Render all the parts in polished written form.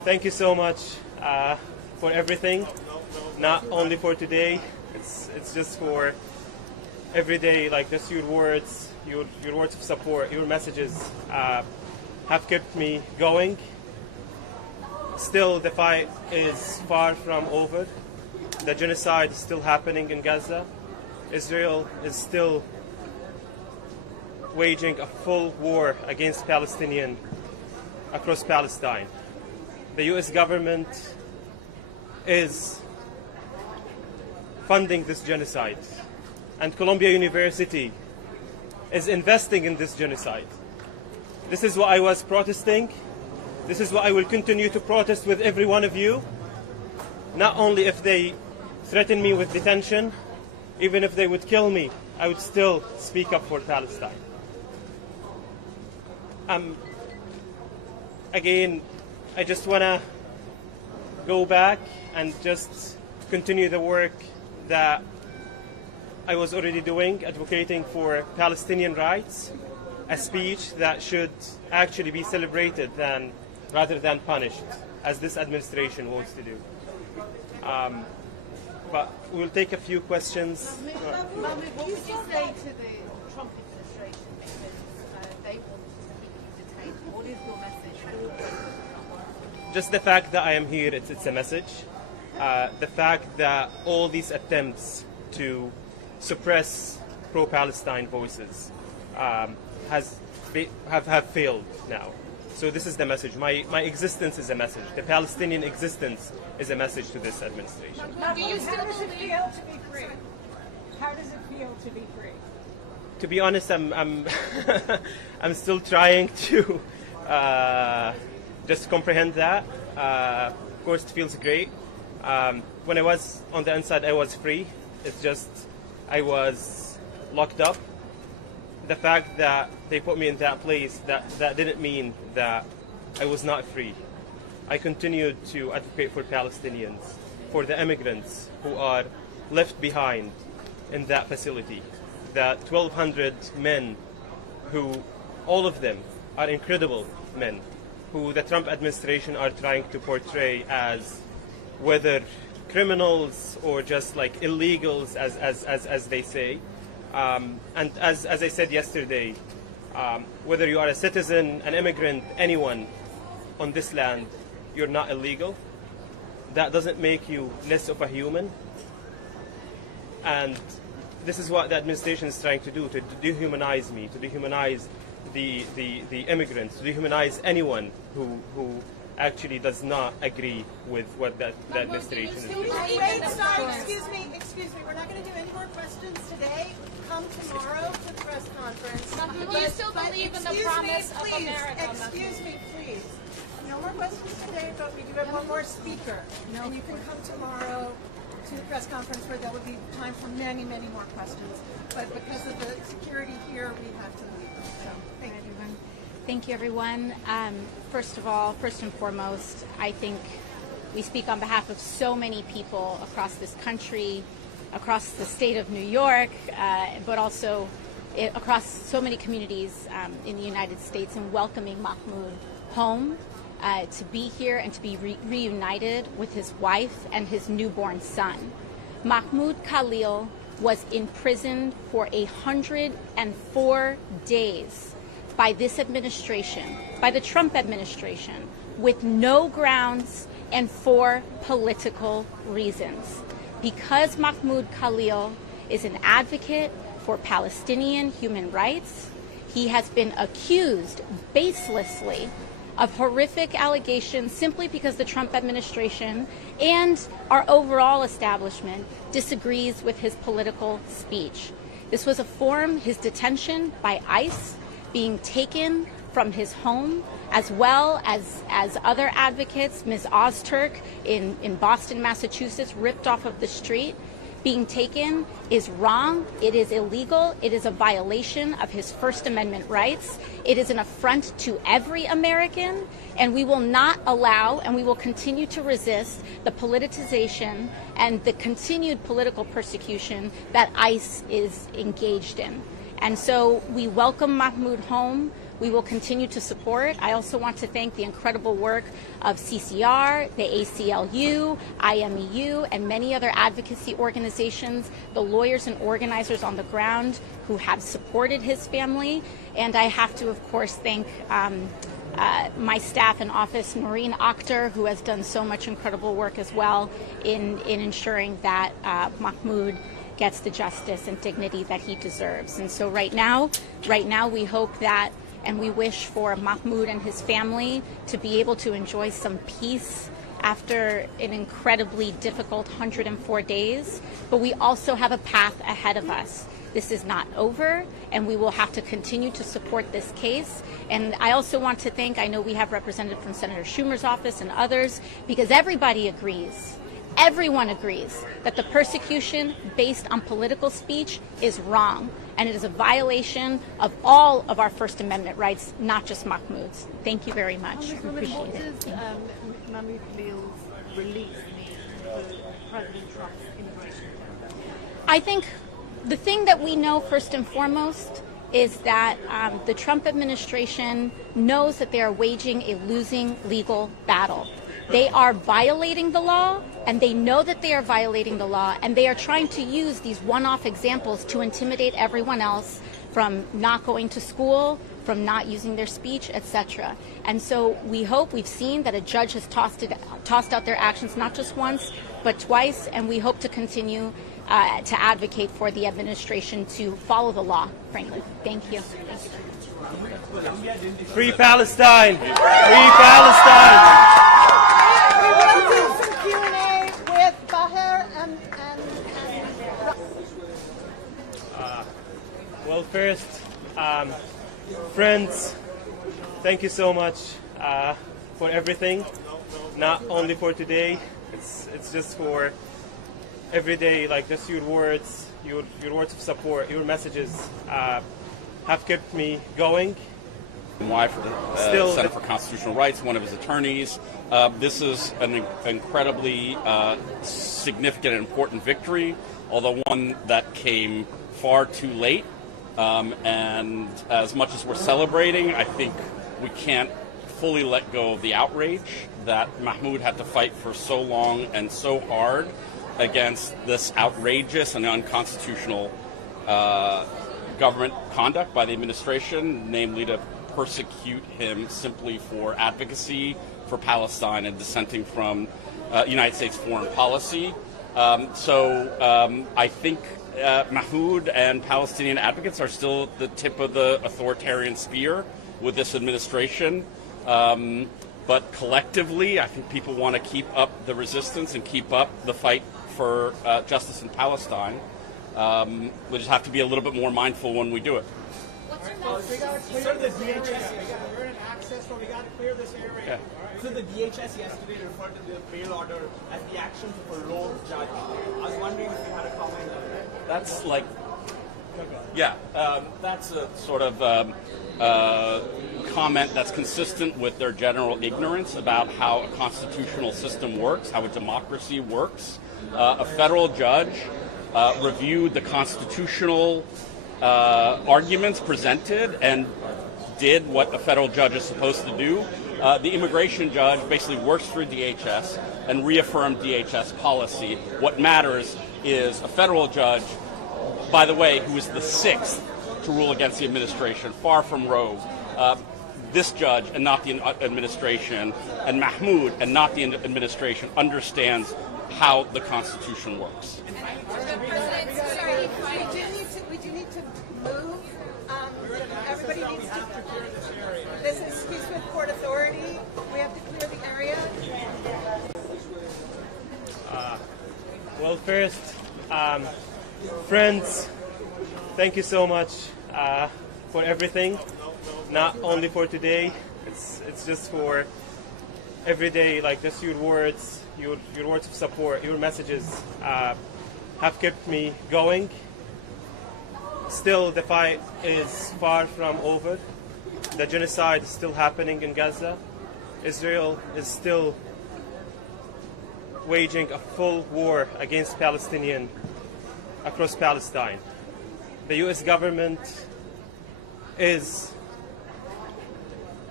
Thank you so much for everything, not only for today, it's just for every day, like just your words of support, your messages have kept me going. Still, the fight is far from over. The genocide is still happening in Gaza. Israel is still waging a full war against Palestinians across Palestine. The US government is funding this genocide, and Columbia University is investing in this genocide. This is what I was protesting. This is what I will continue to protest with every one of you. Not only if they threaten me with detention, even if they would kill me, I would still speak up for Palestine. Again, I just want to go back and just continue the work that I was already doing, advocating for Palestinian rights, a speech that should actually be celebrated rather than punished, as this administration wants to do. But we'll take a few questions. Mahmoud, what would you say to the Trump administration because they want to keep you detained? What is your message? Just the fact that I am here, it's a message. The fact that all these attempts to suppress pro-Palestine voices have failed now. So this is the message. My existence is a message. The Palestinian existence is a message to this administration. Do you still feel to be free? How does it feel to be free? To be honest, I'm I'm still trying to just comprehend that. Of course, it feels great. When I was on the inside, I was free. It's just I was locked up. The fact that they put me in that place, that didn't mean that I was not free. I continued to advocate for Palestinians, for the immigrants who are left behind in that facility. The 1,200 men who, all of them are incredible men, who the Trump administration are trying to portray as whether criminals or just like illegals, as they say. And as I said yesterday, whether you are a citizen, an immigrant, anyone on this land, you're not illegal. That doesn't make you less of a human. And this is what the administration is trying to do, to dehumanize me, to dehumanize the immigrants, to dehumanize anyone who actually does not agree with what the administration is doing. Wait, sorry, excuse me, we're not going to do any more questions today. Come tomorrow to the press conference. Do you still believe in the promise of America? Excuse me, please. No more questions today, but we do have one more speaker. And you can come tomorrow to the press conference where there will be time for many, many more questions. But because of the security here, we have to leave. So, thank you. Thank you, everyone. First and foremost, I think we speak on behalf of so many people across this country, across the state of New York, but also across so many communities in the United States, in welcoming Mahmoud home, to be here and to be reunited with his wife and his newborn son. Mahmoud Khalil was imprisoned for 104 days by this administration, by the Trump administration, with no grounds and for political reasons. Because Mahmoud Khalil is an advocate for Palestinian human rights, he has been accused baselessly of horrific allegations simply because the Trump administration and our overall establishment disagrees with his political speech. This was his detention by ICE, being taken from his home, as well as other advocates, Ms. Ozturk in Boston, Massachusetts, ripped off of the street, being taken is wrong. It is illegal. It is a violation of his First Amendment rights. It is an affront to every American, and we will not allow, and we will continue to resist the politicization and the continued political persecution that ICE is engaged in. And so we welcome Mahmoud home. we will continue to support. I also want to thank the incredible work of CCR, the ACLU, IMEU, and many other advocacy organizations, the lawyers and organizers on the ground who have supported his family. And I have to, of course, thank my staff in office, Noreen Akhtar, who has done so much incredible work as well in ensuring that Mahmoud gets the justice and dignity that he deserves. And so right now we hope that, and we wish for Mahmoud and his family to be able to enjoy some peace after an incredibly difficult 104 days. But we also have a path ahead of us. This is not over, and we will have to continue to support this case. And I also want to thank, I know we have representatives from Senator Schumer's office and others, because everybody agrees, everyone agrees that the persecution based on political speech is wrong, and it is a violation of all of our First Amendment rights, not just Mahmoud's. Thank you very much. Appreciate What it. does Mahmoud Khalil's release mean for President Trump's immigration agenda? I think the thing that we know first and foremost is that the Trump administration knows that they are waging a losing legal battle. They are violating the law, and they know that they are violating the law, and they are trying to use these one-off examples to intimidate everyone else from not going to school, from not using their speech, etc. And so we hope, we've seen that a judge has tossed out their actions not just once, but twice, and we hope to continue to advocate for the administration to follow the law, frankly. Thank you. Free Palestine! Free Palestine! We will do some Q&A with Baher and Well, first, friends, thank you so much for everything. Not only for today, it's just for every day. Like, just your words of support, your messages have kept me going. Why for the Center for Constitutional Rights, one of his attorneys. This is an incredibly significant and important victory, although one that came far too late. And as much as we're celebrating, I think we can't fully let go of the outrage that Mahmoud had to fight for so long and so hard against this outrageous and unconstitutional government conduct by the administration, namely to persecute him simply for advocacy for Palestine and dissenting from United States foreign policy. I think Mahmoud and Palestinian advocates are still at the tip of the authoritarian spear with this administration. But collectively, I think people want to keep up the resistance and keep up the fight for justice in Palestine. We just have to be a little bit more mindful when we do it. Sir, the DHS, we're in access, so we got to clear this area. Yeah. So the DHS yesterday referred to the bail order as the action of a rogue judge. I was wondering if you had a comment on that. That's like, yeah, that's a sort of comment that's consistent with their general ignorance about how a constitutional system works, how a democracy works. A federal judge reviewed the constitutional arguments presented and did what a federal judge is supposed to do. The immigration judge basically works through DHS and reaffirmed DHS policy. What matters is a federal judge, by the way, who is the sixth to rule against the administration, far from rogue. This judge and not the administration, and Mahmoud and not the administration, understands how the Constitution works. Sorry, we do need to move. Everybody needs to. This is speaks with Port Authority. We have to clear the area. Well, first, friends, thank you so much for everything. Not only for today, it's just for every day. Like, just your words of support, your messages have kept me going. Still, the fight is far from over. The genocide is still happening in Gaza. Israel is still waging a full war against Palestinians across Palestine. The U.S. government is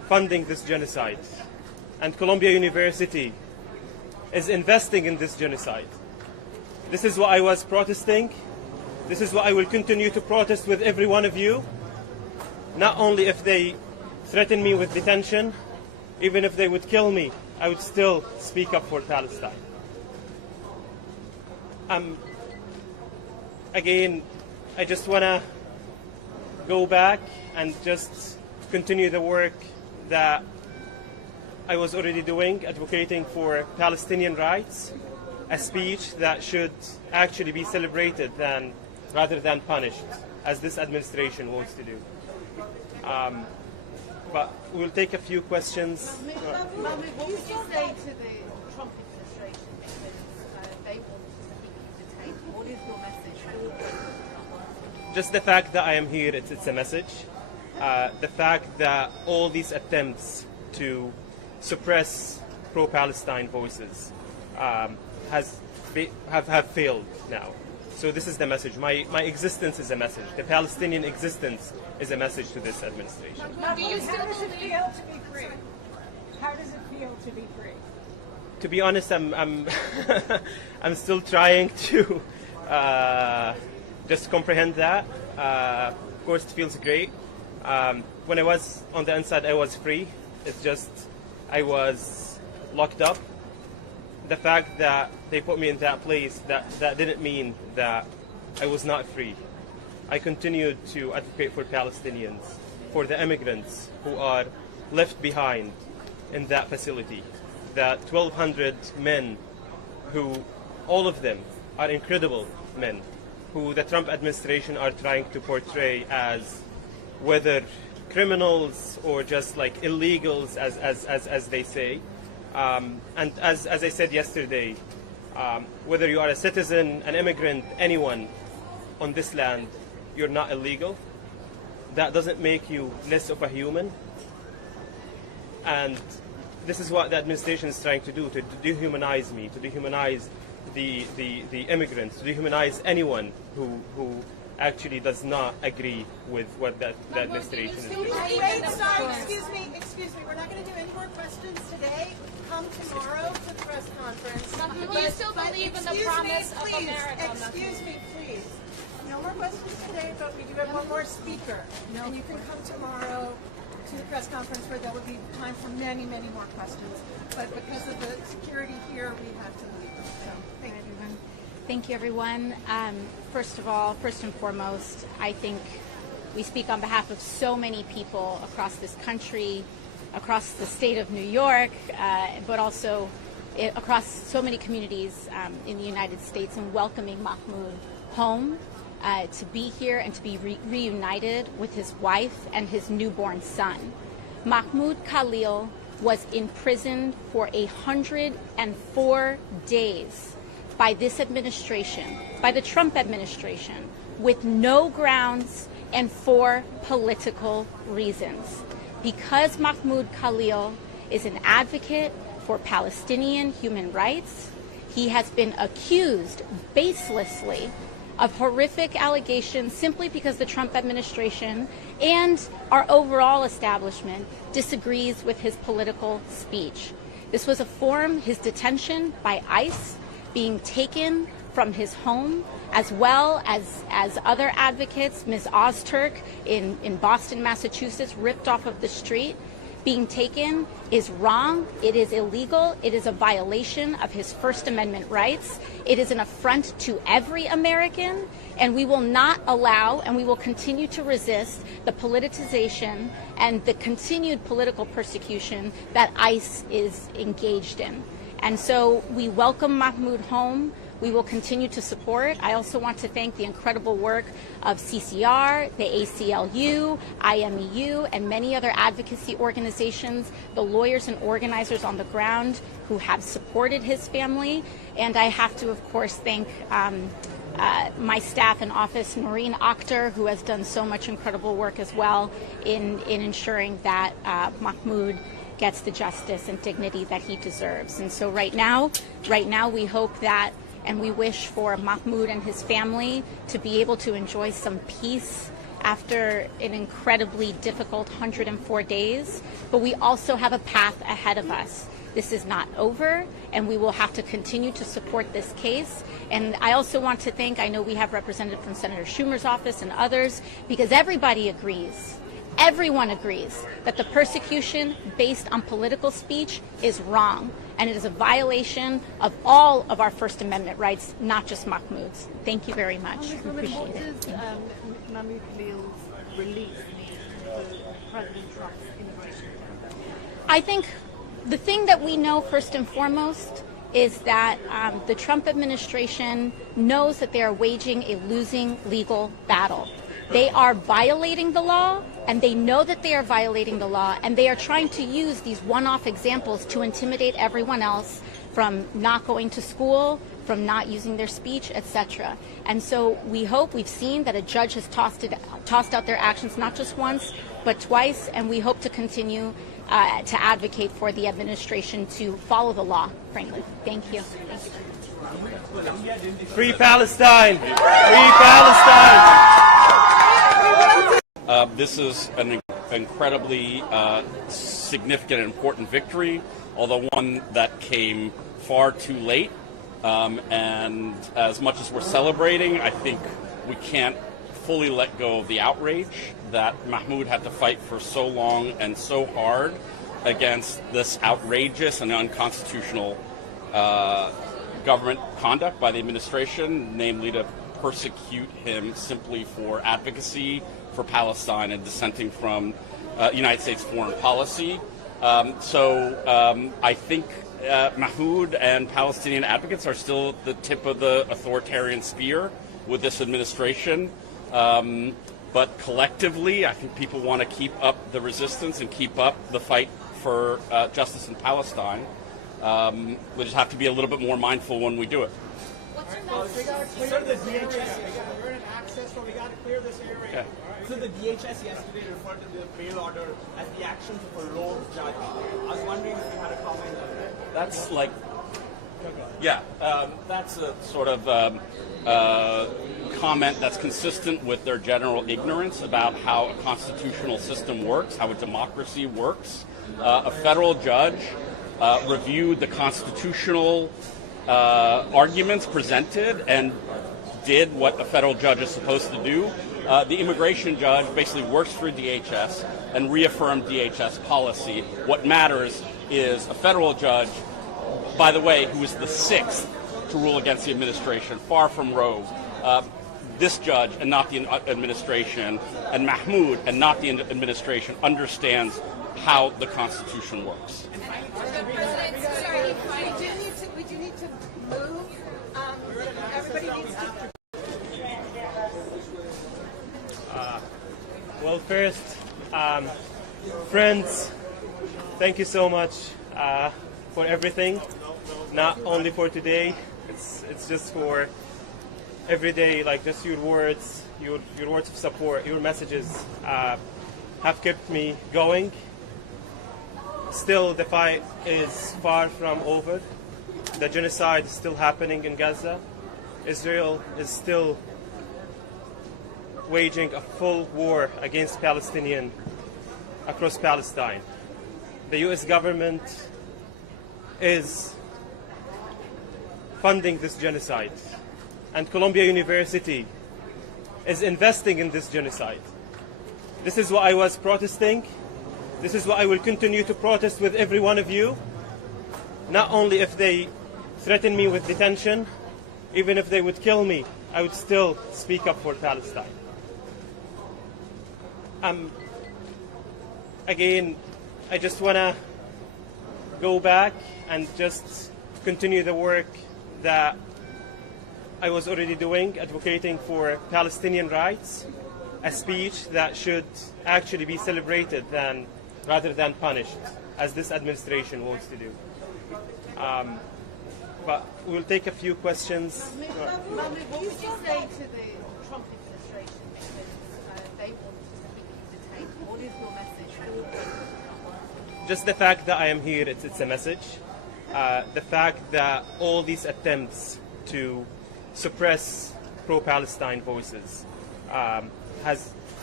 funding this genocide, and Columbia University is investing in this genocide. This is what I was protesting. This is what I will continue to protest with every one of you. Not only if they threaten me with detention, even if they would kill me, I would still speak up for Palestine. Again, I just want to go back and just continue the work that I was already doing, advocating for Palestinian rights, a speech that should actually be celebrated rather than punished, as this administration wants to do. But we'll take a few questions. Mahmoud, what would you say to the Trump administration because they want to keep you detained? What is your message? Just the fact that I am here, it's a message. The fact that all these attempts to suppress pro-Palestine voices have failed now. So this is the message. My existence is a message. The Palestinian existence is a message to this administration. How does it feel to be free? How does it feel to be free? To be honest, I'm I'm still trying to just comprehend that. Of course, it feels great. When I was on the inside, I was free. It's just I was locked up. The fact that they put me in that place, that didn't mean that I was not free. I continued to advocate for Palestinians, for the immigrants who are left behind in that facility. That 1,200 men who, all of them are incredible men, who the Trump administration are trying to portray as whether criminals or just like illegals, as they say. And as I said yesterday, whether you are a citizen, an immigrant, anyone on this land, you're not illegal. That doesn't make you less of a human. And this is what the administration is trying to do, to dehumanize me, to dehumanize the immigrants, to dehumanize anyone who actually does not agree with what the administration is doing. Wait, sorry, excuse me. We're not going to do any more questions today. Come tomorrow to the press conference. Do you still believe in the promise of America? Excuse me, please. No more questions today, but we do have one more speaker. And you can come tomorrow to the press conference where there will be time for many, many more questions. But because of the security here, we have to leave. So, thank you. Thank you, everyone. First and foremost, I think we speak on behalf of so many people across this country, across the state of New York, but also across so many communities in the United States, and welcoming Mahmoud home to be here and to be reunited with his wife and his newborn son. Mahmoud Khalil was imprisoned for 104 days by this administration, by the Trump administration, with no grounds and for political reasons. Because Mahmoud Khalil is an advocate for Palestinian human rights, he has been accused baselessly of horrific allegations simply because the Trump administration and our overall establishment disagrees with his political speech. This was his detention by ICE, being taken from his home, as well as other advocates, Ms. Ozturk in Boston, Massachusetts, ripped off of the street, being taken is wrong. It is illegal. It is a violation of his First Amendment rights. It is an affront to every American, and we will not allow, and we will continue to resist the politicization and the continued political persecution that ICE is engaged in. And so we welcome Mahmoud home. We will continue to support. I also want to thank the incredible work of CCR, the ACLU, IMEU, and many other advocacy organizations, the lawyers and organizers on the ground who have supported his family. And I have to, of course, thank my staff in office, Noreen Akhtar, who has done so much incredible work as well in ensuring that Mahmoud gets the justice and dignity that he deserves. And so right now we hope that, and we wish for Mahmoud and his family to be able to enjoy some peace after an incredibly difficult 104 days, but we also have a path ahead of us. This is not over, and we will have to continue to support this case. And I also want to thank, I know we have representatives from Senator Schumer's office and others, because everybody agrees, everyone agrees that the persecution based on political speech is wrong, and it is a violation of all of our First Amendment rights, not just Mahmoud's. Thank you very much. Appreciate What it. does Mahmoud Khalil's release mean for President Trump's immigration agenda? I think the thing that we know first and foremost is that the Trump administration knows that they are waging a losing legal battle. They are violating the law, and they know that they are violating the law, and they are trying to use these one-off examples to intimidate everyone else from not going to school, from not using their speech, etc. And so we hope, we've seen that a judge has tossed out their actions not just once, but twice, and we hope to continue to advocate for the administration to follow the law, frankly. Thank you. Thank you. Free Palestine! Free Palestine! This is an incredibly significant and important victory, although one that came far too late. And as much as we're celebrating, I think we can't fully let go of the outrage that Mahmoud had to fight for so long and so hard against this outrageous and unconstitutional government conduct by the administration, namely to persecute him simply for advocacy for Palestine and dissenting from United States foreign policy. I think Mahmoud and Palestinian advocates are still at the tip of the authoritarian spear with this administration. But collectively, I think people want to keep up the resistance and keep up the fight for justice in Palestine. We just have to be a little bit more mindful when we do it. Sir, the DHS, we're in access, so we got to clear this area. Okay. So the DHS yesterday referred to the bail order as the actions of a rogue judge. I was wondering if you had a comment on that. That's like, yeah, that's a sort of comment that's consistent with their general ignorance about how a constitutional system works, how a democracy works. A federal judge reviewed the constitutional arguments presented and did what a federal judge is supposed to do. The immigration judge basically works for DHS and reaffirmed DHS policy. What matters is a federal judge, by the way, who is the sixth to rule against the administration, far from rogue. This judge and not the administration, and Mahmoud and not the administration, understands how the Constitution works. We do need to move. Everybody needs to. Well, first, friends, thank you so much for everything. Not only for today, it's just for every day. Like just your words, your words of support, your messages have kept me going. Still, the fight is far from over. The genocide is still happening in Gaza. Israel is still waging a full war against Palestinians across Palestine. The U.S. government is funding this genocide, and Columbia University is investing in this genocide. This is what I was protesting. This is what I will continue to protest with every one of you. Not only if they threaten me with detention, even if they would kill me, I would still speak up for Palestine. Again, I just want to go back and just continue the work that I was already doing, advocating for Palestinian rights, a speech that should actually be celebrated rather than punished, as this administration wants to do. But we'll take a few questions. Mahmoud, what would you say to the Trump administration because they want to keep you detained? What is your message? Just the fact that I am here, it's a message. The fact that all these attempts to suppress pro-Palestine voices has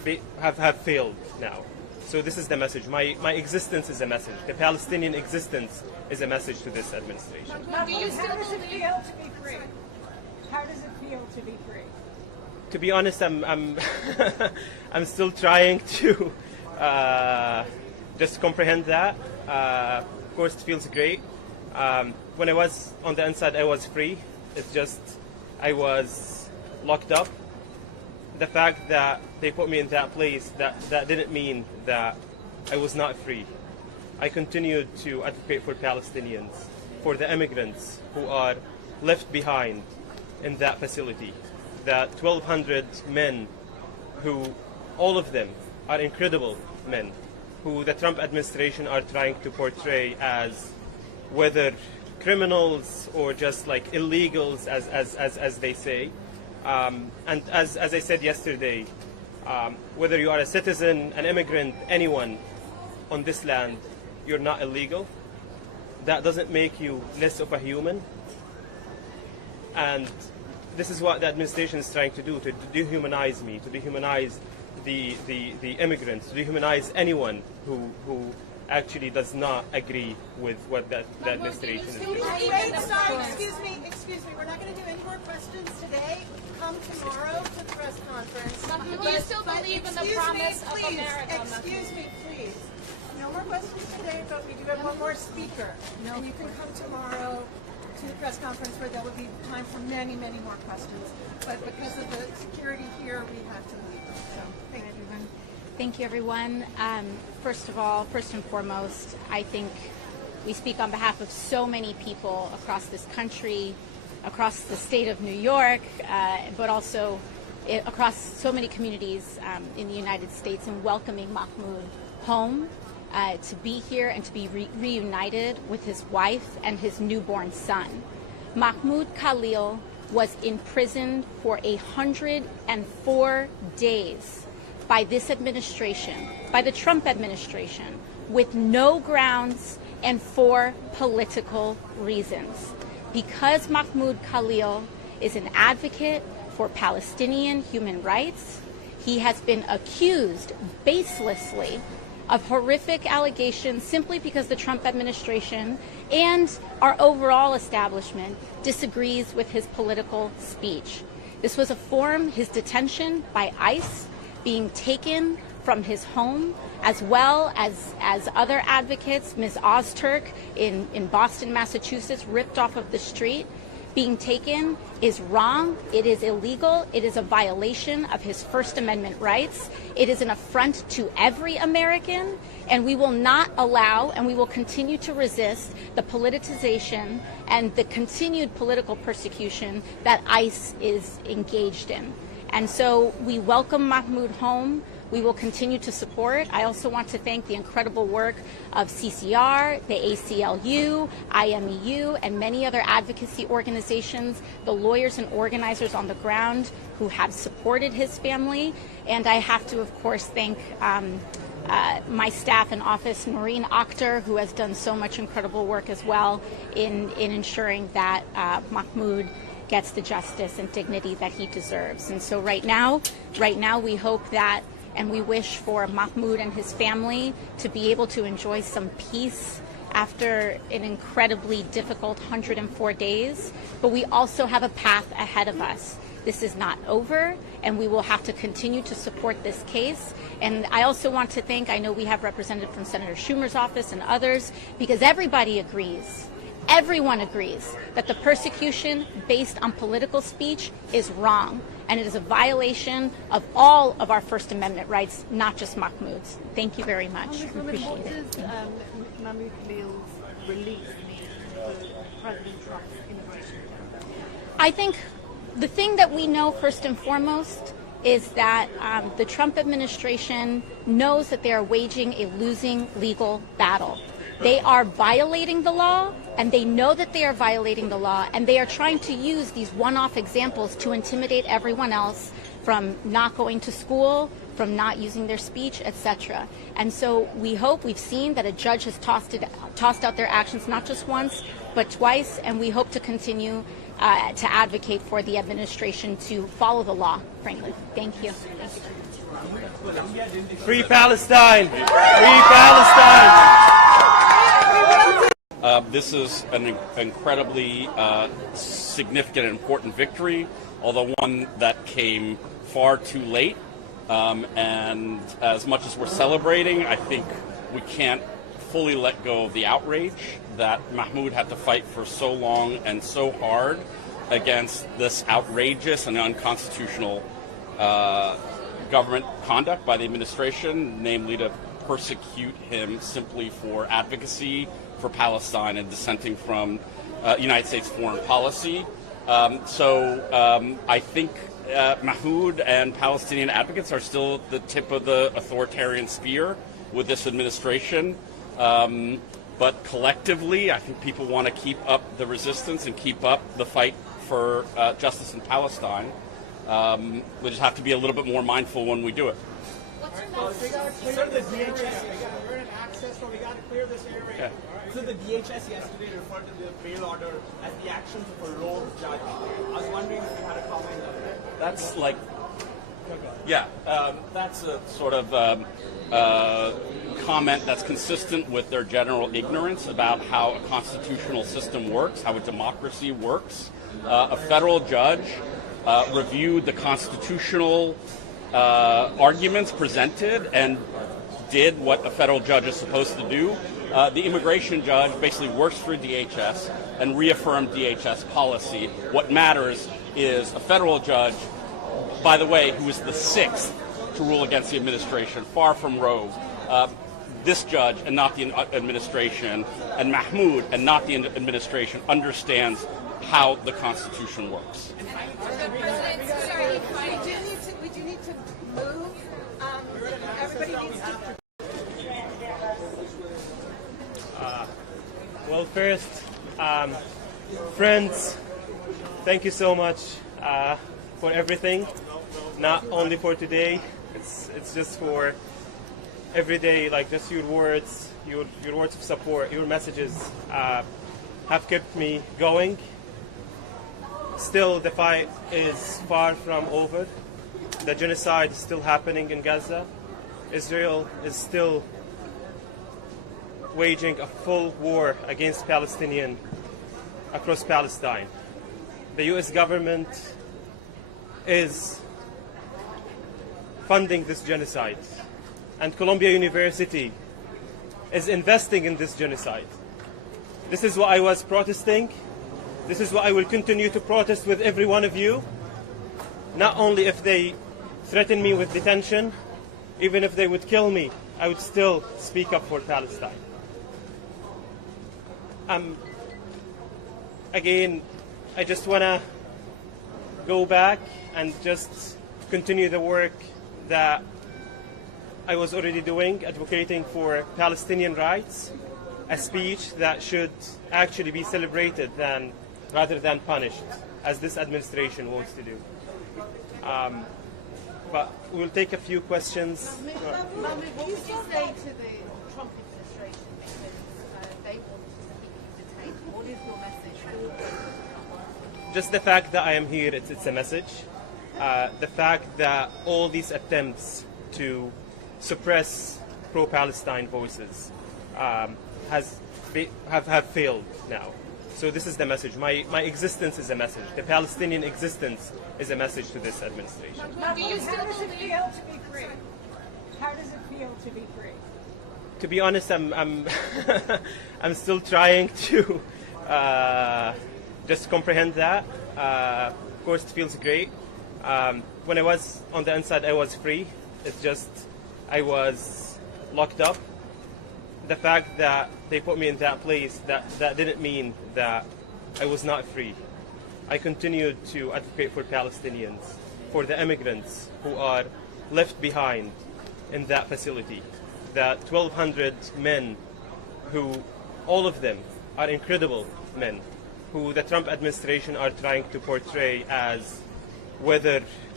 have failed now. So this is the message. My existence is a message. The Palestinian existence is a message to this administration. Do you still How does it believe? feel to be free? How does it feel to be free? To be honest, I'm I'm still trying to just comprehend that. Of course, it feels great. When I was on the inside, I was free. It's just I was locked up. The fact that they put me in that place, that didn't mean that I was not free. I continued to advocate for Palestinians, for the immigrants who are left behind in that facility. The 1,200 men who, all of them, are incredible men, who the Trump administration are trying to portray as whether criminals or just like illegals, as they say. And as I said yesterday, whether you are a citizen, an immigrant, anyone on this land, you're not illegal. That doesn't make you less of a human. And this is what the administration is trying to do, to dehumanize me, to dehumanize the immigrants, to dehumanize anyone who actually does not agree with what the administration is doing. Wait, sorry, excuse me. We're not going to do any more questions today. Come tomorrow to the press conference. Do you still believe in the promise of America? Excuse me, please. No more questions today, but we do have one more speaker. And you can come tomorrow to the press conference where there will be time for many, many more questions. But because of the security here, we have to leave. So, thank you. Thank you, everyone. First of all, first and foremost, I think we speak on behalf of so many people across this country, across the state of New York, but also across so many communities in the United States, in welcoming Mahmoud home, to be here and to be reunited with his wife and his newborn son. Mahmoud Khalil was imprisoned for 104 days by this administration, by the Trump administration, with no grounds and for political reasons. Because Mahmoud Khalil is an advocate for Palestinian human rights, he has been accused baselessly of horrific allegations simply because the Trump administration and our overall establishment disagrees with his political speech. This was a form, his detention by ICE, being taken from his home, as well as other advocates, Ms. Ozturk in Boston, Massachusetts, ripped off of the street, being taken is wrong. It is illegal. It is a violation of his First Amendment rights. It is an affront to every American, and we will not allow and we will continue to resist the politicization and the continued political persecution that ICE is engaged in. And so we welcome Mahmoud home. We will continue to support. I also want to thank the incredible work of CCR, the ACLU, IMEU, and many other advocacy organizations, the lawyers and organizers on the ground who have supported his family. And I have to, of course, thank my staff in office, Noreen Akhtar, who has done so much incredible work as well in ensuring that Mahmoud gets the justice and dignity that he deserves. And so right now we hope that and we wish for Mahmoud and his family to be able to enjoy some peace after an incredibly difficult 104 days. But we also have a path ahead of us. This is not over, and we will have to continue to support this case. And I also want to thank, I know we have representatives from Senator Schumer's office and others, because everybody agrees. Everyone agrees that the persecution based on political speech is wrong, and it is a violation of all of our First Amendment rights, not just Mahmoud's. Thank you very much. Appreciate What it. does Mahmoud Khalil's release mean for President Trump's immigration agenda? I think the thing that we know first and foremost is that the Trump administration knows that they are waging a losing legal battle. They are violating the law, and they know that they are violating the law, and they are trying to use these one-off examples to intimidate everyone else, from not going to school, from not using their speech, etc. And so we've seen that a judge has tossed out their actions not just once, but twice, and we hope to continue to advocate for the administration to follow the law, frankly. Thank you. Free Palestine! Free Palestine! This is an incredibly significant and important victory, although one that came far too late. And as much as we're celebrating, I think we can't fully let go of the outrage that Mahmoud had to fight for so long and so hard against this outrageous and unconstitutional government conduct by the administration, namely to persecute him simply for advocacy for Palestine and dissenting from United States foreign policy. I think Mahmoud and Palestinian advocates are still at the tip of the authoritarian spear with this administration. But collectively, I think people want to keep up the resistance and keep up the fight for justice in Palestine. We just have to be a little bit more mindful when we do it. Sir, the DHS, we're in access, so we got to clear this area. Yeah. So the DHS yesterday referred to the bail order as the actions of a rogue judge. I was wondering if you had a comment on that. That's like, yeah, that's a sort of comment that's consistent with their general ignorance about how a constitutional system works, how a democracy works. A federal judge reviewed the constitutional arguments presented and did what a federal judge is supposed to do. The immigration judge basically works for DHS and reaffirmed DHS policy. What matters is a federal judge, by the way, who is the sixth to rule against the administration, far from rogue. This judge and not the administration, and Mahmoud and not the administration, understands how the Constitution works. We do need to move. Everybody needs to. Well, first, friends, thank you so much for everything. Not only for today, it's just for every day. Like just your words of support, your messages have kept me going. Still, the fight is far from over. The genocide is still happening in Gaza. Israel is still waging a full war against Palestinians across Palestine. The U.S. government is funding this genocide, and Columbia University is investing in this genocide. This is what I was protesting. This is what I will continue to protest with every one of you. Not only if they threaten me with detention, even if they would kill me, I would still speak up for Palestine. Again, I just want to go back and just continue the work that I was already doing, advocating for Palestinian rights, a speech that should actually be celebrated rather than punished, as this administration wants to do. But we'll take a few questions. Mahmoud, what would you say to the Trump administration because they want to keep you detained? What is your message? Just the fact that I am here, it's a message. The fact that all these attempts to suppress pro-Palestine voices have failed now. So this is the message. My existence is a message. The Palestinian existence is a message to this administration. Do you still How does it believe? feel to be free? How does it feel to be free? To be honest, I'm I'm still trying to just comprehend that. Of course, it feels great. When I was on the inside, I was free. It's just I was locked up. The fact that they put me in that place, that didn't mean that I was not free. I continued to advocate for Palestinians, for the immigrants who are left behind in that facility. The 1,200 men who, all of them are incredible men, who the Trump administration are trying to portray as whether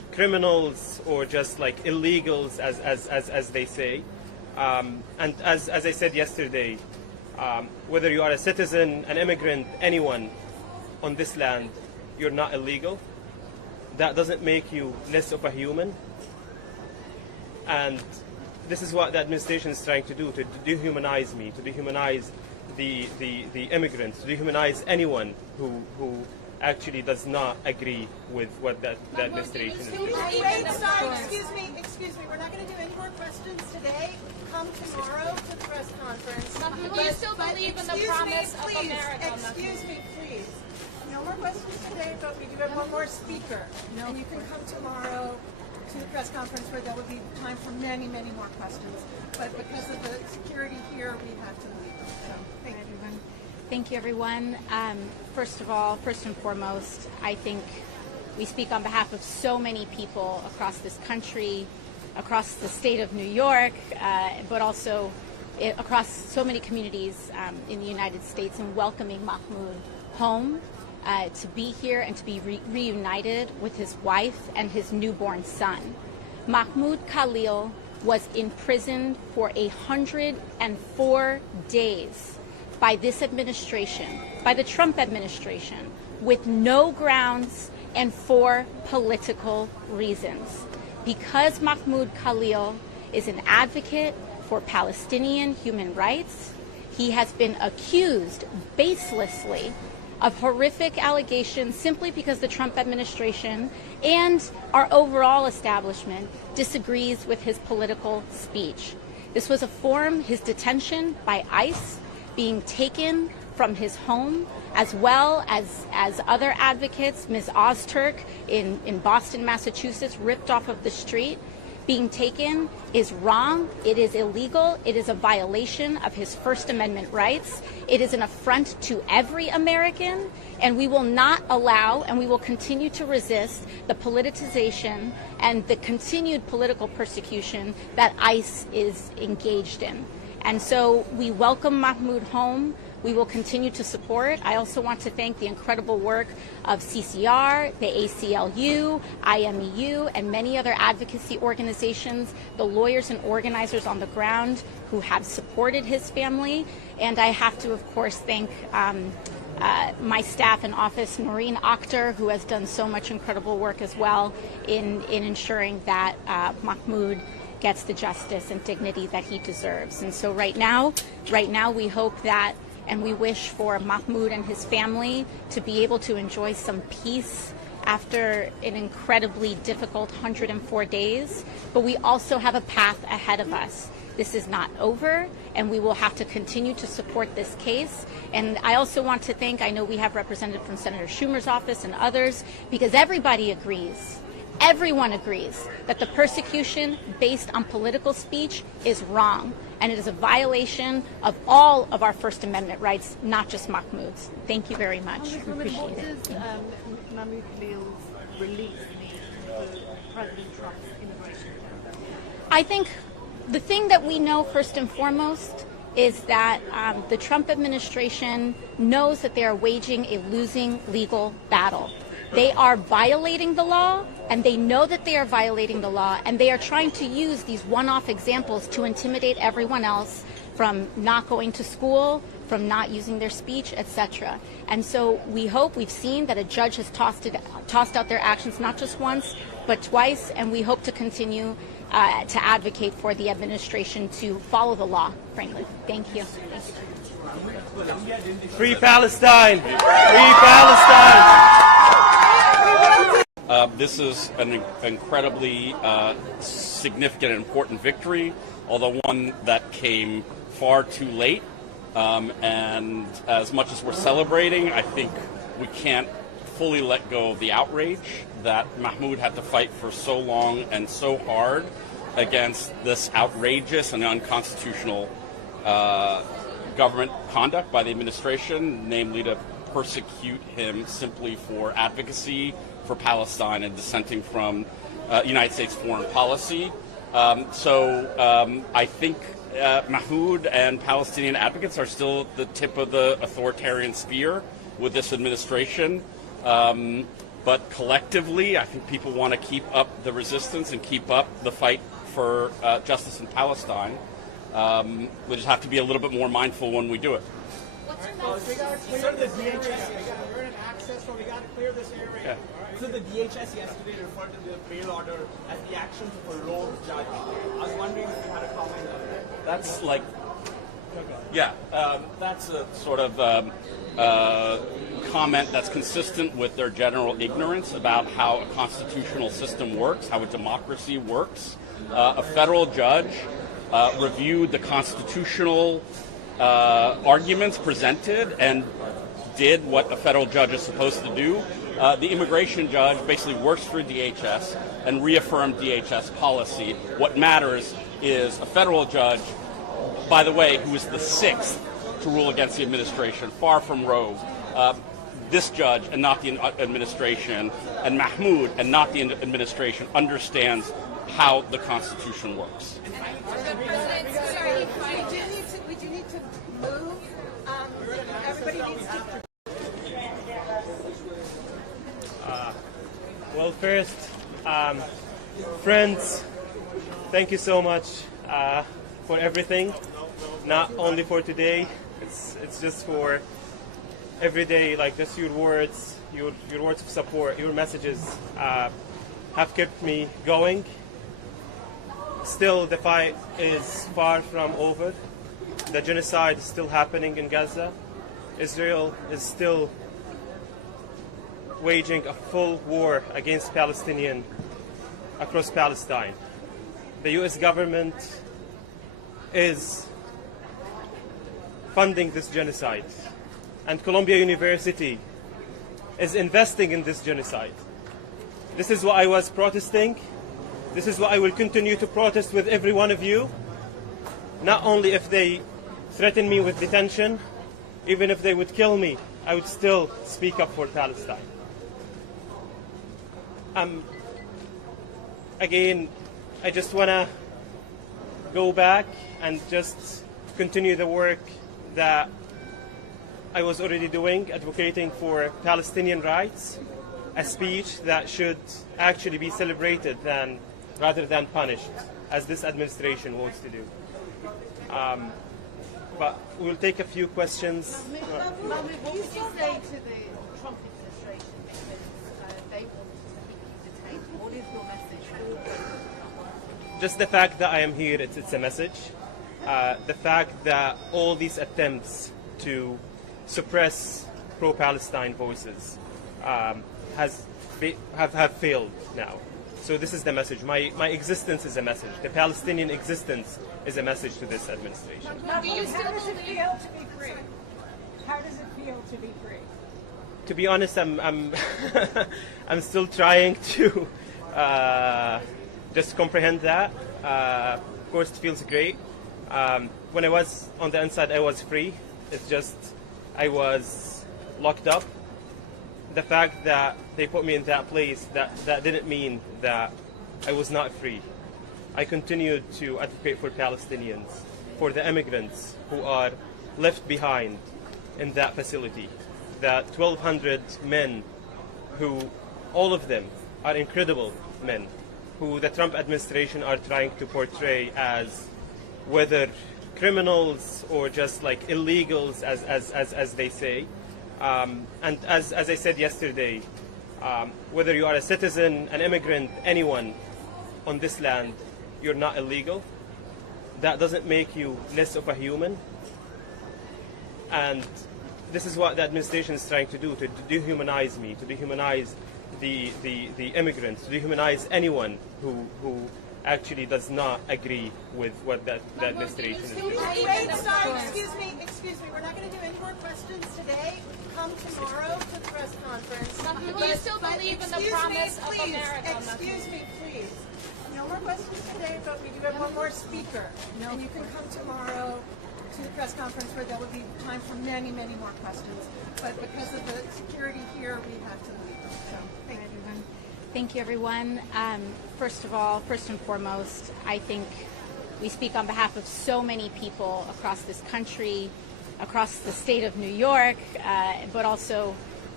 criminals or just like illegals, as they say. And as I said yesterday, whether you are a citizen, an immigrant, anyone on this land, you're not illegal. That doesn't make you less of a human. And this is what the administration is trying to do, to dehumanize me, to dehumanize the immigrants, to dehumanize anyone who actually does not agree with what the administration is doing. Excuse me. We're not going to do any more questions today. Come tomorrow to the press conference. Do you still believe in the promise of America? Excuse me, please. No more questions today, but we do have one more speaker. And you can come tomorrow to the press conference where there will be time for many, many more questions. But because of the security here, we have to leave. So, thank you. Thank you, everyone. First of all, first and foremost, I think we speak on behalf of so many people across this country, across the state of New York, but also across so many communities in the United States, in welcoming Mahmoud home, to be here and to be reunited with his wife and his newborn son. Mahmoud Khalil was imprisoned for 104 days by this administration, by the Trump administration, with no grounds and for political reasons. Because Mahmoud Khalil is an advocate for Palestinian human rights, he has been accused baselessly of horrific allegations simply because the Trump administration and our overall establishment disagrees with his political speech. This was his detention by ICE, being taken from his home, as well as other advocates, Ms. Ozturk in Boston, Massachusetts, ripped off of the street. Being taken is wrong. It is illegal. It is a violation of his First Amendment rights. It is an affront to every American, and we will not allow, and we will continue to resist the politicization and the continued political persecution that ICE is engaged in. And so we welcome Mahmoud home. We will continue to support. I also want to thank the incredible work of CCR, the ACLU, IMEU, and many other advocacy organizations, the lawyers and organizers on the ground who have supported his family. And I have to, of course, thank my staff in office, Noreen Akhtar, who has done so much incredible work as well in ensuring that Mahmoud gets the justice and dignity that he deserves. And so right now we hope that, and we wish for Mahmoud and his family to be able to enjoy some peace after an incredibly difficult 104 days. But we also have a path ahead of us. This is not over, and we will have to continue to support this case. And I also want to thank, I know we have representatives from Senator Schumer's office and others, because everybody agrees. Everyone agrees that the persecution based on political speech is wrong, and it is a violation of all of our First Amendment rights, not just Mahmoud's. Thank you very much. Appreciate it. What does Mahmoud Khalil's release mean for President Trump's immigration agenda? I think the thing that we know first and foremost is that the Trump administration knows that they are waging a losing legal battle. They are violating the law, and they know that they are violating the law, and they are trying to use these one-off examples to intimidate everyone else from not going to school, from not using their speech, etc. And so we've seen that a judge has tossed out their actions not just once, but twice, and we hope to continue to advocate for the administration to follow the law, frankly. Thank you. Free Palestine! Free Palestine! This is an incredibly significant and important victory, although one that came far too late. And as much as we're celebrating, I think we can't fully let go of the outrage that Mahmoud had to fight for so long and so hard against this outrageous and unconstitutional government conduct by the administration, namely to persecute him simply for advocacy for Palestine and dissenting from United States foreign policy. So I think Mahmoud and Palestinian advocates are still at the tip of the authoritarian spear with this administration. But collectively, I think people want to keep up the resistance and keep up the fight for justice in Palestine. We just have to be a little bit more mindful when we do it. Sir, the DHS, we're in access, so we got to clear this area. Yeah. So the DHS yesterday referred to the bail order as the actions of a rogue judge. I was wondering if you had a comment on that. That's like, yeah, that's a sort of comment that's consistent with their general ignorance about how a constitutional system works, how a democracy works. A federal judge reviewed the constitutional arguments presented and did what a federal judge is supposed to do. The immigration judge basically works for DHS and reaffirmed DHS policy. What matters is a federal judge, by the way, who is the sixth to rule against the administration, far from rogue. This judge and not the administration, and Mahmood and not the administration, understands how the Constitution works. Sorry, we do need to move. Everybody needs to. Well, first, friends, thank you so much for everything. Not only for today, it's just for every day. Like just your words of support, your messages have kept me going. Still, the fight is far from over. The genocide is still happening in Gaza. Israel is still waging a full war against Palestinians across Palestine. The U.S. government is funding this genocide, and Columbia University is investing in this genocide. This is what I was protesting. This is what I will continue to protest with every one of you. Not only if they threaten me with detention, even if they would kill me, I would still speak up for Palestine. Again, I just want to go back and just continue the work that I was already doing, advocating for Palestinian rights, a speech that should actually be celebrated rather than punished, as this administration wants to do. But we'll take a few questions. Mahmoud, what would you say to the Trump administration because they want to keep you detained? What is your message? Just the fact that I am here, it's a message. The fact that all these attempts to suppress pro-Palestine voices have failed now. So this is the message. My existence is a message. The Palestinian existence is a message to this administration. How does it feel to be free? How does it feel to be free? To be honest, I'm still trying to just comprehend that. Of course, it feels great. When I was on the inside, I was free. It's just I was locked up. The fact that they put me in that place, that didn't mean that I was not free. I continued to advocate for Palestinians, for the immigrants who are left behind in that facility. The 1,200 men who, all of them are incredible men, who the Trump administration are trying to portray as whether criminals or just like illegals, as they say. And as I said yesterday, whether you are a citizen, an immigrant, anyone on this land, you're not illegal. That doesn't make you less of a human. And this is what the administration is trying to do, to dehumanize me, to dehumanize the immigrants, to dehumanize anyone who actually does not agree with what the administration is doing. Excuse me. We're not going to do any more questions today. Come tomorrow to the press conference. Do you still believe in the promise of America? Excuse me, please. No more questions today, but we do have one more speaker. And you can come tomorrow to the press conference where there will be time for many, many more questions. But because of the security here, we have to leave. So, thank you. Thank you, everyone. First and foremost, I think we speak on behalf of so many people across this country, across the state of New York, but also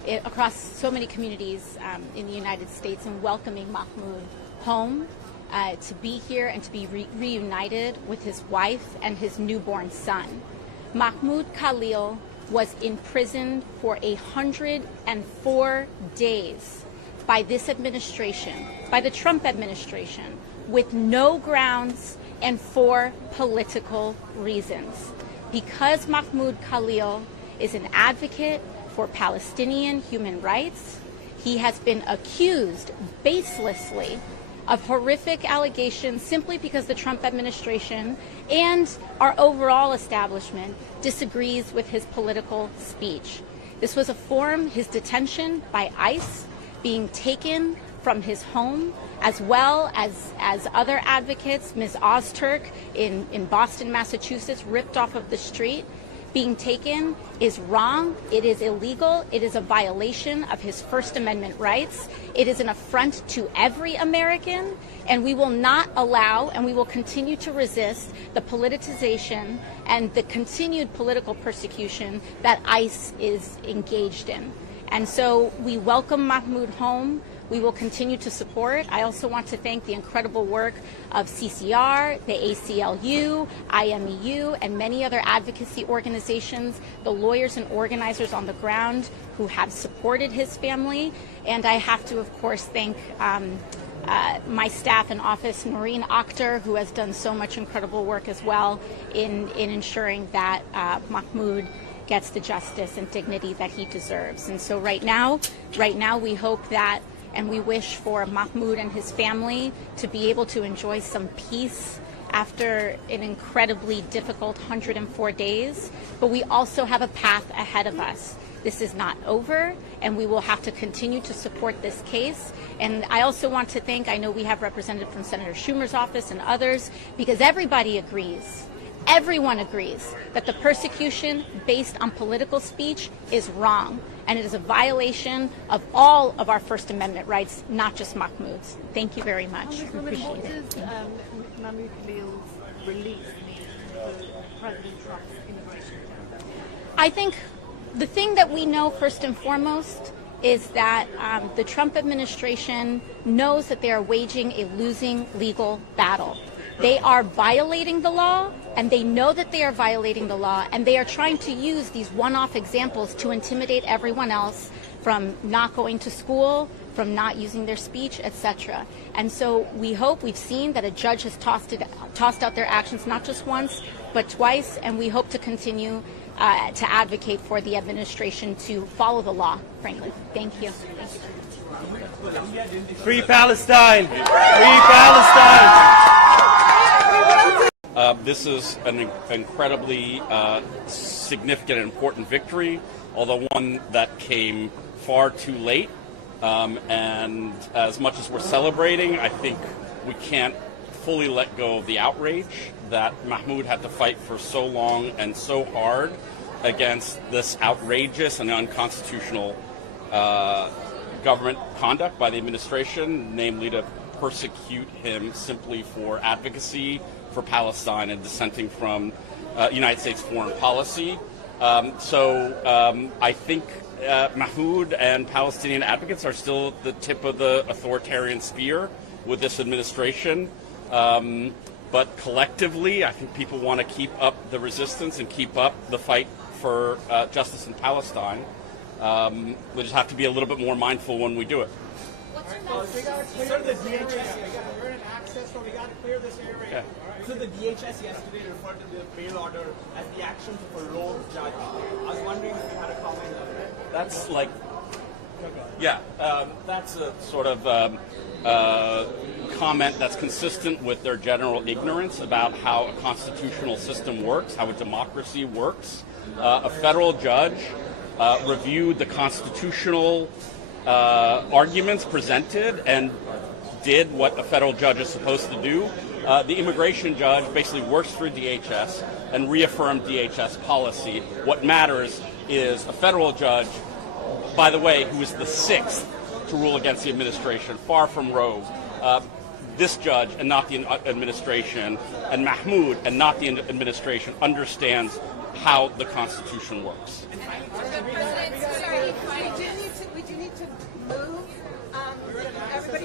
across so many communities in the United States in welcoming Mahmoud home to be here and to be reunited with his wife and his newborn son. Mahmoud Khalil was imprisoned for 104 days by this administration, by the Trump administration, with no grounds and for political reasons. Because Mahmoud Khalil is an advocate for Palestinian human rights, he has been accused baselessly of horrific allegations simply because the Trump administration and our overall establishment disagrees with his political speech. This was a form, his detention by ICE, being taken from his home, as well as other advocates, Ms. Ozturk in Boston, Massachusetts, ripped off of the street, being taken is wrong. It is illegal. It is a violation of his First Amendment rights. It is an affront to every American, and we will not allow and we will continue to resist the politicization and the continued political persecution that ICE is engaged in. And so we welcome Mahmoud home. We will continue to support. I also want to thank the incredible work of CCR, the ACLU, IMEU, and many other advocacy organizations, the lawyers and organizers on the ground who have supported his family. And I have to, of course, thank my staff in office, Noreen Akhtar, who has done so much incredible work as well in ensuring that Mahmoud gets the justice and dignity that he deserves. And so right now we hope that and we wish for Mahmoud and his family to be able to enjoy some peace after an incredibly difficult 104 days. But we also have a path ahead of us. This is not over, and we will have to continue to support this case. And I also want to thank, I know we have representatives from Senator Schumer's office and others, because everybody agrees. Everyone agrees that the persecution based on political speech is wrong, and it is a violation of all of our First Amendment rights, not just Mahmoud's. Thank you very much. Appreciate What it. does Mahmoud Khalil's release mean for President Trump's immigration agenda? I think the thing that we know first and foremost is that the Trump administration knows that they are waging a losing legal battle. They are violating the law, and they know that they are violating the law, and they are trying to use these one-off examples to intimidate everyone else from not going to school, from not using their speech, etc. And so we hope, we've seen that a judge has tossed out their actions not just once, but twice, and we hope to continue to advocate for the administration to follow the law, frankly. Thank you. Free Palestine! Free Palestine! This is an incredibly significant and important victory, although one that came far too late. And as much as we're celebrating, I think we can't fully let go of the outrage that Mahmoud had to fight for so long and so hard against this outrageous and unconstitutional government conduct by the administration, namely to persecute him simply for advocacy for Palestine and dissenting from United States foreign policy. I think Mahmoud and Palestinian advocates are still at the tip of the authoritarian spear with this administration. But collectively, I think people want to keep up the resistance and keep up the fight for justice in Palestine. We just have to be a little bit more mindful when we do it. We got to clear the DHS. We're in access, so we got to clear this area. Yeah. So the DHS yesterday referred to the bail order as the actions of a rogue judge. I was wondering if you had a comment on that. That's like, yeah, that's a sort of comment that's consistent with their general ignorance about how a constitutional system works, how a democracy works. A federal judge reviewed the constitutional arguments presented and did what a federal judge is supposed to do. The immigration judge basically works through DHS and reaffirmed DHS policy. What matters is a federal judge, by the way, who is the sixth to rule against the administration, far from rogue. This judge and not the administration, and Mahmoud and not the administration, understands how the Constitution works. We do need to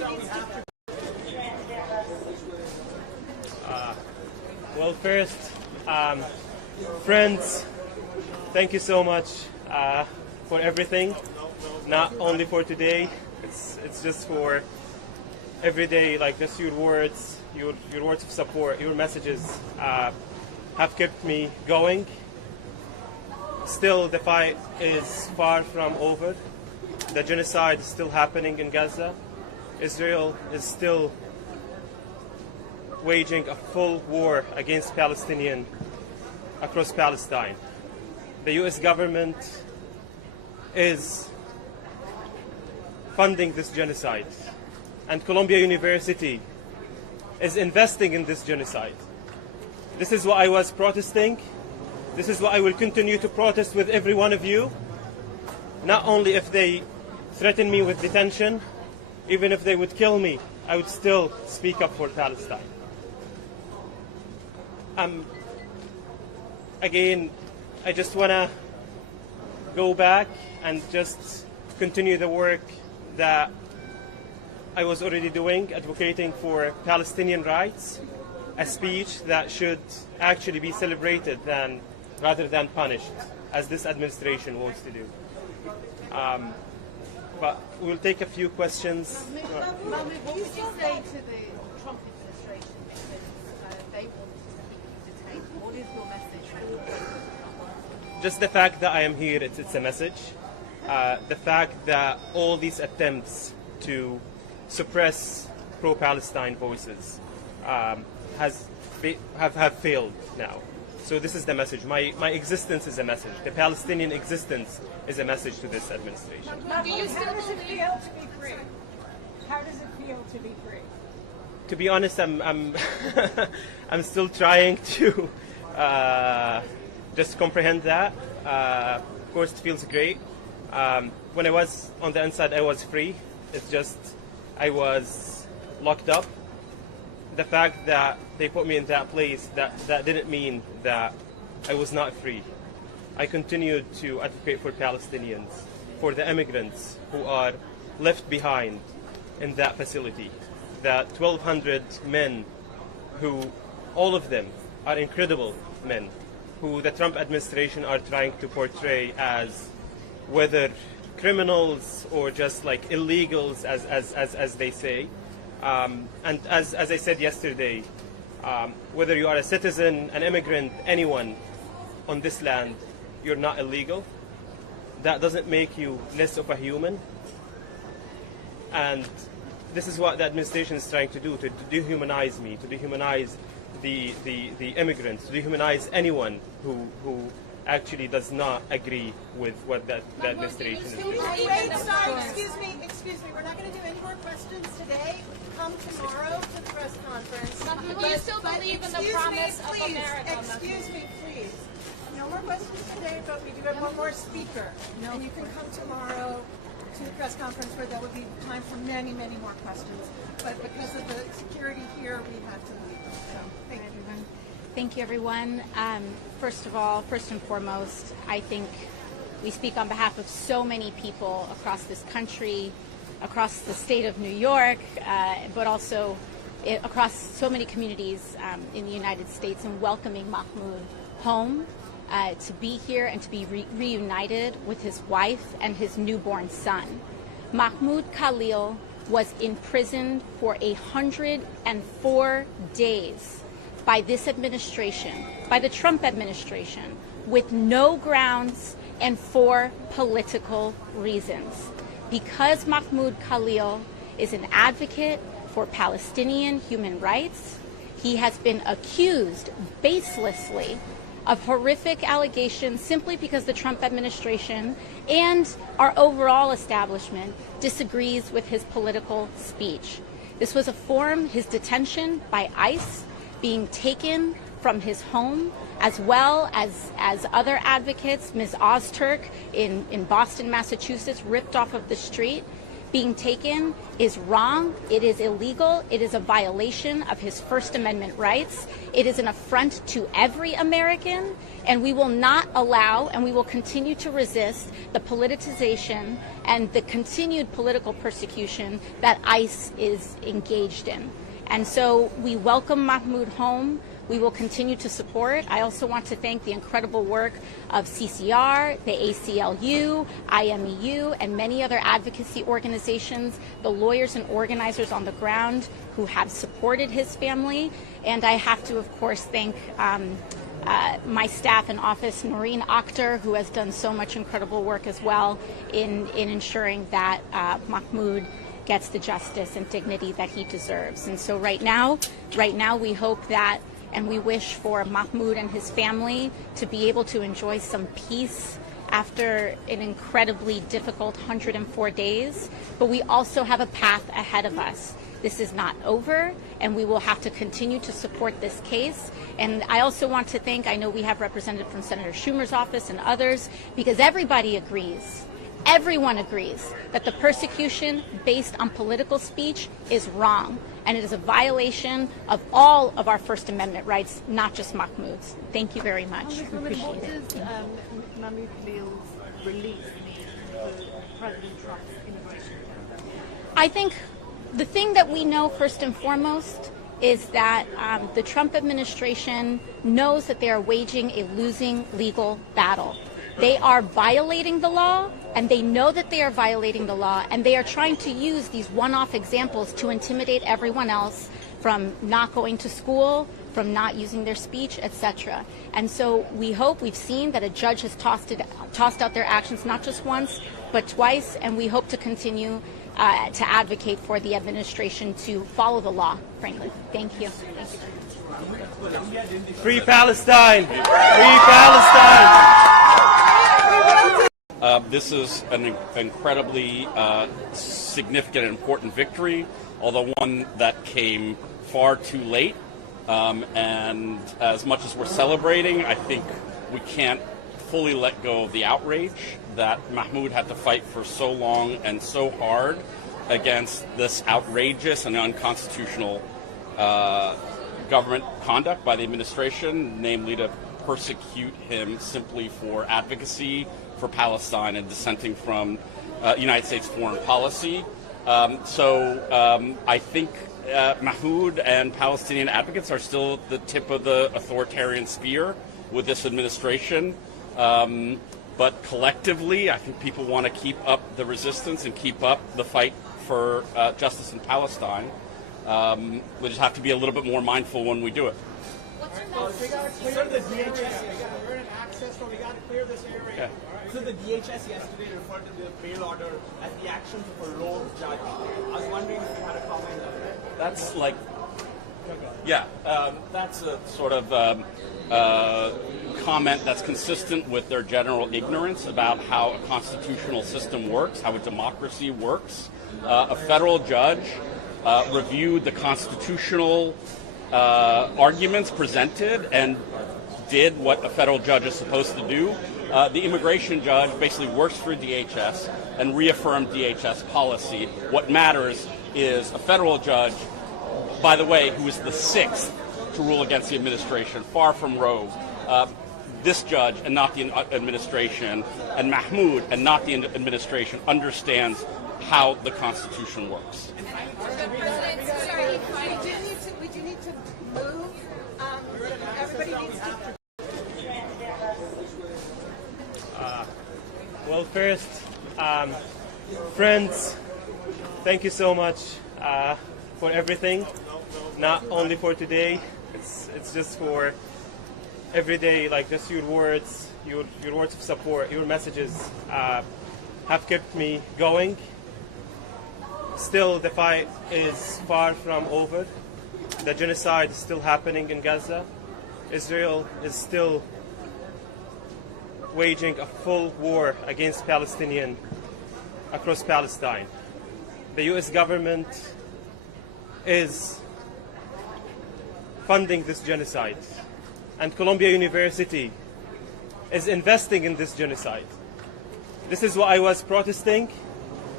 Well, first, friends, thank you so much for everything. Not only for today, it's just for every day. Like just your words of support, your messages have kept me going. Still, the fight is far from over. The genocide is still happening in Gaza. Israel is still waging a full war against Palestinians across Palestine. The U.S. government is funding this genocide, and Columbia University is investing in this genocide. This is what I was protesting. This is what I will continue to protest with every one of you. Not only if they threaten me with detention, even if they would kill me, I would still speak up for Palestine. Again, I just want to go back and just continue the work that I was already doing, advocating for Palestinian rights, a speech that should actually be celebrated rather than punished, as this administration wants to do. But we'll take a few questions. Mahmoud, what would you say to the Trump administration because they want to keep you detained? What is your message? Just the fact that I am here, it's a message. The fact that all these attempts to suppress pro-Palestine voices have failed now. So this is the message. My existence is a message. The Palestinian existence is a message to this administration. Do you still How does it believe? feel to be free? How does it feel to be free? To be honest, I'm I'm still trying to just comprehend that. Of course, it feels great. When I was on the inside, I was free. It's just I was locked up. The fact that they put me in that place, that didn't mean that I was not free. I continued to advocate for Palestinians, for the immigrants who are left behind in that facility. That 1,200 men who, all of them are incredible men, who the Trump administration are trying to portray as whether criminals or just like illegals, as they say. And as I said yesterday, whether you are a citizen, an immigrant, anyone on this land, you're not illegal. That doesn't make you less of a human. And this is what the administration is trying to do, to dehumanize me, to dehumanize the immigrants, to dehumanize anyone who actually does not agree with what the administration is doing. Wait, sorry, excuse me, we're not going to do any more questions today. Come tomorrow to the press conference. Do you still believe in the promise of America? Excuse me, please. No more questions today, but we do have one more speaker. And you can come tomorrow to the press conference where there will be time for many, many more questions. But because of the security here, we have to leave. So, thank you. Thank you, everyone. First of all, first and foremost, I think we speak on behalf of so many people across this country, across the state of New York, but also across so many communities in the United States, and welcoming Mahmood home to be here and to be reunited with his wife and his newborn son. Mahmoud Khalil was imprisoned for 104 days by this administration, by the Trump administration, with no grounds and for political reasons. Because Mahmoud Khalil is an advocate for Palestinian human rights, he has been accused baselessly of horrific allegations simply because the Trump administration and our overall establishment disagrees with his political speech. This was his detention by ICE, being taken from his home, as well as other advocates, Ms. Ozturk in Boston, Massachusetts, ripped off of the street. being taken is wrong. It is illegal. It is a violation of his First Amendment rights. It is an affront to every American, and we will not allow and we will continue to resist the politicization and the continued political persecution that ICE is engaged in. And so we welcome Mahmoud home. We will continue to support. I also want to thank the incredible work of CCR, the ACLU, IMEU, and many other advocacy organizations, the lawyers and organizers on the ground who have supported his family. And I have to, of course, thank my staff in office, Noreen Akhtar, who has done so much incredible work as well in ensuring that Mahmoud gets the justice and dignity that he deserves. And so right now we hope that and we wish for Mahmoud and his family to be able to enjoy some peace after an incredibly difficult 104 days. But we also have a path ahead of us. This is not over, and we will have to continue to support this case. And I also want to thank, I know we have representatives from Senator Schumer's office and others, because everybody agrees. Everyone agrees that the persecution based on political speech is wrong, and it is a violation of all of our First Amendment rights, not just Mahmoud's. Thank you very much. What does Mahmoud Khalil's release mean for President Trump's immigration agenda? I think the thing that we know first and foremost is that the Trump administration knows that they are waging a losing legal battle. They are violating the law, and they know that they are violating the law, and they are trying to use these one-off examples to intimidate everyone else from not going to school, from not using their speech, etc. And so we've seen that a judge has tossed out their actions not just once, but twice, and we hope to continue to advocate for the administration to follow the law, frankly. Thank you. Thank you. Free Palestine! Free Palestine! This is an incredibly significant and important victory, although one that came far too late. And as much as we're celebrating, I think we can't fully let go of the outrage that Mahmoud had to fight for so long and so hard against this outrageous and unconstitutional government conduct by the administration, namely to persecute him simply for advocacy for Palestine and dissenting from United States foreign policy. I think Mahmoud and Palestinian advocates are still the tip of the authoritarian spear with this administration. But collectively, I think people want to keep up the resistance and keep up the fight for justice in Palestine. We just have to be a little bit more mindful when we do it. We got to clear the DHS. We're in access, so we got to clear this area. Yeah. So the DHS yesterday referred to the bail order as the actions of a lone judge. I was wondering if you had a comment on that. That's like, yeah, that's a sort of comment that's consistent with their general ignorance about how a constitutional system works, how a democracy works. A federal judge reviewed the constitutional arguments presented and did what a federal judge is supposed to do. The immigration judge basically works for DHS and reaffirmed DHS policy. What matters is a federal judge, by the way, who is the sixth to rule against the administration, far from rogue. This judge and not the administration, and Mahmoud and not the administration, understands how the Constitution works. We do need to move. Everybody needs to. Well, first, friends, thank you so much for everything. Not only for today, it's just for every day. Like just your words of support, your messages have kept me going. Still, the fight is far from over. The genocide is still happening in Gaza. Israel is still waging a full war against Palestinians across Palestine. The U.S. government is funding this genocide, and Columbia University is investing in this genocide. This is what I was protesting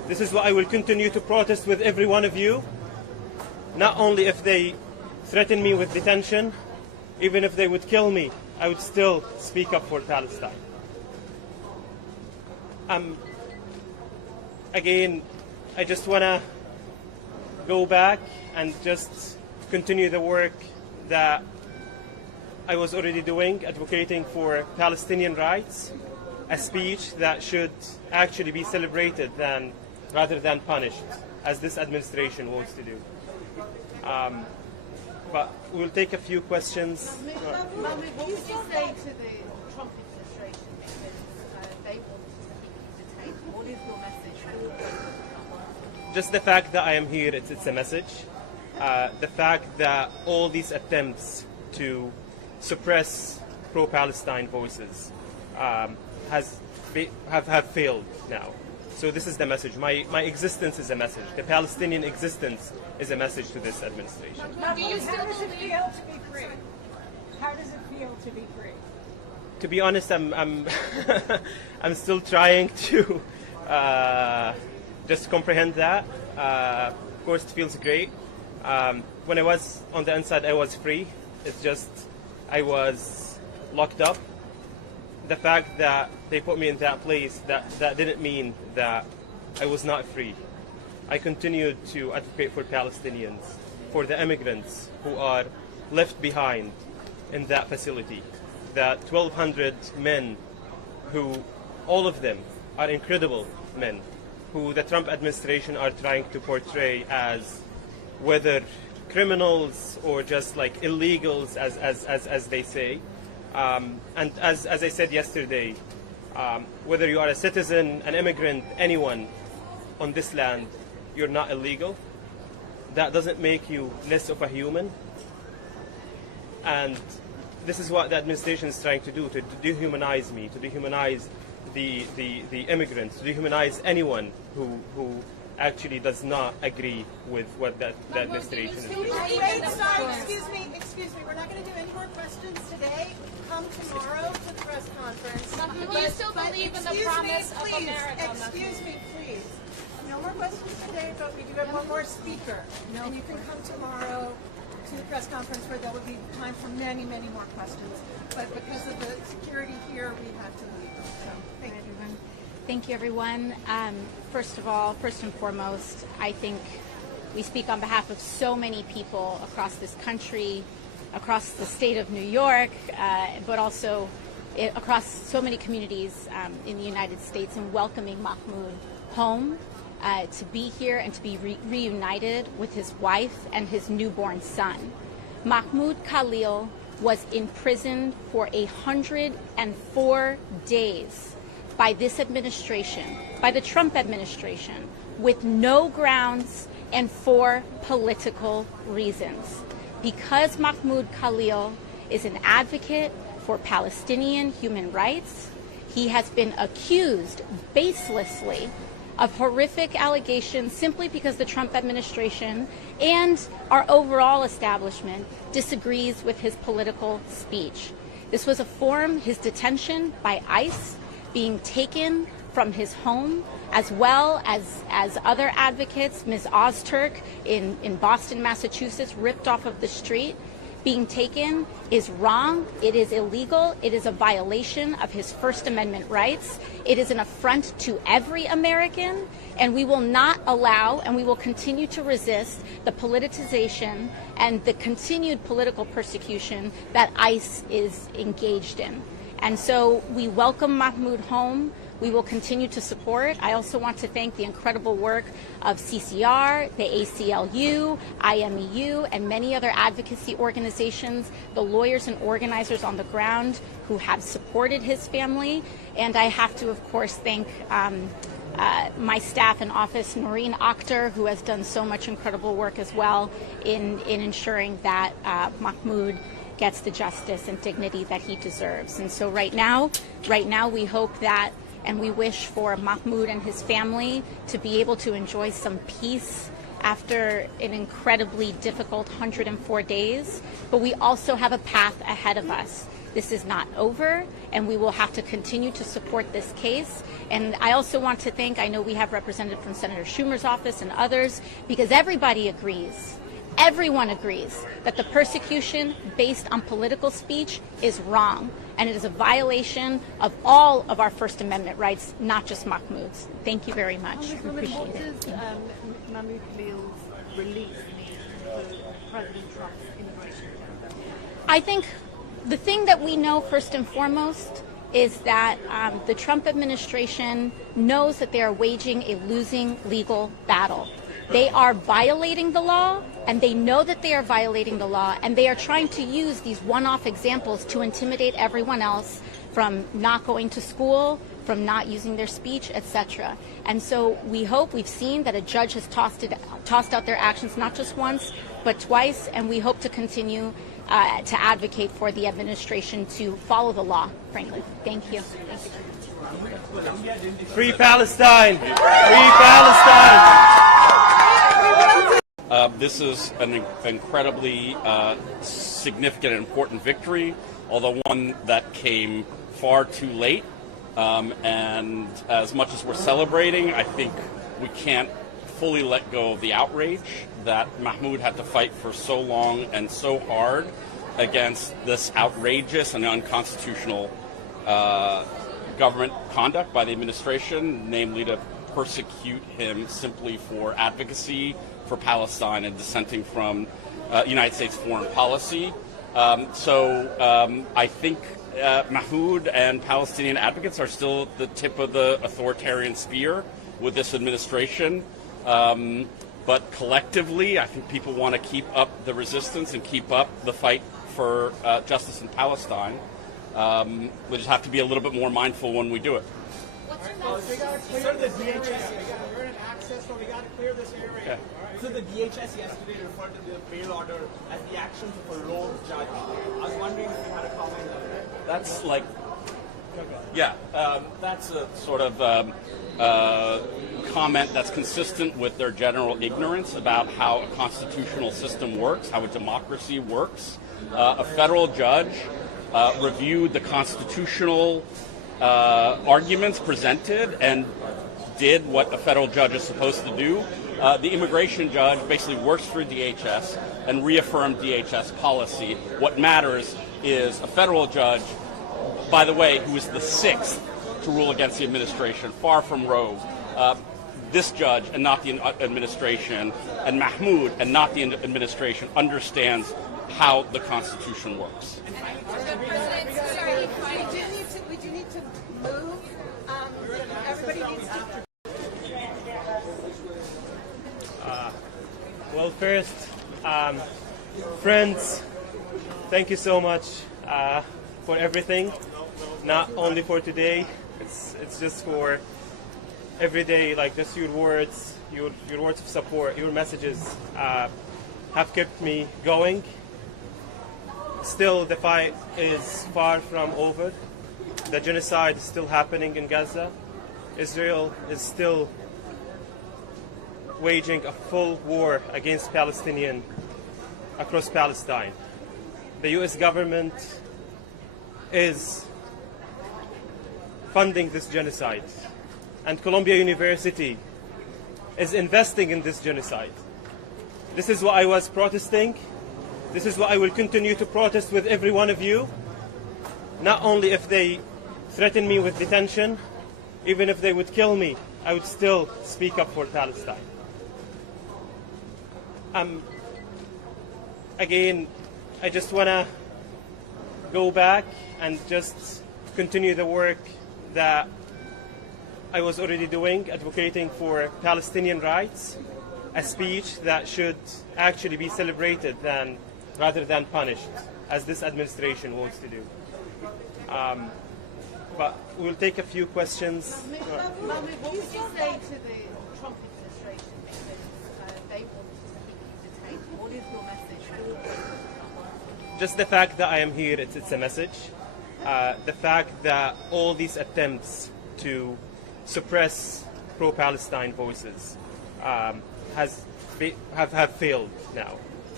This is why I will continue to protest with every one of you, not only if they threaten me with detention, even if they would kill me, I would still speak up for Palestine. Again, I just want to go back and just continue the work that I was already doing, advocating for Palestinian rights, a speech that should actually be celebrated rather than punished, as this administration wants to do. But we'll take a few questions. Mahmoud, what would you say to the Trump administration because they want to keep you detained? What is your message? Just the fact that I am here, it's a message. The fact that all these attempts to suppress pro-Palestine voices have failed now. So this is the message. My existence is a message. The Palestinian existence is a message to this administration. Do you still How does it believe? feel to be free? How does it feel to be free? To be honest, I'm I'm still trying to just comprehend that. Of course, it feels great. When I was on the inside, I was free. It's just I was locked up. The fact that they put me in that place, that didn't mean that I was not free. I continued to advocate for Palestinians, for the immigrants who are left behind in that facility. That 1,200 men who, all of them are incredible men, who the Trump administration are trying to portray as whether criminals or just like illegals, as they say. And as I said yesterday, whether you are a citizen, an immigrant, anyone on this land, you're not illegal. That doesn't make you less of a human. And this is what the administration is trying to do, to dehumanize me, to dehumanize the immigrants, to dehumanize anyone who actually does not agree with what the administration is doing. Wait, sorry, excuse me. We're not going to do any more questions today. Come tomorrow to the press conference. Do you still believe in the promise of America? Excuse me, please. No more questions today, but we do have one more speaker. And you can come tomorrow to the press conference where there will be time for many, many more questions. But because of the security here, we have to leave. So, thank you. Thank you, everyone. First and foremost, I think we speak on behalf of so many people across this country, across the state of New York, but also across so many communities in the United States, in welcoming Mahmoud home, to be here and to be reunited with his wife and his newborn son. Mahmoud Khalil was imprisoned for 104 days by this administration, by the Trump administration, with no grounds and for political reasons. Because Mahmoud Khalil is an advocate for Palestinian human rights, he has been accused baselessly of horrific allegations simply because the Trump administration and our overall establishment disagrees with his political speech. This was his detention by ICE, being taken from his home, as well as other advocates, Ms. Ozturk in Boston, Massachusetts, ripped off of the street, being taken is wrong. It is illegal. It is a violation of his First Amendment rights. It is an affront to every American, and we will not allow and we will continue to resist the politicization and the continued political persecution that ICE is engaged in. And so we welcome Mahmoud home. We will continue to support. I also want to thank the incredible work of CCR, the ACLU, IMEU, and many other advocacy organizations, the lawyers and organizers on the ground who have supported his family. And I have to, of course, thank my staff in office, Noreen Akhtar, who has done so much incredible work as well in ensuring that Mahmoud gets the justice and dignity that he deserves. And so right now we hope that and we wish for Mahmoud and his family to be able to enjoy some peace after an incredibly difficult 104 days. But we also have a path ahead of us. This is not over, and we will have to continue to support this case. And I also want to thank, I know we have representatives from Senator Schumer's office and others, because everybody agrees, everyone agrees that the persecution based on political speech is wrong, and it is a violation of all of our First Amendment rights, not just Mahmoud's. Thank you very much. Appreciate What it. does Mahmoud Khalil's release mean for President Trump's immigration agenda? I think the thing that we know first and foremost is that the Trump administration knows that they are waging a losing legal battle. They are violating the law, and they know that they are violating the law, and they are trying to use these one-off examples to intimidate everyone else from not going to school, from not using their speech, etc. And so we hope, we've seen that a judge has tossed out their actions not just once, but twice, and we hope to continue to advocate for the administration to follow the law, frankly. Thank you. Free Palestine! Free Palestine! This is an incredibly significant and important victory, although one that came far too late. And as much as we're celebrating, I think we can't fully let go of the outrage that Mahmoud had to fight for so long and so hard against this outrageous and unconstitutional government conduct by the administration, namely to persecute him simply for advocacy for Palestine and dissenting from United States foreign policy. I think Mahmoud and Palestinian advocates are still at the tip of the authoritarian spear with this administration. But collectively, I think people want to keep up the resistance and keep up the fight for justice in Palestine. We just have to be a little bit more mindful when we do it. We got to clear the DHS. We're in access, so we got to clear this area. Okay. So the DHS yesterday referred to the bail order as the actions of a rogue judge. I was wondering if you had a comment on that. That's like, yeah, that's a sort of comment that's consistent with their general ignorance about how a constitutional system works, how a democracy works. A federal judge reviewed the constitutional arguments presented and did what a federal judge is supposed to do. The immigration judge basically works for DHS and reaffirmed DHS policy. What matters is a federal judge, by the way, who is the sixth to rule against the administration, far from rogue. This judge and not the administration, and Mahmoud and not the administration, understands how the Constitution works. We do need to move. Everybody needs to. Well, first, friends, thank you so much for everything. Not only for today, it's just for every day. Like just your words of support, your messages have kept me going. Still, the fight is far from over. The genocide is still happening in Gaza. Israel is still waging a full war against Palestinians across Palestine. The U.S. government is funding this genocide, and Columbia University is investing in this genocide. This is what I was protesting. This is what I will continue to protest with every one of you. Not only if they threaten me with detention, even if they would kill me, I would still speak up for Palestine. Again, I just want to go back and just continue the work that I was already doing, advocating for Palestinian rights, a speech that should actually be celebrated rather than punished, as this administration wants to do. But we'll take a few questions. Mahmoud, what would you say to the Trump administration because they want to keep you detained? What is your message? Just the fact that I am here, it's a message. The fact that all these attempts to suppress pro-Palestine voices have failed now.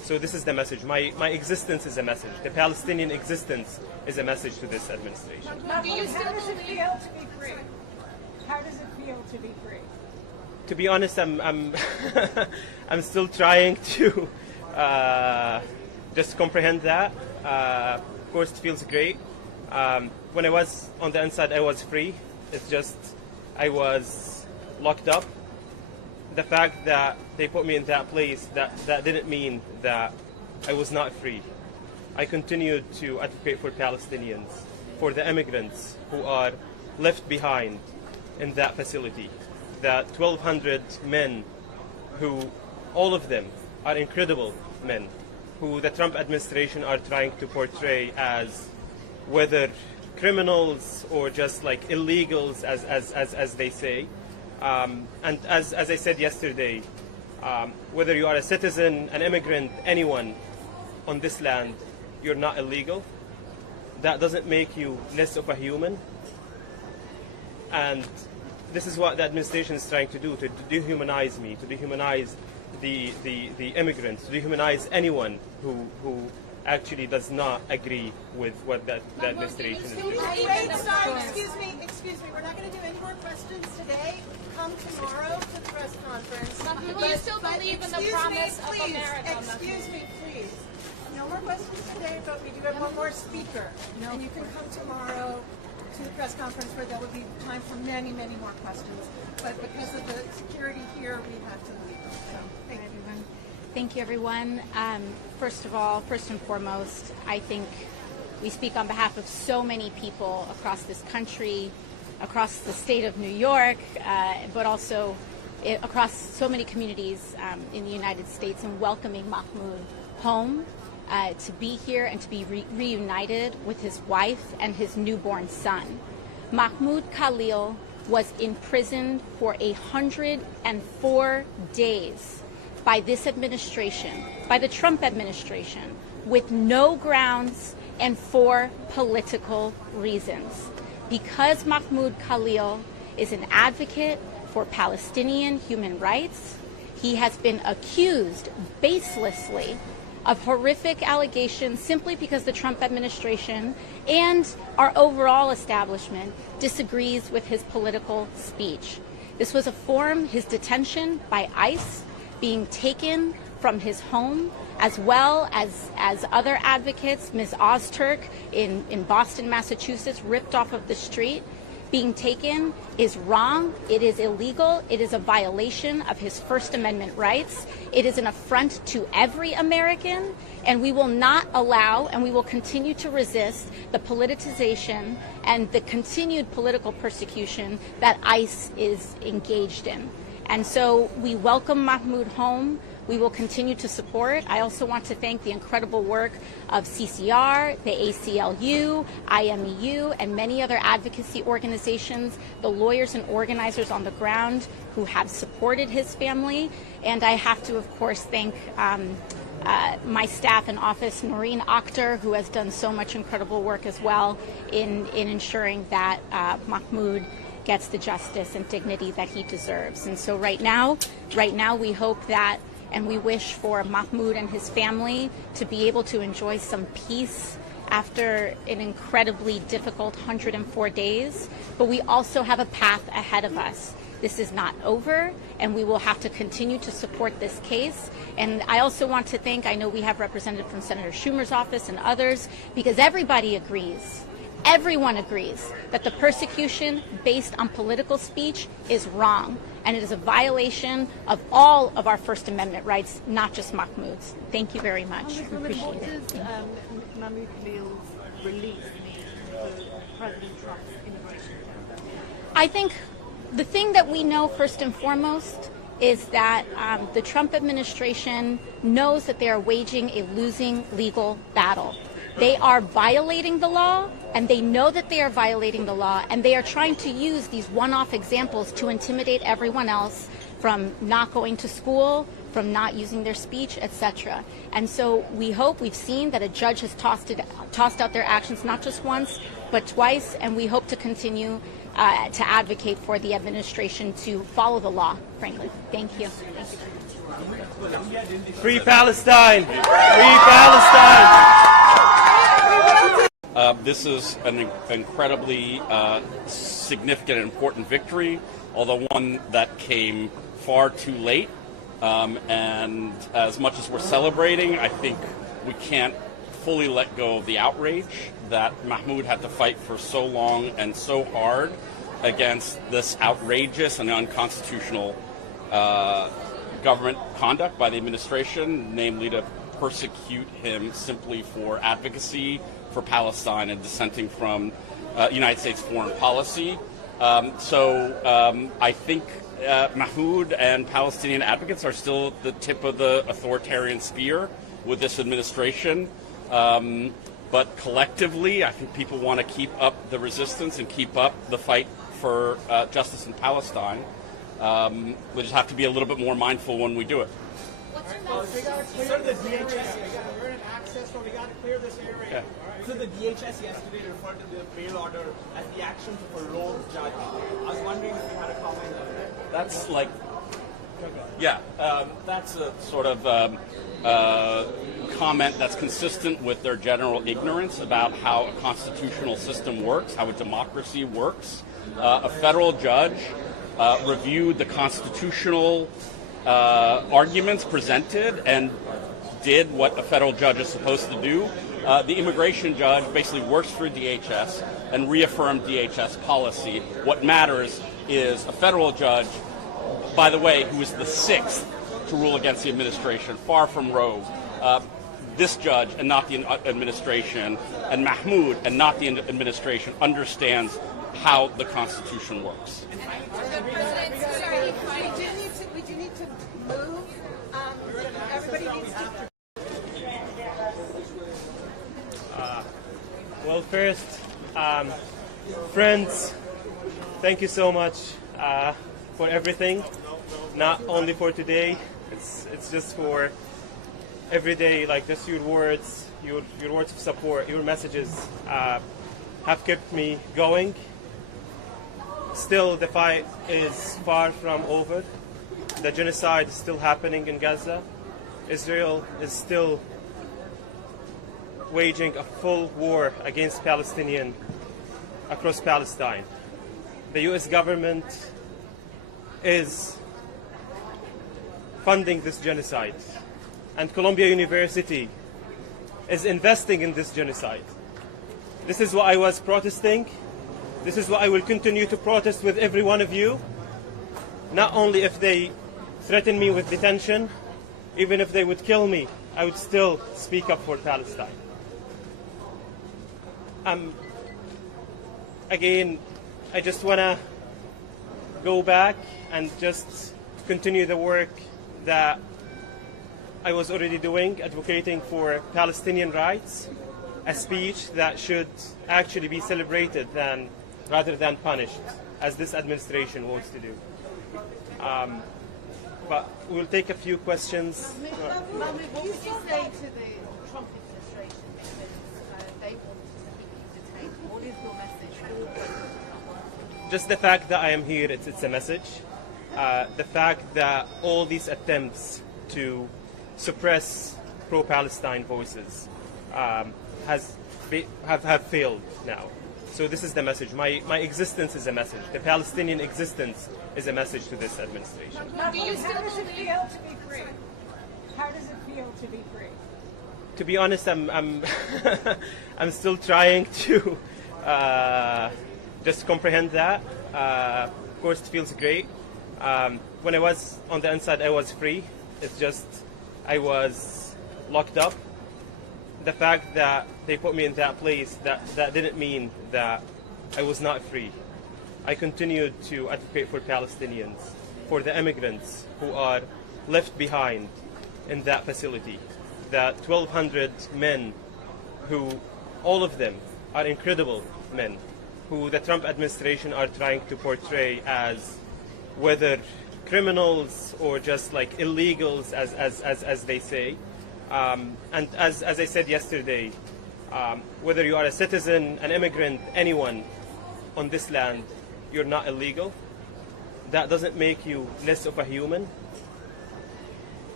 So this is the message. My existence is a message. The Palestinian existence is a message to this administration. Do you still How does it believe? feel to be free? How does it feel to be free? To be honest, I'm I'm still trying to just comprehend that. Of course, it feels great. When I was on the inside, I was free. It's just I was locked up. The fact that they put me in that place, that didn't mean that I was not free. I continued to advocate for Palestinians, for the immigrants who are left behind in that facility. The 1,200 men who, all of them are incredible men, who the Trump administration are trying to portray as whether criminals or just like illegals, as they say. And as I said yesterday, whether you are a citizen, an immigrant, anyone on this land, you're not illegal. That doesn't make you less of a human. And this is what the administration is trying to do, to dehumanize me, to dehumanize the immigrants, to dehumanize anyone who actually does not agree with what the administration is doing. Wait, sorry, excuse me. We're not going to do any more questions today. Come tomorrow to the press conference. Do you still believe in the promise of America? Excuse me, please. No more questions today, but we do have one more speaker. And you can come tomorrow to the press conference where there will be time for many, many more questions. But because of the security here, we have to leave. So, thank you. Thank you, everyone. First of all, first and foremost, I think we speak on behalf of so many people across this country, across the state of New York, but also across so many communities in the United States, and welcoming Mahmoud home to be here and to be reunited with his wife and his newborn son. Mahmoud Khalil was imprisoned for 104 days by this administration, by the Trump administration, with no grounds and for political reasons. Because Mahmoud Khalil is an advocate for Palestinian human rights, he has been accused baselessly of horrific allegations simply because the Trump administration and our overall establishment disagrees with his political speech. This was his detention by ICE, being taken from his home, as well as other advocates, Ms. Ozturk in Boston, Massachusetts, ripped off of the street, being taken is wrong. It is illegal. It is a violation of his First Amendment rights. It is an affront to every American, and we will not allow, and we will continue to resist the politicization and the continued political persecution that ICE is engaged in. And so we welcome Mahmoud home. We will continue to support. I also want to thank the incredible work of CCR, the ACLU, IMEU, and many other advocacy organizations, the lawyers and organizers on the ground who have supported his family. And I have to, of course, thank my staff in office, Noreen Akhtar, who has done so much incredible work as well in ensuring that Mahmoud gets the justice and dignity that he deserves. And so right now we hope that, and we wish for Mahmoud and his family to be able to enjoy some peace after an incredibly difficult 104 days. But we also have a path ahead of us. This is not over, and we will have to continue to support this case. And I also want to thank, I know we have representative from Senator Schumer's office and others, because everybody agrees. Everyone agrees that the persecution based on political speech is wrong, and it is a violation of all of our First Amendment rights, not just Mahmoud's. Thank you very much. We appreciate What it. does Mahmoud Khalil's release mean for President Trump's immigration agenda? I think the thing that we know first and foremost is that the Trump administration knows that they are waging a losing legal battle. They are violating the law, and they know that they are violating the law, and they are trying to use these one-off examples to intimidate everyone else from not going to school, from not using their speech, etc. And so we hope, we've seen that a judge has tossed out their actions not just once, but twice, and we hope to continue to advocate for the administration to follow the law, frankly. Thank you. Thank you. Free Palestine! Free Palestine! This is an incredibly significant and important victory, although one that came far too late. And as much as we're celebrating, I think we can't fully let go of the outrage that Mahmoud had to fight for so long and so hard against this outrageous and unconstitutional government conduct by the administration, namely to persecute him simply for advocacy for Palestine and dissenting from United States foreign policy. I think Mahmoud and Palestinian advocates are still at the tip of the authoritarian spear with this administration. But collectively, I think people want to keep up the resistance and keep up the fight for justice in Palestine. We just have to be a little bit more mindful when we do it. Sir, the DHS, we're in access, so we got to clear this area. Yeah. So the DHS yesterday referred to the bail order as the actions of a lone judge. I was wondering if you had a comment on that. That's like, yeah, that's a sort of comment that's consistent with their general ignorance about how a constitutional system works, how a democracy works. A federal judge reviewed the constitutional arguments presented and did what a federal judge is supposed to do. The immigration judge basically works for DHS and reaffirmed DHS policy. What matters is a federal judge, by the way, who is the sixth to rule against the administration, far from rogue. This judge and not the administration, and Mahmoud and not the administration, understands how the Constitution works. Sorry, we do need to move. Everybody needs to. Well, first, friends, thank you so much for everything. Not only for today, it's just for every day. Like just your words of support, your messages have kept me going. Still, the fight is far from over. The genocide is still happening in Gaza. Israel is still waging a full war against Palestinians across Palestine. The U.S. government is funding this genocide, and Columbia University is investing in this genocide. This is what I was protesting. This is what I will continue to protest with every one of you. Not only if they threaten me with detention, even if they would kill me, I would still speak up for Palestine. Again, I just want to go back and just continue the work that I was already doing, advocating for Palestinian rights, a speech that should actually be celebrated rather than punished, as this administration wants to do. But we'll take a few questions. Mahmoud, what would you say to the Trump administration because they want to keep you detained? What is your message? Just the fact that I am here, it's a message. The fact that all these attempts to suppress pro-Palestine voices have failed now. So this is the message. My existence is a message. The Palestinian existence is a message to this administration. Do you still How does it believe? feel to be free? How does it feel to be free? To be honest, I'm I'm still trying to just comprehend that. Of course, it feels great. When I was on the inside, I was free. It's just I was locked up. The fact that they put me in that place, that didn't mean that I was not free. I continued to advocate for Palestinians, for the immigrants who are left behind in that facility. The 1,200 men who, all of them are incredible men, who the Trump administration are trying to portray as whether criminals or just like illegals, as they say. And as I said yesterday, whether you are a citizen, an immigrant, anyone on this land, you're not illegal. That doesn't make you less of a human.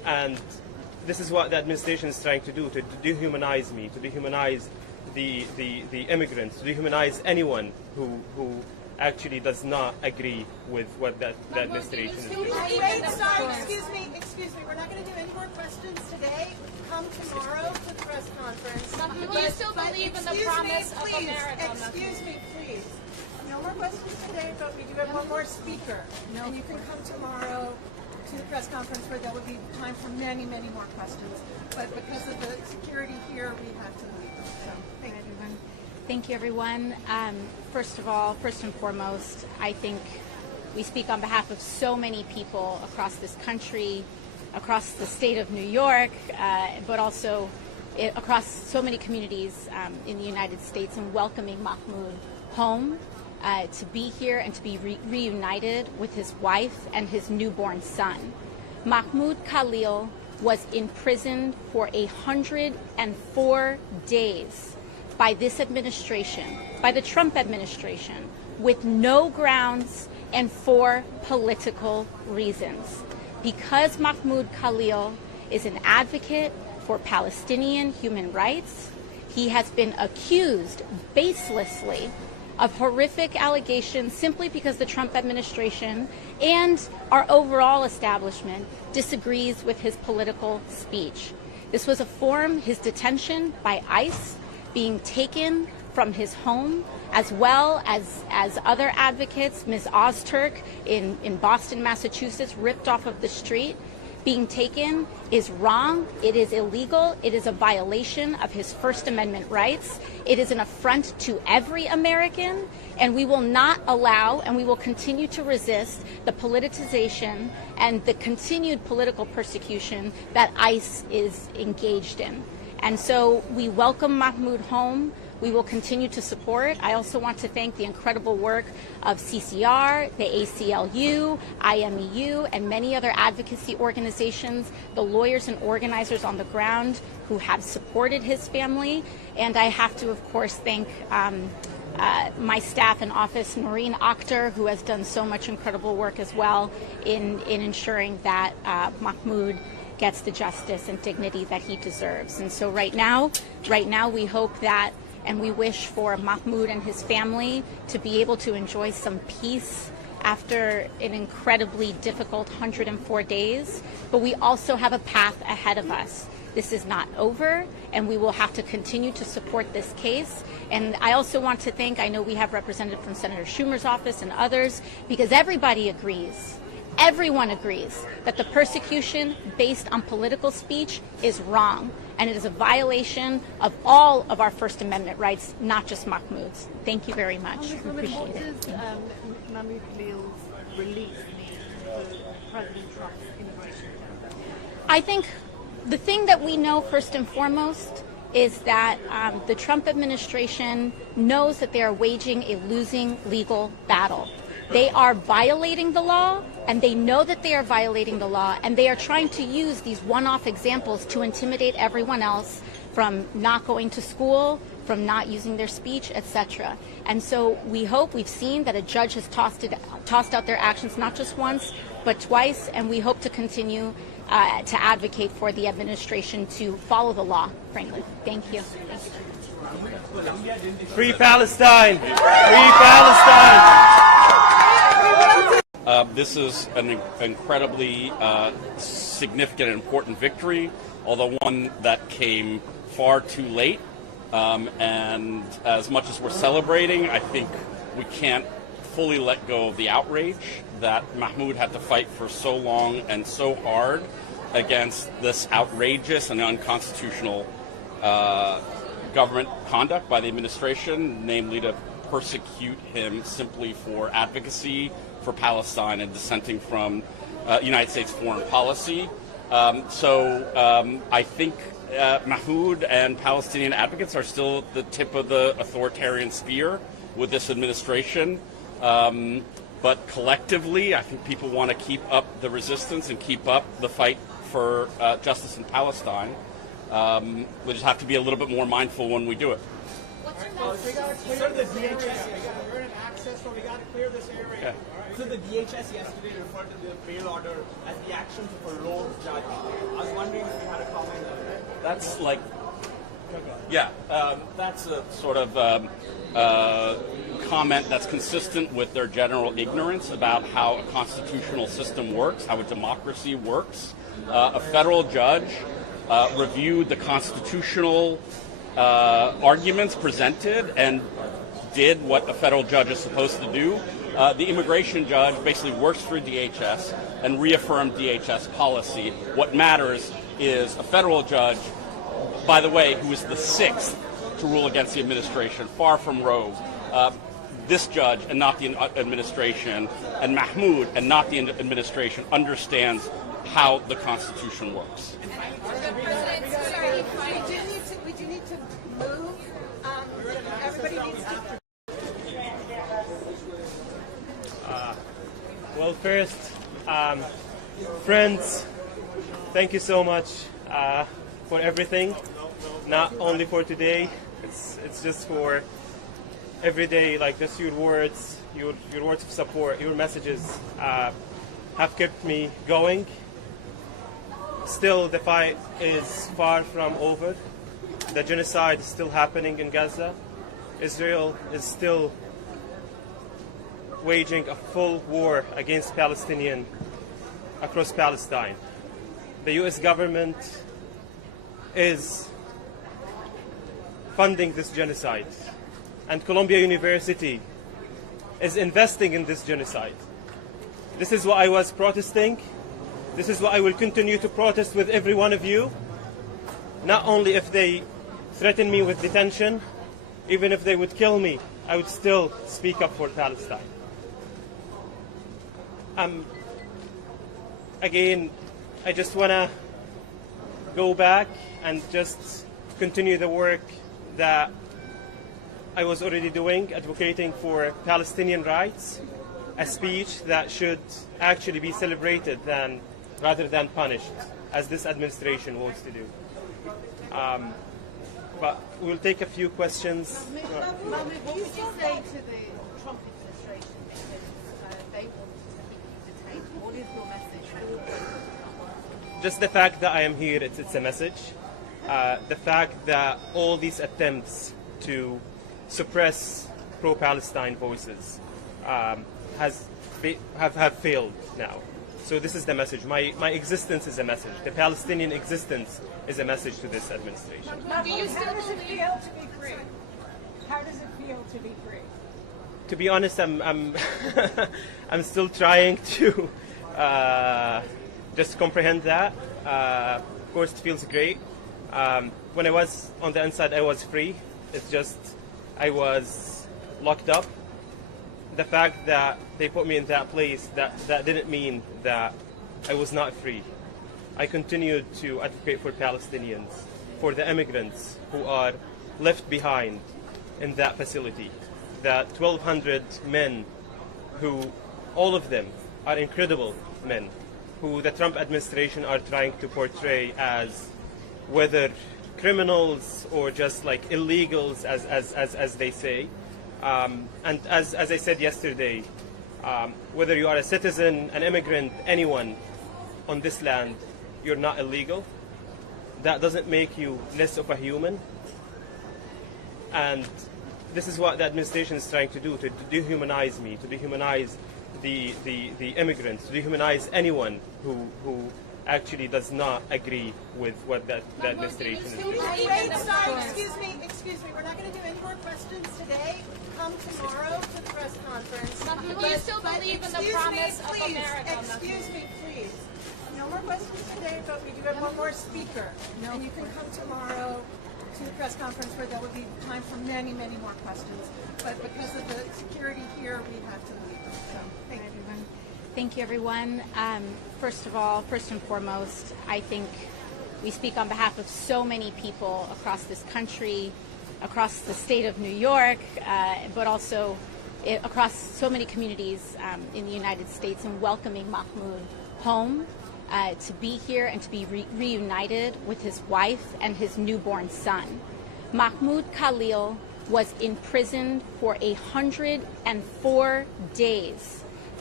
And this is what the administration is trying to do, to dehumanize me, to dehumanize the immigrants, to dehumanize anyone who actually does not agree with what the administration is doing. Wait, sorry, excuse me. We're not going to do any more questions today. Come tomorrow to the press conference. Do you still believe in the promise of America? Excuse me, please. No more questions today, but we do have one more speaker. And you can come tomorrow to the press conference where there will be time for many, many more questions. But because of the security here, we have to leave. So, thank you. Thank you, everyone. First of all, first and foremost, I think we speak on behalf of so many people across this country, across the state of New York, but also across so many communities in the United States, and welcoming Mahmoud home to be here and to be reunited with his wife and his newborn son. Mahmoud Khalil was imprisoned for 104 days by this administration, by the Trump administration, with no grounds and for political reasons. Because Mahmoud Khalil is an advocate for Palestinian human rights, he has been accused baselessly of horrific allegations simply because the Trump administration and our overall establishment disagrees with his political speech. This was his detention by ICE, being taken from his home, as well as other advocates, Ms. Ozturk in Boston, Massachusetts, ripped off of the street, being taken is wrong. It is illegal. It is a violation of his First Amendment rights. It is an affront to every American, and we will not allow, and we will continue to resist the politicization and the continued political persecution that ICE is engaged in. And so we welcome Mahmoud home. We will continue to support. I also want to thank the incredible work of CCR, the ACLU, IMEU, and many other advocacy organizations, the lawyers and organizers on the ground who have supported his family. And I have to, of course, thank my staff in office, Noreen Akhtar, who has done so much incredible work as well in ensuring that Mahmoud gets the justice and dignity that he deserves. And so right now we hope that, and we wish for Mahmoud and his family to be able to enjoy some peace after an incredibly difficult 104 days. But we also have a path ahead of us. This is not over, and we will have to continue to support this case. And I also want to thank, I know we have representatives from Senator Schumer's office and others, because everybody agrees. Everyone agrees that the persecution based on political speech is wrong, and it is a violation of all of our First Amendment rights, not just Mahmoud's. Thank you very much. We appreciate it. What does Mahmoud Khalil's release mean for President Trump's immigration agenda? I think the thing that we know first and foremost is that the Trump administration knows that they are waging a losing legal battle. They are violating the law, and they know that they are violating the law, and they are trying to use these one-off examples to intimidate everyone else from not going to school, from not using their speech, etc. And so we've seen that a judge has tossed out their actions not just once, but twice, and we hope to continue to advocate for the administration to follow the law, frankly. Thank you. Free Palestine! Free Palestine! This is an incredibly significant and important victory, although one that came far too late. And as much as we're celebrating, I think we can't fully let go of the outrage that Mahmoud had to fight for so long and so hard against this outrageous and unconstitutional government conduct by the administration, namely to persecute him simply for advocacy for Palestine and dissenting from United States foreign policy. I think Mahmoud and Palestinian advocates are still at the tip of the authoritarian spear with this administration. But collectively, I think people want to keep up the resistance and keep up the fight for justice in Palestine. We just have to be a little bit more mindful when we do it. We got to clear the DHS. We're in access, so we got to clear this area. Okay. All right. So the DHS yesterday referred to the bail order as the actions of a rogue judge. I was wondering if you had a comment on that. That's like, yeah, that's a sort of comment that's consistent with their general ignorance about how a constitutional system works, how a democracy works. A federal judge reviewed the constitutional arguments presented and did what a federal judge is supposed to do. The immigration judge basically works for DHS and reaffirmed DHS policy. What matters is a federal judge, by the way, who is the sixth to rule against the administration, far from rogue. This judge and not the administration, and Mahmood and not the administration, understands how the Constitution works. We do need to move. Everybody needs to. Well, first, friends, thank you so much for everything. Not only for today, it's just for every day. Like just your words of support, your messages have kept me going. Still, the fight is far from over. The genocide is still happening in Gaza. Israel is still waging a full war against Palestinians across Palestine. The U.S. government is funding this genocide, and Columbia University is investing in this genocide. This is what I was protesting. This is what I will continue to protest with every one of you. Not only if they threaten me with detention, even if they would kill me, I would still speak up for Palestine. Again, I just want to go back and just continue the work that I was already doing, advocating for Palestinian rights, a speech that should actually be celebrated rather than punished, as this administration wants to do. But we'll take a few questions. Mahmoud, what would you say to the Trump administration because they want to keep you detained? What is your message? Just the fact that I am here, it's a message. The fact that all these attempts to suppress pro-Palestine voices have failed now. So this is the message. My existence is a message. The Palestinian existence is a message to this administration. Do you still How does it believe? feel to be free? How does it feel to be free? To be honest, I'm still trying to just comprehend that. Of course, it feels great. When I was on the inside, I was free. It's just I was locked up. The fact that they put me in that place, that didn't mean that I was not free. I continued to advocate for Palestinians, for the immigrants who are left behind in that facility. The 1,200 men who, all of them are incredible men, who the Trump administration are trying to portray as whether criminals or just like illegals, as they say. And as I said yesterday, whether you are a citizen, an immigrant, anyone on this land, you're not illegal. That doesn't make you less of a human. And this is what the administration is trying to do, to dehumanize me, to dehumanize the immigrants, to dehumanize anyone who actually does not agree with what the administration is doing. Wait, sorry, excuse me. We're not going to do any more questions today. Come tomorrow to the press conference. Do you still believe in the promise of America? Excuse me, please. No more questions today, but we do have one more speaker. And you can come tomorrow to the press conference where there will be time for many, many more questions. But because of the security here, we have to leave. So, thank you. Thank you, everyone. First of all, first and foremost, I think we speak on behalf of so many people across this country, across the state of New York, but also across so many communities in the United States, in welcoming Mahmoud home, to be here and to be reunited with his wife and his newborn son. Mahmoud Khalil was imprisoned for 104 days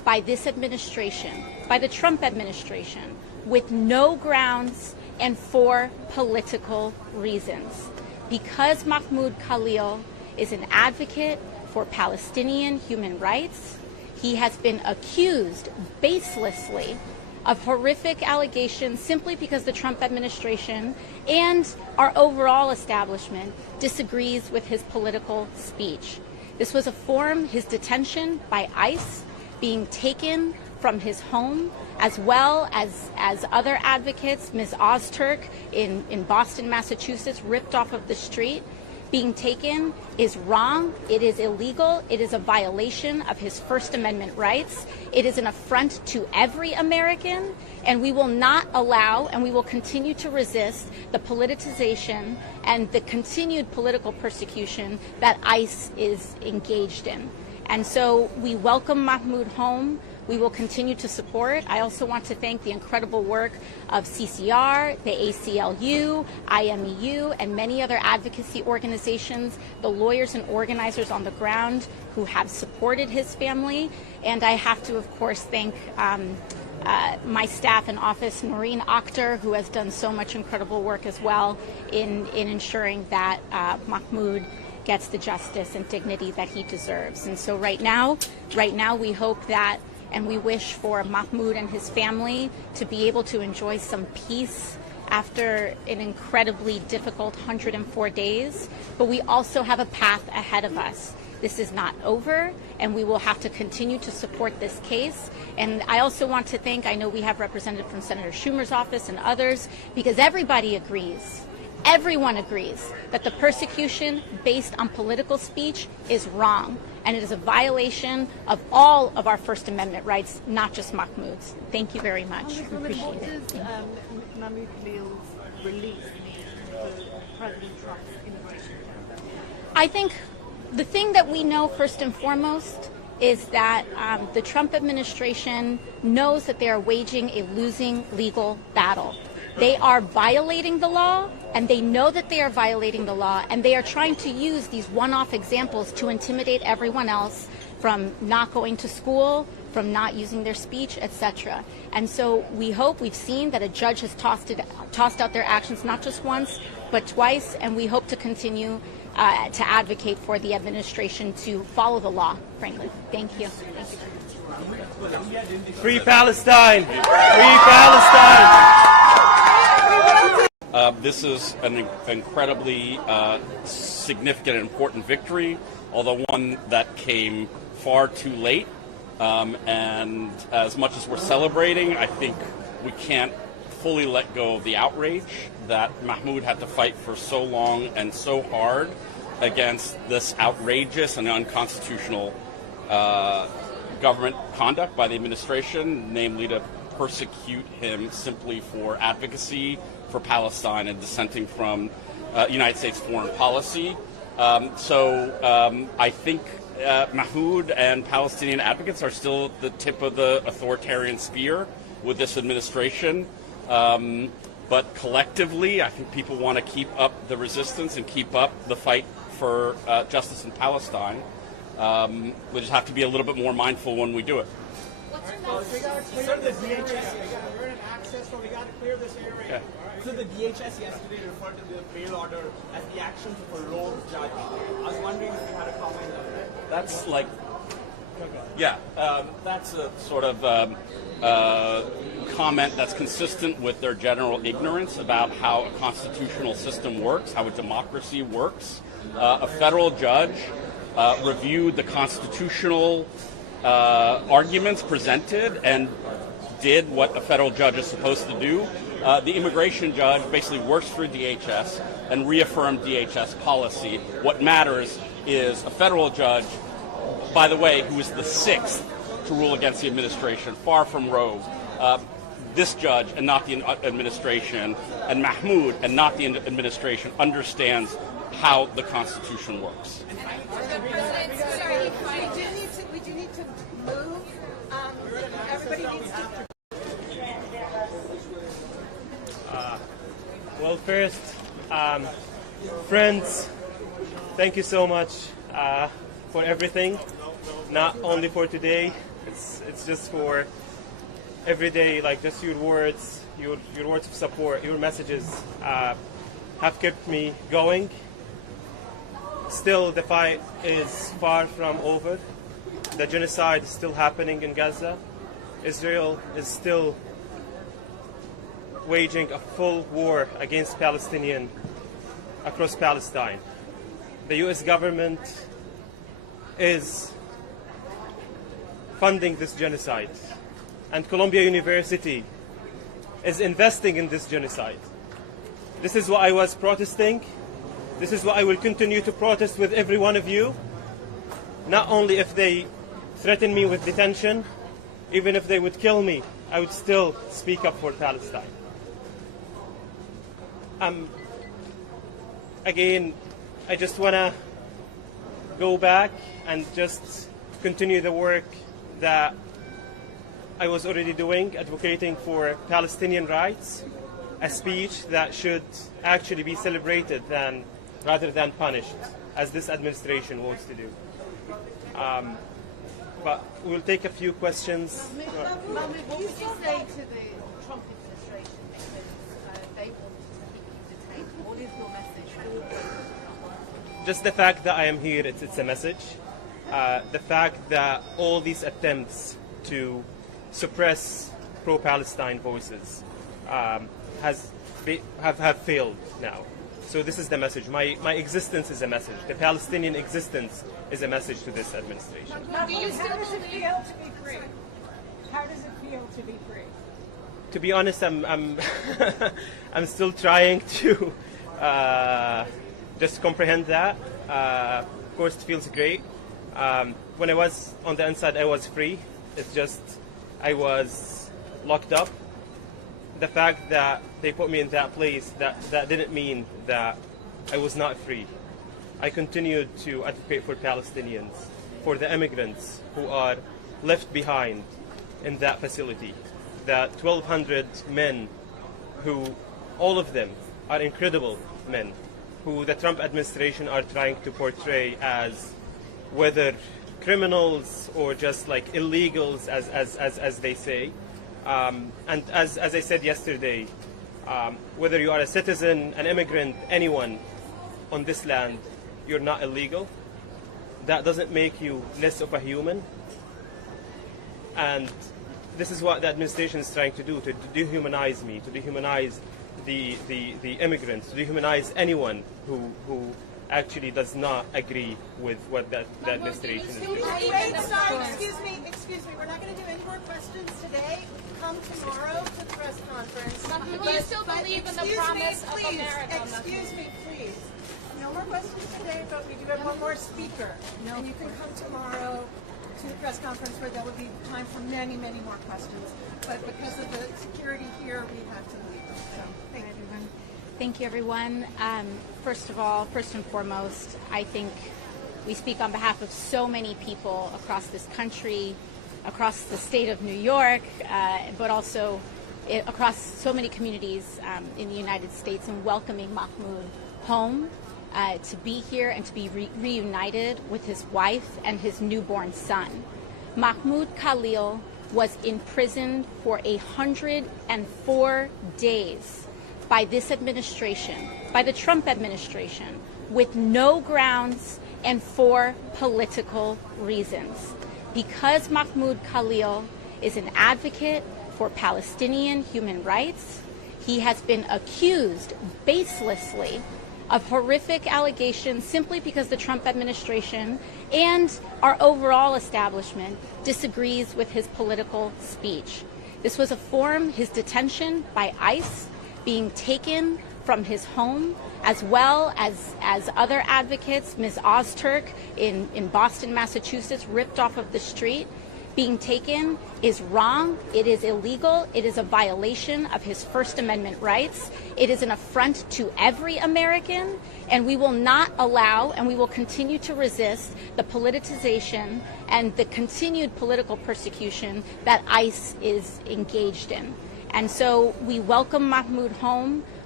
by this administration, by the Trump administration, with no grounds and for political reasons. Because Mahmoud Khalil is an advocate for Palestinian human rights, he has been accused baselessly of horrific allegations simply because the Trump administration and our overall establishment disagrees with his political speech. This was his detention by ICE, being taken from his home, as well as other advocates, Ms. Ozturk in Boston, Massachusetts, ripped off of the street, being taken is wrong. It is illegal. It is a violation of his First Amendment rights. It is an affront to every American, and we will not allow, and we will continue to resist the politicization and the continued political persecution that ICE is engaged in. And so we welcome Mahmoud home. We will continue to support. I also want to thank the incredible work of CCR, the ACLU, IMEU, and many other advocacy organizations, the lawyers and organizers on the ground who have supported his family. And I have to, of course, thank my staff in office, Noreen Akhtar, who has done so much incredible work as well in ensuring that Mahmoud gets the justice and dignity that he deserves. And so right now we hope that, and we wish for Mahmoud and his family to be able to enjoy some peace after an incredibly difficult 104 days. But we also have a path ahead of us. This is not over, and we will have to continue to support this case. And I also want to thank, I know we have representatives from Senator Schumer's office and others, because everybody agrees. Everyone agrees that the persecution based on political speech is wrong, and it is a violation of all of our First Amendment rights, not just Mahmoud's. Thank you very much. Appreciate What it. does Mahmoud Khalil's release mean for President Trump's immigration agenda? I think the thing that we know first and foremost is that the Trump administration knows that they are waging a losing legal battle. They are violating the law, and they know that they are violating the law, and they are trying to use these one-off examples to intimidate everyone else from not going to school, from not using their speech, etc. And so we've seen that a judge has tossed out their actions not just once, but twice, and we hope to continue to advocate for the administration to follow the law, frankly. Thank you. Thank you. Free Palestine! Free Palestine! This is an incredibly significant and important victory, although one that came far too late. And as much as we're celebrating, I think we can't fully let go of the outrage that Mahmoud had to fight for so long and so hard against this outrageous and unconstitutional government conduct by the administration, namely to persecute him simply for advocacy for Palestine and dissenting from United States foreign policy. I think Mahmoud and Palestinian advocates are still at the tip of the authoritarian spear with this administration. But collectively, I think people want to keep up the resistance and keep up the fight for justice in Palestine. We just have to be a little bit more mindful when we do it. Sir, the DHS, we're in access, so we got to clear this area. Yeah. So the DHS yesterday referred to the bail order as the action to parole judge. I was wondering if you had a comment on that. That's like, yeah, that's a sort of comment that's consistent with their general ignorance about how a constitutional system works, how a democracy works. A federal judge reviewed the constitutional arguments presented and did what a federal judge is supposed to do. The immigration judge basically works for DHS and reaffirmed DHS policy. What matters is a federal judge, by the way, who is the sixth to rule against the administration, far from rogue. This judge and not the administration, and Mahmoud and not the administration, understands how the Constitution works. We do need to move. Everybody needs to. Well, first, friends, thank you so much for everything, not only for today, It's just for every day, like just your words of support, your messages have kept me going. Still, the fight is far from over. The genocide is still happening in Gaza. Israel is still waging a full war against Palestinians across Palestine. The U.S. government is funding this genocide, and Columbia University is investing in this genocide. This is what I was protesting. This is what I will continue to protest with every one of you. Not only if they threaten me with detention, even if they would kill me, I would still speak up for Palestine. Again, I just want to go back and just continue the work that I was already doing, advocating for Palestinian rights, a speech that should actually be celebrated rather than punished, as this administration wants to do. But we'll take a few questions. Mahmoud, what would you say to the Trump administration because they want to keep you detained? What is your message? Just the fact that I am here, it's a message. The fact that all these attempts to suppress pro-Palestine voices have failed now. So this is the message. My existence is a message. The Palestinian existence is a message to this administration. Do you still How does it believe? feel to be free? How does it feel to be free? To be honest, I'm I'm still trying to just comprehend that. Of course, it feels great. When I was on the inside, I was free. It's just I was locked up. The fact that they put me in that place, that didn't mean that I was not free. I continued to advocate for Palestinians, for the immigrants who are left behind in that facility. The 1,200 men who, all of them are incredible men, who the Trump administration are trying to portray as whether criminals or just like illegals, as they say. And as I said yesterday, whether you are a citizen, an immigrant, anyone on this land, you're not illegal. That doesn't make you less of a human. And this is what the administration is trying to do, to dehumanize me, to dehumanize the immigrants, to dehumanize anyone who actually does not agree with what the administration is doing. Wait, sorry, excuse me. We're not going to do any more questions today. Come tomorrow to the press conference. Do you still believe in the promise of America? Excuse me, please. No more questions today, but we do have one more speaker. And you can come tomorrow to the press conference where there will be time for many, many more questions. But because of the security here, we have to leave. So, thank you. Thank you, everyone. First of all, first and foremost, I think we speak on behalf of so many people across this country, across the state of New York, but also across so many communities in the United States, and welcoming Mahmoud home to be here and to be reunited with his wife and his newborn son. Mahmoud Khalil was imprisoned for 104 days by this administration, by the Trump administration, with no grounds and for political reasons. Because Mahmoud Khalil is an advocate for Palestinian human rights, he has been accused baselessly of horrific allegations simply because the Trump administration and our overall establishment disagrees with his political speech. This was his detention by ICE, being taken from his home, as well as other advocates, Ms. Ozturk in Boston, Massachusetts, ripped off of the street, being taken is wrong. It is illegal. It is a violation of his First Amendment rights. It is an affront to every American, and we will not allow, and we will continue to resist the politicization and the continued political persecution that ICE is engaged in. And so we welcome Mahmoud home.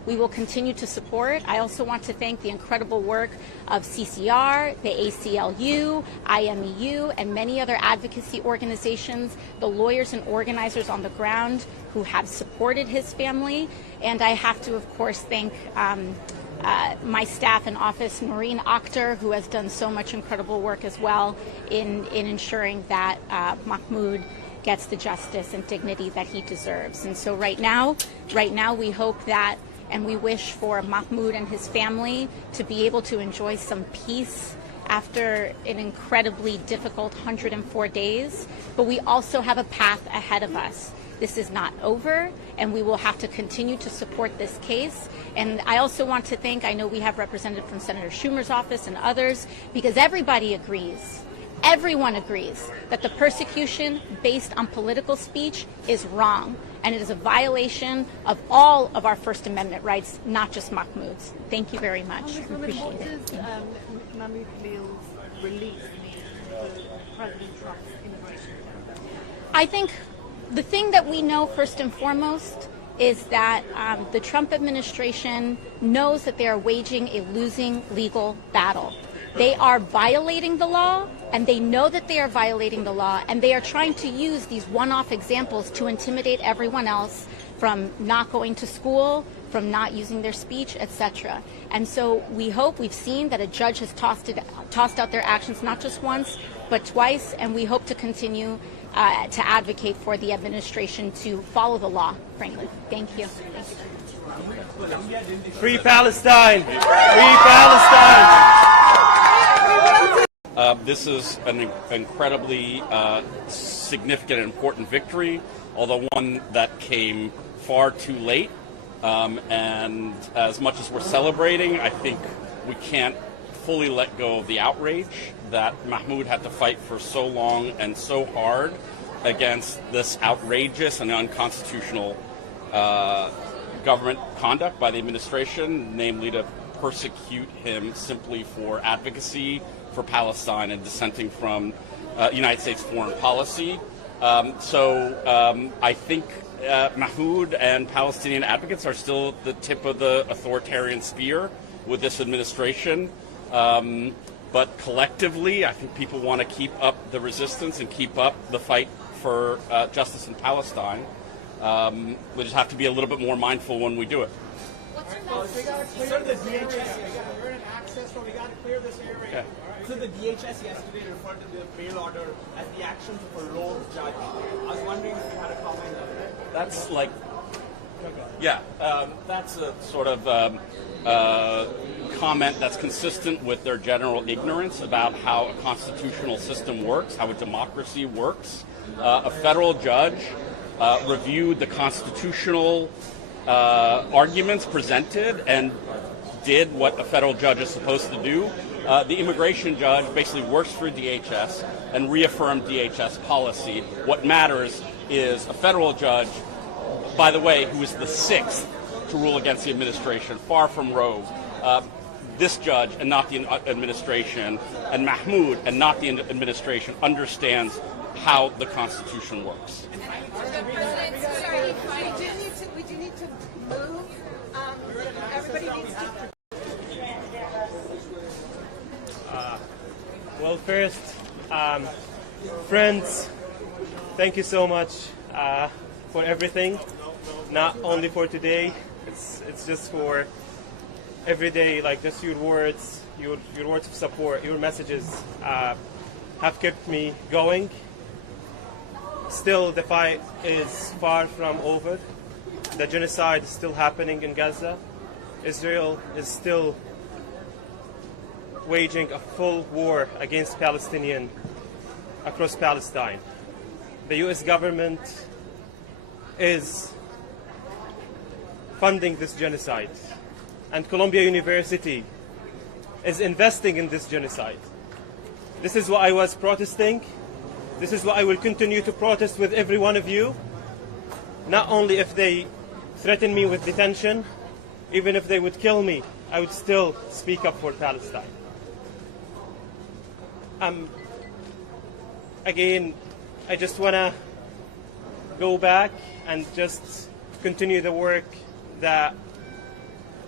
we will continue to support. I also want to thank the incredible work of CCR, the ACLU, IMEU, and many other advocacy organizations, the lawyers and organizers on the ground who have supported his family. And I have to, of course, thank my staff in office, Noreen Akhtar, who has done so much incredible work as well in ensuring that Mahmoud gets the justice and dignity that he deserves. And so right now we hope that, and we wish for Mahmoud and his family to be able to enjoy some peace after an incredibly difficult 104 days. But we also have a path ahead of us. This is not over, and we will have to continue to support this case. And I also want to thank, I know we have representatives from Senator Schumer's office and others, because everybody agrees, everyone agrees that the persecution based on political speech is wrong, and it is a violation of all of our First Amendment rights, not just Mahmoud's. Thank you very much. I appreciate it. What does Mahmoud Khalil's release mean for President Trump's immigration agenda? I think the thing that we know first and foremost is that the Trump administration knows that they are waging a losing legal battle. They are violating the law, and they know that they are violating the law, and they are trying to use these one-off examples to intimidate everyone else from not going to school, from not using their speech, etc. And so we hope, we've seen that a judge has tossed out their actions not just once, but twice, and we hope to continue to advocate for the administration to follow the law, frankly. Thank you. Free Palestine! Free Palestine! This is an incredibly significant and important victory, although one that came far too late. And as much as we're celebrating, I think we can't fully let go of the outrage that Mahmoud had to fight for so long and so hard against this outrageous and unconstitutional government conduct by the administration, namely to persecute him simply for advocacy for Palestine and dissenting from United States foreign policy. I think Mahmoud and Palestinian advocates are still at the tip of the authoritarian spear with this administration. But collectively, I think people want to keep up the resistance and keep up the fight for justice in Palestine. We just have to be a little bit more mindful when we do it. Sir, the DHS, we're in access, so we got to clear this area. Yeah. So the DHS yesterday referred to the bail order as the actions of a lone judge. I was wondering if you had a comment on that. That's like, yeah, that's a sort of comment that's consistent with their general ignorance about how a constitutional system works, how a democracy works. A federal judge reviewed the constitutional arguments presented and did what a federal judge is supposed to do. The immigration judge basically works for DHS and reaffirmed DHS policy. What matters is a federal judge, by the way, who is the sixth to rule against the administration, far from rogue. This judge and not the administration, and Mahmoud and not the administration, understands how the Constitution works. We do need to move. Everybody needs to. Well, first, friends, thank you so much for everything. Not only for today, it's just for every day. Like just your words of support, your messages have kept me going. Still, the fight is far from over. The genocide is still happening in Gaza. Israel is still waging a full war against Palestinians across Palestine. The U.S. government is funding this genocide, and Columbia University is investing in this genocide. This is what I was protesting. This is what I will continue to protest with every one of you. Not only if they threaten me with detention, even if they would kill me, I would still speak up for Palestine. Again, I just want to go back and just continue the work that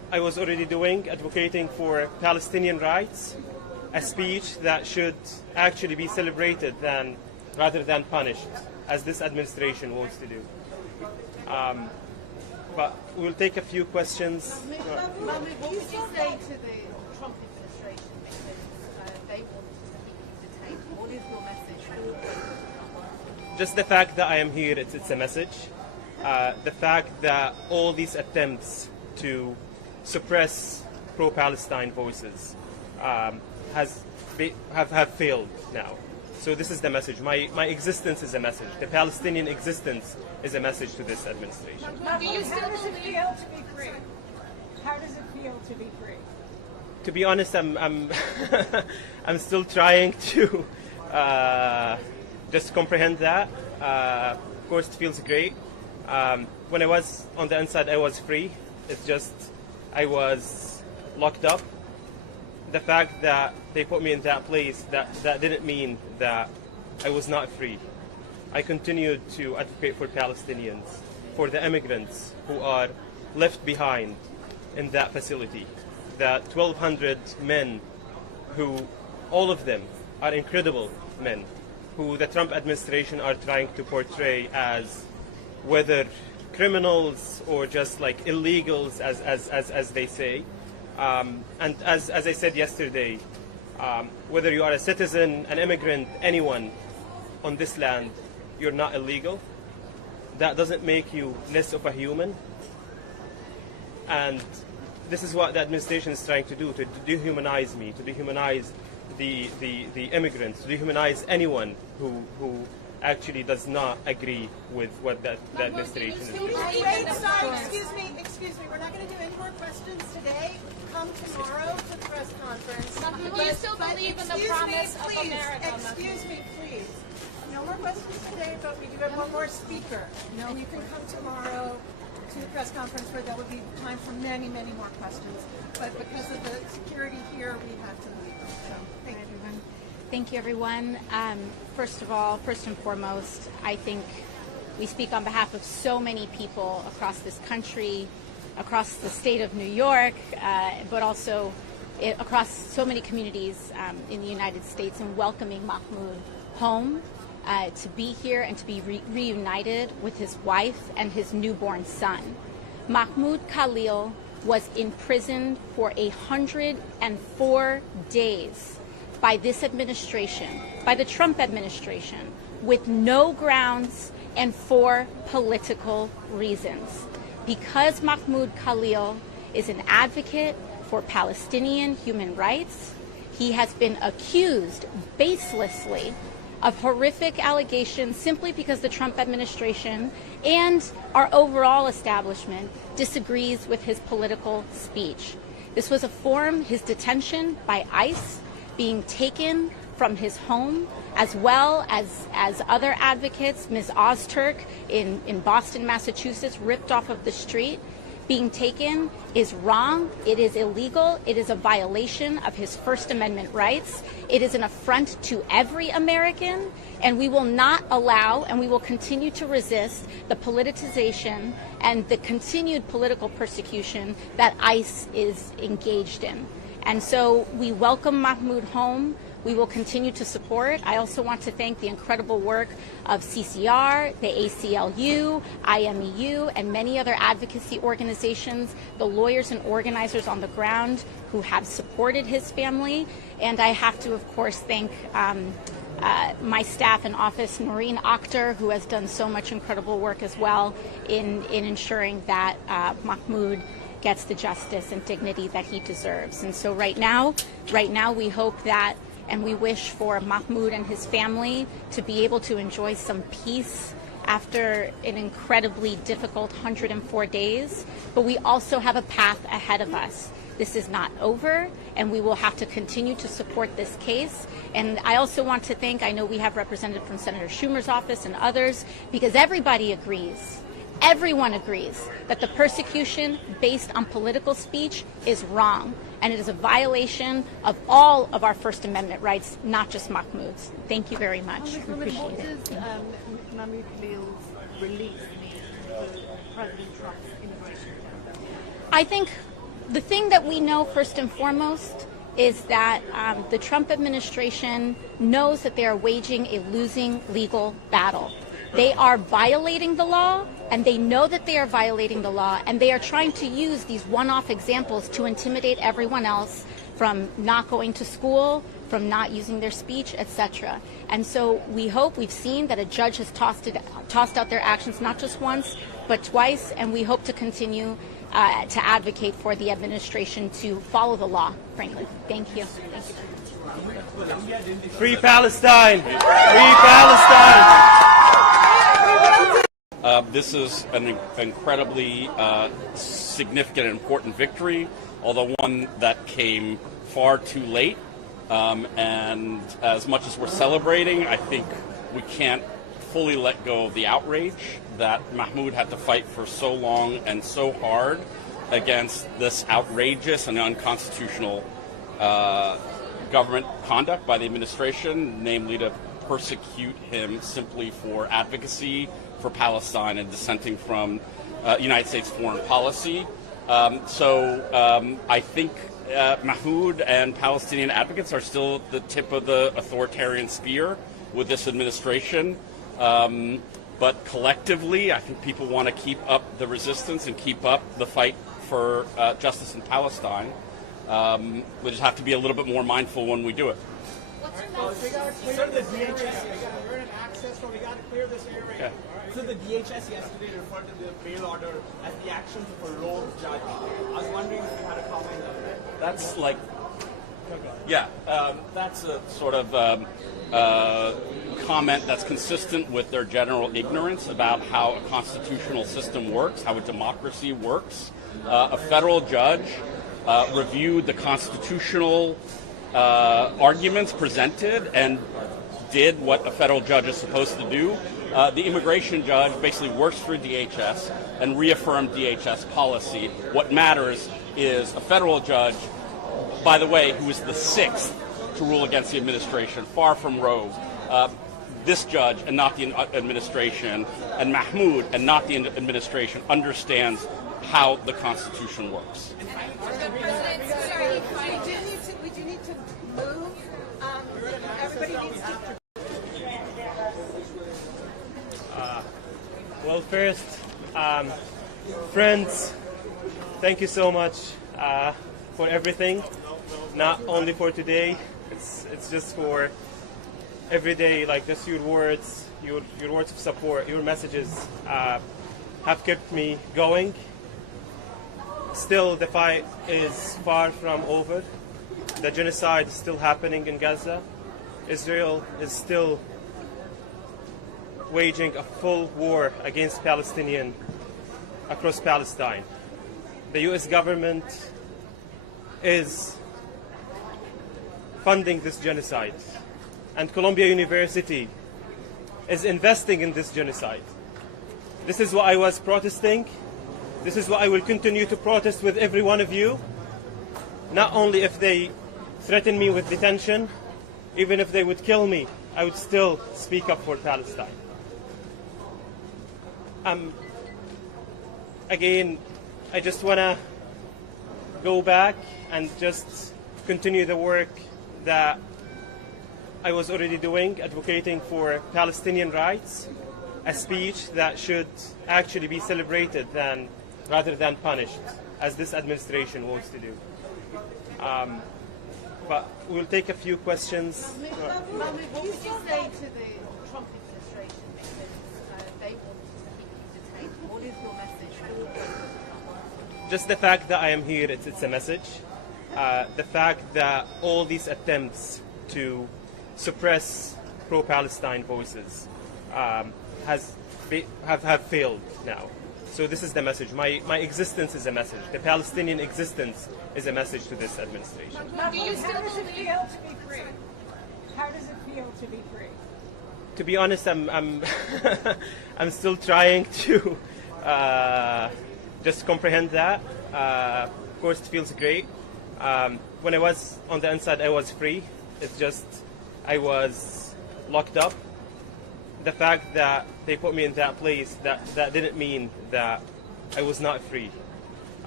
I was already doing, advocating for Palestinian rights, a speech that should actually be celebrated rather than punished, as this administration wants to do. But we'll take a few questions. Mahmoud, what would you say to the Trump administration because they want to keep you detained? What is your message? Just the fact that I am here, it's a message. The fact that all these attempts to suppress pro-Palestine voices have failed now. So this is the message. My existence is a message. The Palestinian existence is a message to this administration. Do you still How does it believe? feel to be free? How does it feel to be free? To be honest, I'm I'm still trying to just comprehend that. Of course, it feels great. When I was on the inside, I was free. It's just I was locked up. The fact that they put me in that place, that didn't mean that I was not free. I continued to advocate for Palestinians, for the immigrants who are left behind in that facility. The 1,200 men who, all of them are incredible men, who the Trump administration are trying to portray as whether criminals or just like illegals, as they say. And as I said yesterday, whether you are a citizen, an immigrant, anyone on this land, you're not illegal. That doesn't make you less of a human. And this is what the administration is trying to do, to dehumanize me, to dehumanize the immigrants, to dehumanize anyone who actually does not agree with what the administration is doing. Wait, sorry, excuse me. We're not going to do any more questions today. Come tomorrow to the press conference. Do you still believe in the promise of America? Excuse me, please. No more questions today, but we do have one more speaker. And you can come tomorrow to the press conference where there will be time for many, many more questions. But because of the security here, we have to leave. So, thank you. Thank you, everyone. First of all, first and foremost, I think we speak on behalf of so many people across this country, across the state of New York, but also across so many communities in the United States, in welcoming Mahmoud home, to be here and to be reunited with his wife and his newborn son. Mahmoud Khalil was imprisoned for 104 days by this administration, by the Trump administration, with no grounds and for political reasons. Because Mahmoud Khalil is an advocate for Palestinian human rights, he has been accused baselessly of horrific allegations simply because the Trump administration and our overall establishment disagrees with his political speech. This was a form, his detention by ICE, being taken from his home, as well as other advocates, Ms. Ozturk in Boston, Massachusetts, ripped off of the street, being taken is wrong. It is illegal. It is a violation of his First Amendment rights. It is an affront to every American, and we will not allow and we will continue to resist the politicization and the continued political persecution that ICE is engaged in. And so we welcome Mahmoud home. We will continue to support. I also want to thank the incredible work of CCR, the ACLU, IMEU, and many other advocacy organizations, the lawyers and organizers on the ground who have supported his family. And I have to, of course, thank my staff in office, Noreen Akhtar, who has done so much incredible work as well in ensuring that Mahmoud gets the justice and dignity that he deserves. And so right now we hope that and we wish for Mahmoud and his family to be able to enjoy some peace after an incredibly difficult 104 days. But we also have a path ahead of us. This is not over, and we will have to continue to support this case. And I also want to thank, I know we have representatives from Senator Schumer's office and others, because everybody agrees. Everyone agrees that the persecution based on political speech is wrong, and it is a violation of all of our First Amendment rights, not just Mahmoud's. Thank you very much. Appreciate What it. does Mahmoud Khalil's release mean for President Trump's immigration agenda? I think the thing that we know first and foremost is that the Trump administration knows that they are waging a losing legal battle. They are violating the law, and they know that they are violating the law, and they are trying to use these one-off examples to intimidate everyone else from not going to school, from not using their speech, etc. And so we've seen that a judge has tossed out their actions not just once, but twice, and we hope to continue to advocate for the administration to follow the law, frankly. Thank you. Thank you. Free Palestine! Free Palestine! This is an incredibly significant and important victory, although one that came far too late. And as much as we're celebrating, I think we can't fully let go of the outrage that Mahmoud had to fight for so long and so hard against this outrageous and unconstitutional government conduct by the administration, namely to persecute him simply for advocacy for Palestine and dissenting from United States foreign policy. I think Mahmoud and Palestinian advocates are still at the tip of the authoritarian spear with this administration. But collectively, I think people want to keep up the resistance and keep up the fight for justice in Palestine. We just have to be a little bit more mindful when we do it. We got to clear the DHS. We're in access, so we got to clear this area. Yeah. So the DHS yesterday referred to the bail order as the actions of a lone judge. I was wondering if you had a comment on that. That's like, yeah, that's a sort of comment that's consistent with their general ignorance about how a constitutional system works, how a democracy works. A federal judge reviewed the constitutional arguments presented and did what a federal judge is supposed to do. The immigration judge basically works for DHS and reaffirmed DHS policy. What matters is a federal judge, by the way, who is the sixth to rule against the administration, far from rogue. This judge and not the administration, and Mahmoud and not the administration, understands how the Constitution works. We do need to move. Everybody needs to. Well, first, friends, thank you so much for everything. Not only for today, it's just for every day. Like just your words of support, your messages have kept me going. Still, the fight is far from over. The genocide is still happening in Gaza. Israel is still waging a full war against Palestinians across Palestine. The U.S. government is funding this genocide, and Columbia University is investing in this genocide. This is what I was protesting. This is what I will continue to protest with every one of you. Not only if they threaten me with detention, even if they would kill me, I would still speak up for Palestine. Again, I just want to go back and just continue the work that I was already doing, advocating for Palestinian rights, a speech that should actually be celebrated rather than punished, as this administration wants to do. But we'll take a few questions. Mahmoud, what would you say to the Trump administration because they want to keep you detained? What is your message? Just the fact that I am here, it's a message. The fact that all these attempts to suppress pro-Palestine voices have failed now. So this is the message. My existence is a message. The Palestinian existence is a message to this administration. Do you still How does it believe? feel to be free? How does it feel to be free? To be honest, I'm I'm still trying to just comprehend that. Of course, it feels great. When I was on the inside, I was free. It's just I was locked up. The fact that they put me in that place, that didn't mean that I was not free.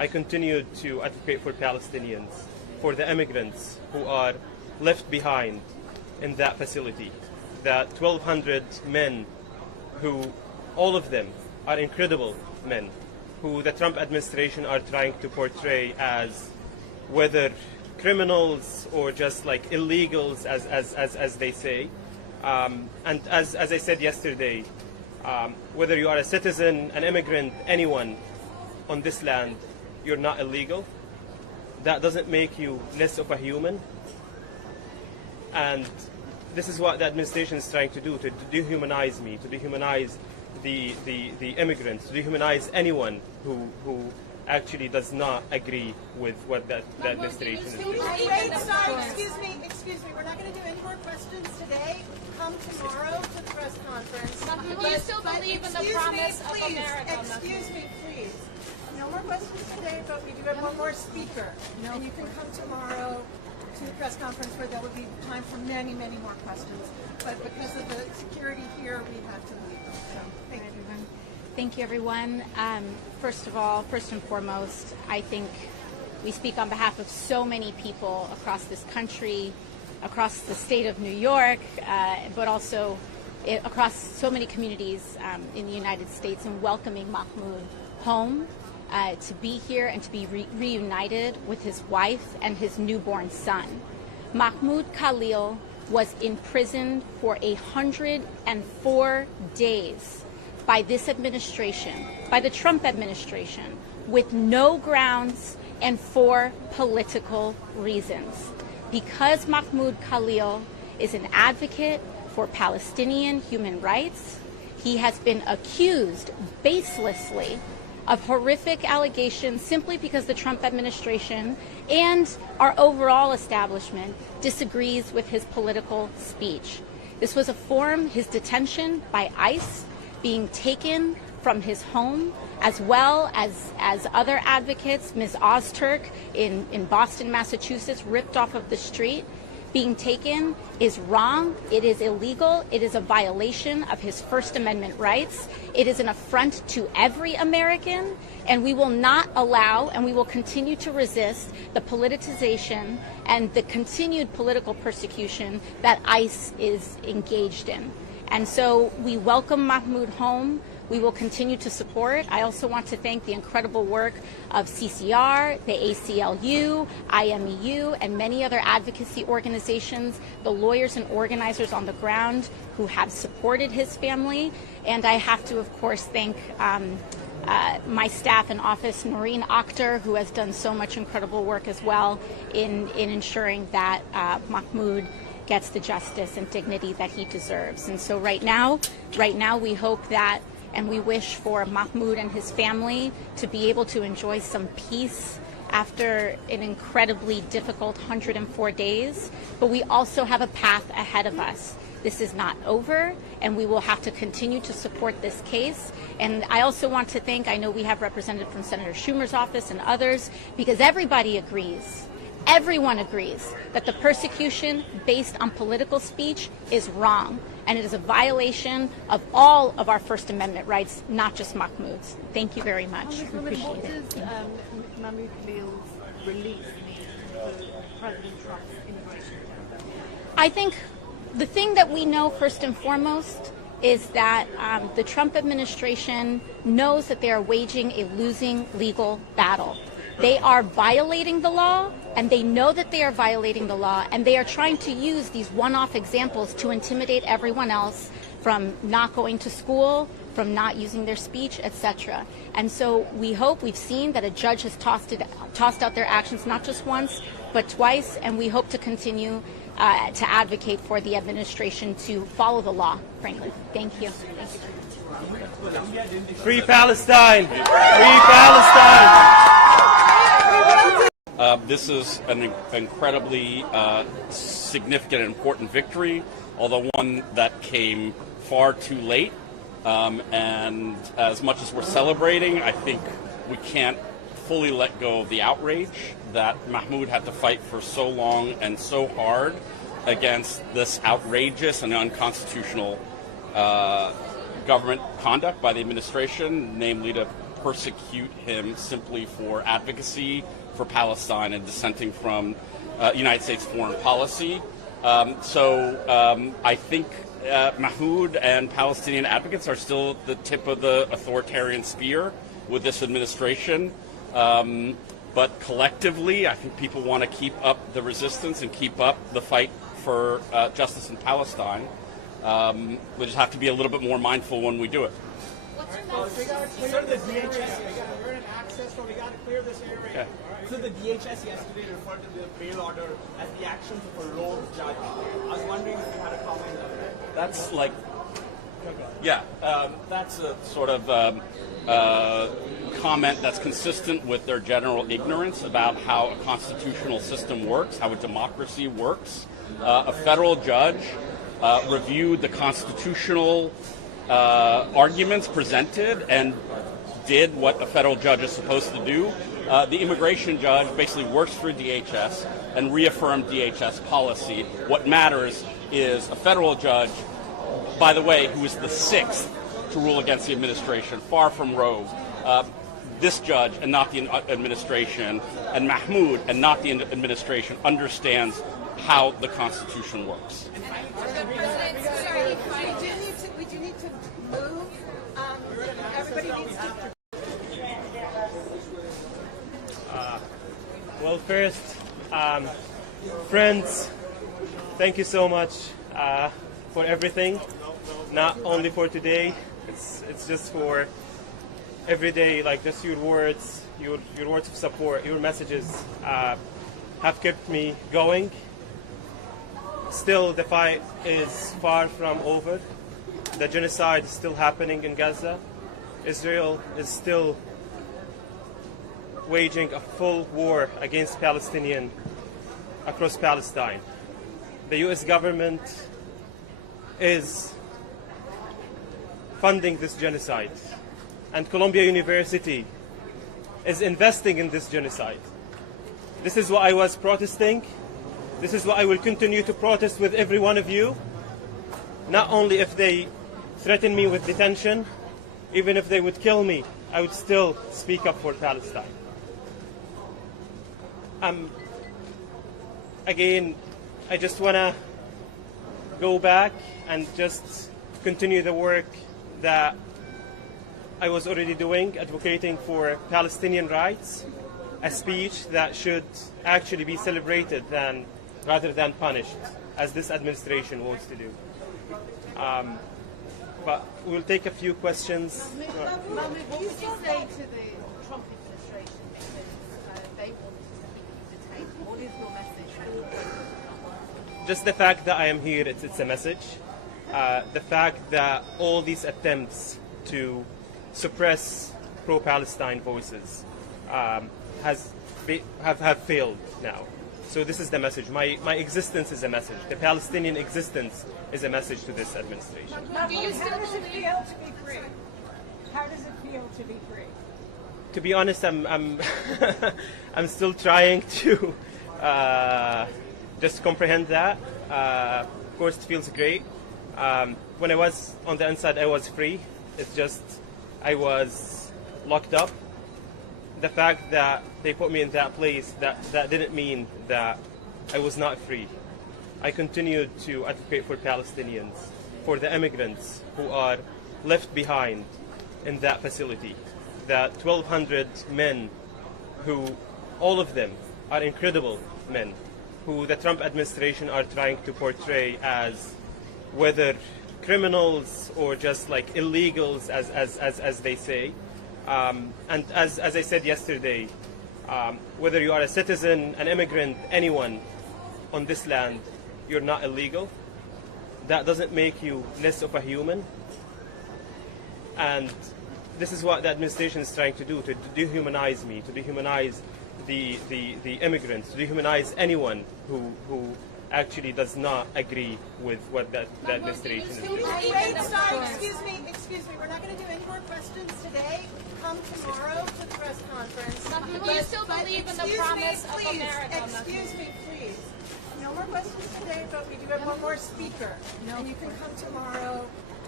I continue to advocate for Palestinians, for the immigrants who are left behind in that facility. The 1,200 men who, all of them, are incredible men, who the Trump administration are trying to portray as whether criminals or just like illegals, as they say. And as I said yesterday, whether you are a citizen, an immigrant, anyone on this land, you're not illegal. That doesn't make you less of a human. And this is what the administration is trying to do, to dehumanize me, to dehumanize the immigrants, to dehumanize anyone who actually does not agree with what the administration is doing. Wait, sorry, excuse me. We're not going to do any more questions today. Come tomorrow to the press conference. Do you still believe in the promise of America? Excuse me, please. No more questions today, but we do have one more speaker. And you can come tomorrow to the press conference where there will be time for many, many more questions. But because of the security here, we have to leave. So, thank you. Thank you, everyone. First of all, first and foremost, I think we speak on behalf of so many people across this country, across the state of New York, but also across so many communities in the United States, in welcoming Mahmoud home, to be here and to be reunited with his wife and his newborn son. Mahmoud Khalil was imprisoned for 104 days by this administration, by the Trump administration, with no grounds and for political reasons. Because Mahmoud Khalil is an advocate for Palestinian human rights, he has been accused baselessly of horrific allegations simply because the Trump administration and our overall establishment disagrees with his political speech. This was his detention by ICE, being taken from his home, as well as other advocates, Ms. Ozturk in Boston, Massachusetts, ripped off of the street, being taken is wrong. It is illegal. It is a violation of his First Amendment rights. It is an affront to every American, and we will not allow, and we will continue to resist the politicization and the continued political persecution that ICE is engaged in. And so we welcome Mahmoud home. We will continue to support. I also want to thank the incredible work of CCR, the ACLU, IMEU, and many other advocacy organizations, the lawyers and organizers on the ground who have supported his family. And I have to, of course, thank my staff in office, Noreen Akhtar, who has done so much incredible work as well in ensuring that Mahmoud gets the justice and dignity that he deserves. And so right now we hope that, and we wish for Mahmoud and his family to be able to enjoy some peace after an incredibly difficult 104 days. But we also have a path ahead of us. This is not over, and we will have to continue to support this case. And I also want to thank, I know we have representatives from Senator Schumer's office and others, because everybody agrees. Everyone agrees that the persecution based on political speech is wrong, and it is a violation of all of our First Amendment rights, not just Mahmoud's. Thank you very much. Appreciate it. What does Mahmoud Khalil's release mean for President Trump's immigration agenda? I think the thing that we know first and foremost is that the Trump administration knows that they are waging a losing legal battle. They are violating the law, and they know that they are violating the law, and they are trying to use these one-off examples to intimidate everyone else from not going to school, from not using their speech, etc. And so we hope, we've seen that a judge has tossed out their actions not just once, but twice, and we hope to continue to advocate for the administration to follow the law, frankly. Thank you. Free Palestine! Free Palestine! This is an incredibly significant and important victory, although one that came far too late. And as much as we're celebrating, I think we can't fully let go of the outrage that Mahmoud had to fight for so long and so hard against this outrageous and unconstitutional government conduct by the administration, namely to persecute him simply for advocacy for Palestine and dissenting from United States foreign policy. I think Mahmoud and Palestinian advocates are still at the tip of the authoritarian spear with this administration. But collectively, I think people want to keep up the resistance and keep up the fight for justice in Palestine. We just have to be a little bit more mindful when we do it. We got to clear the DHS. We're in access, so we got to clear this area. Yeah. So the DHS yesterday referred to the bail order as the actions of a rogue judge. I was wondering if you had a comment on that. That's like, yeah, that's a sort of comment that's consistent with their general ignorance about how a constitutional system works, how a democracy works. A federal judge reviewed the constitutional arguments presented and did what a federal judge is supposed to do. The immigration judge basically works for DHS and reaffirmed DHS policy. What matters is a federal judge, by the way, who is the sixth to rule against the administration, far from rogue. This judge and not the administration, and Mahmoud and not the administration, understands how the Constitution works. Sorry, we do need to move. Everybody needs to. Well, first, friends, thank you so much for everything. Not only for today, it's just for every day. Like just your words of support, your messages have kept me going. Still, the fight is far from over. The genocide is still happening in Gaza. Israel is still waging a full war against Palestinians across Palestine. The U.S. government is funding this genocide, and Columbia University is investing in this genocide. This is what I was protesting. This is what I will continue to protest with every one of you. Not only if they threaten me with detention, even if they would kill me, I would still speak up for Palestine. Again, I just want to go back and just continue the work that I was already doing, advocating for Palestinian rights, a speech that should actually be celebrated rather than punished, as this administration wants to do. But we'll take a few questions. Mahmoud, what would you say to the Trump administration because they want to keep you detained? What is your message? Just the fact that I am here, it's a message. The fact that all these attempts to suppress pro-Palestine voices have failed now. So this is the message. My existence is a message. The Palestinian existence is a message to this administration. How does it feel to be free? How does it feel to be free? To be honest, I'm I'm still trying to just comprehend that. Of course, it feels great. When I was on the inside, I was free. It's just I was locked up. The fact that they put me in that place, that didn't mean that I was not free. I continued to advocate for Palestinians, for the immigrants who are left behind in that facility. The 1,200 men who, all of them are incredible men, who the Trump administration are trying to portray as whether criminals or just like illegals, as they say. And as I said yesterday, whether you are a citizen, an immigrant, anyone on this land, you're not illegal. That doesn't make you less of a human. And this is what the administration is trying to do, to dehumanize me, to dehumanize the immigrants, to dehumanize anyone who actually does not agree with what the administration is doing. Wait, sorry, excuse me, we're not going to do any more questions today. Come tomorrow to the press conference. Do you still believe in the promise of America? Excuse me, please. No more questions today, but we do have one more speaker. And you can come tomorrow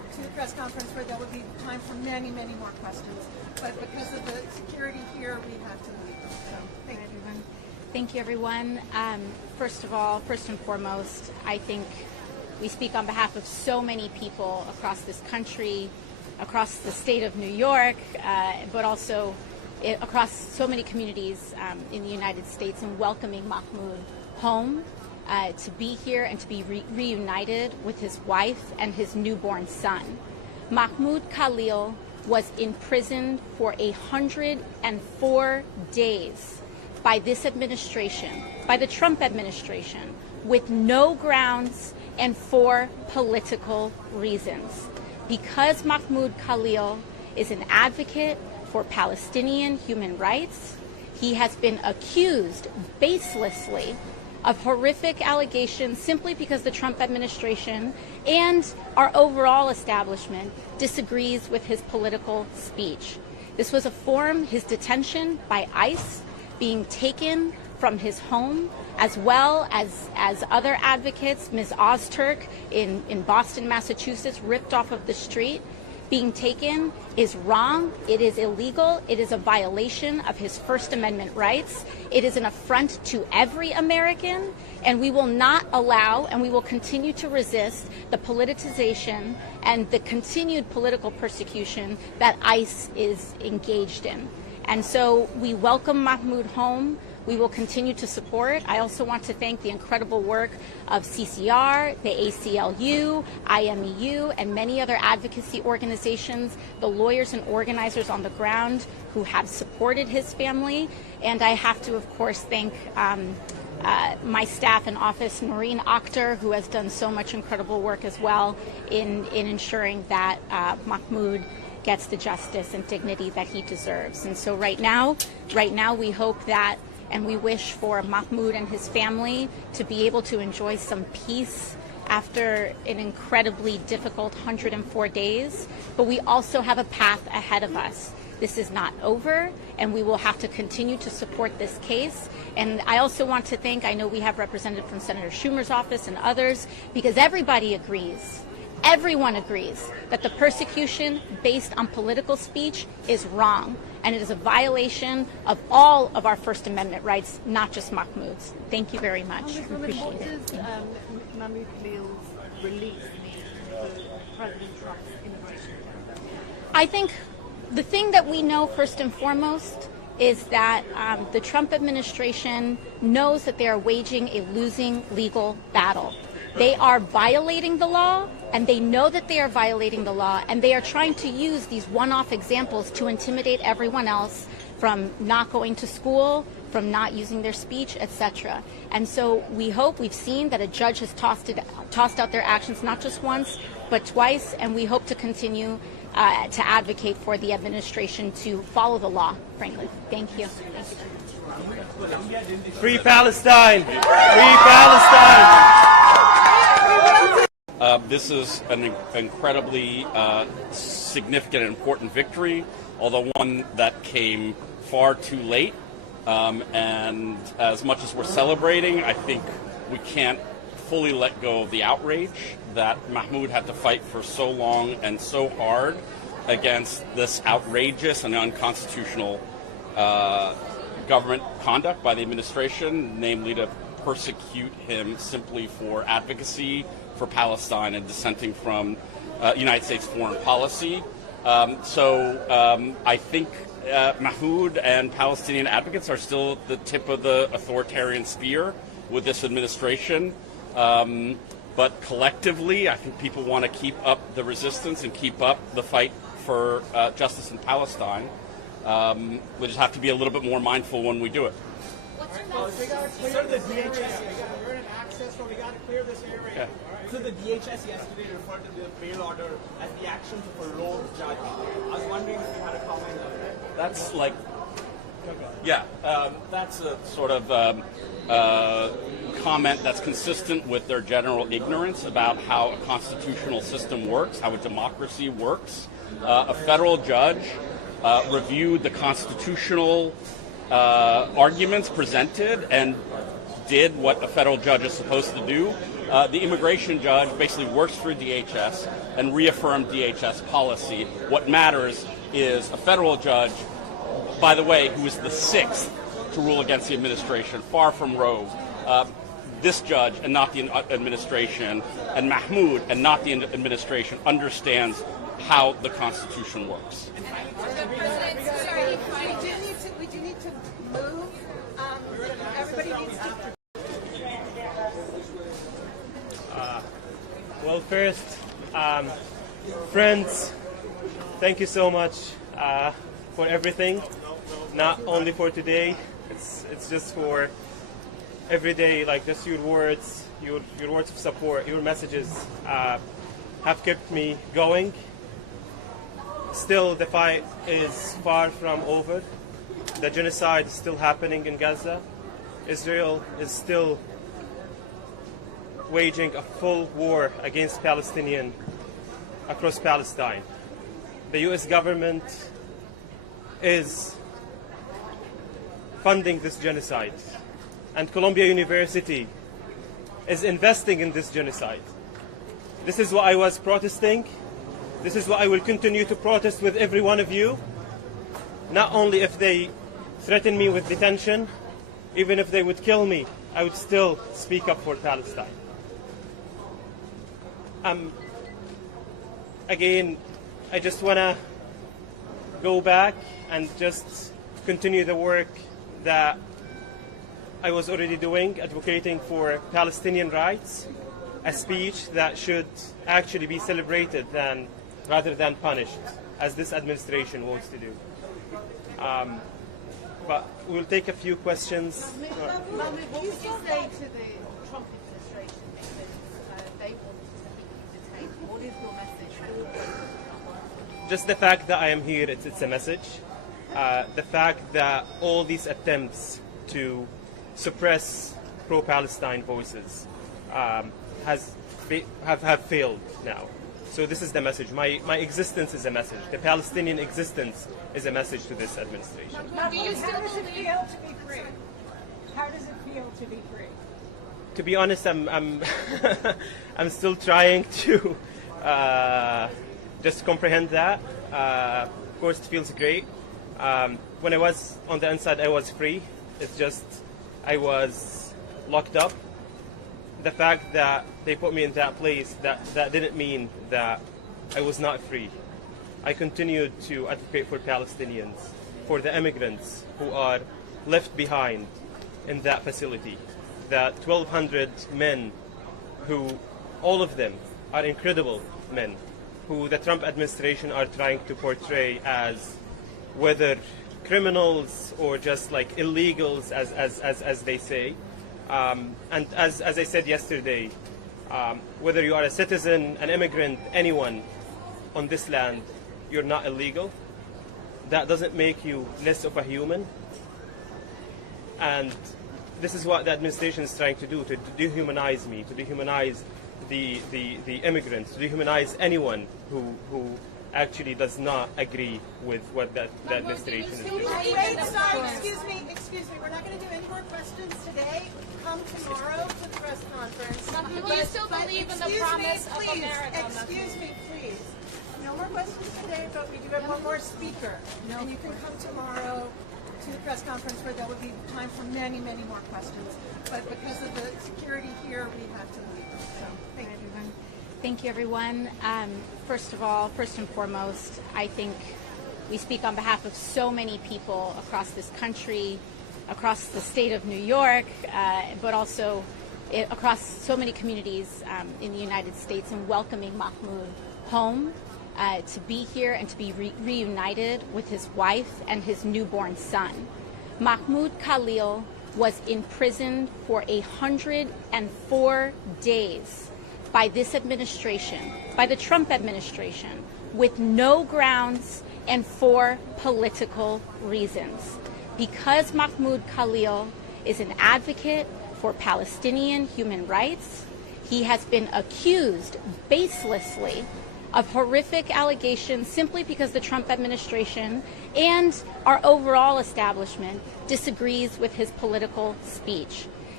to the press conference where there will be time for many, many more questions. But because of the security here, we have to leave. So thank you. Thank you, everyone. First of all, first and foremost, I think we speak on behalf of so many people across this country, across the state of New York, but also across so many communities in the United States, in welcoming Mahmoud home to be here and to be reunited with his wife and his newborn son. Mahmoud Khalil was imprisoned for 104 days by this administration, by the Trump administration, with no grounds and for political reasons. Because Mahmoud Khalil is an advocate for Palestinian human rights, he has been accused baselessly of horrific allegations simply because the Trump administration and our overall establishment disagrees with his political speech. This was his detention by ICE, being taken from his home, as well as other advocates, Ms. Ozturk in Boston, Massachusetts, ripped off of the street, being taken, is wrong. It is illegal. It is a violation of his First Amendment rights. It is an affront to every American, and we will not allow, and we will continue to resist the politicization and the continued political persecution that ICE is engaged in. And so we welcome Mahmoud home. We will continue to support. I also want to thank the incredible work of CCR, the ACLU, IMEU, and many other advocacy organizations, the lawyers and organizers on the ground who have supported his family. And I have to, of course, thank my staff in office, Noreen Akhtar, who has done so much incredible work as well in ensuring that Mahmoud gets the justice and dignity that he deserves. And so right now we hope that, and we wish for Mahmoud and his family to be able to enjoy some peace after an incredibly difficult 104 days. But we also have a path ahead of us. This is not over, and we will have to continue to support this case. And I also want to thank, I know we have representatives from Senator Schumer's office and others, because everybody agrees. Everyone agrees that the persecution based on political speech is wrong, and it is a violation of all of our First Amendment rights, not just Mahmoud's. Thank you very much. Appreciate What it. does Mahmoud Khalil's release mean for President Trump's immigration agenda? I think the thing that we know first and foremost is that the Trump administration knows that they are waging a losing legal battle. They are violating the law, and they know that they are violating the law, and they are trying to use these one-off examples to intimidate everyone else from not going to school, from not using their speech, etc. And so we've seen that a judge has tossed out their actions not just once, but twice, and we hope to continue to advocate for the administration to follow the law, frankly. Thank you. Free Palestine! Free Palestine! This is an incredibly significant and important victory, although one that came far too late. And as much as we're celebrating, I think we can't fully let go of the outrage that Mahmoud had to fight for so long and so hard against this outrageous and unconstitutional government conduct by the administration, namely to persecute him simply for advocacy for Palestine and dissenting from United States foreign policy. I think Mahmoud and Palestinian advocates are still at the tip of the authoritarian spear with this administration. But collectively, I think people want to keep up the resistance and keep up the fight for justice in Palestine. We just have to be a little bit more mindful when we do it. We got to clear the DHS. We're in access, so we got to clear this area. Yeah. So the DHS yesterday referred to the bail order as the actions of a lone judge. I was wondering if you had a comment on that. That's like, yeah, that's a sort of comment that's consistent with their general ignorance about how a constitutional system works, how a democracy works. A federal judge reviewed the constitutional arguments presented and did what a federal judge is supposed to do. The immigration judge basically works for DHS and reaffirmed DHS policy. What matters is a federal judge, by the way, who is the 6th to rule against the administration, far from rogue. This judge and not the administration, and Mahmood and not the administration, understands how the Constitution works. We do need to move. Everybody needs to. Well, first, friends, thank you so much for everything. Not only for today, it's just for every day. Like just your words of support, your messages have kept me going. Still, the fight is far from over. The genocide is still happening in Gaza. Israel is still waging a full war against Palestinians across Palestine. The U.S. government is funding this genocide, and Columbia University is investing in this genocide. This is what I was protesting. This is what I will continue to protest with every one of you. Not only if they threaten me with detention, even if they would kill me, I would still speak up for Palestine. Again, I just want to go back and just continue the work that I was already doing, advocating for Palestinian rights, a speech that should actually be celebrated rather than punished, as this administration wants to do. But we'll take a few questions. Mahmoud, what would you say to the Trump administration because they want to keep you detained? What is your message? Just the fact that I am here, it's a message. The fact that all these attempts to suppress pro-Palestine voices have failed now. So this is the message. My existence is a message. The Palestinian existence is a message to this administration. How does it feel to be free? How does it feel to be free? To be honest, I'm I'm still trying to just comprehend that. Of course, it feels great. When I was on the inside, I was free. It's just I was locked up. The fact that they put me in that place, that didn't mean that I was not free. I continued to advocate for Palestinians, for the immigrants who are left behind in that facility. The 1,200 men who, all of them are incredible men, who the Trump administration are trying to portray as whether criminals or just like illegals, as they say. And as I said yesterday, whether you are a citizen, an immigrant, anyone on this land, you're not illegal. That doesn't make you less of a human. And this is what the administration is trying to do, to dehumanize me, to dehumanize the immigrants, to dehumanize anyone who actually does not agree with what the administration is doing. Wait, sorry, excuse me, we're not going to do any more questions today. Come tomorrow to the press conference. Do you still believe in the promise of America? Excuse me, please. No more questions today, but we do have one more speaker. And you can come tomorrow to the press conference where there will be time for many, many more questions. But because of the security here, we have to leave. So, thank you. Thank you, everyone. First of all, first and foremost, I think we speak on behalf of so many people across this country, across the state of New York, but also across so many communities in the United States, and welcoming Mahmoud home to be here and to be reunited with his wife and his newborn son. Mahmoud Khalil was imprisoned for 104 days by this administration, by the Trump administration, with no grounds and for political reasons. Because Mahmoud Khalil is an advocate for Palestinian human rights, he has been accused baselessly of horrific allegations simply because the Trump administration and our overall establishment disagrees with his political speech.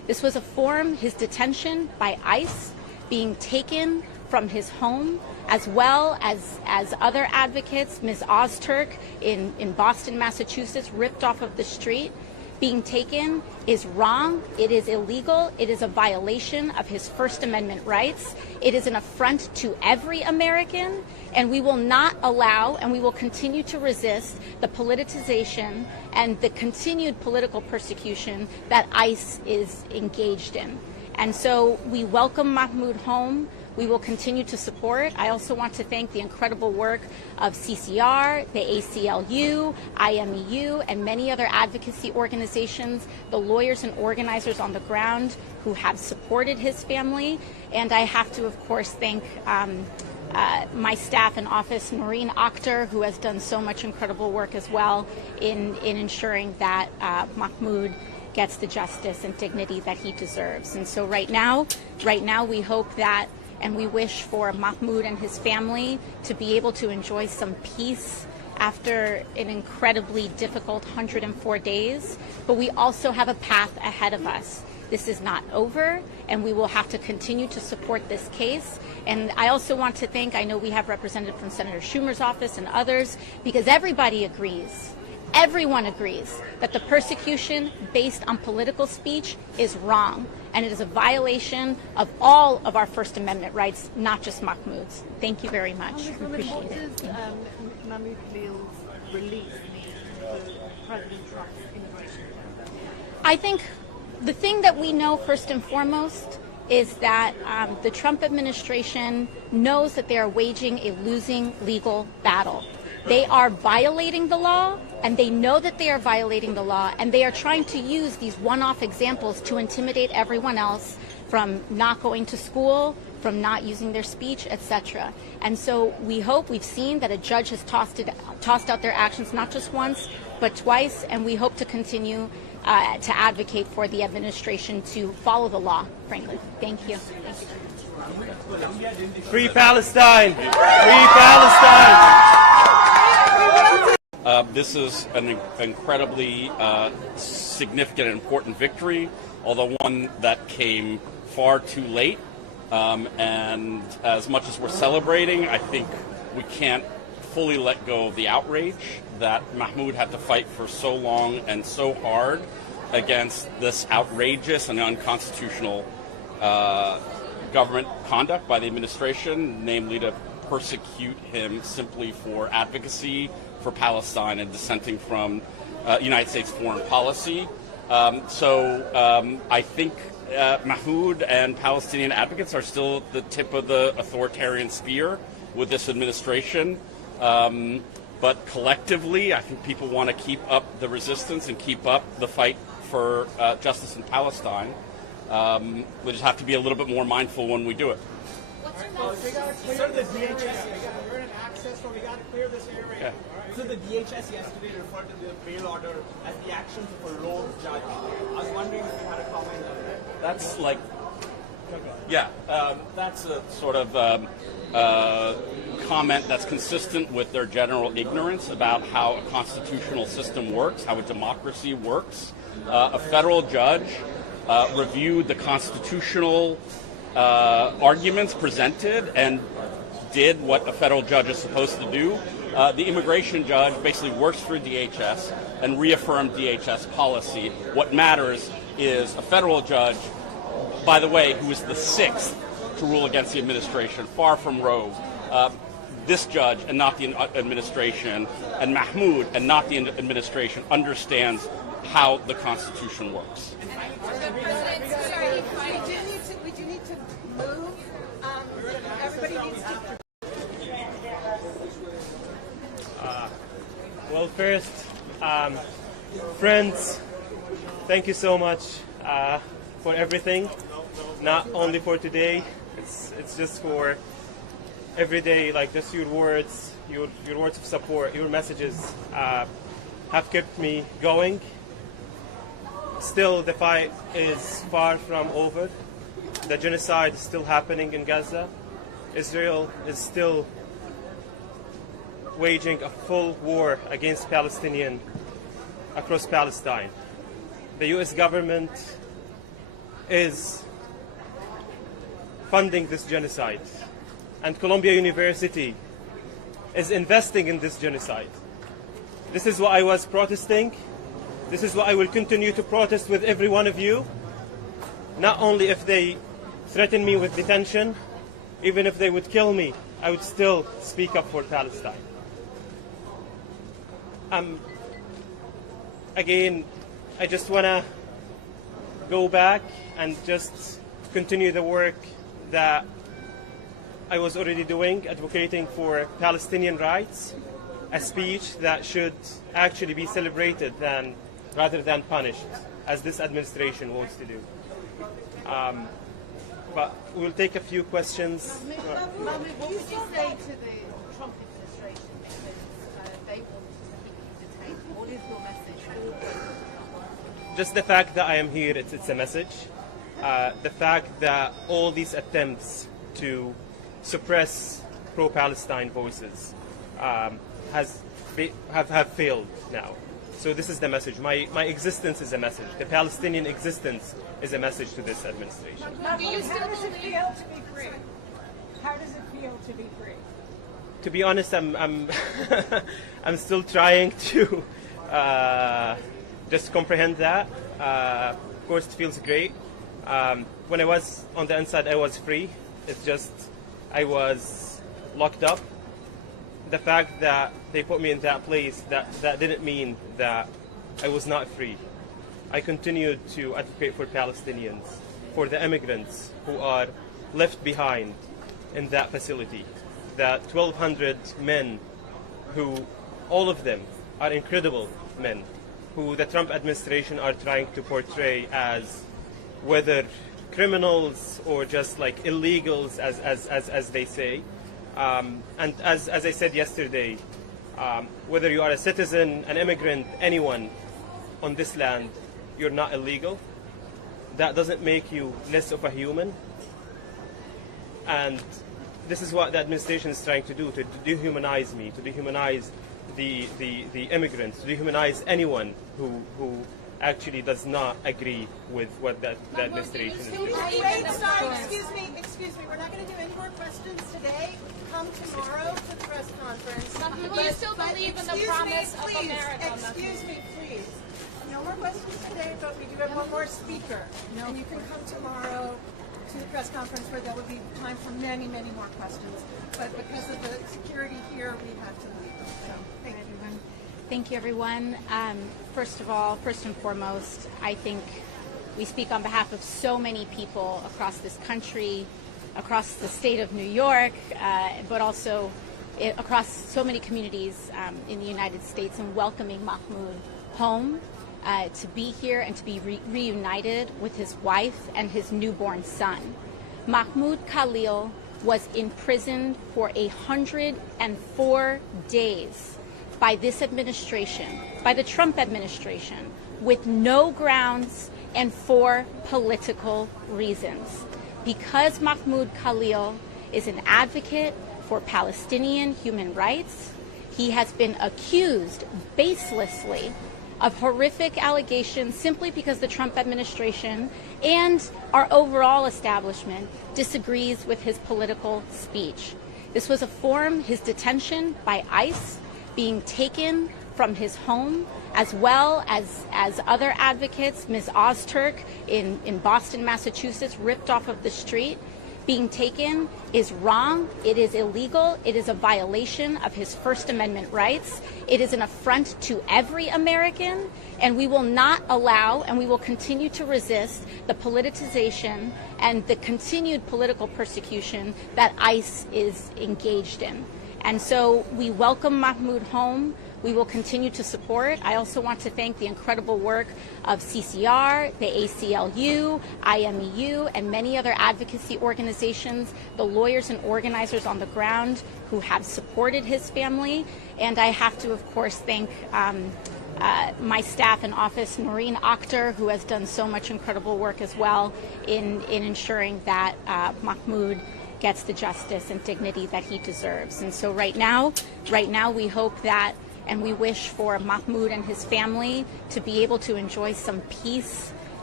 This was his detention by ICE, being taken from his home, as well as other advocates, Ms. Ozturk in Boston, Massachusetts, ripped off of the street. Being taken is wrong. It is illegal. It is a violation of his First Amendment rights. It is an affront to every American, and we will not allow, and we will continue to resist the politicization and the continued political persecution that ICE is engaged in. And so we welcome Mahmoud home. We will continue to support. I also want to thank the incredible work of CCR, the ACLU, IMEU, and many other advocacy organizations, the lawyers and organizers on the ground who have supported his family. And I have to, of course, thank my staff in office, Noreen Akhtar, who has done so much incredible work as well in ensuring that Mahmoud gets the justice and dignity that he deserves. And so right now we hope that, and we wish for Mahmoud and his family to be able to enjoy some peace after an incredibly difficult 104 days. But we also have a path ahead of us. This is not over, and we will have to continue to support this case. And I also want to thank, I know we have representatives from Senator Schumer's office and others, because everybody agrees. Everyone agrees that the persecution based on political speech is wrong, and it is a violation of all of our First Amendment rights, not just Mahmoud's. Thank you very much. Appreciate What it. does Mahmoud Khalil's release mean for President Trump's immigration agenda? I think the thing that we know first and foremost is that the Trump administration knows that they are waging a losing legal battle. They are violating the law, and they know that they are violating the law, and they are trying to use these one-off examples to intimidate everyone else from not going to school, from not using their speech, etc. And so we've seen that a judge has tossed out their actions not just once, but twice, and we hope to continue to advocate for the administration to follow the law, frankly. Thank you. Thank you. Free Palestine! Free Palestine! This is an incredibly significant and important victory, although one that came far too late. And as much as we're celebrating, I think we can't fully let go of the outrage that Mahmoud had to fight for so long and so hard against this outrageous and unconstitutional government conduct by the administration, namely to persecute him simply for advocacy for Palestine and dissenting from United States foreign policy. I think Mahmoud and Palestinian advocates are still at the tip of the authoritarian spear with this administration. But collectively, I think people want to keep up the resistance and keep up the fight for justice in Palestine. We just have to be a little bit more mindful when we do it. We got to clear the DHS. We're in access, so we got to clear this area. Yeah. So the DHS yesterday referred to the bail order as the actions of a lone judge. I was wondering if you had a comment on that. That's like, yeah, that's a sort of comment that's consistent with their general ignorance about how a constitutional system works, how a democracy works. A federal judge reviewed the constitutional arguments presented and did what a federal judge is supposed to do. The immigration judge basically works for DHS and reaffirmed DHS policy. What matters is a federal judge, by the way, who is the sixth to rule against the administration, far from rogue. This judge and not the administration, and Mahmoud and not the administration, understands how the Constitution works. We do need to move. Everybody needs to. Well, first, friends, thank you so much for everything. Not only for today, it's just for every day. Like just your words of support, your messages have kept me going. Still, the fight is far from over. The genocide is still happening in Gaza. Israel is still waging a full war against Palestinians across Palestine. The U.S. government is funding this genocide, and Columbia University is investing in this genocide. This is what I was protesting. This is what I will continue to protest with every one of you. Not only if they threaten me with detention, even if they would kill me, I would still speak up for Palestine. Again, I just want to go back and just continue the work that I was already doing, advocating for Palestinian rights, a speech that should actually be celebrated rather than punished, as this administration wants to do. But we'll take a few questions. Mahmoud, what would you say to the Trump administration because they want to keep you detained? What is your message? Just the fact that I am here, it's a message. The fact that all these attempts to suppress pro-Palestine voices have failed now. So this is the message. My existence is a message. The Palestinian existence is a message to this administration. Do you still How does it believe? feel to be free? How does it feel to be free? To be honest, I'm I'm still trying to just comprehend that. Of course, it feels great. When I was on the inside, I was free. It's just I was locked up. The fact that they put me in that place, that didn't mean that I was not free. I continued to advocate for Palestinians, for the immigrants who are left behind in that facility. The 1,200 men who, all of them are incredible men, who the Trump administration are trying to portray as whether criminals or just like illegals, as they say. And as I said yesterday, whether you are a citizen, an immigrant, anyone on this land, you're not illegal. That doesn't make you less of a human. And this is what the administration is trying to do, to dehumanize me, to dehumanize the immigrants, to dehumanize anyone who actually does not agree with what the administration is doing. Wait, sorry, excuse me. We're not going to do any more questions today. Come tomorrow to the press conference. Do you still believe in the promise of America? Excuse me, please. No more questions today, but we do have one more speaker. And you can come tomorrow to the press conference where there will be time for many, many more questions. But because of the security here, we have to leave. So, thank you. Thank you, everyone. First of all, first and foremost, I think we speak on behalf of so many people across this country, across the state of New York, but also across so many communities in the United States, and welcoming Mahmoud home to be here and to be reunited with his wife and his newborn son. Mahmoud Khalil was imprisoned for 104 days by this administration, by the Trump administration, with no grounds and for political reasons. Because Mahmoud Khalil is an advocate for Palestinian human rights, he has been accused baselessly of horrific allegations simply because the Trump administration and our overall establishment disagrees with his political speech. This was his detention by ICE, being taken from his home, as well as other advocates, Ms. Ozturk in Boston, Massachusetts, ripped off of the street, being taken is wrong. It is illegal. It is a violation of his First Amendment rights. It is an affront to every American, and we will not allow, and we will continue to resist the politicization and the continued political persecution that ICE is engaged in. And so we welcome Mahmoud home. We will continue to support. I also want to thank the incredible work of CCR, the ACLU, IMEU, and many other advocacy organizations, the lawyers and organizers on the ground who have supported his family. And I have to, of course, thank my staff in office, Noreen Akhtar, who has done so much incredible work as well in ensuring that Mahmoud gets the justice and dignity that he deserves. And so right now we hope that, and we wish for Mahmoud and his family to be able to enjoy some peace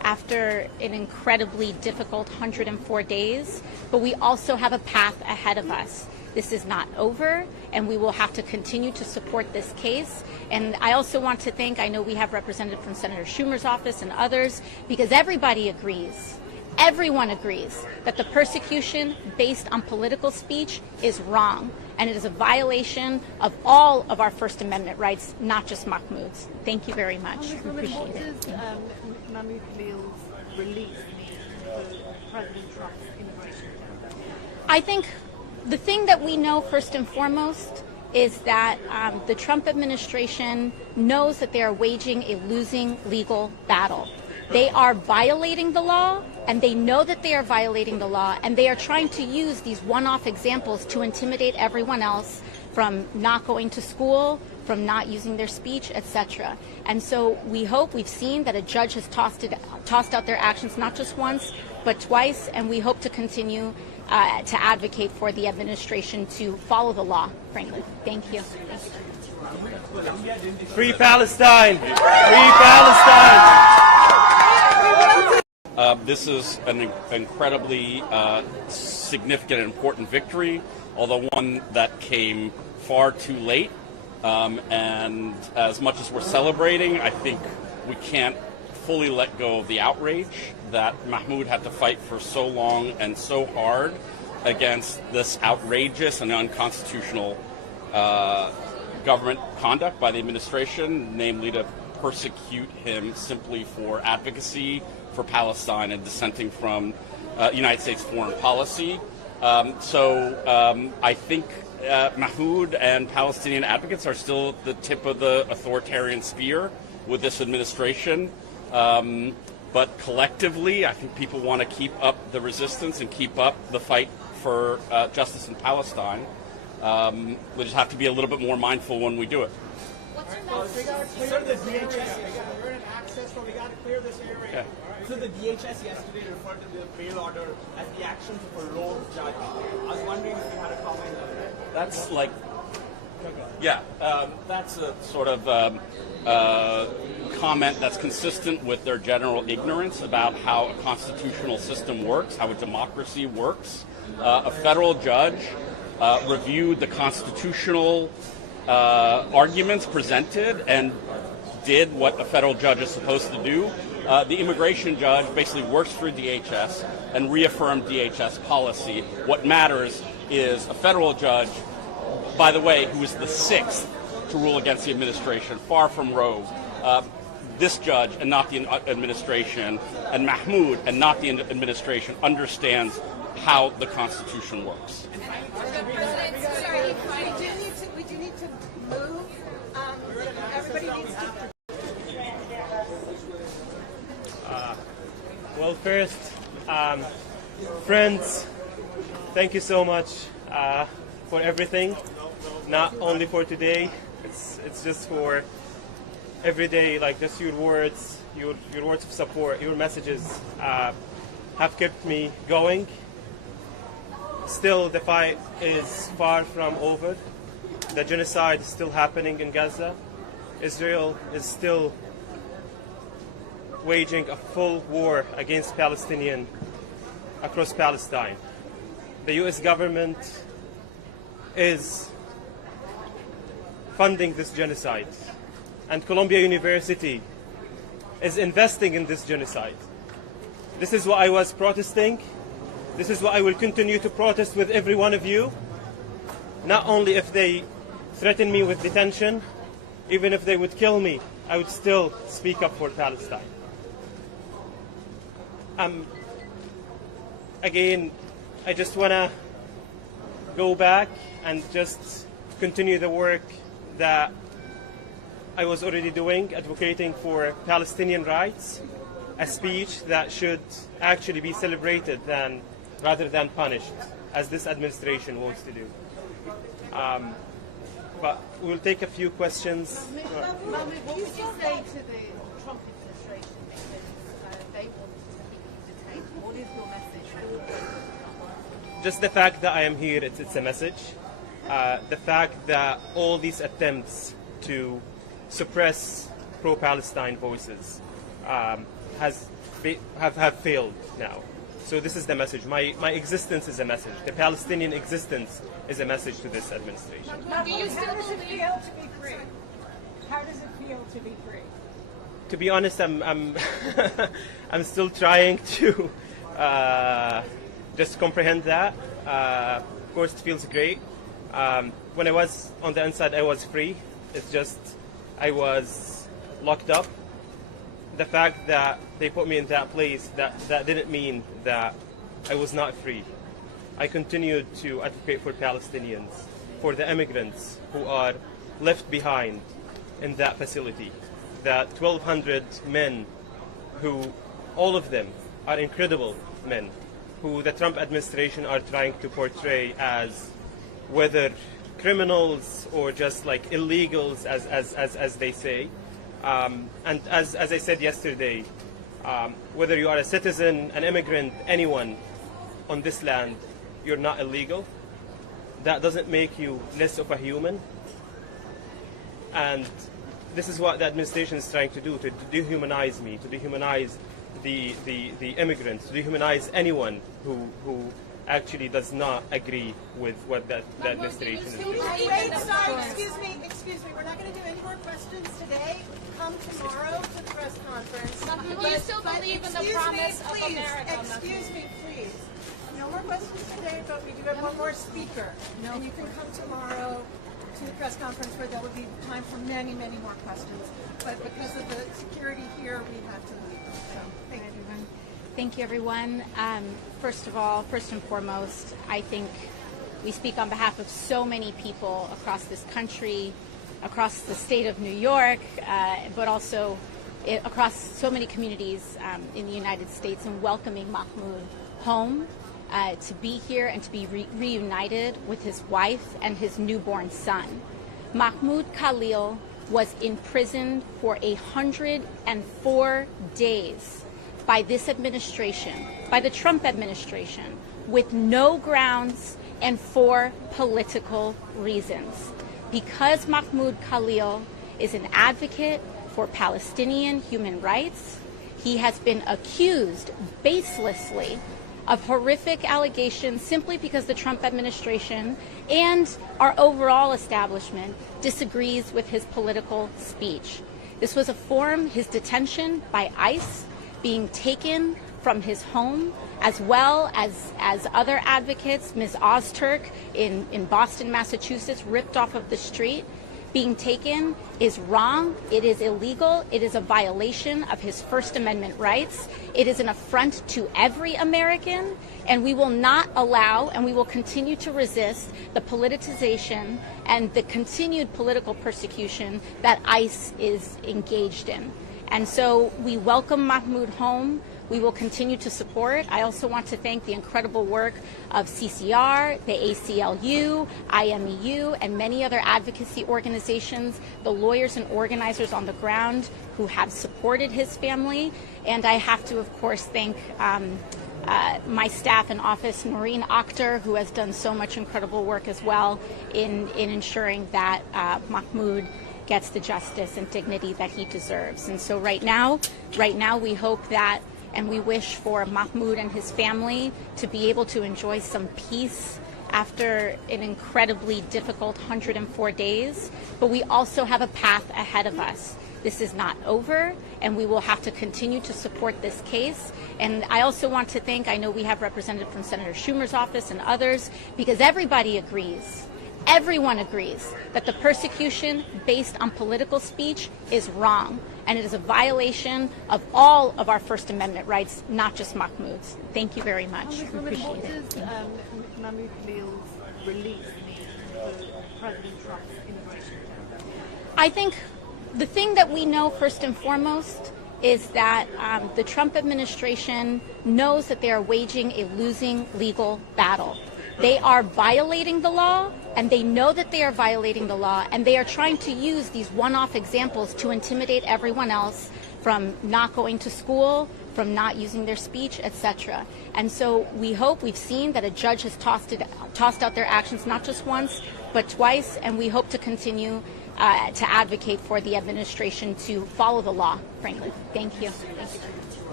after an incredibly difficult 104 days, but we also have a path ahead of us. This is not over, and we will have to continue to support this case. And I also want to thank, I know we have representatives from Senator Schumer's office and others, because everybody agrees, everyone agrees that the persecution based on political speech is wrong, and it is a violation of all of our First Amendment rights, not just Mahmoud's. Thank you very much. We appreciate What it. does Mahmoud Khalil's release mean for President Trump's immigration agenda? I think the thing that we know first and foremost is that the Trump administration knows that they are waging a losing legal battle. They are violating the law, and they know that they are violating the law, and they are trying to use these one-off examples to intimidate everyone else from not going to school, from not using their speech, etc. And so we've seen that a judge has tossed out their actions not just once, but twice, and we hope to continue to advocate for the administration to follow the law, frankly. Thank you. Free Palestine! Free Palestine! This is an incredibly significant and important victory, although one that came far too late. And as much as we're celebrating, I think we can't fully let go of the outrage that Mahmoud had to fight for so long and so hard against this outrageous and unconstitutional government conduct by the administration, namely to persecute him simply for advocacy for Palestine and dissenting from United States foreign policy. I think Mahmoud and Palestinian advocates are still at the tip of the authoritarian spear with this administration. But collectively, I think people want to keep up the resistance and keep up the fight for justice in Palestine. We just have to be a little bit more mindful when we do it. Sir, the DHS, we're in access, so we got to clear this area. Okay. So the DHS yesterday referred to the bail order as the actions of a lone judge. I was wondering if you had a comment on that. That's like, yeah, that's a sort of comment that's consistent with their general ignorance about how a constitutional system works, how a democracy works. A federal judge reviewed the constitutional arguments presented and did what a federal judge is supposed to do. The immigration judge basically works for DHS and reaffirmed DHS policy. What matters is a federal judge, by the way, who is the sixth to rule against the administration, far from rogue. This judge and not the administration, and Mahmoud and not the administration, understands how the Constitution works. We do need to move. Everybody needs to. Well, first, friends, thank you so much for everything. Not only for today, it's just for every day. Like just your words of support, your messages have kept me going. Still, the fight is far from over. The genocide is still happening in Gaza. Israel is still waging a full war against Palestinians across Palestine. The U.S. government is funding this genocide, and Columbia University is investing in this genocide. This is what I was protesting. This is what I will continue to protest with every one of you. Not only if they threaten me with detention, even if they would kill me, I would still speak up for Palestine. Again, I just want to go back and just continue the work that I was already doing, advocating for Palestinian rights, a speech that should actually be celebrated rather than punished, as this administration wants to do. But we'll take a few questions. Mahmoud, what would you say to the Trump administration because they want to keep you detained? What is your message? Just the fact that I am here, it's a message. The fact that all these attempts to suppress pro-Palestine voices has have failed now. So this is the message. My existence is a message. The Palestinian existence is a message to this administration. Do you still How does it believe? feel to be free? How does it feel to be free? To be honest, I'm I'm still trying to just comprehend that. Of course, it feels great. When I was on the inside, I was free. It's just I was locked up. The fact that they put me in that place, that didn't mean that I was not free. I continued to advocate for Palestinians, for the immigrants who are left behind in that facility. That 1,200 men who, all of them are incredible men, who the Trump administration are trying to portray as whether criminals or just like illegals, as they say. And as I said yesterday, whether you are a citizen, an immigrant, anyone on this land, you're not illegal. That doesn't make you less of a human. And this is what the administration is trying to do, to dehumanize me, to dehumanize the immigrants, to dehumanize anyone who actually does not agree with what the administration is doing. Wait, sorry, excuse me. We're not going to do any more questions today. Come tomorrow to the press conference. Do you still believe in the promise of America? Excuse me, please. No more questions today, but we do have one more speaker. And you can come tomorrow to the press conference where there will be time for many, many more questions. But because of the security here, we have to leave. So, thank you. Thank you, everyone. First of all, first and foremost, I think we speak on behalf of so many people across this country, across the state of New York, but also across so many communities in the United States, in welcoming Mahmoud home, to be here and to be reunited with his wife and his newborn son. Mahmoud Khalil was imprisoned for 104 days by this administration, by the Trump administration, with no grounds and for political reasons. Because Mahmoud Khalil is an advocate for Palestinian human rights, he has been accused baselessly of horrific allegations simply because the Trump administration and our overall establishment disagrees with his political speech. This was a form, his detention by ICE, being taken from his home, as well as other advocates, Ms. Ozturk in Boston, Massachusetts, ripped off of the street, being taken is wrong. It is illegal. It is a violation of his First Amendment rights. It is an affront to every American, and we will not allow and we will continue to resist the politicization and the continued political persecution that ICE is engaged in. And so we welcome Mahmoud home. We will continue to support. I also want to thank the incredible work of CCR, the ACLU, IMEU, and many other advocacy organizations, the lawyers and organizers on the ground who have supported his family. And I have to, of course, thank my staff in office, Noreen Akhtar, who has done so much incredible work as well in ensuring that Mahmoud gets the justice and dignity that he deserves. And so right now we hope that and we wish for Mahmoud and his family to be able to enjoy some peace after an incredibly difficult 104 days. But we also have a path ahead of us. This is not over, and we will have to continue to support this case. And I also want to thank, I know we have representatives from Senator Schumer's office and others, because everybody agrees. Everyone agrees that the persecution based on political speech is wrong, and it is a violation of all of our First Amendment rights, not just Mahmoud's. Thank you very much. Appreciate What it. does Mahmoud Khalil's release mean for President Trump's immigration agenda? I think the thing that we know first and foremost is that the Trump administration knows that they are waging a losing legal battle. They are violating the law, and they know that they are violating the law, and they are trying to use these one-off examples to intimidate everyone else from not going to school, from not using their speech, etc. And so we've seen that a judge has tossed out their actions not just once, but twice, and we hope to continue to advocate for the administration to follow the law, frankly. Thank you. Thank you.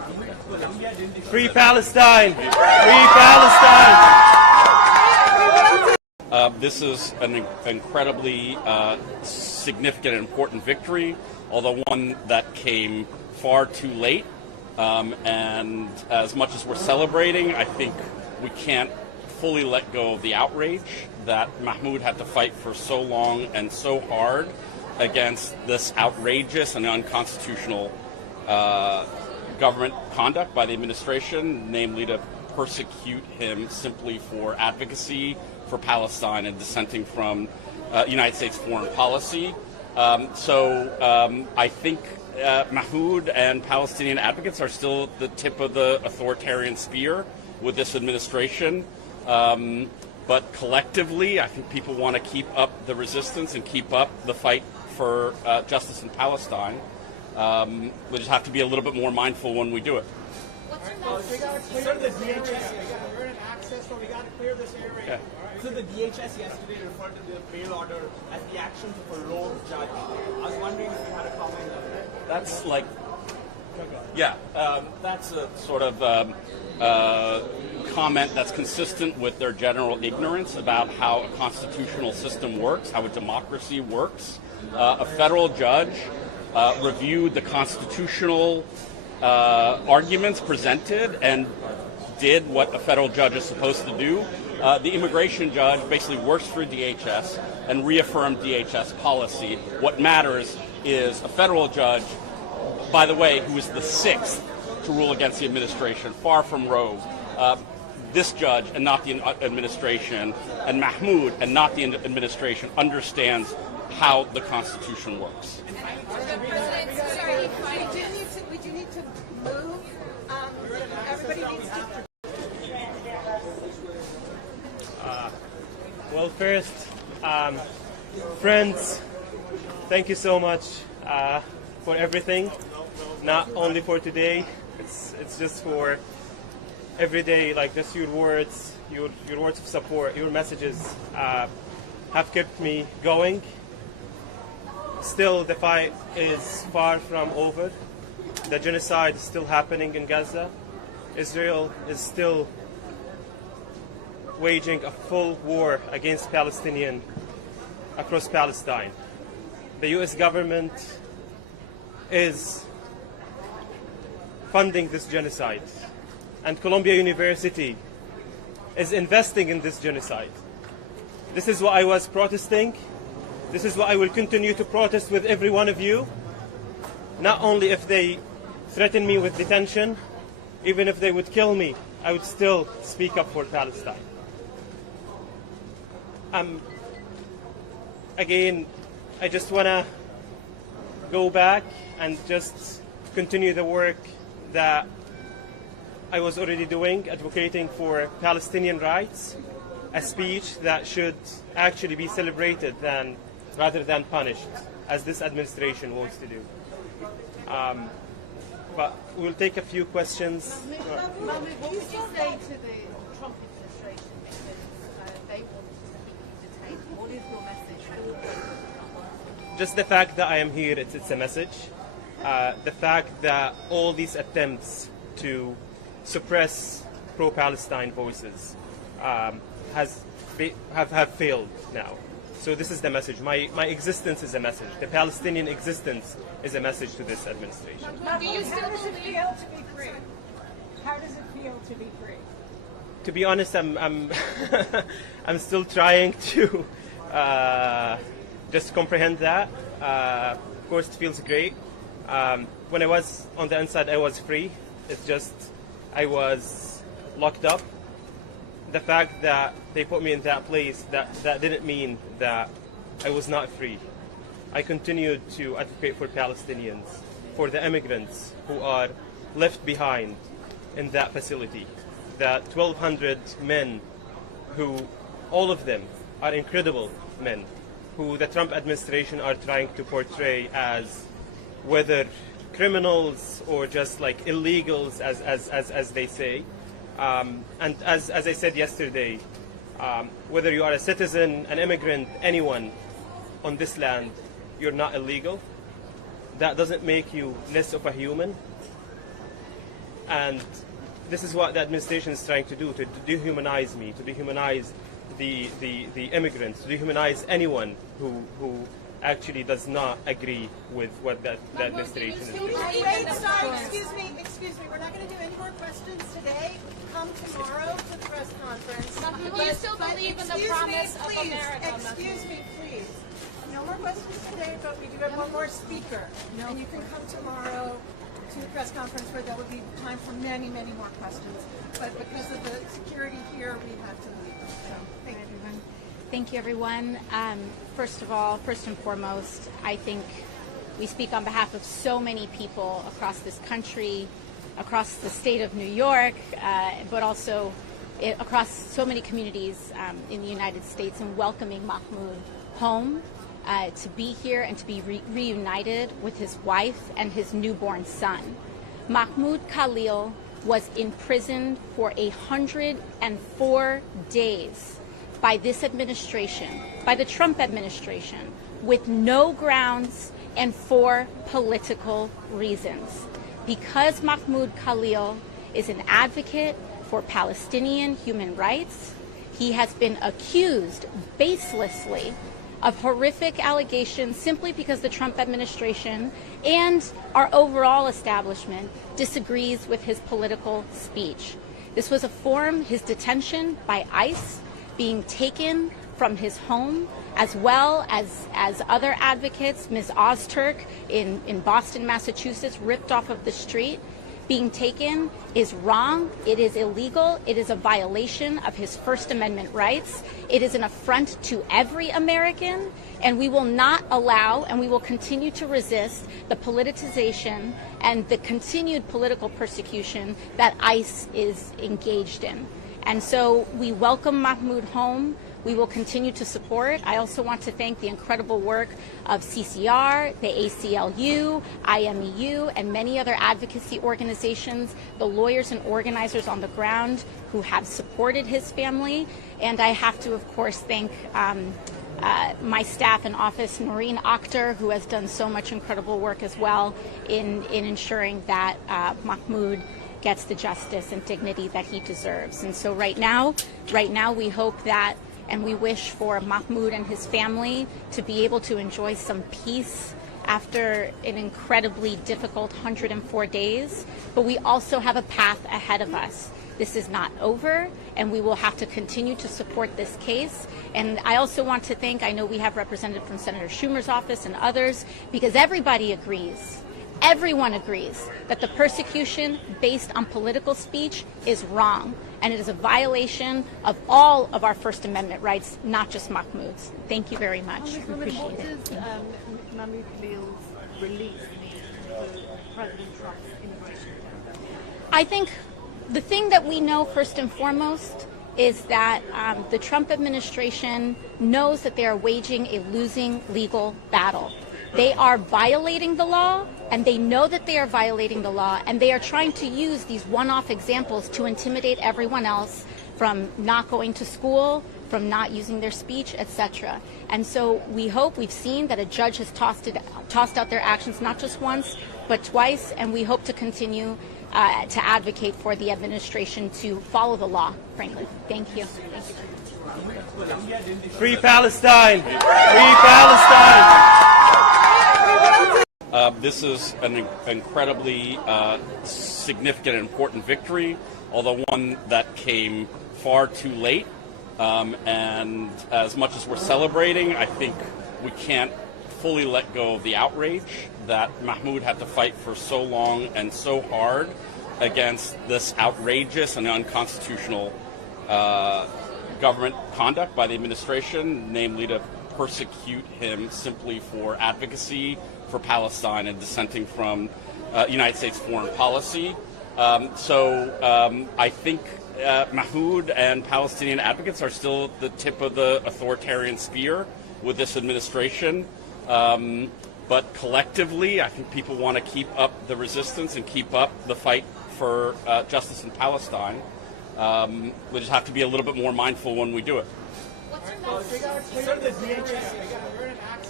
Free Palestine! Free Palestine! This is an incredibly significant and important victory, although one that came far too late. And as much as we're celebrating, I think we can't fully let go of the outrage that Mahmoud had to fight for so long and so hard against this outrageous and unconstitutional government conduct by the administration, namely to persecute him simply for advocacy for Palestine and dissenting from United States foreign policy. I think Mahmoud and Palestinian advocates are still at the tip of the authoritarian spear with this administration. But collectively, I think people want to keep up the resistance and keep up the fight for justice in Palestine. We just have to be a little bit more mindful when we do it. We got to clear the DHS. We're in access, so we got to clear this area. Yeah. So the DHS yesterday referred to the bail order as the actions of a rogue judge. I was wondering if you had a comment on that. That's like, yeah, that's a sort of comment that's consistent with their general ignorance about how a constitutional system works, how a democracy works. A federal judge reviewed the constitutional arguments presented and did what a federal judge is supposed to do. The immigration judge basically works for DHS and reaffirmed DHS policy. What matters is a federal judge, by the way, who is the sixth to rule against the administration, far from rogue. This judge and not the administration, and Mahmoud and not the administration, understands how the Constitution works. We do need to move. Everybody needs to. Well, first, friends, thank you so much for everything. Not only for today, it's just for every day. Like just your words, your words of support, your messages have kept me going. Still, the fight is far from over. The genocide is still happening in Gaza. Israel is still waging a full war against Palestinians across Palestine. The U.S. government is funding this genocide, and Columbia University is investing in this genocide. This is what I was protesting. This is what I will continue to protest with every one of you. Not only if they threaten me with detention, even if they would kill me, I would still speak up for Palestine. Again, I just want to go back and just continue the work that I was already doing, advocating for Palestinian rights, a speech that should actually be celebrated rather than punished, as this administration wants to do. But we'll take a few questions. Mahmoud, what would you say to the Trump administration because they want to keep you detained? What is your message? Just the fact that I am here, it's a message. The fact that all these attempts to suppress pro-Palestine voices have failed now. So this is the message. My existence is a message. The Palestinian existence is a message to this administration. Do you still How does it believe? feel to be free? How does it feel to be free? To be honest, I'm I'm still trying to just comprehend that. Of course, it feels great. When I was on the inside, I was free. It's just I was locked up. The fact that they put me in that place, that didn't mean that I was not free. I continued to advocate for Palestinians, for the immigrants who are left behind in that facility. That 1,200 men who, all of them are incredible men, who the Trump administration are trying to portray as whether criminals or just like illegals, as they say. And as I said yesterday, whether you are a citizen, an immigrant, anyone on this land, you're not illegal. That doesn't make you less of a human. And this is what the administration is trying to do, to dehumanize me, to dehumanize the immigrants, to dehumanize anyone who actually does not agree with what the administration is doing. Wait, sorry, excuse me, we're not going to do any more questions today. Come tomorrow to the press conference. Do you still believe in the promise of America? Excuse me, please. No more questions today, but we do have one more speaker. And you can come tomorrow to the press conference where there will be time for many, many more questions. But because of the security here, we have to leave. So, thank you. Thank you, everyone. First of all, first and foremost, I think we speak on behalf of so many people across this country, across the state of New York, but also across so many communities in the United States, in welcoming Mahmoud home, to be here and to be reunited with his wife and his newborn son. Mahmoud Khalil was imprisoned for 104 days by this administration, by the Trump administration, with no grounds and for political reasons. Because Mahmoud Khalil is an advocate for Palestinian human rights, he has been accused baselessly of horrific allegations simply because the Trump administration and our overall establishment disagrees with his political speech. This was his detention by ICE, being taken from his home, as well as other advocates, Ms. Ozturk in Boston, Massachusetts, ripped off of the street. Being taken is wrong. It is illegal. It is a violation of his First Amendment rights. It is an affront to every American, and we will not allow, and we will continue to resist the politicization and the continued political persecution that ICE is engaged in. And so we welcome Mahmoud home. We will continue to support. I also want to thank the incredible work of CCR, the ACLU, IMEU, and many other advocacy organizations, the lawyers and organizers on the ground who have supported his family. And I have to, of course, thank my staff in office, Noreen Akhtar, who has done so much incredible work as well in ensuring that Mahmoud gets the justice and dignity that he deserves. And so right now we hope that, and we wish for Mahmoud and his family to be able to enjoy some peace after an incredibly difficult 104 days. But we also have a path ahead of us. This is not over, and we will have to continue to support this case. And I also want to thank, I know we have representatives from Senator Schumer's office and others, because everybody agrees. Everyone agrees that the persecution based on political speech is wrong, and it is a violation of all of our First Amendment rights, not just Mahmoud's. Thank you very much. What does Mahmoud Khalil's release mean for President Trump's immigration agenda? I think the thing that we know first and foremost is that the Trump administration knows that they are waging a losing legal battle. They are violating the law, and they know that they are violating the law, and they are trying to use these one-off examples to intimidate everyone else from not going to school, from not using their speech, etc. And so we've seen that a judge has tossed out their actions not just once, but twice, and we hope to continue to advocate for the administration to follow the law, frankly. Thank you. Free Palestine! Free Palestine! This is an incredibly significant and important victory, although one that came far too late. And as much as we're celebrating, I think we can't fully let go of the outrage that Mahmoud had to fight for so long and so hard against this outrageous and unconstitutional government conduct by the administration, namely to persecute him simply for advocacy for Palestine and dissenting from United States foreign policy. I think Mahmoud and Palestinian advocates are still at the tip of the authoritarian spear with this administration. But collectively, I think people want to keep up the resistance and keep up the fight for justice in Palestine. We just have to be a little bit more mindful when we do it. Sir, the DHS, we're in an access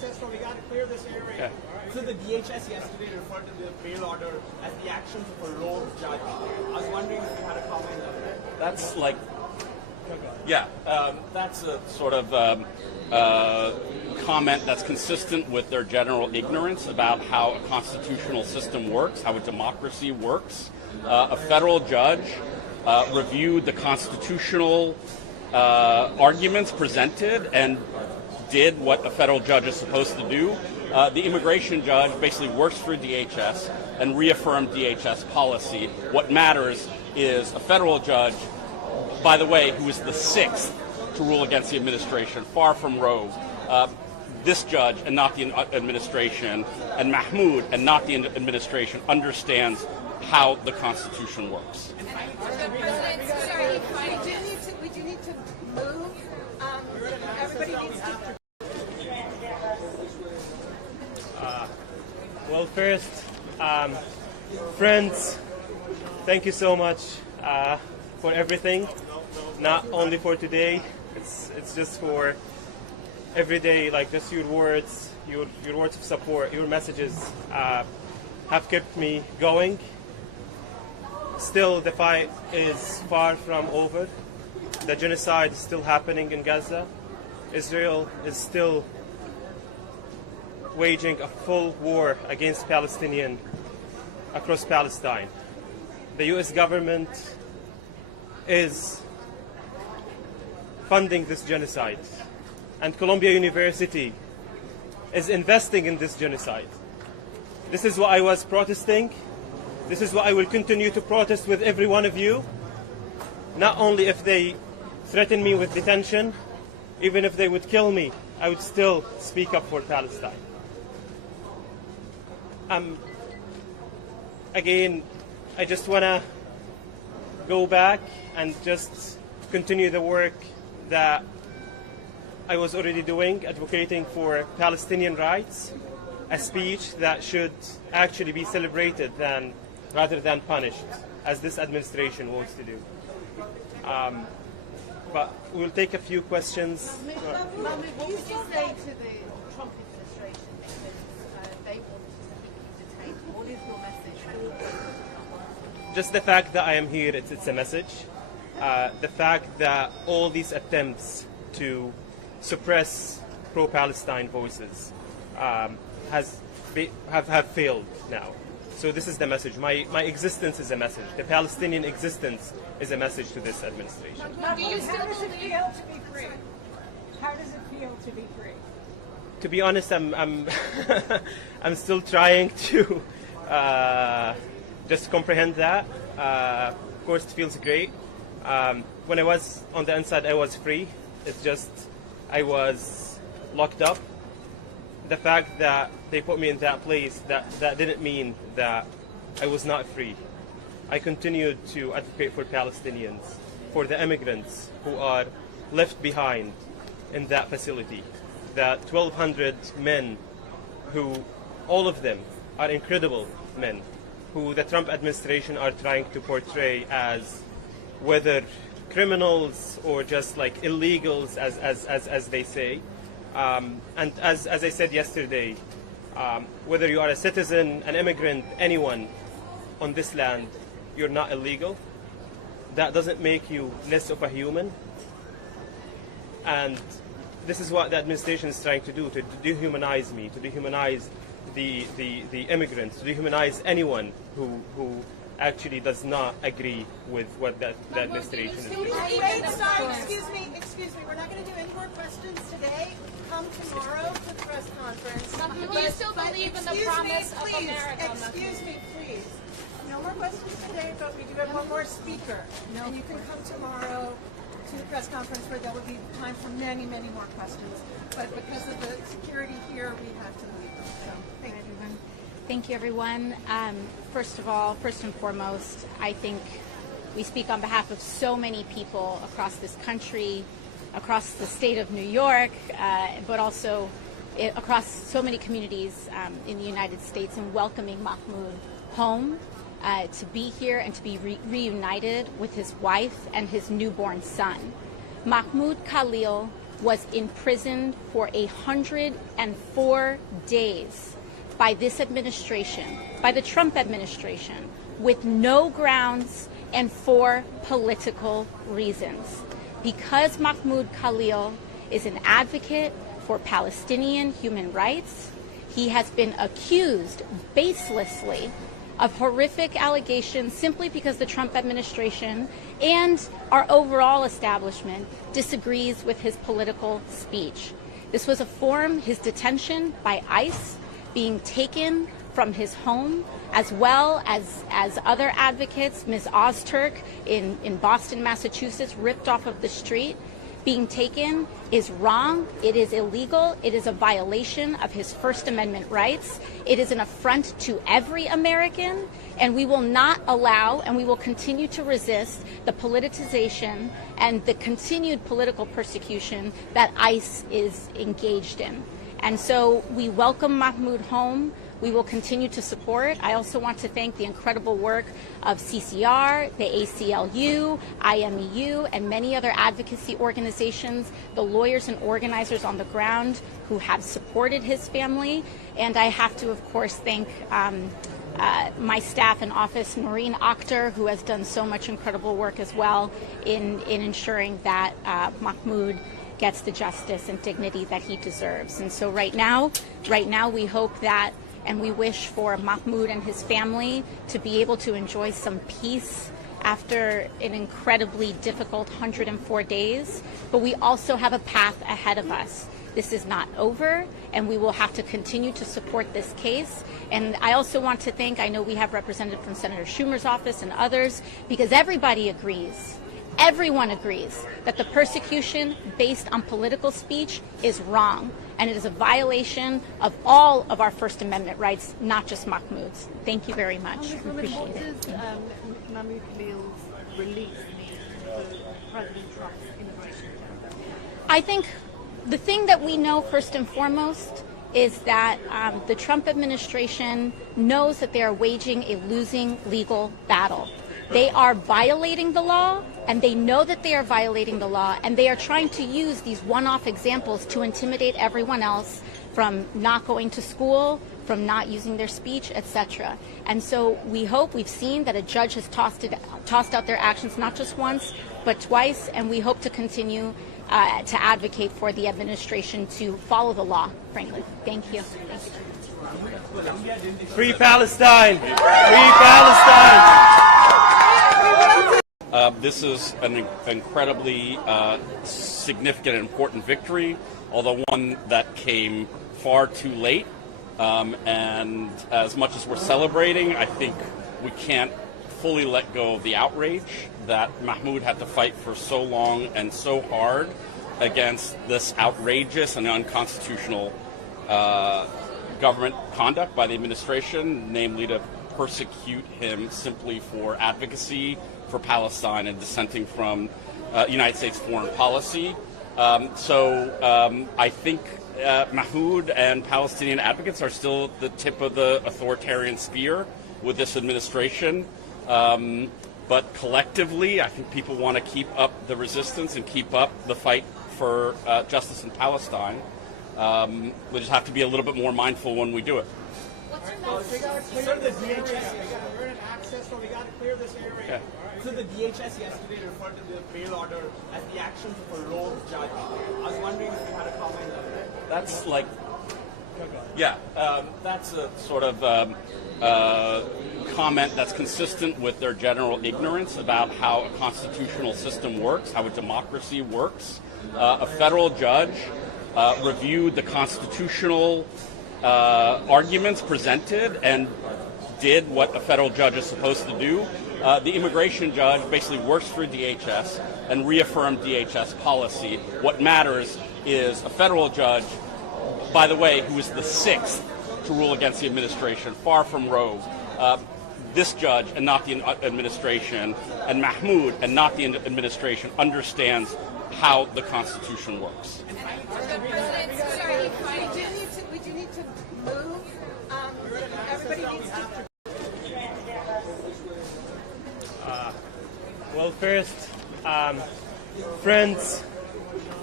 access, so we got to clear this area. So the DHS yesterday referred to the bail order as the actions of a rogue judge. I was wondering if you had a comment on that. That's like, yeah, that's a sort of comment that's consistent with their general ignorance about how a constitutional system works, how a democracy works. A federal judge reviewed the constitutional arguments presented and did what a federal judge is supposed to do. The immigration judge basically works for DHS and reaffirmed DHS policy. What matters is a federal judge, by the way, who is the sixth to rule against the administration, far from rogue. This judge and not the administration, and Mahmood and not the administration, understands how the Constitution works. We do need to move. Everybody needs to. Well, first, friends, thank you so much for everything. Not only for today, it's just for every day. Like just your words of support, your messages have kept me going. Still, the fight is far from over. The genocide is still happening in Gaza. Israel is still waging a full war against Palestinians across Palestine. The U.S. government is funding this genocide, and Columbia University is investing in this genocide. This is what I was protesting. This is what I will continue to protest with every one of you. Not only if they threaten me with detention, even if they would kill me, I would still speak up for Palestine. Again, I just want to go back and just continue the work that I was already doing, advocating for Palestinian rights, a speech that should actually be celebrated rather than punished, as this administration wants to do. But we'll take a few questions. Mahmoud, what would you say to the Trump administration because they want to keep you detained? What is your message? Just the fact that I am here, it's a message. The fact that all these attempts to suppress pro-Palestine voices have failed now. So this is the message. My existence is a message. The Palestinian existence is a message to this administration. Do you still How does it believe? feel to be free? How does it feel to be free? To be honest, I'm I'm still trying to just comprehend that. Of course, it feels great. When I was on the inside, I was free. It's just I was locked up. The fact that they put me in that place, that didn't mean that I was not free. I continued to advocate for Palestinians, for the immigrants who are left behind in that facility. That 1,200 men who, all of them are incredible men, who the Trump administration are trying to portray as whether criminals or just like illegals, as they say. And as I said yesterday, whether you are a citizen, an immigrant, anyone on this land, you're not illegal. That doesn't make you less of a human. And this is what the administration is trying to do, to dehumanize me, to dehumanize the immigrants, to dehumanize anyone who actually does not agree with what the administration is doing. Wait, sorry, excuse me. We're not going to do any more questions today. Come tomorrow for the press conference. Do you still believe in the promise of America? Excuse me, please. No more questions today, but we do have one more speaker. And you can come tomorrow to the press conference where there will be time for many, many more questions. But because of the security here, we have to leave. So, thank you. Thank you, everyone. First and foremost, I think we speak on behalf of so many people across this country, across the state of New York, but also across so many communities in the United States, in welcoming Mahmoud home, to be here and to be reunited with his wife and his newborn son. Mahmoud Khalil was imprisoned for 104 days by this administration, by the Trump administration, with no grounds and for political reasons. Because Mahmoud Khalil is an advocate for Palestinian human rights, he has been accused baselessly of horrific allegations simply because the Trump administration and our overall establishment disagrees with his political speech. This was his detention by ICE, being taken from his home, as well as other advocates, Ms. Ozturk in Boston, Massachusetts, ripped off of the street. Being taken is wrong. It is illegal. It is a violation of his First Amendment rights. It is an affront to every American, and we will not allow, and we will continue to resist the politicization and the continued political persecution that ICE is engaged in. And so we welcome Mahmoud home. We will continue to support. I also want to thank the incredible work of CCR, the ACLU, IMEU, and many other advocacy organizations, the lawyers and organizers on the ground who have supported his family. And I have to, of course, thank my staff in office, Noreen Akhtar, who has done so much incredible work as well in ensuring that Mahmoud gets the justice and dignity that he deserves. And so right now we hope that, and we wish for Mahmoud and his family to be able to enjoy some peace after an incredibly difficult 104 days. But we also have a path ahead of us. This is not over, and we will have to continue to support this case. And I also want to thank, I know we have representatives from Senator Schumer's office and others, because everybody agrees. Everyone agrees that the persecution based on political speech is wrong, and it is a violation of all of our First Amendment rights, not just Mahmoud's. Thank you very much. Appreciate What it. does Mahmoud Khalil's release mean for President Trump's immigration agenda? I think the thing that we know first and foremost is that the Trump administration knows that they are waging a losing legal battle. They are violating the law, and they know that they are violating the law, and they are trying to use these one-off examples to intimidate everyone else from not going to school, from not using their speech, etc. And so we've seen that a judge has tossed out their actions not just once, but twice, and we hope to continue to advocate for the administration to follow the law, frankly. Thank you. Thank you. Free Palestine! Free Palestine! This is an incredibly significant and important victory, although one that came far too late. And as much as we're celebrating, I think we can't fully let go of the outrage that Mahmoud had to fight for so long and so hard against this outrageous and unconstitutional government conduct by the administration, namely to persecute him simply for advocacy for Palestine and dissenting from United States foreign policy. I think Mahmoud and Palestinian advocates are still at the tip of the authoritarian spear with this administration. But collectively, I think people want to keep up the resistance and keep up the fight for justice in Palestine. We just have to be a little bit more mindful when we do it. We got to clear the DHS. We're in access, so we got to clear this area. Okay. So the DHS yesterday referred to the bail order as the actions of a rogue judge. I was wondering if you had a comment on that. That's like, yeah, that's a sort of comment that's consistent with their general ignorance about how a constitutional system works, how a democracy works. A federal judge reviewed the constitutional arguments presented and did what a federal judge is supposed to do. The immigration judge basically works for DHS and reaffirmed DHS policy. What matters is a federal judge, by the way, who is the sixth to rule against the administration, far from rogue. This judge and not the administration, and Mahmoud and not the administration, understands how the Constitution works. We do need to move. Everybody needs to. Well, first, friends,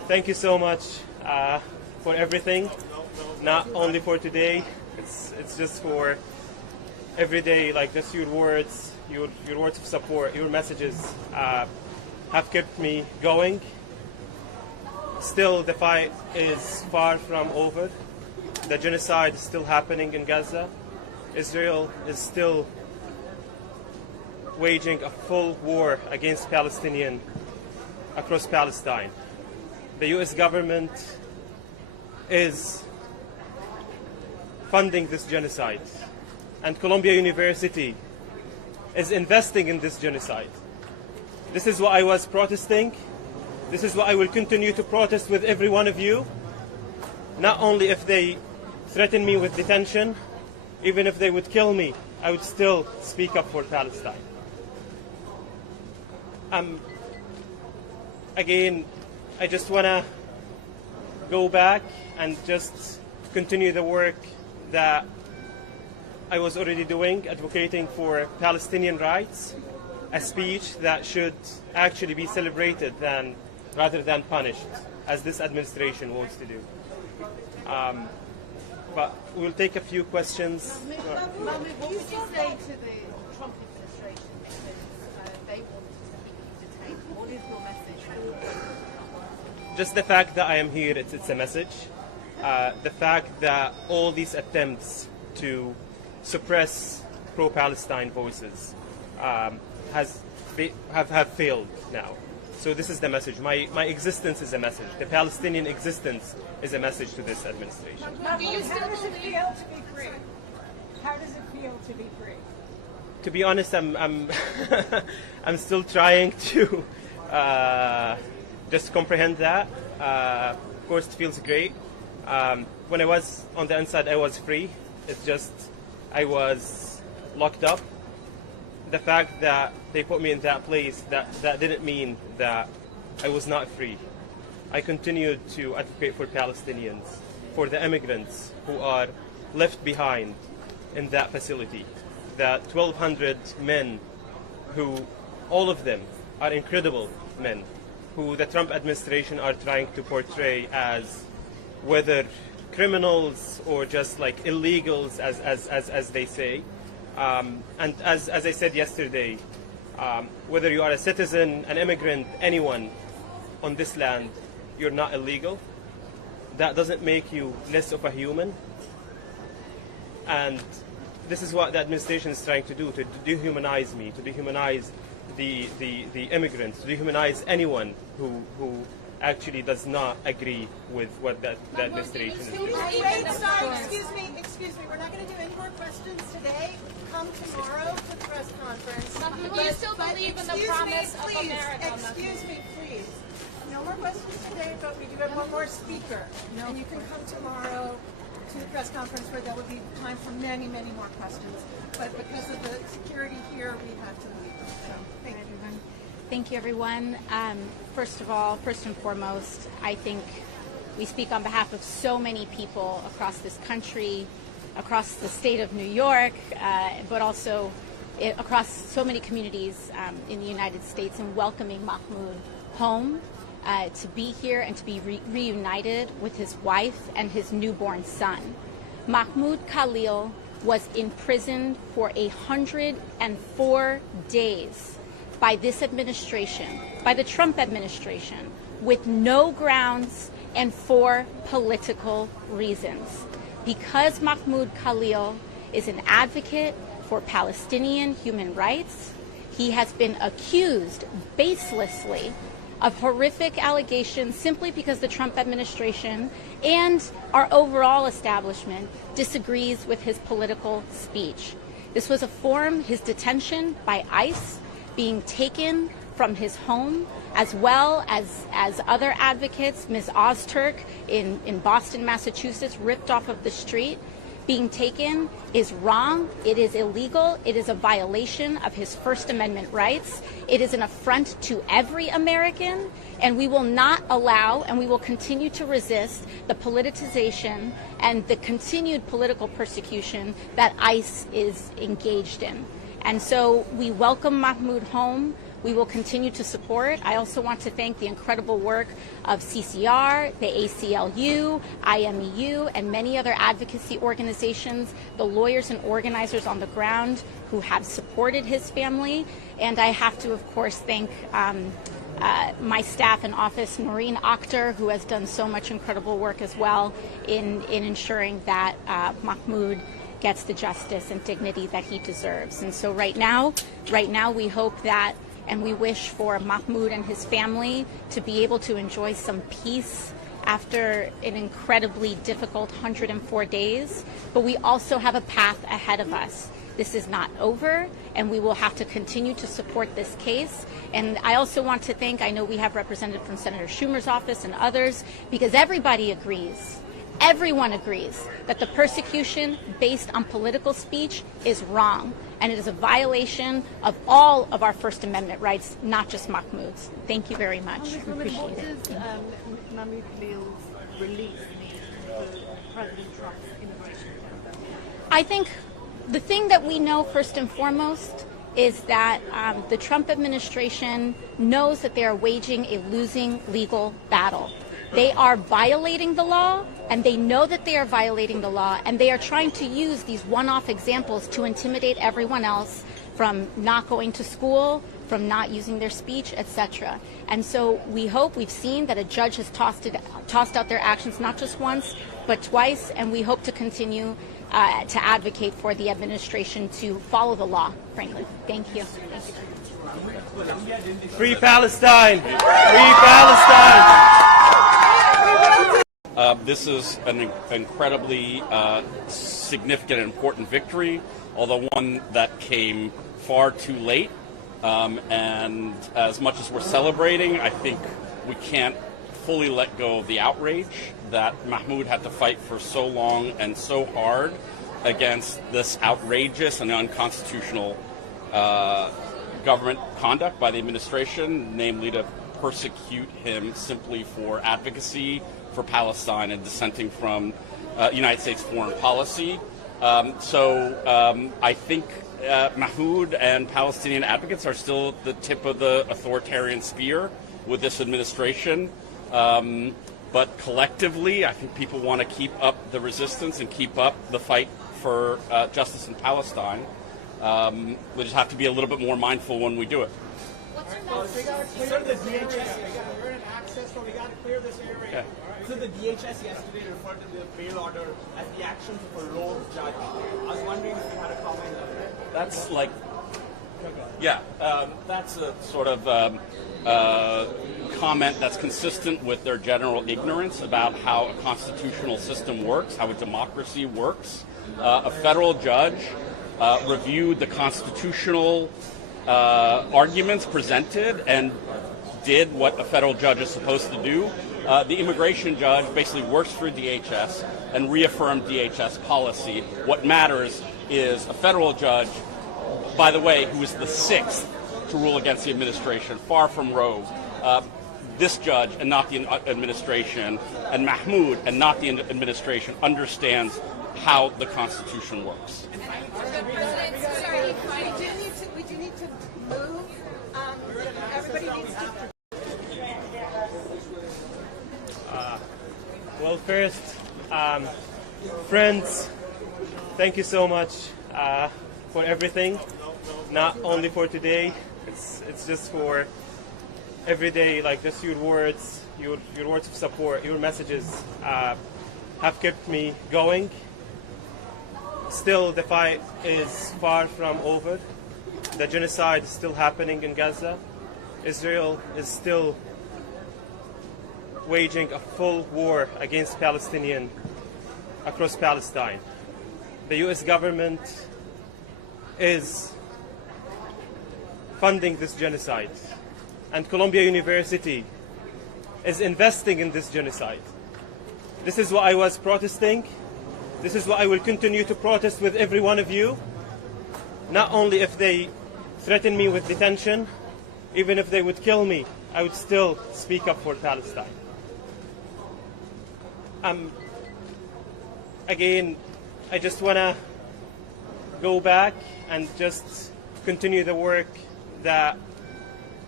thank you so much for everything. Not only for today, it's just for every day. Like just your words of support, your messages have kept me going. Still, the fight is far from over. The genocide is still happening in Gaza. Israel is still waging a full war against Palestinians across Palestine. The U.S. government is funding this genocide, and Columbia University is investing in this genocide. This is what I was protesting. This is what I will continue to protest with every one of you. Not only if they threaten me with detention, even if they would kill me, I would still speak up for Palestine. Again, I just want to go back and just continue the work that I was already doing, advocating for Palestinian rights, a speech that should actually be celebrated rather than punished, as this administration wants to do. But we'll take a few questions. Mahmoud, what would you say to the Trump administration because they want to keep you detained? What is your message? Just the fact that I am here, it's a message. The fact that all these attempts to suppress pro-Palestine voices have failed now. So this is the message. My existence is a message. The Palestinian existence is a message to this administration. How do you How does it feel to be free? How does it feel to be free? To be honest, I'm I'm still trying to just comprehend that. Of course, it feels great. When I was on the inside, I was free. It's just I was locked up. The fact that they put me in that place, that didn't mean that I was not free. I continued to advocate for Palestinians, for the immigrants who are left behind in that facility. The 1,200 men who, all of them are incredible men, who the Trump administration are trying to portray as whether criminals or just like illegals, as they say. And as I said yesterday, whether you are a citizen, an immigrant, anyone on this land, you're not illegal. That doesn't make you less of a human. And this is what the administration is trying to do, to dehumanize me, to dehumanize the immigrants, to dehumanize anyone who actually does not agree with what the administration is doing. Wait, sorry, excuse me. We're not going to do any more questions today. Come tomorrow to the press conference. Do you still believe in the promise of America? Excuse me, please. No more questions today, but we do have one more speaker. And you can come tomorrow to the press conference where there will be time for many, many more questions. But because of the security here, we have to leave. So, thank you. Thank you, everyone. First of all, first and foremost, I think we speak on behalf of so many people across this country, across the state of New York, but also across so many communities in the United States, in welcoming Mahmoud home, to be here and to be reunited with his wife and his newborn son. Mahmoud Khalil was imprisoned for 104 days by this administration, by the Trump administration, with no grounds and for political reasons. Because Mahmoud Khalil is an advocate for Palestinian human rights, he has been accused baselessly of horrific allegations simply because the Trump administration and our overall establishment disagrees with his political speech. This was a form, his detention by ICE, being taken from his home, as well as other advocates, Ms. Ozturk in Boston, Massachusetts, ripped off of the street, being taken is wrong. It is illegal. It is a violation of his First Amendment rights. It is an affront to every American, and we will not allow and we will continue to resist the politicization and the continued political persecution that ICE is engaged in. And so we welcome Mahmoud home. we will continue to support. I also want to thank the incredible work of CCR, the ACLU, IMEU, and many other advocacy organizations, the lawyers and organizers on the ground who have supported his family. And I have to, of course, thank my staff in office, Noreen Akhtar, who has done so much incredible work as well in ensuring that Mahmoud gets the justice and dignity that he deserves. And so right now we hope that, and we wish for Mahmoud and his family to be able to enjoy some peace after an incredibly difficult 104 days. But we also have a path ahead of us. This is not over, and we will have to continue to support this case. And I also want to thank, I know we have representatives from Senator Schumer's office and others, because everybody agrees, everyone agrees that the persecution based on political speech is wrong, and it is a violation of all of our First Amendment rights, not just Mahmoud's. Thank you very much. Appreciate What it. does Mahmoud Khalil's release mean for President Trump's immigration agenda? I think the thing that we know first and foremost is that the Trump administration knows that they are waging a losing legal battle. They are violating the law, and they know that they are violating the law, and they are trying to use these one-off examples to intimidate everyone else from not going to school, from not using their speech, etc. And so we've seen that a judge has tossed out their actions not just once, but twice, and we hope to continue to advocate for the administration to follow the law, frankly. Thank you. Free Palestine! Free Palestine! This is an incredibly significant and important victory, although one that came far too late. And as much as we're celebrating, I think we can't fully let go of the outrage that Mahmoud had to fight for so long and so hard against this outrageous and unconstitutional government conduct by the administration, namely to persecute him simply for advocacy for Palestine and dissenting from United States foreign policy. I think Mahmoud and Palestinian advocates are still at the tip of the authoritarian spear with this administration. But collectively, I think people want to keep up the resistance and keep up the fight for justice in Palestine. We just have to be a little bit more mindful when we do it. We got to clear the DHS. We're in access, so we got to clear this area. Yeah. So the DHS yesterday referred to the bail order as the actions of a lone judge. I was wondering if you had a comment on that. That's like, yeah, that's a sort of comment that's consistent with their general ignorance about how a constitutional system works, how a democracy works. A federal judge reviewed the constitutional arguments presented and did what a federal judge is supposed to do. The immigration judge basically works for DHS and reaffirmed DHS policy. What matters is a federal judge, by the way, who is the sixth to rule against the administration, far from rogue. This judge and not the administration, and Mahmoud and not the administration, understands how the Constitution works. We do need to move. Everybody needs to. Well, first, friends, thank you so much for everything. Not only for today, it's just for every day. Like just your words of support, your messages have kept me going. Still, the fight is far from over. The genocide is still happening in Gaza. Israel is still waging a full war against Palestinians across Palestine. The U.S. government is funding this genocide, and Columbia University is investing in this genocide. This is what I was protesting. This is what I will continue to protest with every one of you. Not only if they threaten me with detention, even if they would kill me, I would still speak up for Palestine. Again, I just want to go back and just continue the work that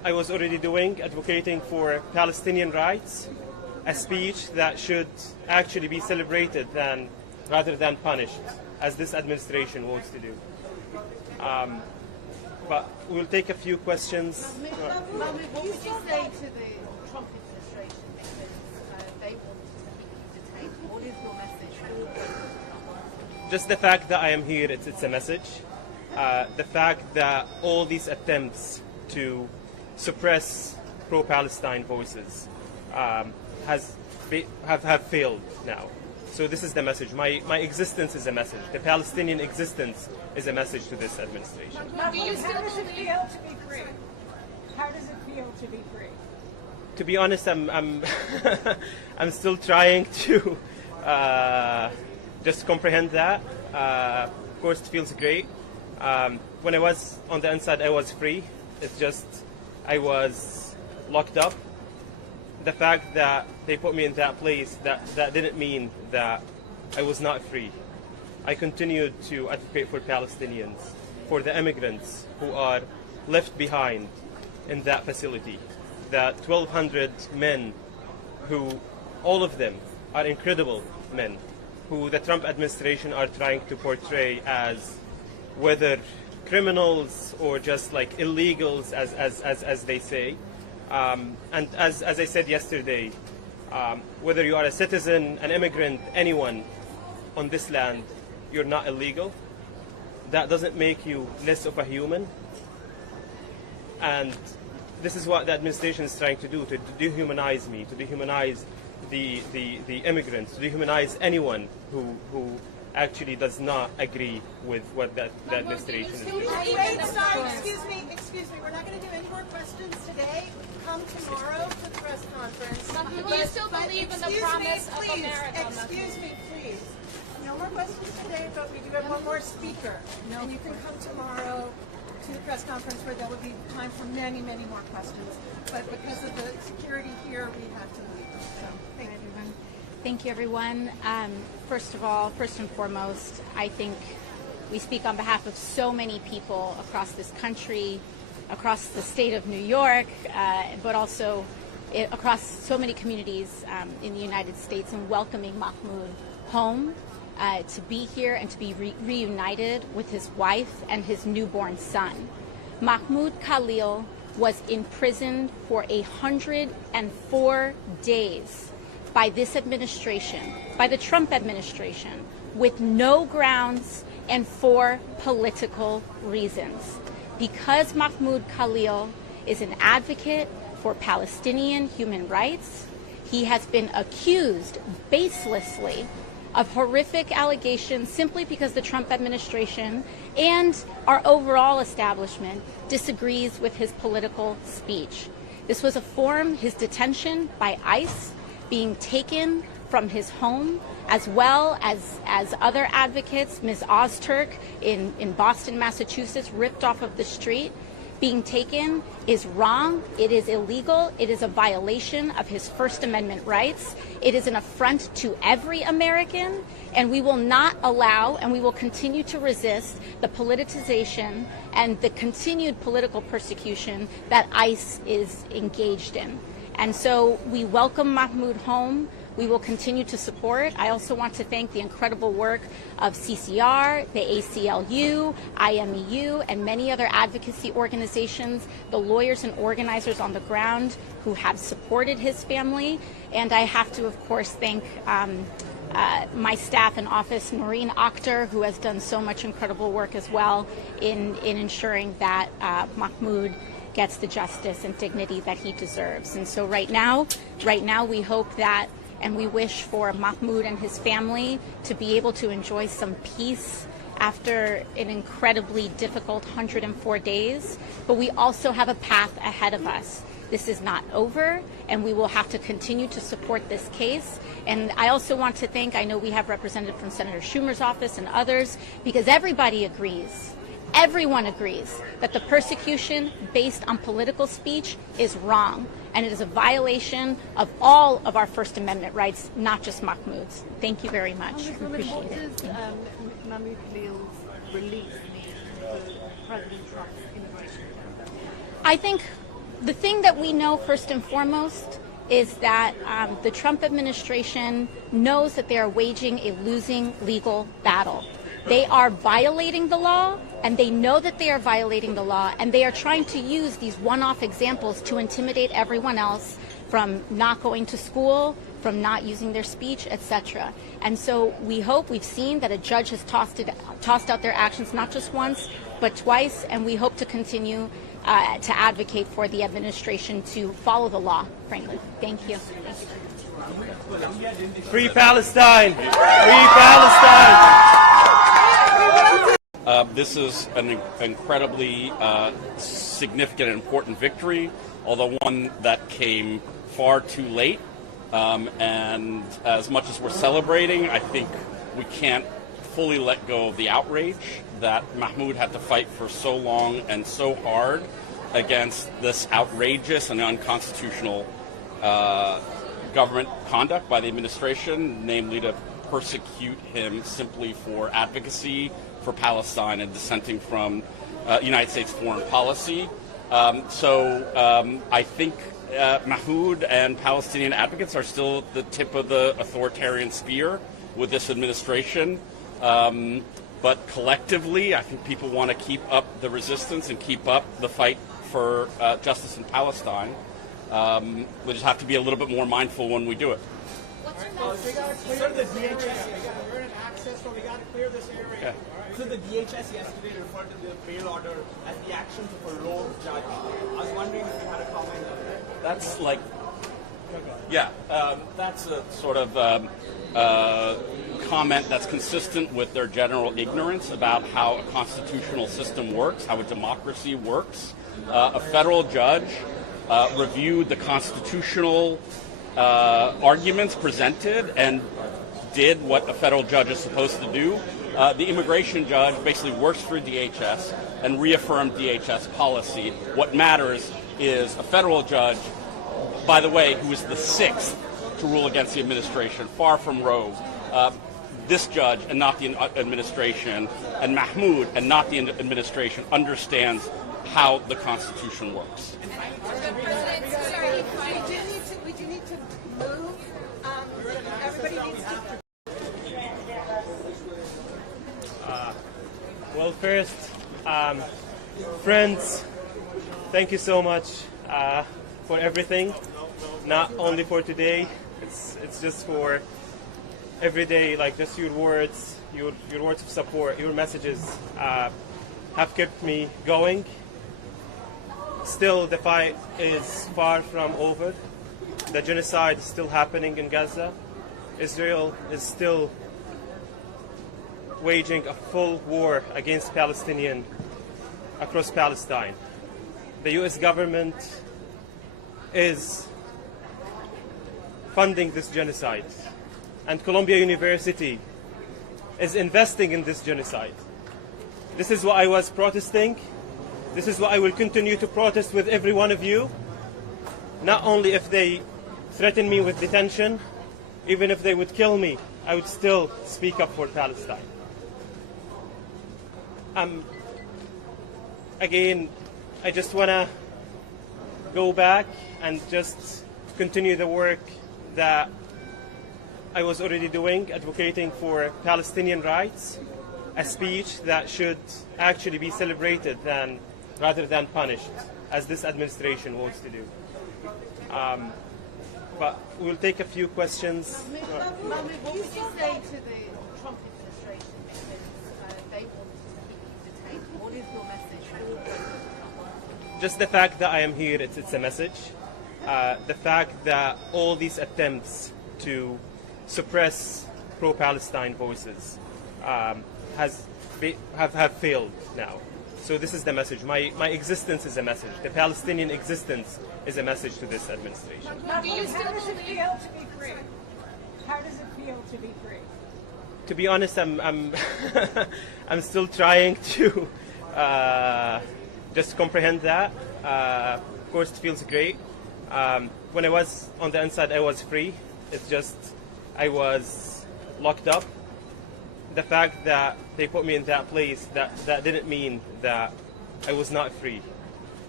I was already doing, advocating for Palestinian rights, a speech that should actually be celebrated rather than punished, as this administration wants to do. But we'll take a few questions. Mahmoud, what would you say to the Trump administration because they want to keep you detained? What is your message? Just the fact that I am here, it's a message. The fact that all these attempts to suppress pro-Palestine voices have failed now. So this is the message. My existence is a message. The Palestinian existence is a message to this administration. Do you still How does it believe? feel to be free? How does it feel to be free? To be honest, I'm I'm still trying to just comprehend that. Of course, it feels great. When I was on the inside, I was free. It's just I was locked up. The fact that they put me in that place, that didn't mean that I was not free. I continued to advocate for Palestinians, for the immigrants who are left behind in that facility. The 1,200 men who, all of them are incredible men, who the Trump administration are trying to portray as whether criminals or just like illegals, as they say. And as I said yesterday, whether you are a citizen, an immigrant, anyone on this land, you're not illegal. That doesn't make you less of a human. And this is what the administration is trying to do, to dehumanize me, to dehumanize the immigrants, to dehumanize anyone who actually does not agree with what the administration is doing. Wait, sorry, excuse me. We're not going to do any more questions today. Come tomorrow for the press conference. Do you still believe in the promise of America? Excuse me, please. No more questions today, but we do have one more speaker. And you can come tomorrow to the press conference where there will be time for many, many more questions. But because of the security here, we have to leave. So, thank you. Thank you, everyone. First of all, first and foremost, I think we speak on behalf of so many people across this country, across the state of New York, but also across so many communities in the United States, and welcoming Mahmoud home to be here and to be reunited with his wife and his newborn son. Mahmoud Khalil was imprisoned for 104 days by this administration, by the Trump administration, with no grounds and for political reasons. Because Mahmoud Khalil is an advocate for Palestinian human rights, he has been accused baselessly of horrific allegations simply because the Trump administration and our overall establishment disagrees with his political speech. This was his detention by ICE, being taken from his home, as well as other advocates, Ms. Ozturk in Boston, Massachusetts, ripped off of the street, being taken is wrong. It is illegal. It is a violation of his First Amendment rights. It is an affront to every American, and we will not allow, and we will continue to resist the politicization and the continued political persecution that ICE is engaged in. And so we welcome Mahmoud home. We will continue to support. I also want to thank the incredible work of CCR, the ACLU, IMEU, and many other advocacy organizations, the lawyers and organizers on the ground who have supported his family. And I have to, of course, thank my staff in office, Noreen Akhtar, who has done so much incredible work as well in ensuring that Mahmoud gets the justice and dignity that he deserves. And so right now we hope that, and we wish for Mahmoud and his family to be able to enjoy some peace after an incredibly difficult 104 days. But we also have a path ahead of us. This is not over, and we will have to continue to support this case. And I also want to thank, I know we have representatives from Senator Schumer's office and others, because everybody agrees. Everyone agrees that the persecution based on political speech is wrong, and it is a violation of all of our First Amendment rights, not just Mahmoud's. Thank you very much. We appreciate What it. does Mahmoud Khalil's release mean for President Trump's immigration agenda? I think The thing that we know first and foremost is that the Trump administration knows that they are waging a losing legal battle. They are violating the law, and they know that they are violating the law, and they are trying to use these one-off examples to intimidate everyone else from not going to school, from not using their speech, etc. And so we've seen that a judge has tossed out their actions not just once, but twice, and we hope to continue to advocate for the administration to follow the law, frankly. Thank you. Free Palestine! Free Palestine! This is an incredibly significant and important victory, although one that came far too late. And as much as we're celebrating, I think we can't fully let go of the outrage that Mahmoud had to fight for so long and so hard against this outrageous and unconstitutional government conduct by the administration, namely to persecute him simply for advocacy for Palestine and dissenting from United States foreign policy. I think Mahmoud and Palestinian advocates are still at the tip of the authoritarian spear with this administration. But collectively, I think people want to keep up the resistance and keep up the fight for justice in Palestine. We just have to be a little bit more mindful when we do it. We got to clear the DHS. We're in access, so we got to clear this area. Yeah. So the DHS yesterday referred to the bail order as the actions of a rogue judge. I was wondering if you had a comment on that. That's like, yeah, that's a sort of comment that's consistent with their general ignorance about how a constitutional system works, how a democracy works. A federal judge reviewed the constitutional arguments presented and did what a federal judge is supposed to do. The immigration judge basically works for DHS and reaffirmed DHS policy. What matters is a federal judge, by the way, who is the sixth to rule against the administration, far from rogue. This judge and not the administration, and Mahmoud and not the administration, understands how the Constitution works. We do need to move. Everybody needs to. Well, first, friends, thank you so much for everything. Not only for today, it's just for every day. Like just your words of support, your messages have kept me going. Still, the fight is far from over. The genocide is still happening in Gaza. Israel is still waging a full war against Palestinians across Palestine. The U.S. government is funding this genocide, and Columbia University is investing in this genocide. This is what I was protesting. This is what I will continue to protest with every one of you. Not only if they threaten me with detention, even if they would kill me, I would still speak up for Palestine. Again, I just want to go back and just continue the work that I was already doing, advocating for Palestinian rights, a speech that should actually be celebrated rather than punished, as this administration wants to do. But we'll take a few questions. Mahmoud, what would you say to the Trump administration because they want to keep you detained? What is your message? Just the fact that I am here, it's a message. The fact that all these attempts to suppress pro-Palestine voices have failed now. So this is the message. My existence is a message. The Palestinian existence is a message to this administration. Do you still How does it believe? feel to be free? How does it feel to be free? To be honest, I'm still trying to just comprehend that. Of course, it feels great. When I was on the inside, I was free. It's just I was locked up. The fact that they put me in that place, that didn't mean that I was not free.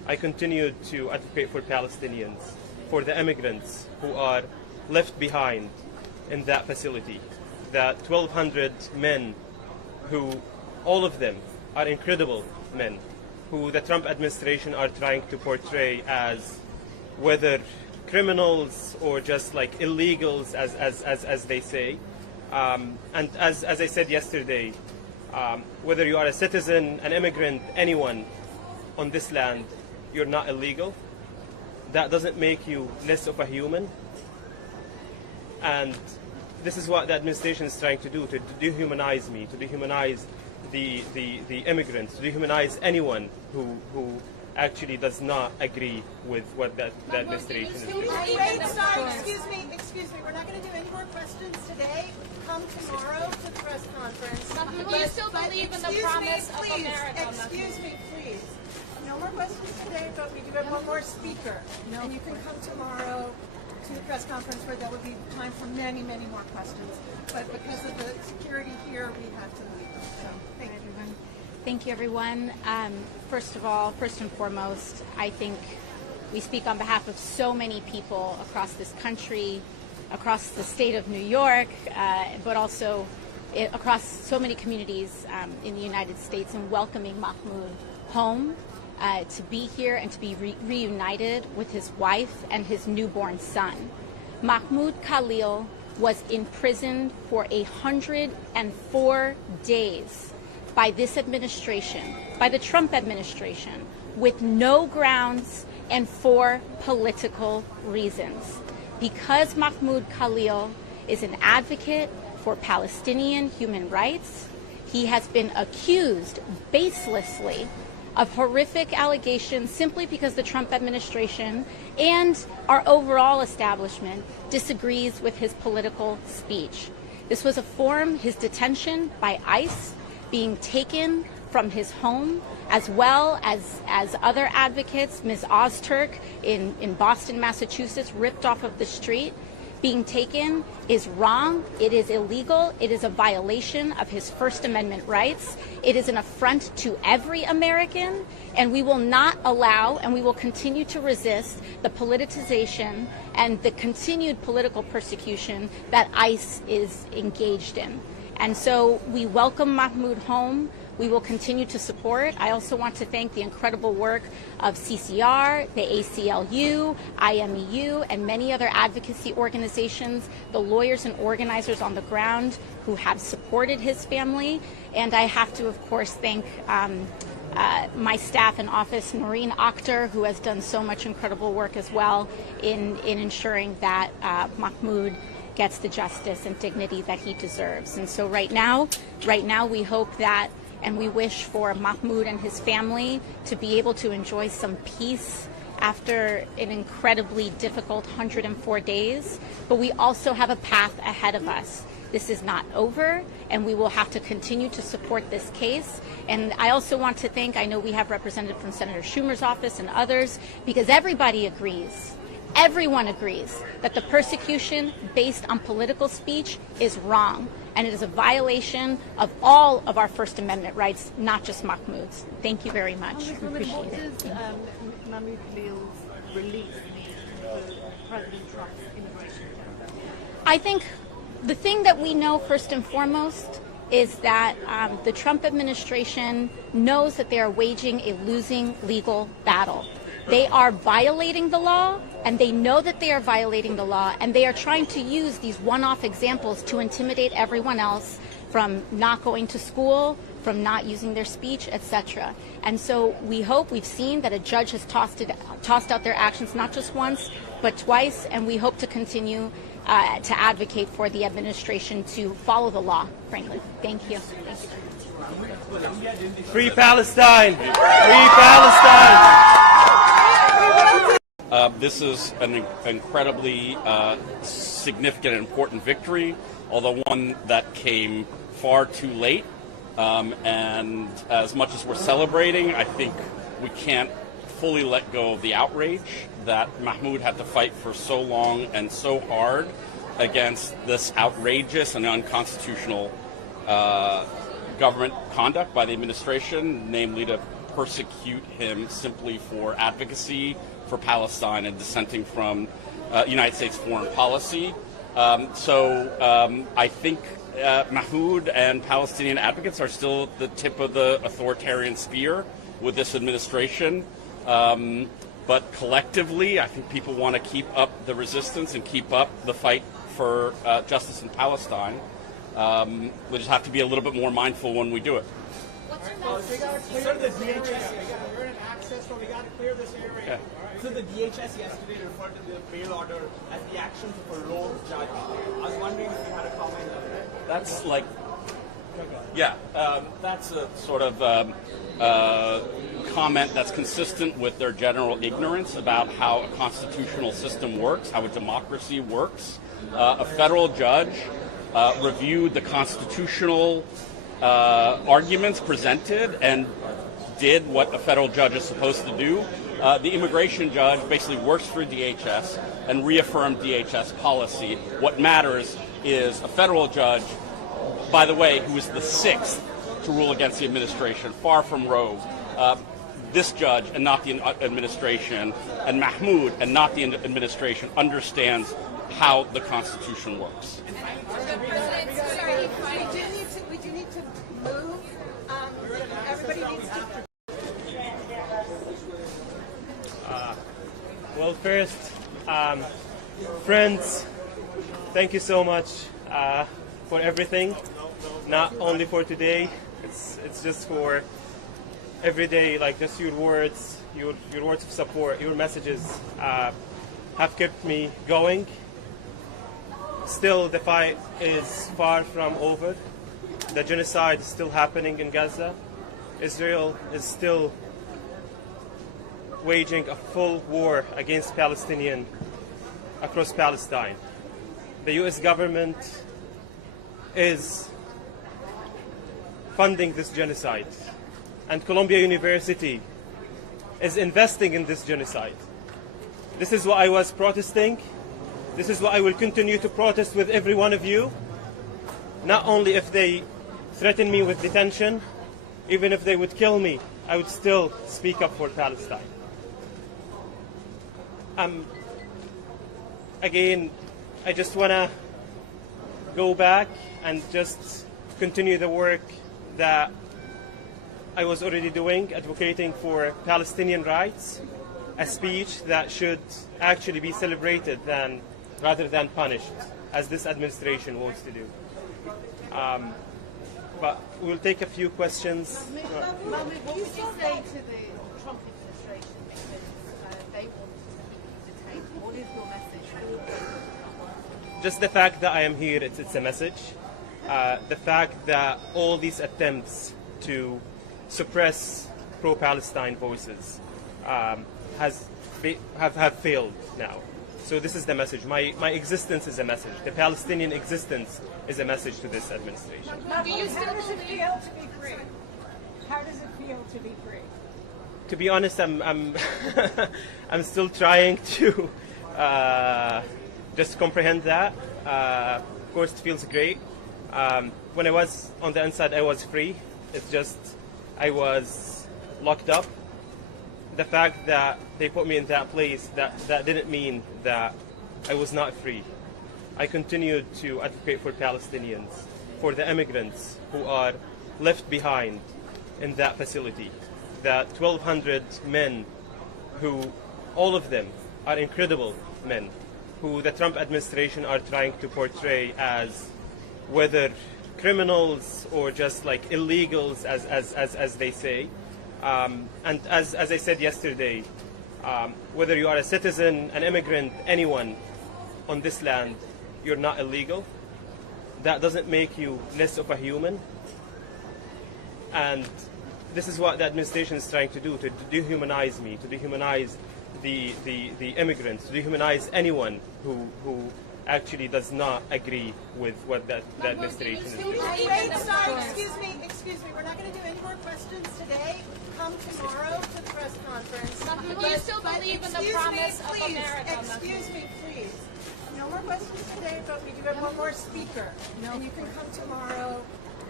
I continue to advocate for Palestinians, for the immigrants who are left behind in that facility. The 1,200 men who, all of them, are incredible men, who the Trump administration are trying to portray as whether criminals or just like illegals, as they say. And as I said yesterday, whether you are a citizen, an immigrant, anyone on this land, you're not illegal. That doesn't make you less of a human. And this is what the administration is trying to do, to dehumanize me, to dehumanize the immigrants, to dehumanize anyone who actually does not agree with what the administration is doing. Wait, sorry, excuse me. We're not going to do any more questions today. Come tomorrow to the press conference. Do you still believe in the promise of America? Excuse me, please. No more questions today, but we do have one more speaker. And you can come tomorrow to the press conference where there will be time for many, many more questions. But because of the security here, we have to leave. So, thank you. Thank you, everyone. First of all, first and foremost, I think we speak on behalf of so many people across this country, across the state of New York, but also across so many communities in the United States, in welcoming Mahmoud home, to be here and to be reunited with his wife and his newborn son. Mahmoud Khalil was imprisoned for 104 days by this administration, by the Trump administration, with no grounds and for political reasons. Because Mahmoud Khalil is an advocate for Palestinian human rights, he has been accused baselessly of horrific allegations simply because the Trump administration and our overall establishment disagrees with his political speech. This was his detention by ICE, being taken from his home, as well as other advocates, Ms. Ozturk in Boston, Massachusetts, ripped off of the street, being taken is wrong. It is illegal. It is a violation of his First Amendment rights. It is an affront to every American, and we will not allow, and we will continue to resist the politicization and the continued political persecution that ICE is engaged in. And so we welcome Mahmoud home. We will continue to support. I also want to thank the incredible work of CCR, the ACLU, IMEU, and many other advocacy organizations, the lawyers and organizers on the ground who have supported his family. And I have to, of course, thank my staff in office, Noreen Akhtar, who has done so much incredible work as well in ensuring that Mahmoud gets the justice and dignity that he deserves. And so right now we hope that, and we wish for Mahmoud and his family to be able to enjoy some peace after an incredibly difficult 104 days. But we also have a path ahead of us. This is not over, and we will have to continue to support this case. And I also want to thank, I know we have representatives from Senator Schumer's office and others, because everybody agrees. Everyone agrees that the persecution based on political speech is wrong, and it is a violation of all of our First Amendment rights, not just Mahmoud's. Thank you very much. Appreciate it. Does Mahmoud Khalil's release mean for President Trump's immigration agenda? I think the thing that we know first and foremost is that the Trump administration knows that they are waging a losing legal battle. They are violating the law, and they know that they are violating the law, and they are trying to use these one-off examples to intimidate everyone else from not going to school, from not using their speech, etc. And so we hope, we've seen that a judge has tossed out their actions not just once, but twice, and we hope to continue to advocate for the administration to follow the law, frankly. Thank you. Free Palestine! Free Palestine! This is an incredibly significant and important victory, although one that came far too late. And as much as we're celebrating, I think we can't fully let go of the outrage that Mahmoud had to fight for so long and so hard against this outrageous and unconstitutional government conduct by the administration, namely to persecute him simply for advocacy for Palestine and dissenting from United States foreign policy. I think Mahmoud and Palestinian advocates are still the tip of the authoritarian spear with this administration. But collectively, I think people want to keep up the resistance and keep up the fight for justice in Palestine. We just have to be a little bit more mindful when we do it. We got to clear the DHS. We're in access, so we got to clear this area. Yeah. So the DHS yesterday referred to the bail order as the actions of a rogue judge. I was wondering if you had a comment on that. That's like, yeah, that's a sort of comment that's consistent with their general ignorance about how a constitutional system works, how a democracy works. A federal judge reviewed the constitutional arguments presented and did what a federal judge is supposed to do. The immigration judge basically works for DHS and reaffirmed DHS policy. What matters is a federal judge, by the way, who is the sixth to rule against the administration, far from rogue. This judge and not the administration, and Mahmoud and not the administration, understands how the Constitution works. Sorry, we do need to move. Everybody needs to. Well, first, friends, thank you so much for everything. Not only for today, it's just for every day. Like just your words of support, your messages have kept me going. Still, the fight is far from over. The genocide is still happening in Gaza. Israel is still waging a full war against Palestinians across Palestine. The U.S. government is funding this genocide, and Columbia University is investing in this genocide. This is what I was protesting. This is what I will continue to protest with every one of you. Not only if they threaten me with detention, even if they would kill me, I would still speak up for Palestine. Again, I just want to go back and just continue the work that I was already doing, advocating for Palestinian rights, a speech that should actually be celebrated rather than punished, as this administration wants to do. But we'll take a few questions. Mahmoud, what would you say to the Trump administration because they want to keep you detained? What is your message? Just the fact that I am here, it's a message. The fact that all these attempts to suppress pro-Palestine voices have failed now. So this is the message. My existence is a message. The Palestinian existence is a message to this administration. How does it feel to be free? How does it feel to be free? To be honest, I'm I'm still trying to just comprehend that. Of course, it feels great. When I was on the inside, I was free. It's just I was locked up. The fact that they put me in that place, that didn't mean that I was not free. I continued to advocate for Palestinians, for the immigrants who are left behind in that facility. The 1,200 men who, all of them are incredible men, who the Trump administration are trying to portray as whether criminals or just like illegals, as they say. And as I said yesterday, whether you are a citizen, an immigrant, anyone on this land, you're not illegal. That doesn't make you less of a human. And this is what the administration is trying to do, to dehumanize me, to dehumanize the immigrants, to dehumanize anyone who actually does not agree with what the administration is doing. Wait, sorry, excuse me. We're not going to do any more questions today. Come tomorrow to the press conference. Do you still believe in the promise of America? Excuse me, please. No more questions today, but we do have one more speaker. And you can come tomorrow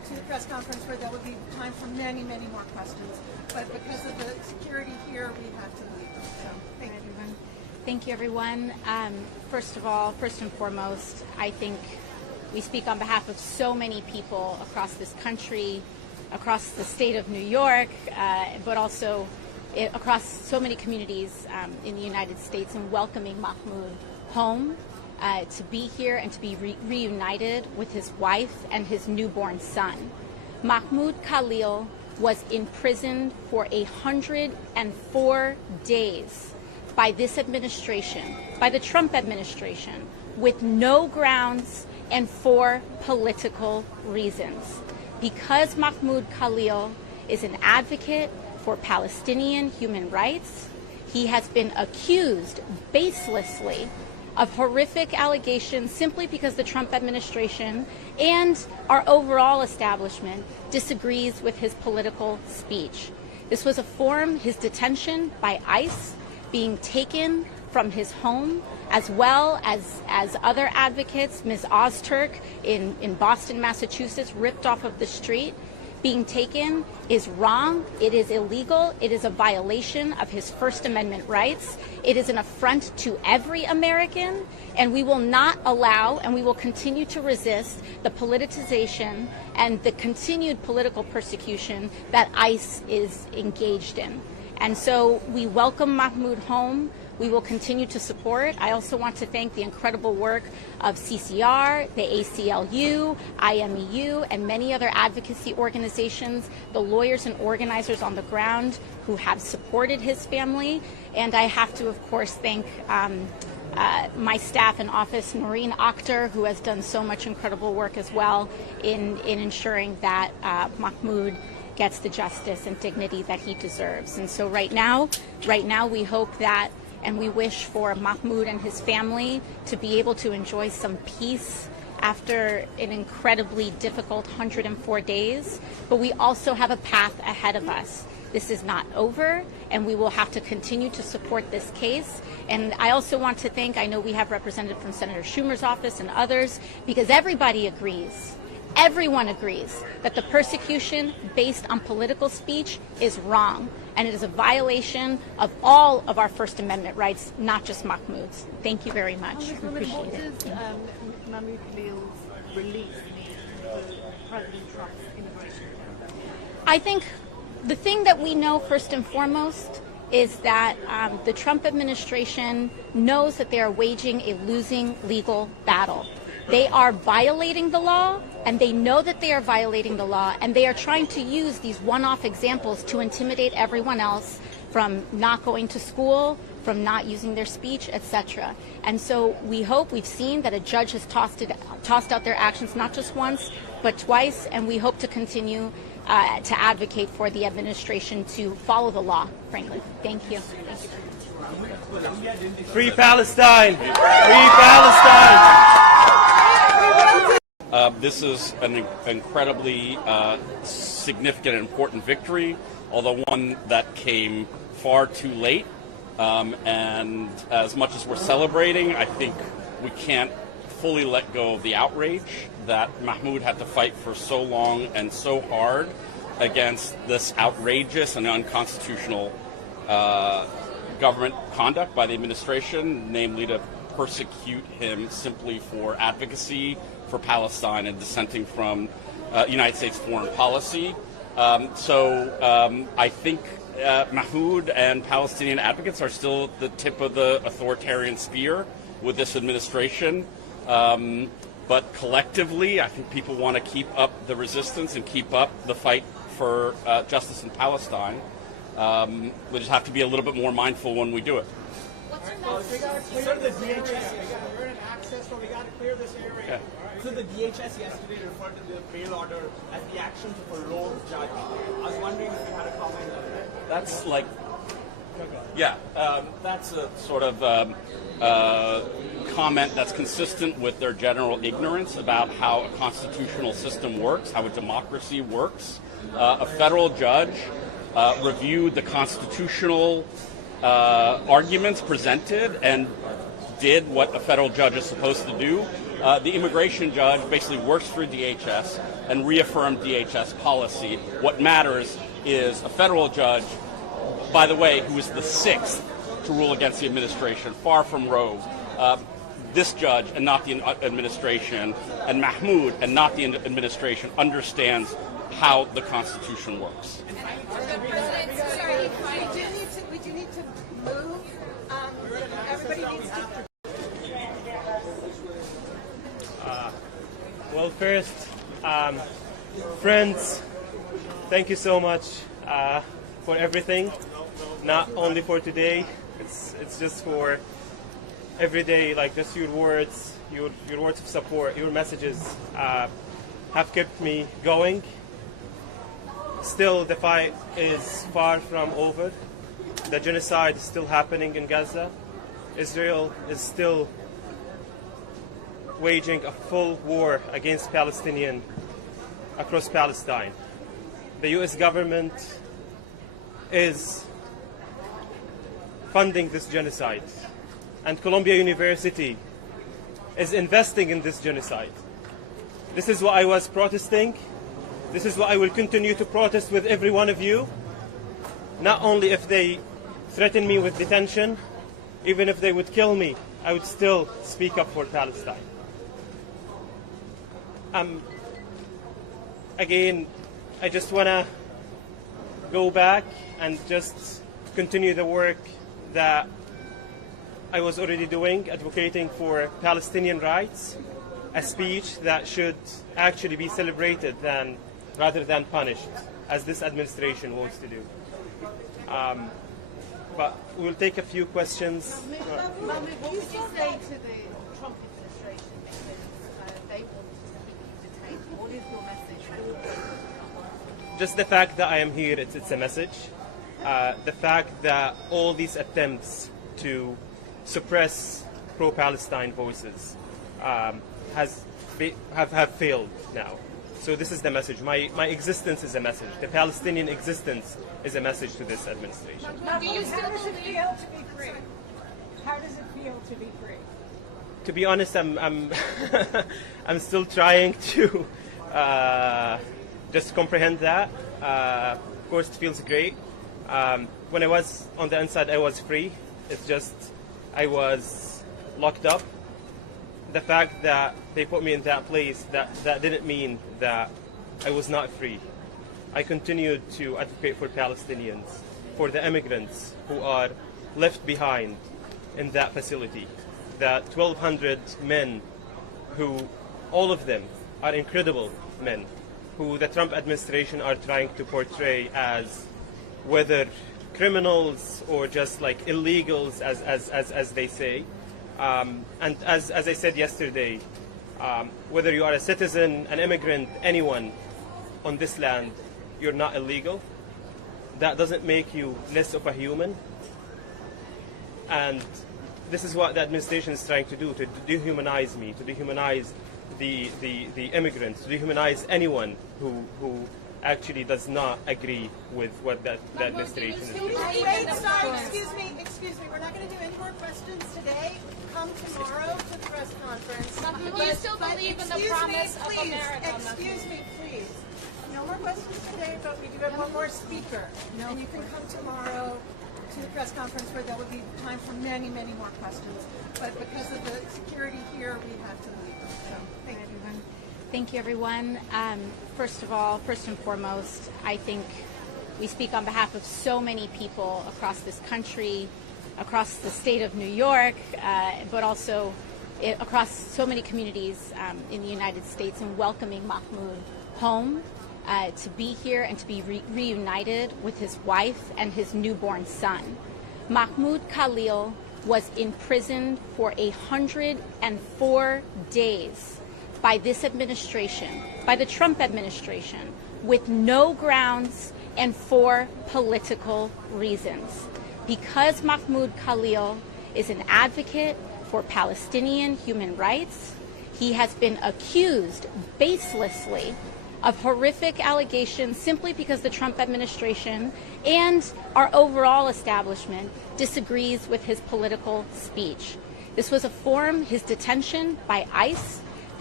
to the press conference where there would be time for many, many more questions. But because of the security here, we have to leave. So thank you. Thank you, everyone. First of all, first and foremost, I think we speak on behalf of so many people across this country, across the state of New York, but also across so many communities in the United States, in welcoming Mahmoud home, to be here and to be reunited with his wife and his newborn son. Mahmoud Khalil was imprisoned for 104 days by this administration, by the Trump administration, with no grounds and for political reasons. Because Mahmoud Khalil is an advocate for Palestinian human rights, he has been accused baselessly of horrific allegations simply because the Trump administration and our overall establishment disagrees with his political speech. This was his detention by ICE, being taken from his home, as well as other advocates, Ms. Ozturk in Boston, Massachusetts, ripped off of the street, being taken is wrong. It is illegal. It is a violation of his First Amendment rights. It is an affront to every American, and we will not allow, and we will continue to resist the politicization and the continued political persecution that ICE is engaged in. And so we welcome Mahmoud home. We will continue to support. I also want to thank the incredible work of CCR, the ACLU, IMEU, and many other advocacy organizations, the lawyers and organizers on the ground who have supported his family. And I have to, of course, thank my staff in office, Noreen Akhtar, who has done so much incredible work as well in ensuring that Mahmoud gets the justice and dignity that he deserves. And so right now we hope that, and we wish for Mahmoud and his family to be able to enjoy some peace after an incredibly difficult 104 days. But we also have a path ahead of us. This is not over, and we will have to continue to support this case. And I also want to thank, I know we have representatives from Senator Schumer's office and others, because everybody agrees. Everyone agrees that the persecution based on political speech is wrong, and it is a violation of all of our First Amendment rights, not just Mahmoud's. Thank you very much. Appreciate it. What does Mahmoud Khalil's release mean for President Trump's immigration program? I think the thing that we know first and foremost is that the Trump administration knows that they are waging a losing legal battle. They are violating the law, and they know that they are violating the law, and they are trying to use these one-off examples to intimidate everyone else from not going to school, from not using their speech, etc. And so we hope, we've seen that a judge has tossed out their actions not just once, but twice, and we hope to continue to advocate for the administration to follow the law, frankly. Thank you. Free Palestine! Free Palestine! This is an incredibly significant and important victory, although one that came far too late. And as much as we're celebrating, I think we can't fully let go of the outrage that Mahmoud had to fight for so long and so hard against this outrageous and unconstitutional government conduct by the administration, namely to persecute him simply for advocacy for Palestine and dissenting from United States foreign policy. I think Mahmoud and Palestinian advocates are still at the tip of the authoritarian spear with this administration. But collectively, I think people want to keep up the resistance and keep up the fight for justice in Palestine. We just have to be a little bit more mindful when we do it. We got to clear the DHS. We're in access, so we got to clear this area. Yeah. So the DHS yesterday referred to the bail order as the actions of a rogue judge. I was wondering if you had a comment on that. That's like, yeah, that's a sort of comment that's consistent with their general ignorance about how a constitutional system works, how a democracy works. A federal judge reviewed the constitutional arguments presented and did what a federal judge is supposed to do, The immigration judge basically works for DHS and reaffirmed DHS policy. What matters is a federal judge, by the way, who is the sixth to rule against the administration, far from rogue. This judge and not the administration, and Mahmood and not the administration, understands how the Constitution works. Sorry, we do need to move. Everybody needs to. Well, first, friends, thank you so much for everything. Not only for today, it's just for every day. Like just your words of support, your messages have kept me going. Still, the fight is far from over. The genocide is still happening in Gaza. Israel is still waging a full war against Palestinians across Palestine. The U.S. government is funding this genocide, and Columbia University is investing in this genocide. This is what I was protesting. This is what I will continue to protest with every one of you. Not only if they threaten me with detention, even if they would kill me, I would still speak up for Palestine. Again, I just want to go back and just continue the work that I was already doing, advocating for Palestinian rights, a speech that should actually be celebrated rather than punished, as this administration wants to do. But we'll take a few questions. Mahmoud, what would you say to the Trump administration because they want to keep you detained? What is your message? Just the fact that I am here, it's a message. The fact that all these attempts to suppress pro-Palestine voices have failed now. So this is the message. My existence is a message. The Palestinian existence is a message to this administration. Do you still How does it believe? feel to be free? How does it feel to be free? To be honest, I'm I'm still trying to just comprehend that. Of course, it feels great. When I was on the inside, I was free. It's just I was locked up. The fact that they put me in that place, that didn't mean that I was not free. I continued to advocate for Palestinians, for the immigrants who are left behind in that facility. That 1,200 men who, all of them are incredible men, who the Trump administration are trying to portray as whether criminals or just like illegals, as they say. And as I said yesterday, whether you are a citizen, an immigrant, anyone on this land, you're not illegal. That doesn't make you less of a human. And this is what the administration is trying to do, to dehumanize me, to dehumanize the immigrants, to dehumanize anyone who actually does not agree with what the administration is doing. Wait, sorry, excuse me. We're not going to do any more questions today. Come tomorrow to the press conference. Do you still believe in the promise of America? Excuse me, please. No more questions today, but we do have one more speaker. And you can come tomorrow to the press conference where there will be time for many, many more questions. But because of the security here, we have to leave. So, thank you. Thank you, everyone. First of all, first and foremost, I think we speak on behalf of so many people across this country, across the state of New York, but also across so many communities in the United States, in welcoming Mahmoud home, to be here and to be reunited with his wife and his newborn son. Mahmoud Khalil was imprisoned for 104 days by this administration, by the Trump administration, with no grounds and for political reasons. Because Mahmoud Khalil is an advocate for Palestinian human rights, he has been accused baselessly of horrific allegations simply because the Trump administration and our overall establishment disagrees with his political speech. This was his detention by ICE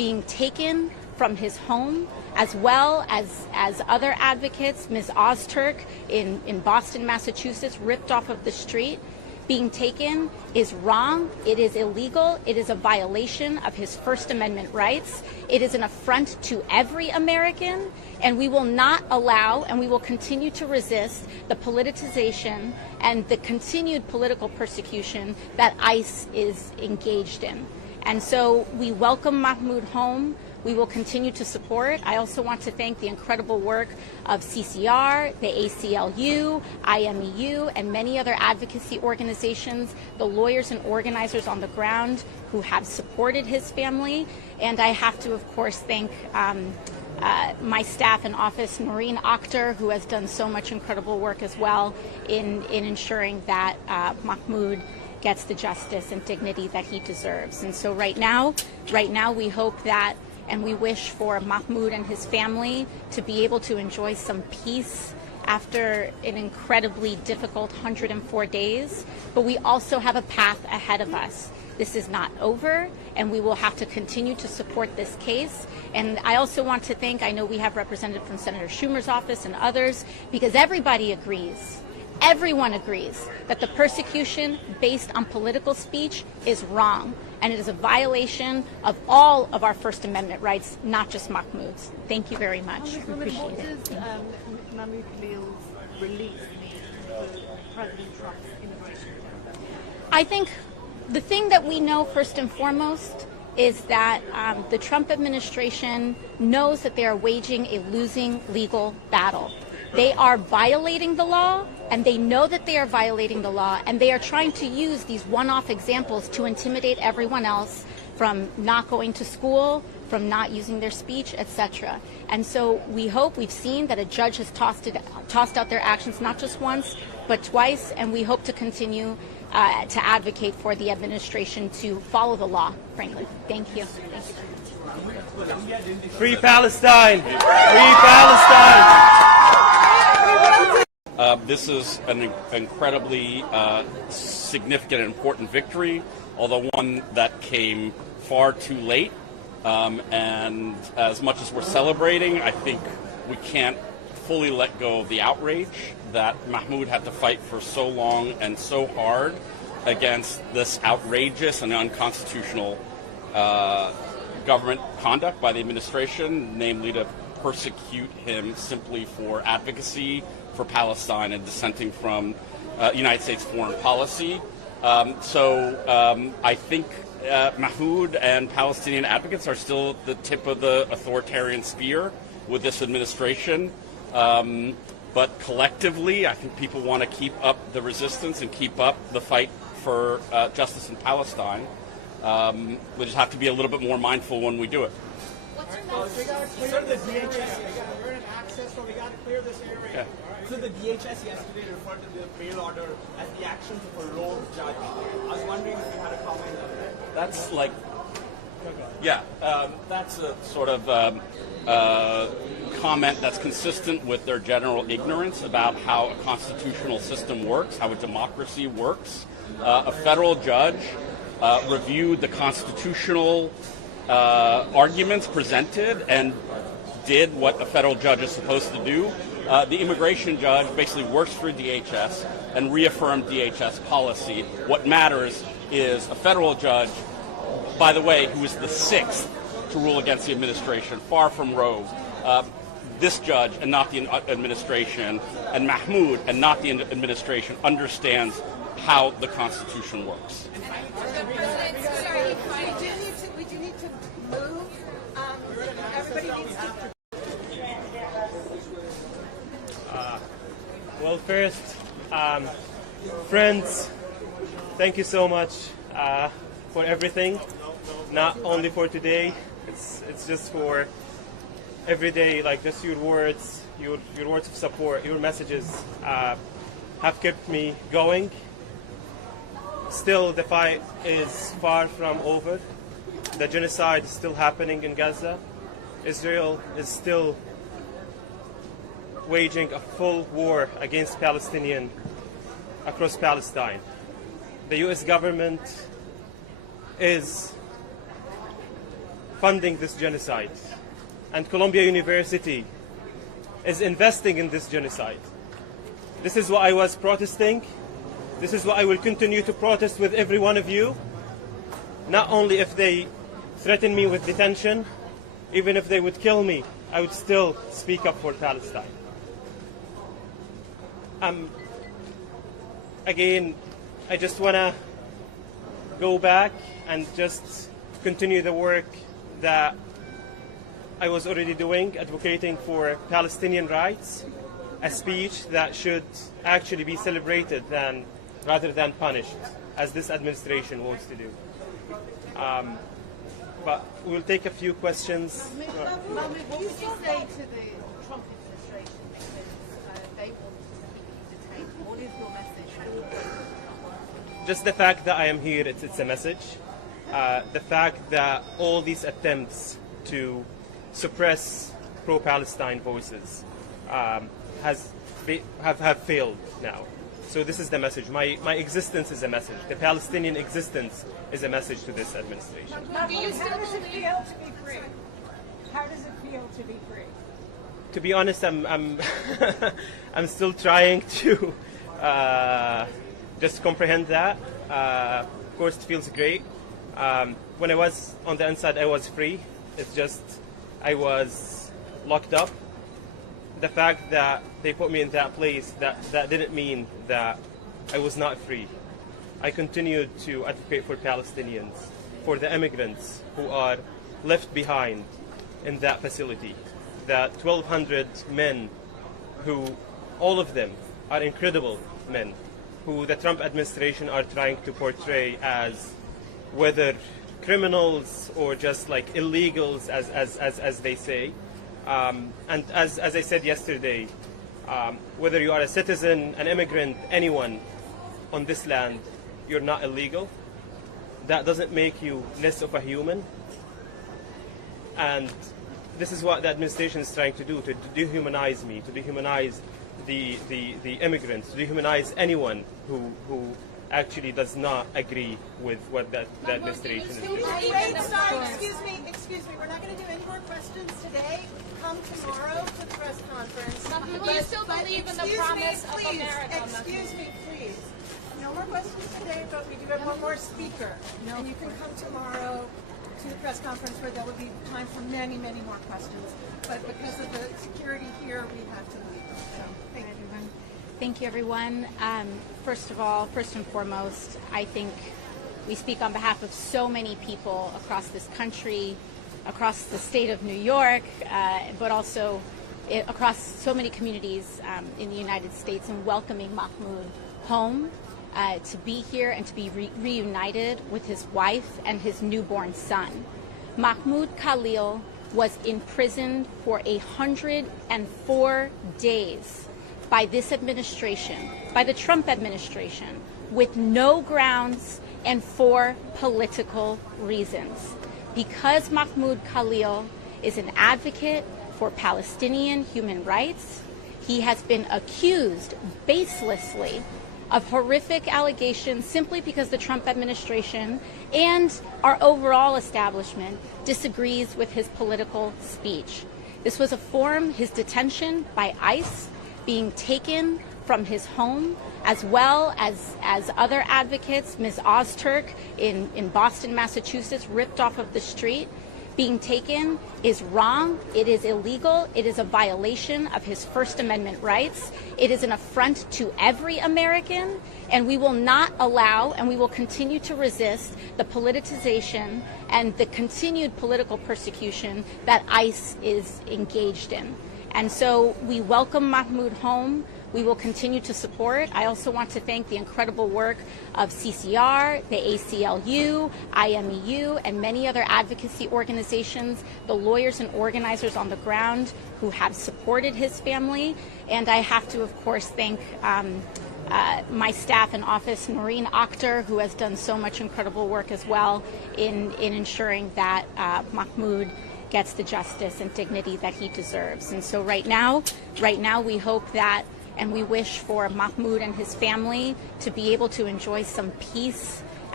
being taken from his home, as well as other advocates. Ms. Ozturk in Boston, Massachusetts, ripped off of the street, being taken is wrong. It is illegal. It is a violation of his First Amendment rights. It is an affront to every American, and we will not allow, and we will continue to resist the politicization and the continued political persecution that ICE is engaged in. And so we welcome Mahmoud home. We will continue to support. I also want to thank the incredible work of CCR, the ACLU, IMEU, and many other advocacy organizations, the lawyers and organizers on the ground who have supported his family. And I have to, of course, thank my staff in office, Noreen Akhtar, who has done so much incredible work as well in ensuring that Mahmoud gets the justice and dignity that he deserves. And so right now we hope that, and we wish for Mahmoud and his family to be able to enjoy some peace after an incredibly difficult 104 days. But we also have a path ahead of us. This is not over, and we will have to continue to support this case. And I also want to thank, I know we have representatives from Senator Schumer's office and others, because everybody agrees. Everyone agrees that the persecution based on political speech is wrong, and it is a violation of all of our First Amendment rights, not just Mahmoud's. Thank you very much. Appreciate What it. does Mahmoud Khalil's release mean for President Trump's immigration agenda? I think the thing that we know first and foremost is that the Trump administration knows that they are waging a losing legal battle. They are violating the law, and they know that they are violating the law, and they are trying to use these one-off examples to intimidate everyone else from not going to school, from not using their speech, etc. And so we hope, we've seen that a judge has tossed out their actions not just once, but twice, and we hope to continue to advocate for the administration to follow the law, frankly. Thank you. Thank you. Free Palestine! Free Palestine! This is an incredibly significant and important victory, although one that came far too late. And as much as we're celebrating, I think we can't fully let go of the outrage that Mahmoud had to fight for so long and so hard against this outrageous and unconstitutional government conduct by the administration, namely to persecute him simply for advocacy for Palestine and dissenting from United States foreign policy. I think Mahmoud and Palestinian advocates are still at the tip of the authoritarian spear with this administration. But collectively, I think people want to keep up the resistance and keep up the fight for justice in Palestine. We just have to be a little bit more mindful when we do it. We got to clear the DHS. We're in access, so we got to clear this area. Yeah. So the DHS yesterday referred to the bail order as the actions of a lone judge. I was wondering if you had a comment on that. That's like, yeah, that's a sort of comment that's consistent with their general ignorance about how a constitutional system works, how a democracy works. A federal judge reviewed the constitutional arguments presented and did what a federal judge is supposed to do. The immigration judge basically works for DHS and reaffirmed DHS policy. What matters is a federal judge, by the way, who is the sixth to rule against the administration, far from rogue. This judge and not the administration, and Mahmoud and not the administration, understands how the Constitution works. We do need to move. Everybody needs to. Well, first, friends, thank you so much for everything. Not only for today, it's just for every day. Like just your words of support, your messages have kept me going. Still, the fight is far from over. The genocide is still happening in Gaza. Israel is still waging a full war against Palestinians across Palestine. The U.S. government is funding this genocide, and Columbia University is investing in this genocide. This is what I was protesting. This is what I will continue to protest with every one of you. Not only if they threaten me with detention, even if they would kill me, I would still speak up for Palestine. Again, I just want to go back and just continue the work that I was already doing, advocating for Palestinian rights, a speech that should actually be celebrated rather than punished, as this administration wants to do. But we'll take a few questions. Mahmoud, what would you say to the Trump administration because they want to keep you detained? What is your message? Just the fact that I am here, it's a message. The fact that all these attempts to suppress pro-Palestine voices have failed now. So this is the message. My existence is a message. The Palestinian existence is a message to this administration. Do you still How does it believe? feel to be free? How does it feel to be free? To be honest, I'm I'm still trying to just comprehend that. Of course, it feels great. When I was on the inside, I was free. It's just I was locked up. The fact that they put me in that place, that didn't mean that I was not free. I continued to advocate for Palestinians, for the immigrants who are left behind in that facility. That 1,200 men who, all of them are incredible men, who the Trump administration are trying to portray as whether criminals or just like illegals, as they say. And as I said yesterday, whether you are a citizen, an immigrant, anyone on this land, you're not illegal. That doesn't make you less of a human. And this is what the administration is trying to do, to dehumanize me, to dehumanize the immigrants, to dehumanize anyone who actually does not agree with what the administration is doing. Wait, sorry, excuse me. We're not going to do any more questions today. Come tomorrow to the press conference. Do you still believe in the promise of America? Excuse me, please. No more questions today, but we do have one more speaker. And you can come tomorrow to the press conference where there will be time for many, many more questions. But because of the security here, we have to leave. So, thank you. Thank you, everyone. First and foremost, I think we speak on behalf of so many people across this country, across the state of New York, but also across so many communities in the United States, and welcoming Mahmoud home to be here and to be reunited with his wife and his newborn son. Mahmoud Khalil was imprisoned for 104 days by this administration, by the Trump administration, with no grounds and for political reasons. Because Mahmoud Khalil is an advocate for Palestinian human rights, he has been accused baselessly of horrific allegations simply because the Trump administration and our overall establishment disagrees with his political speech. This was his detention by ICE, being taken from his home, as well as other advocates, Ms. Ozturk in Boston, Massachusetts, ripped off of the street, being taken is wrong. It is illegal. It is a violation of his First Amendment rights. It is an affront to every American, and we will not allow, and we will continue to resist the politicization and the continued political persecution that ICE is engaged in. And so we welcome Mahmoud home. We will continue to support. I also want to thank the incredible work of CCR, the ACLU, IMEU, and many other advocacy organizations, the lawyers and organizers on the ground who have supported his family. And I have to, of course, thank my staff in office, Noreen Akhtar, who has done so much incredible work as well in ensuring that Mahmoud gets the justice and dignity that he deserves. And so right now we hope that, and we wish for Mahmoud and his family to be able to enjoy some peace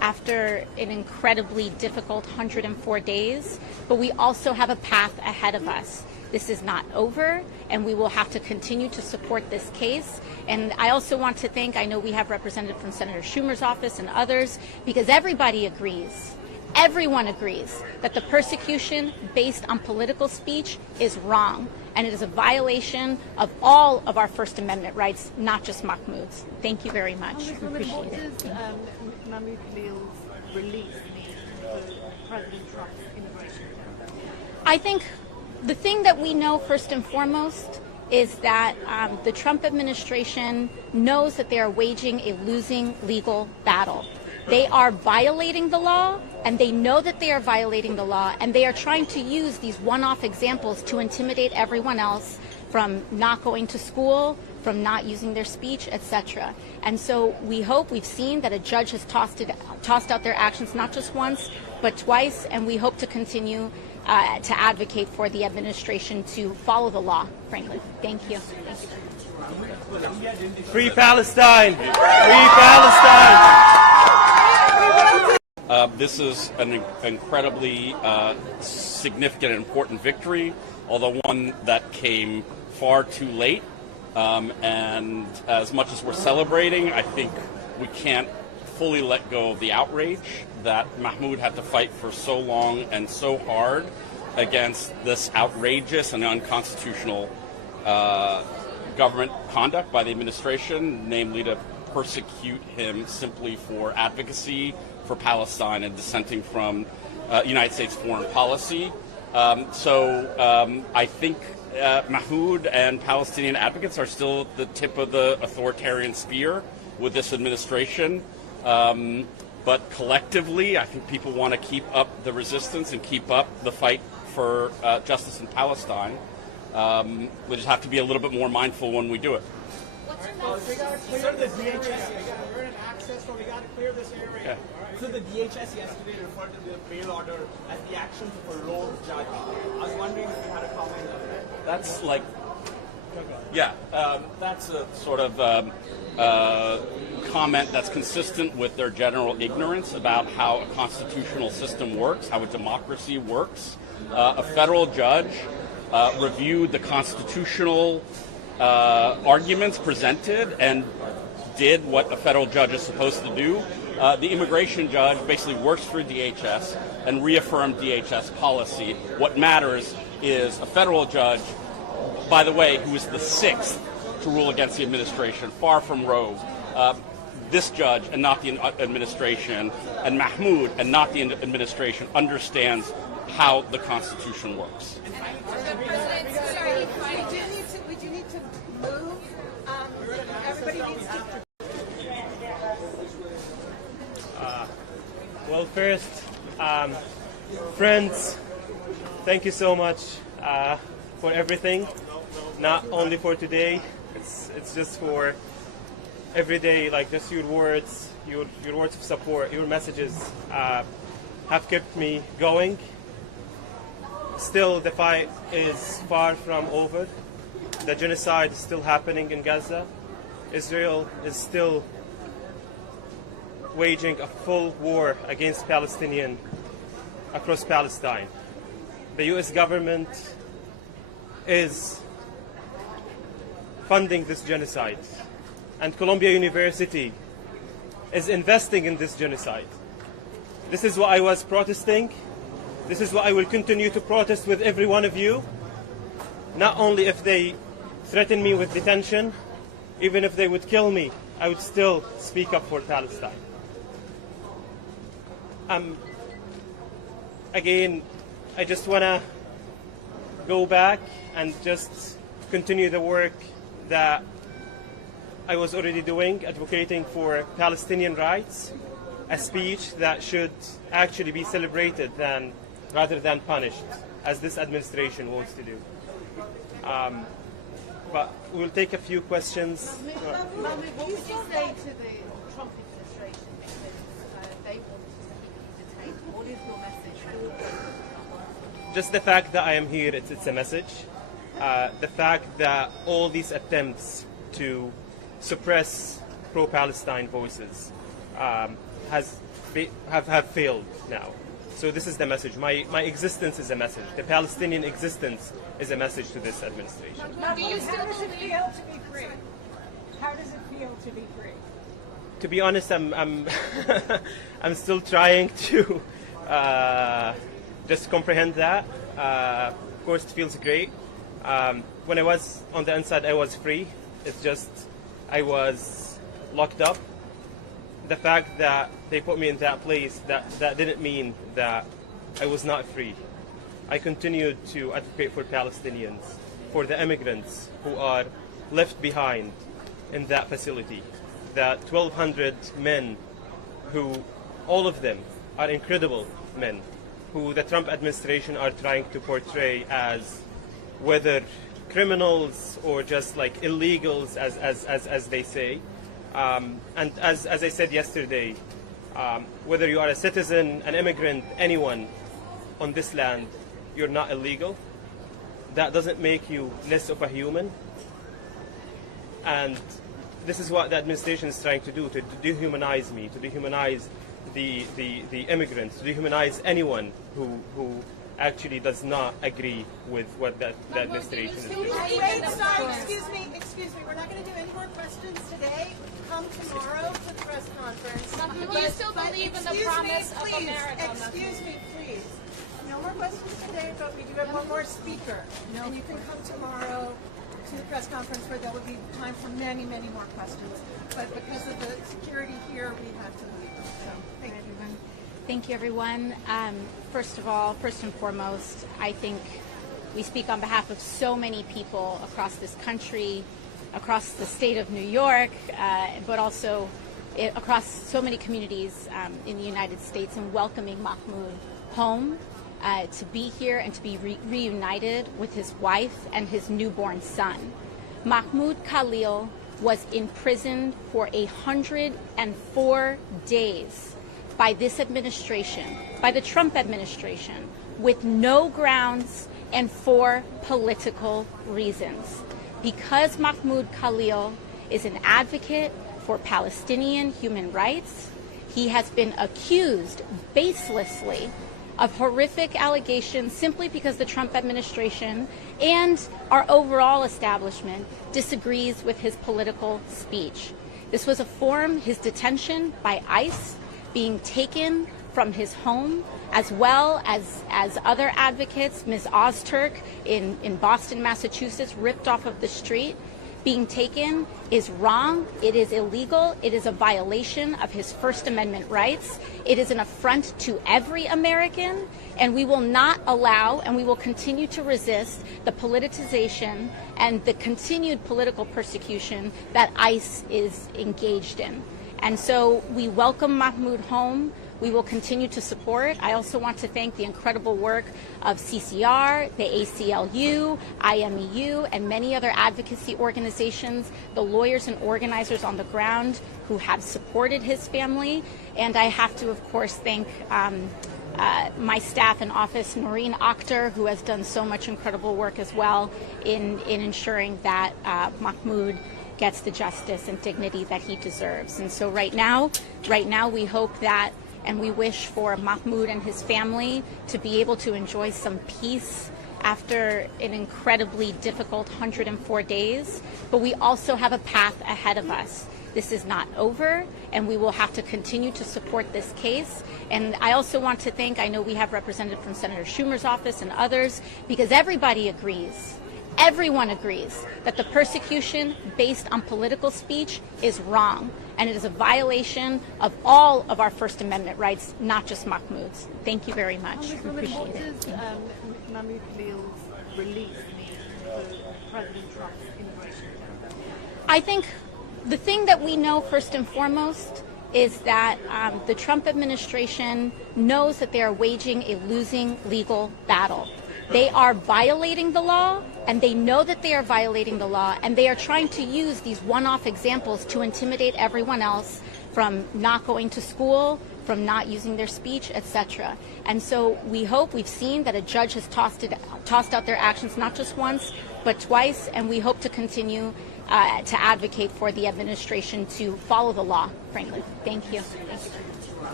after an incredibly difficult 104 days, but we also have a path ahead of us. This is not over, and we will have to continue to support this case. And I also want to thank, I know we have representatives from Senator Schumer's office and others, because everybody agrees, everyone agrees that the persecution based on political speech is wrong, and it is a violation of all of our First Amendment rights, not just Mahmoud's. Thank you very much. Appreciate What it. does Mahmoud Khalil's release mean for President Trump's immigration agenda? I think the thing that we know first and foremost is that the Trump administration knows that they are waging a losing legal battle. They are violating the law, and they know that they are violating the law, and they are trying to use these one-off examples to intimidate everyone else from not going to school, from not using their speech, etc. And so we hope, we've seen that a judge has tossed out their actions not just once, but twice, and we hope to continue to advocate for the administration to follow the law, frankly. Thank you. Thank you. Free Palestine! Free Palestine! This is an incredibly significant and important victory, although one that came far too late. And as much as we're celebrating, I think we can't fully let go of the outrage that Mahmoud had to fight for so long and so hard against this outrageous and unconstitutional government conduct by the administration, namely to persecute him simply for advocacy for Palestine and dissenting from United States foreign policy. I think Mahmoud and Palestinian advocates are still at the tip of the authoritarian spear with this administration. But collectively, I think people want to keep up the resistance and keep up the fight for justice in Palestine. We just have to be a little bit more mindful when we do it. We got to clear the DHS. We're in access, so we got to clear this area. Yeah. So the DHS yesterday referred to the bail order as the actions of a lone judge. I was wondering if you had a comment on that. That's like, yeah, that's a sort of comment that's consistent with their general ignorance about how a constitutional system works, how a democracy works. A federal judge reviewed the constitutional arguments presented and did what a federal judge is supposed to do. The immigration judge basically works for DHS and reaffirmed DHS policy. What matters is a federal judge, by the way, who is the sixth to rule against the administration, far from rogue. This judge and not the administration, and Mahmoud and not the administration, understands how the Constitution works. We do need to move. Everybody needs to. Well, first, friends, thank you so much for everything. Not only for today, it's just for every day. Like just your words of support, your messages have kept me going. Still, the fight is far from over. The genocide is still happening in Gaza. Israel is still waging a full war against Palestinians across Palestine. The U.S. government is funding this genocide, and Columbia University is investing in this genocide. This is what I was protesting. This is what I will continue to protest with every one of you. Not only if they threaten me with detention, even if they would kill me, I would still speak up for Palestine. Again, I just want to go back and just continue the work that I was already doing, advocating for Palestinian rights, a speech that should actually be celebrated rather than punished, as this administration wants to do. But we'll take a few questions. Mahmoud, what would you say to the Trump administration because they want to keep you detained? What is your message? Just the fact that I am here, it's a message. The fact that all these attempts to suppress pro-Palestine voices has have failed now. So this is the message. My existence is a message. The Palestinian existence is a message to this administration. Do you still How does it believe? feel to be free? How does it feel to be free? To be honest, I'm I'm still trying to just comprehend that. Of course, it feels great. When I was on the inside, I was free. It's just I was locked up. The fact that they put me in that place, that didn't mean that I was not free. I continued to advocate for Palestinians, for the immigrants who are left behind in that facility. The 1,200 men who, all of them, are incredible men, who the Trump administration are trying to portray as whether criminals or just like illegals, as they say. And as I said yesterday, whether you are a citizen, an immigrant, anyone on this land, you're not illegal. That doesn't make you less of a human. And this is what the administration is trying to do, to dehumanize me, to dehumanize the immigrants, to dehumanize anyone who actually does not agree with what the administration is doing. Wait, sorry, excuse me. We're not going to do any more questions today. Come tomorrow to the press conference. Do you still believe in the promise of America? Excuse me, please. No more questions today, but we do have one more speaker. And you can come tomorrow to the press conference where there will be time for many, many more questions. But because of the security here, we have to leave. So, thank you. Thank you, everyone. First of all, first and foremost, I think we speak on behalf of so many people across this country, across the state of New York, but also across so many communities in the United States, in welcoming Mahmoud home, to be here and to be reunited with his wife and his newborn son. Mahmoud Khalil was imprisoned for 104 days by this administration, by the Trump administration, with no grounds and for political reasons. Because Mahmoud Khalil is an advocate for Palestinian human rights, he has been accused baselessly of horrific allegations simply because the Trump administration and our overall establishment disagrees with his political speech. This was a form, his detention by ICE, being taken from his home, as well as other advocates, Ms. Ozturk in Boston, Massachusetts, ripped off of the street, being taken is wrong. It is illegal. It is a violation of his First Amendment rights. It is an affront to every American, and we will not allow and we will continue to resist the politicization and the continued political persecution that ICE is engaged in. And so we welcome Mahmoud home. We will continue to support. I also want to thank the incredible work of CCR, the ACLU, IMEU, and many other advocacy organizations, the lawyers and organizers on the ground who have supported his family. And I have to, of course, thank my staff in office, Noreen Akhtar, who has done so much incredible work as well in ensuring that Mahmoud gets the justice and dignity that he deserves. And so right now we hope that and we wish for Mahmoud and his family to be able to enjoy some peace after an incredibly difficult 104 days. But we also have a path ahead of us. This is not over, and we will have to continue to support this case. And I also want to thank, I know we have representatives from Senator Schumer's office and others, because everybody agrees. Everyone agrees that the persecution based on political speech is wrong, and it is a violation of all of our First Amendment rights, not just Mahmoud's. Thank you very much. Appreciate What it. does Mahmoud Khalil's release mean for President Trump's immigration agenda? I think the thing that we know first and foremost is that the Trump administration knows that they are waging a losing legal battle. They are violating the law, and they know that they are violating the law, and they are trying to use these one-off examples to intimidate everyone else from not going to school, from not using their speech, etc. And so we hope, we've seen that a judge has tossed out their actions not just once, but twice, and we hope to continue to advocate for the administration to follow the law, frankly. Thank you. Thank you.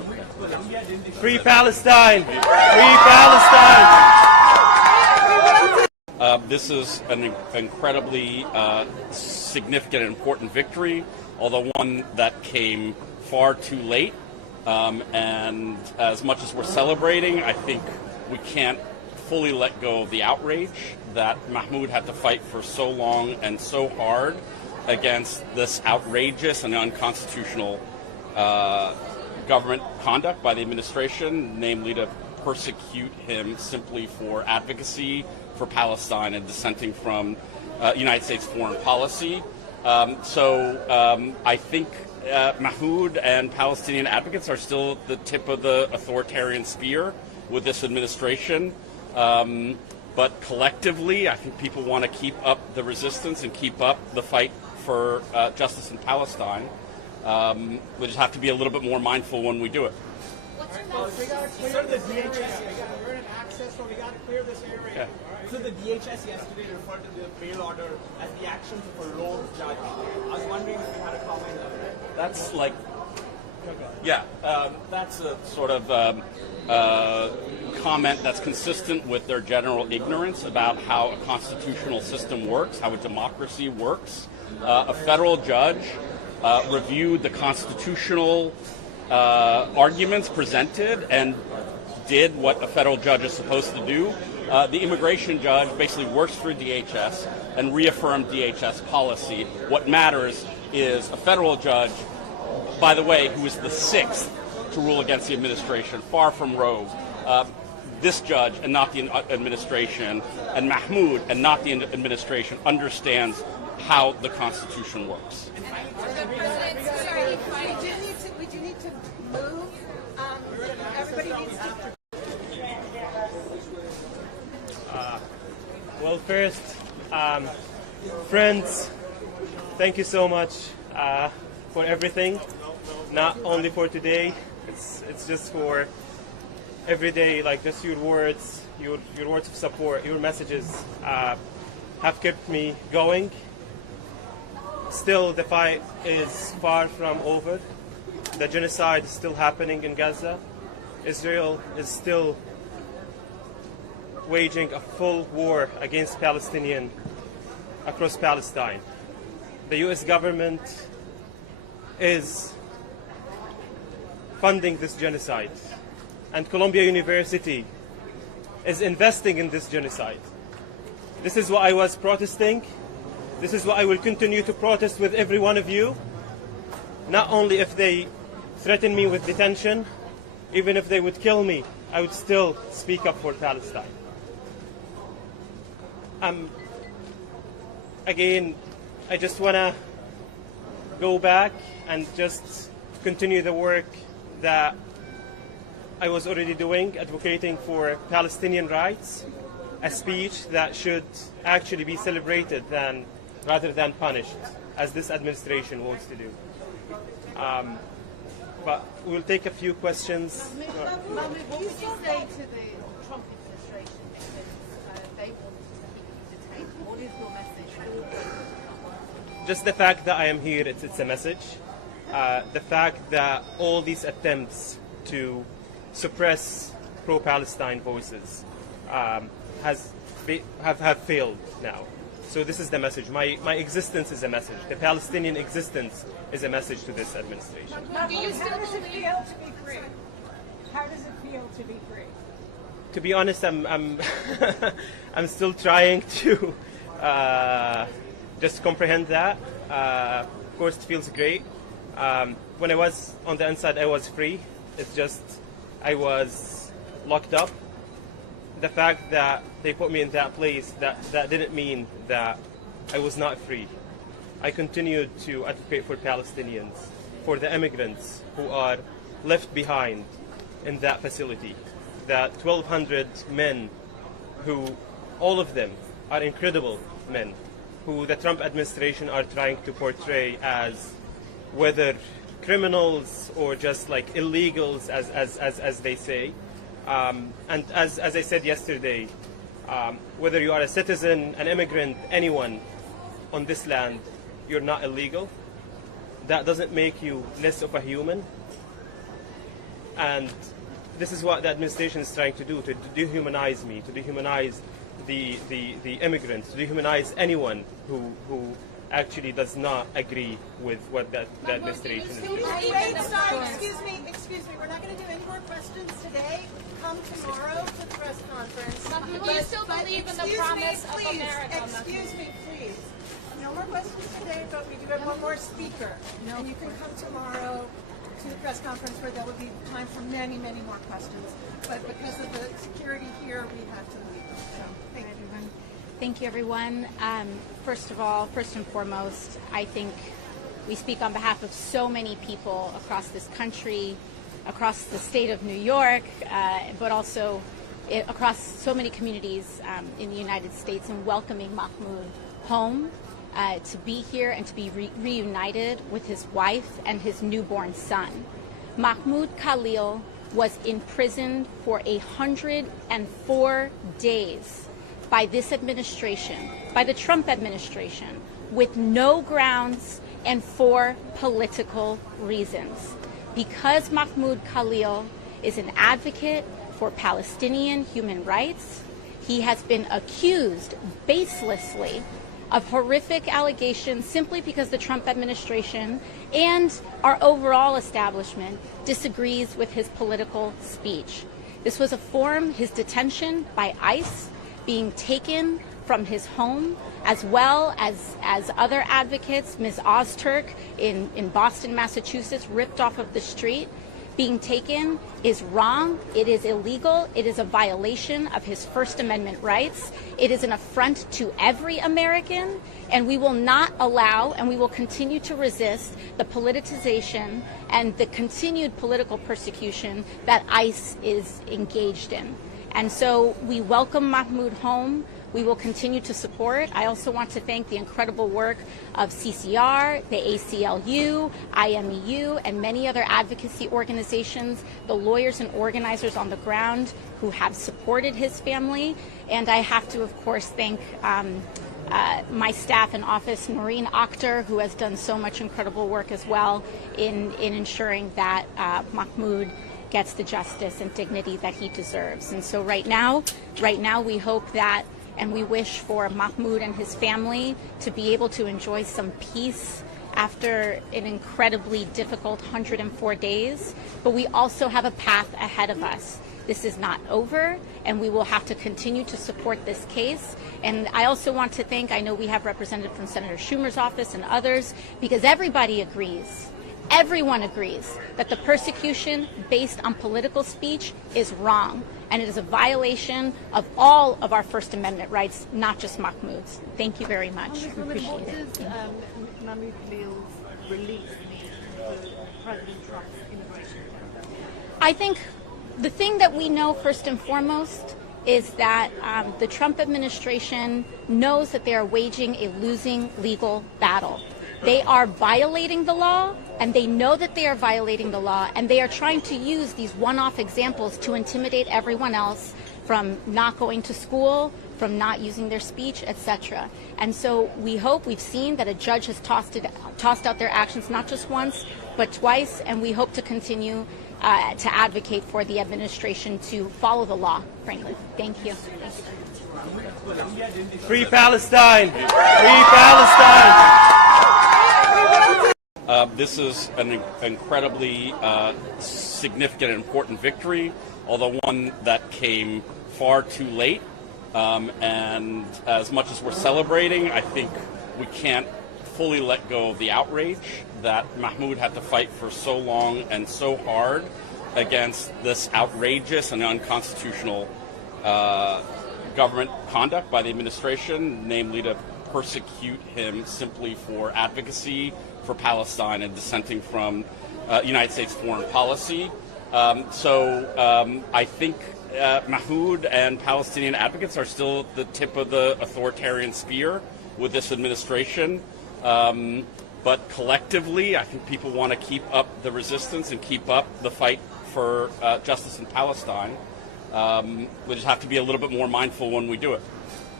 Free Palestine! Free Palestine! This is an incredibly significant and important victory, although one that came far too late. And as much as we're celebrating, I think we can't fully let go of the outrage that Mahmoud had to fight for so long and so hard against this outrageous and unconstitutional government conduct by the administration, namely to persecute him simply for advocacy for Palestine and dissenting from United States foreign policy. I think Mahmoud and Palestinian advocates are still at the tip of the authoritarian spear with this administration. But collectively, I think people want to keep up the resistance and keep up the fight for justice in Palestine. We just have to be a little bit more mindful when we do it. We got to clear the DHS. We're in access, so we got to clear this area. Yeah. So the DHS yesterday referred to the bail order as the actions of a lone judge. I was wondering if you had a comment on that. That's like, yeah, that's a sort of comment that's consistent with their general ignorance about how a constitutional system works, how a democracy works. A federal judge reviewed the constitutional arguments presented and did what a federal judge is supposed to do. The immigration judge basically works for DHS and reaffirmed DHS policy. What matters is a federal judge, by the way, who is the sixth to rule against the administration, far from rogue. This judge and not the administration, and Mahmoud and not the administration, understands how the Constitution works. We do need to move. Everybody needs to. Well, first, friends, thank you so much for everything. Not only for today, it's just for every day. Like just your words of support, your messages have kept me going. Still, the fight is far from over. The genocide is still happening in Gaza. Israel is still waging a full war against Palestinians across Palestine. The U.S. government is funding this genocide, and Columbia University is investing in this genocide. This is what I was protesting. This is what I will continue to protest with every one of you. Not only if they threaten me with detention, even if they would kill me, I would still speak up for Palestine. Again, I just want to go back and just continue the work that I was already doing, advocating for Palestinian rights, a speech that should actually be celebrated rather than punished, as this administration wants to do. But we'll take a few questions. Mahmoud, what would you say to the Trump administration because they want to keep you detained? What is your message? Just the fact that I am here, it's a message. The fact that all these attempts to suppress pro-Palestine voices have failed now. So this is the message. My existence is a message. The Palestinian existence is a message to this administration. Do you still How does it believe? feel to be free? How does it feel to be free? To be honest, I'm I'm still trying to just comprehend that. Of course, it feels great. When I was on the inside, I was free. It's just I was locked up. The fact that they put me in that place, that didn't mean that I was not free. I continued to advocate for Palestinians, for the immigrants who are left behind in that facility. That 1,200 men who, all of them are incredible men, who the Trump administration are trying to portray as whether criminals or just like illegals, as they say. And as I said yesterday, whether you are a citizen, an immigrant, anyone on this land, you're not illegal. That doesn't make you less of a human. And this is what the administration is trying to do, to dehumanize me, to dehumanize the immigrants, to dehumanize anyone who actually does not agree with what the administration is doing. Wait, sorry, excuse me. We're not going to do any more questions today. Come tomorrow to the press conference. Do you still believe in the promise of America? Excuse me, please. No more questions today, but we do have one more speaker. And you can come tomorrow to the press conference where there will be time for many, many more questions. But because of the security here, we have to leave. So, thank you. Thank you, everyone. First and foremost, I think we speak on behalf of so many people across this country, across the state of New York, but also across so many communities in the United States, in welcoming Mahmoud home, to be here and to be reunited with his wife and his newborn son. Mahmoud Khalil was imprisoned for 104 days by this administration, by the Trump administration, with no grounds and for political reasons. Because Mahmoud Khalil is an advocate for Palestinian human rights, he has been accused baselessly of horrific allegations simply because the Trump administration and our overall establishment disagrees with his political speech. This was his detention by ICE, being taken from his home, as well as other advocates, Ms. Ozturk in Boston, Massachusetts, ripped off of the street, being taken is wrong. It is illegal. It is a violation of his First Amendment rights. It is an affront to every American, and we will not allow, and we will continue to resist the politicization and the continued political persecution that ICE is engaged in. And so we welcome Mahmoud home. We will continue to support. I also want to thank the incredible work of CCR, the ACLU, IMEU, and many other advocacy organizations, the lawyers and organizers on the ground who have supported his family. And I have to, of course, thank my staff in office, Noreen Akhtar, who has done so much incredible work as well in ensuring that Mahmoud gets the justice and dignity that he deserves. And so right now we hope that, and we wish for Mahmoud and his family to be able to enjoy some peace after an incredibly difficult 104 days. But we also have a path ahead of us. This is not over, and we will have to continue to support this case. And I also want to thank, I know we have representatives from Senator Schumer's office and others, because everybody agrees. Everyone agrees that the persecution based on political speech is wrong, and it is a violation of all of our First Amendment rights, not just Mahmoud's. Thank you very much. What does Mahmoud Khalil's release mean for President Trump's immigration agenda? I think the thing that we know first and foremost is that the Trump administration knows that they are waging a losing legal battle. They are violating the law, and they know that they are violating the law, and they are trying to use these one-off examples to intimidate everyone else from not going to school, from not using their speech, etc. And so we've seen that a judge has tossed out their actions not just once, but twice, and we hope to continue to advocate for the administration to follow the law, frankly. Thank you. Free Palestine! Free Palestine! This is an incredibly significant and important victory, although one that came far too late. And as much as we're celebrating, I think we can't fully let go of the outrage that Mahmoud had to fight for so long and so hard against this outrageous and unconstitutional government conduct by the administration, namely to persecute him simply for advocacy for Palestine and dissenting from United States foreign policy. I think Mahmoud and Palestinian advocates are still at the tip of the authoritarian spear with this administration. But collectively, I think people want to keep up the resistance and keep up the fight for justice in Palestine. We just have to be a little bit more mindful when we do it.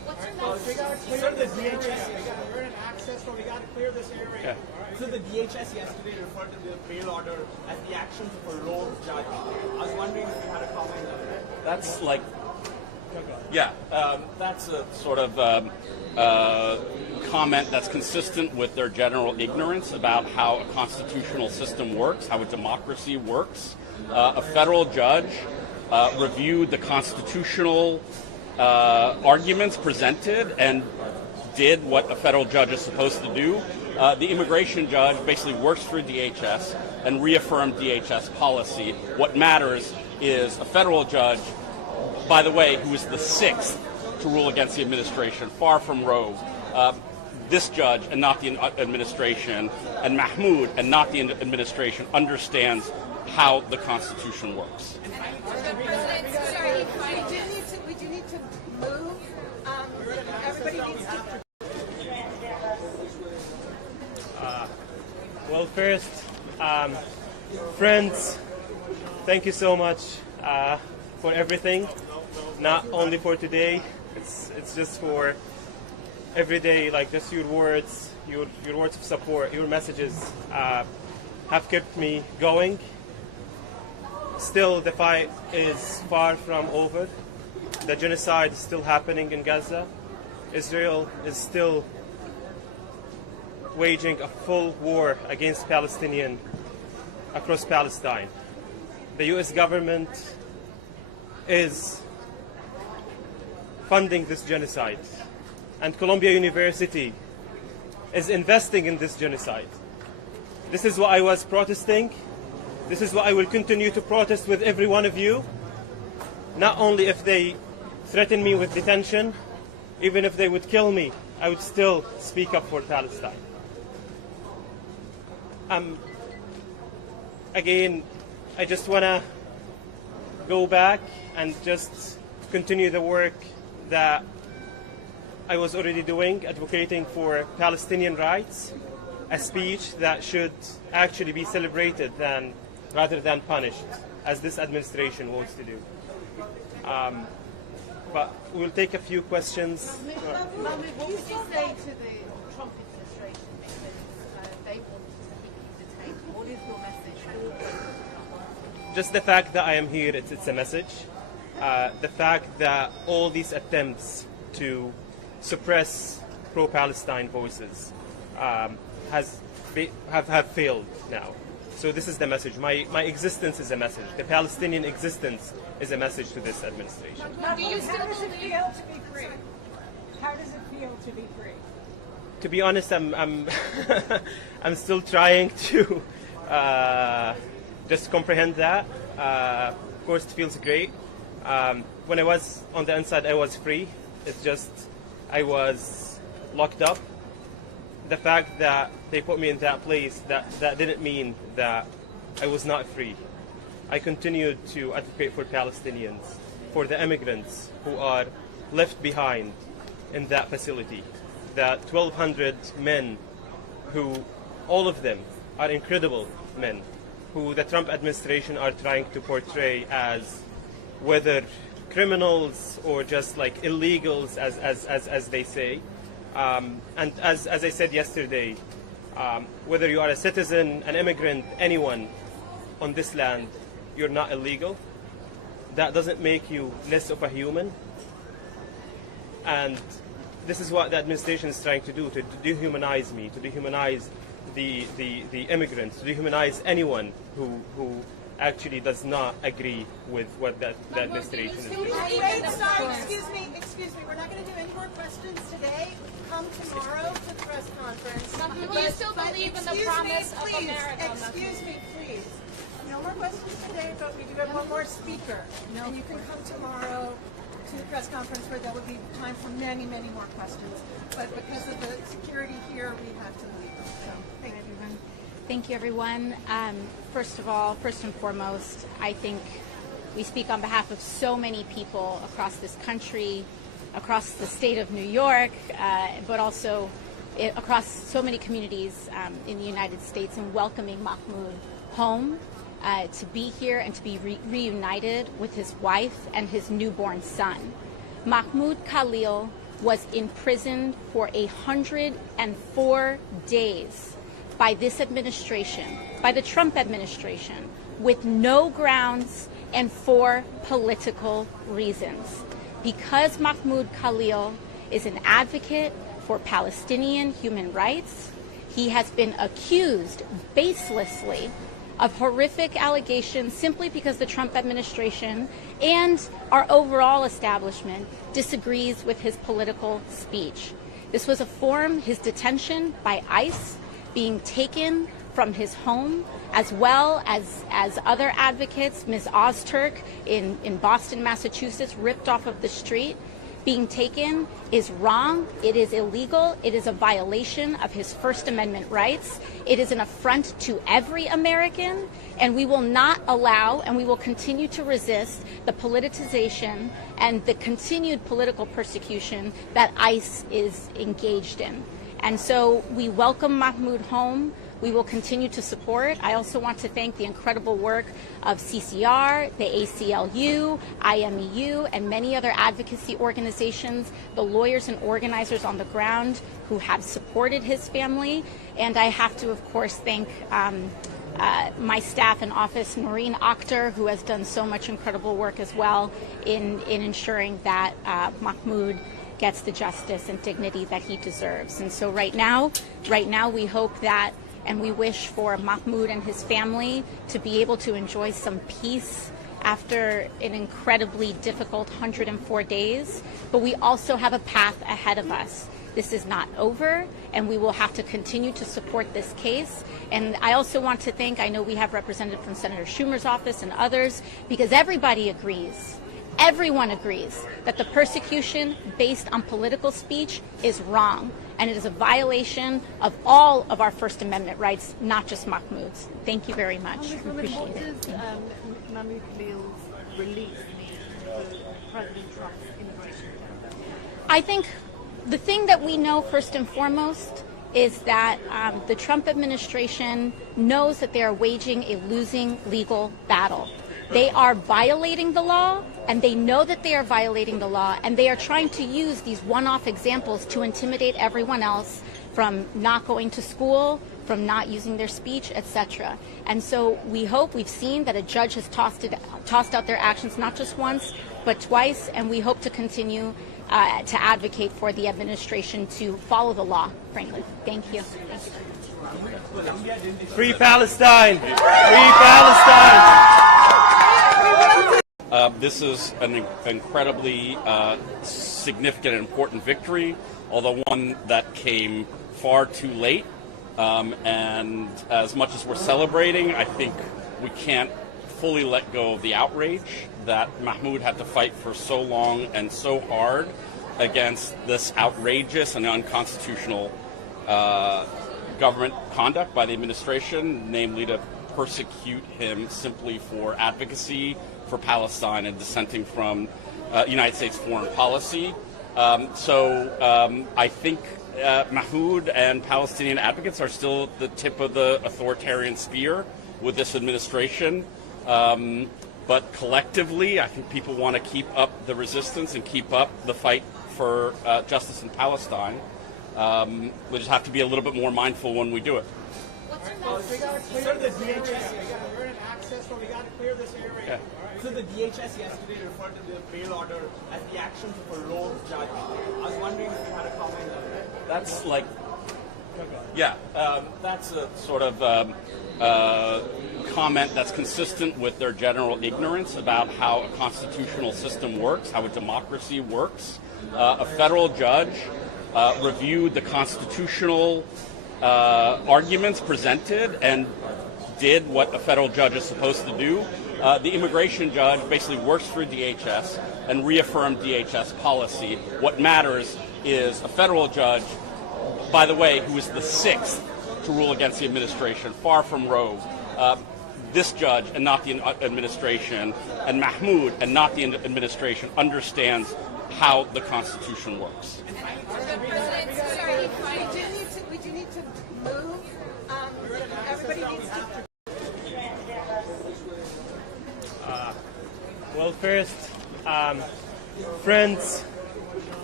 What's your So we got to clear the DHS. We're in access, so we got to clear this area. So the DHS yesterday referred to the bail order as the actions of a rogue judge. I was wondering if you had a comment on that. That's like, that's a sort of comment that's consistent with their general ignorance about how a constitutional system works, how a democracy works. A federal judge reviewed the constitutional arguments presented and did what a federal judge is supposed to do. The immigration judge basically works for DHS and reaffirmed DHS policy. What matters is a federal judge, by the way, who is the sixth to rule against the administration, far from rogue. This judge and not the administration, and Mahmood and not the administration, understands how the Constitution works. Sorry, we do need to move. Everybody needs to. Well, first, friends, thank you so much for everything. Not only for today, it's just for every day. Like just your words of support, your messages have kept me going. Still, the fight is far from over. The genocide is still happening in Gaza. Israel is still waging a full war against Palestinians across Palestine. The U.S. government is funding this genocide, and Columbia University is investing in this genocide. This is what I was protesting. This is what I will continue to protest with every one of you. Not only if they threaten me with detention, even if they would kill me, I would still speak up for Palestine. Again, I just want to go back and just continue the work that I was already doing, advocating for Palestinian rights, a speech that should actually be celebrated rather than punished, as this administration wants to do. But we'll take a few questions. Mahmoud, what would you say to the Trump administration because they want to keep you detained? What is your message? Just the fact that I am here, it's a message. The fact that all these attempts to suppress pro-Palestine voices have failed now. So this is the message. My existence is a message. The Palestinian existence is a message to this administration. Do you still How does it believe? feel to be free? How does it feel to be free? To be honest, I'm I'm still trying to just comprehend that. Of course, it feels great. When I was on the inside, I was free. It's just I was locked up. The fact that they put me in that place, that didn't mean that I was not free. I continued to advocate for Palestinians, for the immigrants who are left behind in that facility. The 1,200 men who, all of them are incredible men, who the Trump administration are trying to portray as whether criminals or just like illegals, as they say. And as I said yesterday, whether you are a citizen, an immigrant, anyone on this land, you're not illegal. That doesn't make you less of a human. And this is what the administration is trying to do, to dehumanize me, to dehumanize the immigrants, to dehumanize anyone who actually does not agree with what the administration is doing. Wait, sorry, excuse me. We're not going to do any more questions today. Come tomorrow to the press conference. Do you still believe in the promise of America? Excuse me, please. No more questions today, but we do have one more speaker. And you can come tomorrow to the press conference where there will be time for many, many more questions. But because of the security here, we have to leave. So, thank you. Thank you, everyone. First of all, first and foremost, I think we speak on behalf of so many people across this country, across the state of New York, but also across so many communities in the United States, and welcoming Mahmoud home to be here and to be reunited with his wife and his newborn son. Mahmoud Khalil was imprisoned for 104 days by this administration, by the Trump administration, with no grounds and for political reasons. Because Mahmoud Khalil is an advocate for Palestinian human rights, he has been accused baselessly of horrific allegations simply because the Trump administration and our overall establishment disagrees with his political speech. This was his detention by ICE, being taken from his home, as well as other advocates, Ms. Ozturk in Boston, Massachusetts, ripped off of the street. Being taken is wrong. It is illegal. It is a violation of his First Amendment rights. It is an affront to every American, and we will not allow, and we will continue to resist the politicization and the continued political persecution that ICE is engaged in. And so we welcome Mahmoud home. We will continue to support. I also want to thank the incredible work of CCR, the ACLU, IMEU, and many other advocacy organizations, the lawyers and organizers on the ground who have supported his family. And I have to, of course, thank my staff in office, Noreen Akhtar, who has done so much incredible work as well in ensuring that Mahmoud gets the justice and dignity that he deserves. And so right now we hope that, and we wish for Mahmoud and his family to be able to enjoy some peace after an incredibly difficult 104 days. But we also have a path ahead of us. This is not over, and we will have to continue to support this case. And I also want to thank, I know we have representatives from Senator Schumer's office and others, because everybody agrees. Everyone agrees that the persecution based on political speech is wrong, and it is a violation of all of our First Amendment rights, not just Mahmoud's. Thank you very much. We appreciate What it. does Mahmoud Khalil's release mean for President Trump's immigration agenda? I think the thing that we know first and foremost is that the Trump administration knows that they are waging a losing legal battle. They are violating the law, and they know that they are violating the law, and they are trying to use these one-off examples to intimidate everyone else from not going to school, from not using their speech, etc. And so we've seen that a judge has tossed out their actions not just once, but twice, and we hope to continue to advocate for the administration to follow the law, frankly. Thank you. Thank you. Free Palestine! Free Palestine! This is an incredibly significant and important victory, although one that came far too late. And as much as we're celebrating, I think we can't fully let go of the outrage that Mahmoud had to fight for so long and so hard against this outrageous and unconstitutional government conduct by the administration, namely to persecute him simply for advocacy for Palestine and dissenting from United States foreign policy. I think Mahmoud and Palestinian advocates are still at the tip of the authoritarian spear with this administration. But collectively, I think people want to keep up the resistance and keep up the fight for justice in Palestine. We just have to be a little bit more mindful when we do it. We got to clear the DHS. We're in access, so we got to clear this area. Yeah. So the DHS yesterday referred to the bail order as the actions of a rogue judge. I was wondering if you had a comment on that. That's like, yeah, that's a sort of comment that's consistent with their general ignorance about how a constitutional system works, how a democracy works. A federal judge reviewed the constitutional arguments presented and did what a federal judge is supposed to do. The immigration judge basically works through DHS and reaffirmed DHS policy. What matters is a federal judge, by the way, who is the sixth to rule against the administration, far from rogue. This judge and not the administration, and Mahmoud and not the administration, understands how the Constitution works. We do need to move. Everybody needs to. Well, first, friends,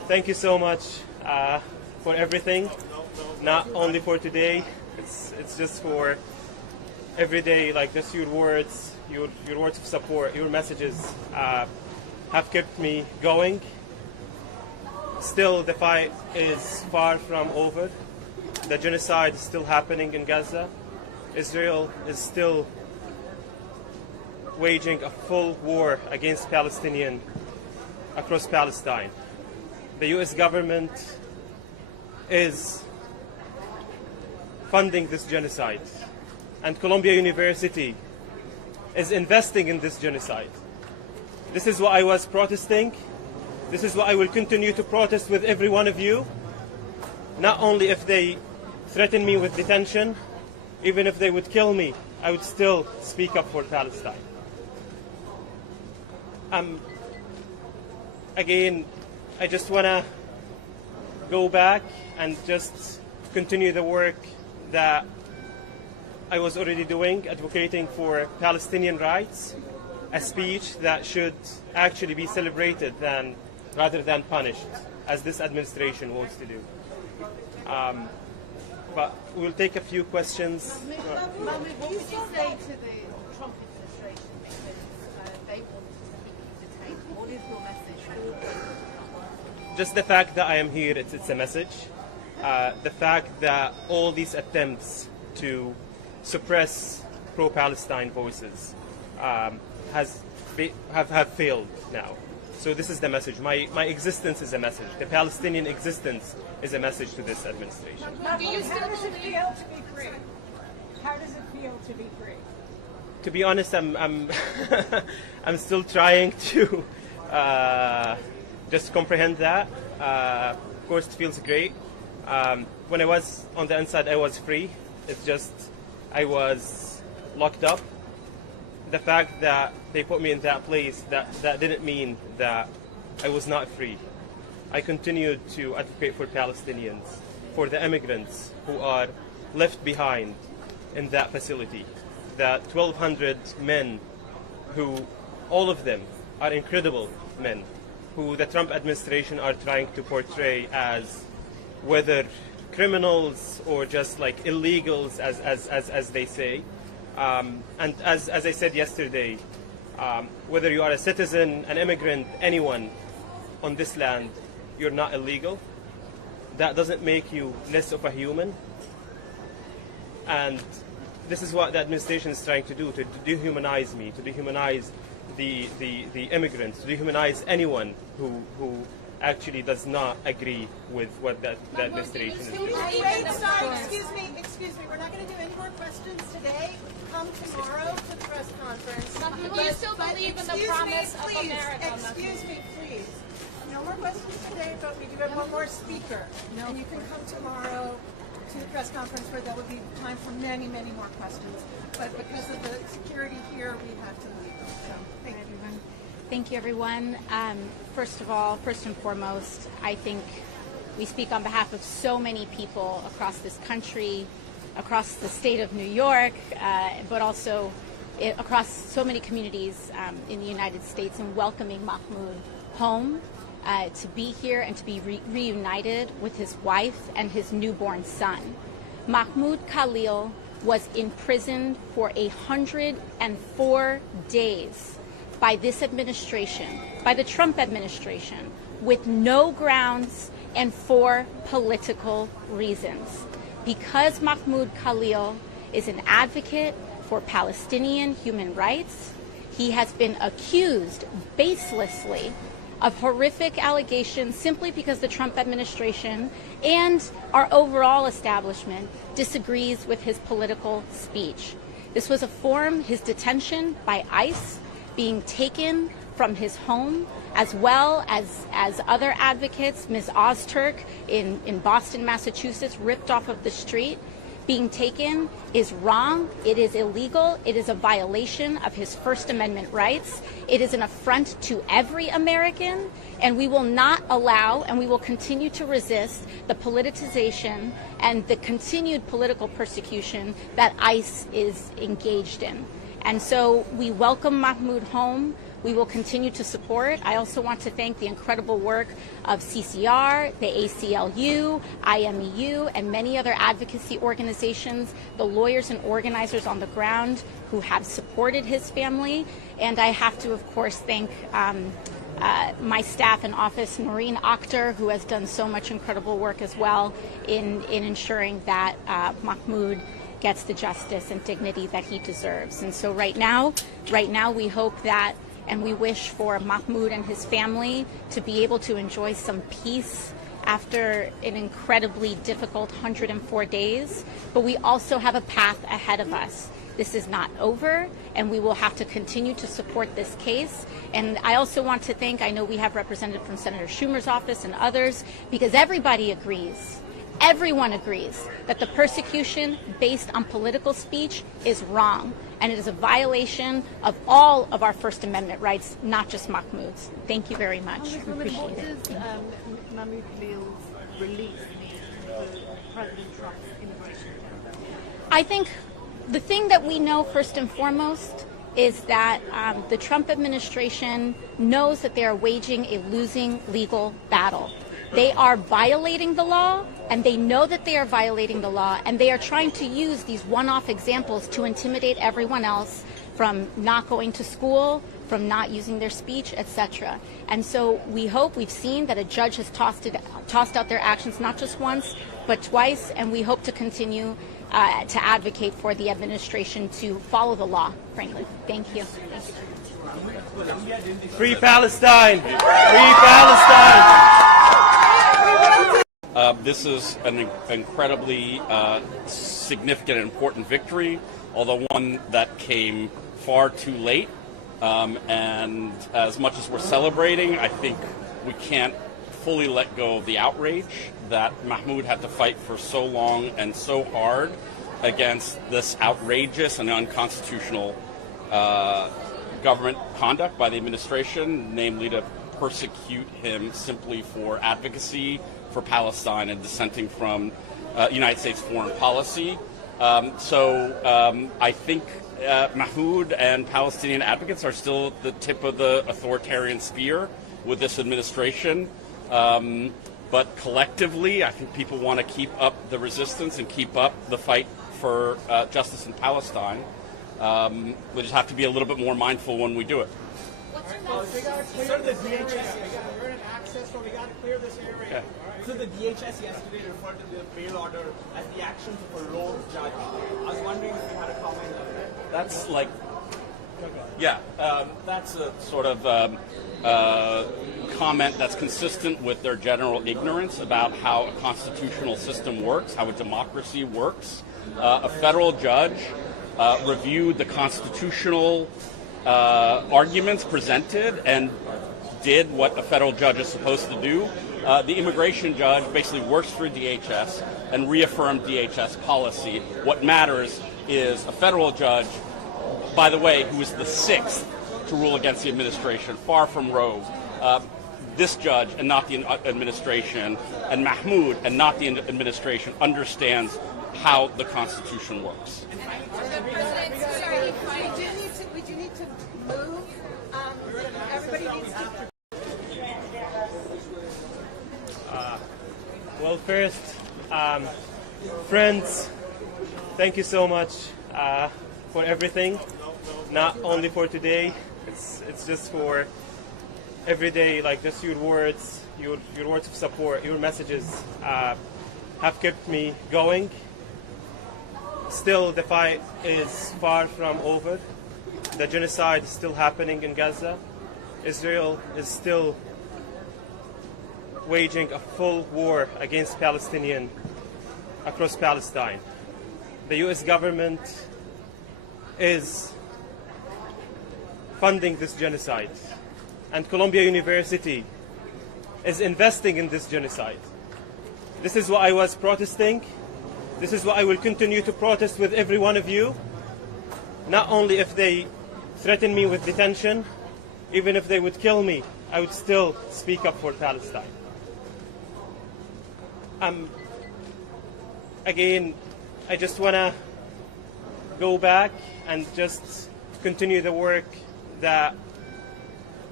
thank you so much for everything. Not only for today, it's just for every day. Like just your words of support, your messages have kept me going. Still, the fight is far from over. The genocide is still happening in Gaza. Israel is still waging a full war against Palestinians across Palestine. The U.S. government is funding this genocide, and Columbia University is investing in this genocide. This is what I was protesting. This is what I will continue to protest with every one of you. Not only if they threaten me with detention, even if they would kill me, I would still speak up for Palestine. Again, I just want to go back and just continue the work that I was already doing, advocating for Palestinian rights, a speech that should actually be celebrated rather than punished, as this administration wants to do. But we'll take a few questions. Mahmoud, what would you say to the Trump administration because they want to keep you detained? What is your message? Just the fact that I am here, it's a message. The fact that all these attempts to suppress pro-Palestine voices have failed now. So this is the message. My existence is a message. The Palestinian existence is a message to this administration. How does it feel to be free? How does it feel to be free? To be honest, I'm I'm still trying to just comprehend that. Of course, it feels great. When I was on the inside, I was free. It's just I was locked up. The fact that they put me in that place, that didn't mean that I was not free. I continued to advocate for Palestinians, for the immigrants who are left behind in that facility. The 1,200 men who, all of them are incredible men, who the Trump administration are trying to portray as whether criminals or just like illegals, as they say. And as I said yesterday, whether you are a citizen, an immigrant, anyone on this land, you're not illegal. That doesn't make you less of a human. And this is what the administration is trying to do, to dehumanize me, to dehumanize the immigrants, to dehumanize anyone who actually does not agree with what the administration is doing. Excuse me. We're not going to do any more questions today. Come tomorrow to the press conference. Do you still believe in the promise of America? Excuse me, please. No more questions today, but we do have one more speaker. And you can come tomorrow to the press conference where there will be time for many, many more questions. But because of the security here, we have to leave. So, thank you. Thank you, everyone. First and foremost, I think we speak on behalf of so many people across this country, across the state of New York, but also across so many communities in the United States, in welcoming Mahmoud home, to be here and to be reunited with his wife and his newborn son. Mahmoud Khalil was imprisoned for 104 days by this administration, by the Trump administration, with no grounds and for political reasons. Because Mahmoud Khalil is an advocate for Palestinian human rights, he has been accused baselessly of horrific allegations simply because the Trump administration and our overall establishment disagrees with his political speech. This was his detention by ICE, being taken from his home, as well as other advocates, Ms. Ozturk in Boston, Massachusetts, ripped off of the street, being taken is wrong. It is illegal. It is a violation of his First Amendment rights. It is an affront to every American, and we will not allow and we will continue to resist the politicization and the continued political persecution that ICE is engaged in. And so we welcome Mahmoud home. we will continue to support. I also want to thank the incredible work of CCR, the ACLU, IMEU, and many other advocacy organizations, the lawyers and organizers on the ground who have supported his family. And I have to, of course, thank my staff in office, Noreen Akhtar, who has done so much incredible work as well in ensuring that Mahmoud gets the justice and dignity that he deserves. And so right now we hope that, and we wish for Mahmoud and his family to be able to enjoy some peace after an incredibly difficult 104 days. But we also have a path ahead of us. This is not over, and we will have to continue to support this case. And I also want to thank, I know we have representatives from Senator Schumer's office and others, because everybody agrees, everyone agrees that the persecution based on political speech is wrong, and it is a violation of all of our First Amendment rights, not just Mahmoud's. Thank you very much. Appreciate What it. does Mahmoud Khalil's release mean for President Trump's immigration agenda? I think the thing that we know first and foremost is that the Trump administration knows that they are waging a losing legal battle. They are violating the law, and they know that they are violating the law, and they are trying to use these one-off examples to intimidate everyone else from not going to school, from not using their speech, etc. And so we've seen that a judge has tossed out their actions not just once, but twice, and we hope to continue to advocate for the administration to follow the law, frankly. Thank you. Free Palestine! Free Palestine! This is an incredibly significant and important victory, although one that came far too late. And as much as we're celebrating, I think we can't fully let go of the outrage that Mahmoud had to fight for so long and so hard against this outrageous and unconstitutional government conduct by the administration, namely to persecute him simply for advocacy for Palestine and dissenting from United States foreign policy. I think Mahmoud and Palestinian advocates are still at the tip of the authoritarian spear with this administration. But collectively, I think people want to keep up the resistance and keep up the fight for justice in Palestine. We just have to be a little bit more mindful when we do it. Sir, the DHS, we're in access, so we got to clear this area. Yeah. So the DHS yesterday referred to the bail order as the actions of a lone judge. I was wondering if you had a comment on that. That's like, yeah, that's a sort of comment that's consistent with their general ignorance about how a constitutional system works, how a democracy works. A federal judge reviewed the constitutional arguments presented and did what a federal judge is supposed to do. The immigration judge basically works for DHS and reaffirmed DHS policy. What matters is a federal judge, by the way, who is the sixth to rule against the administration, far from rogue. This judge and not the administration, and Mahmoud and not the administration, understands how the Constitution works. We do need to move. Everybody needs to. Well, first, friends, thank you so much for everything. Not only for today, it's just for every day. Like just your words of support, your messages have kept me going. Still, the fight is far from over. The genocide is still happening in Gaza. Israel is still waging a full war against Palestinians across Palestine. The U.S. government is funding this genocide, and Columbia University is investing in this genocide. This is what I was protesting. This is what I will continue to protest with every one of you. Not only if they threaten me with detention, even if they would kill me, I would still speak up for Palestine. Again, I just want to go back and just continue the work that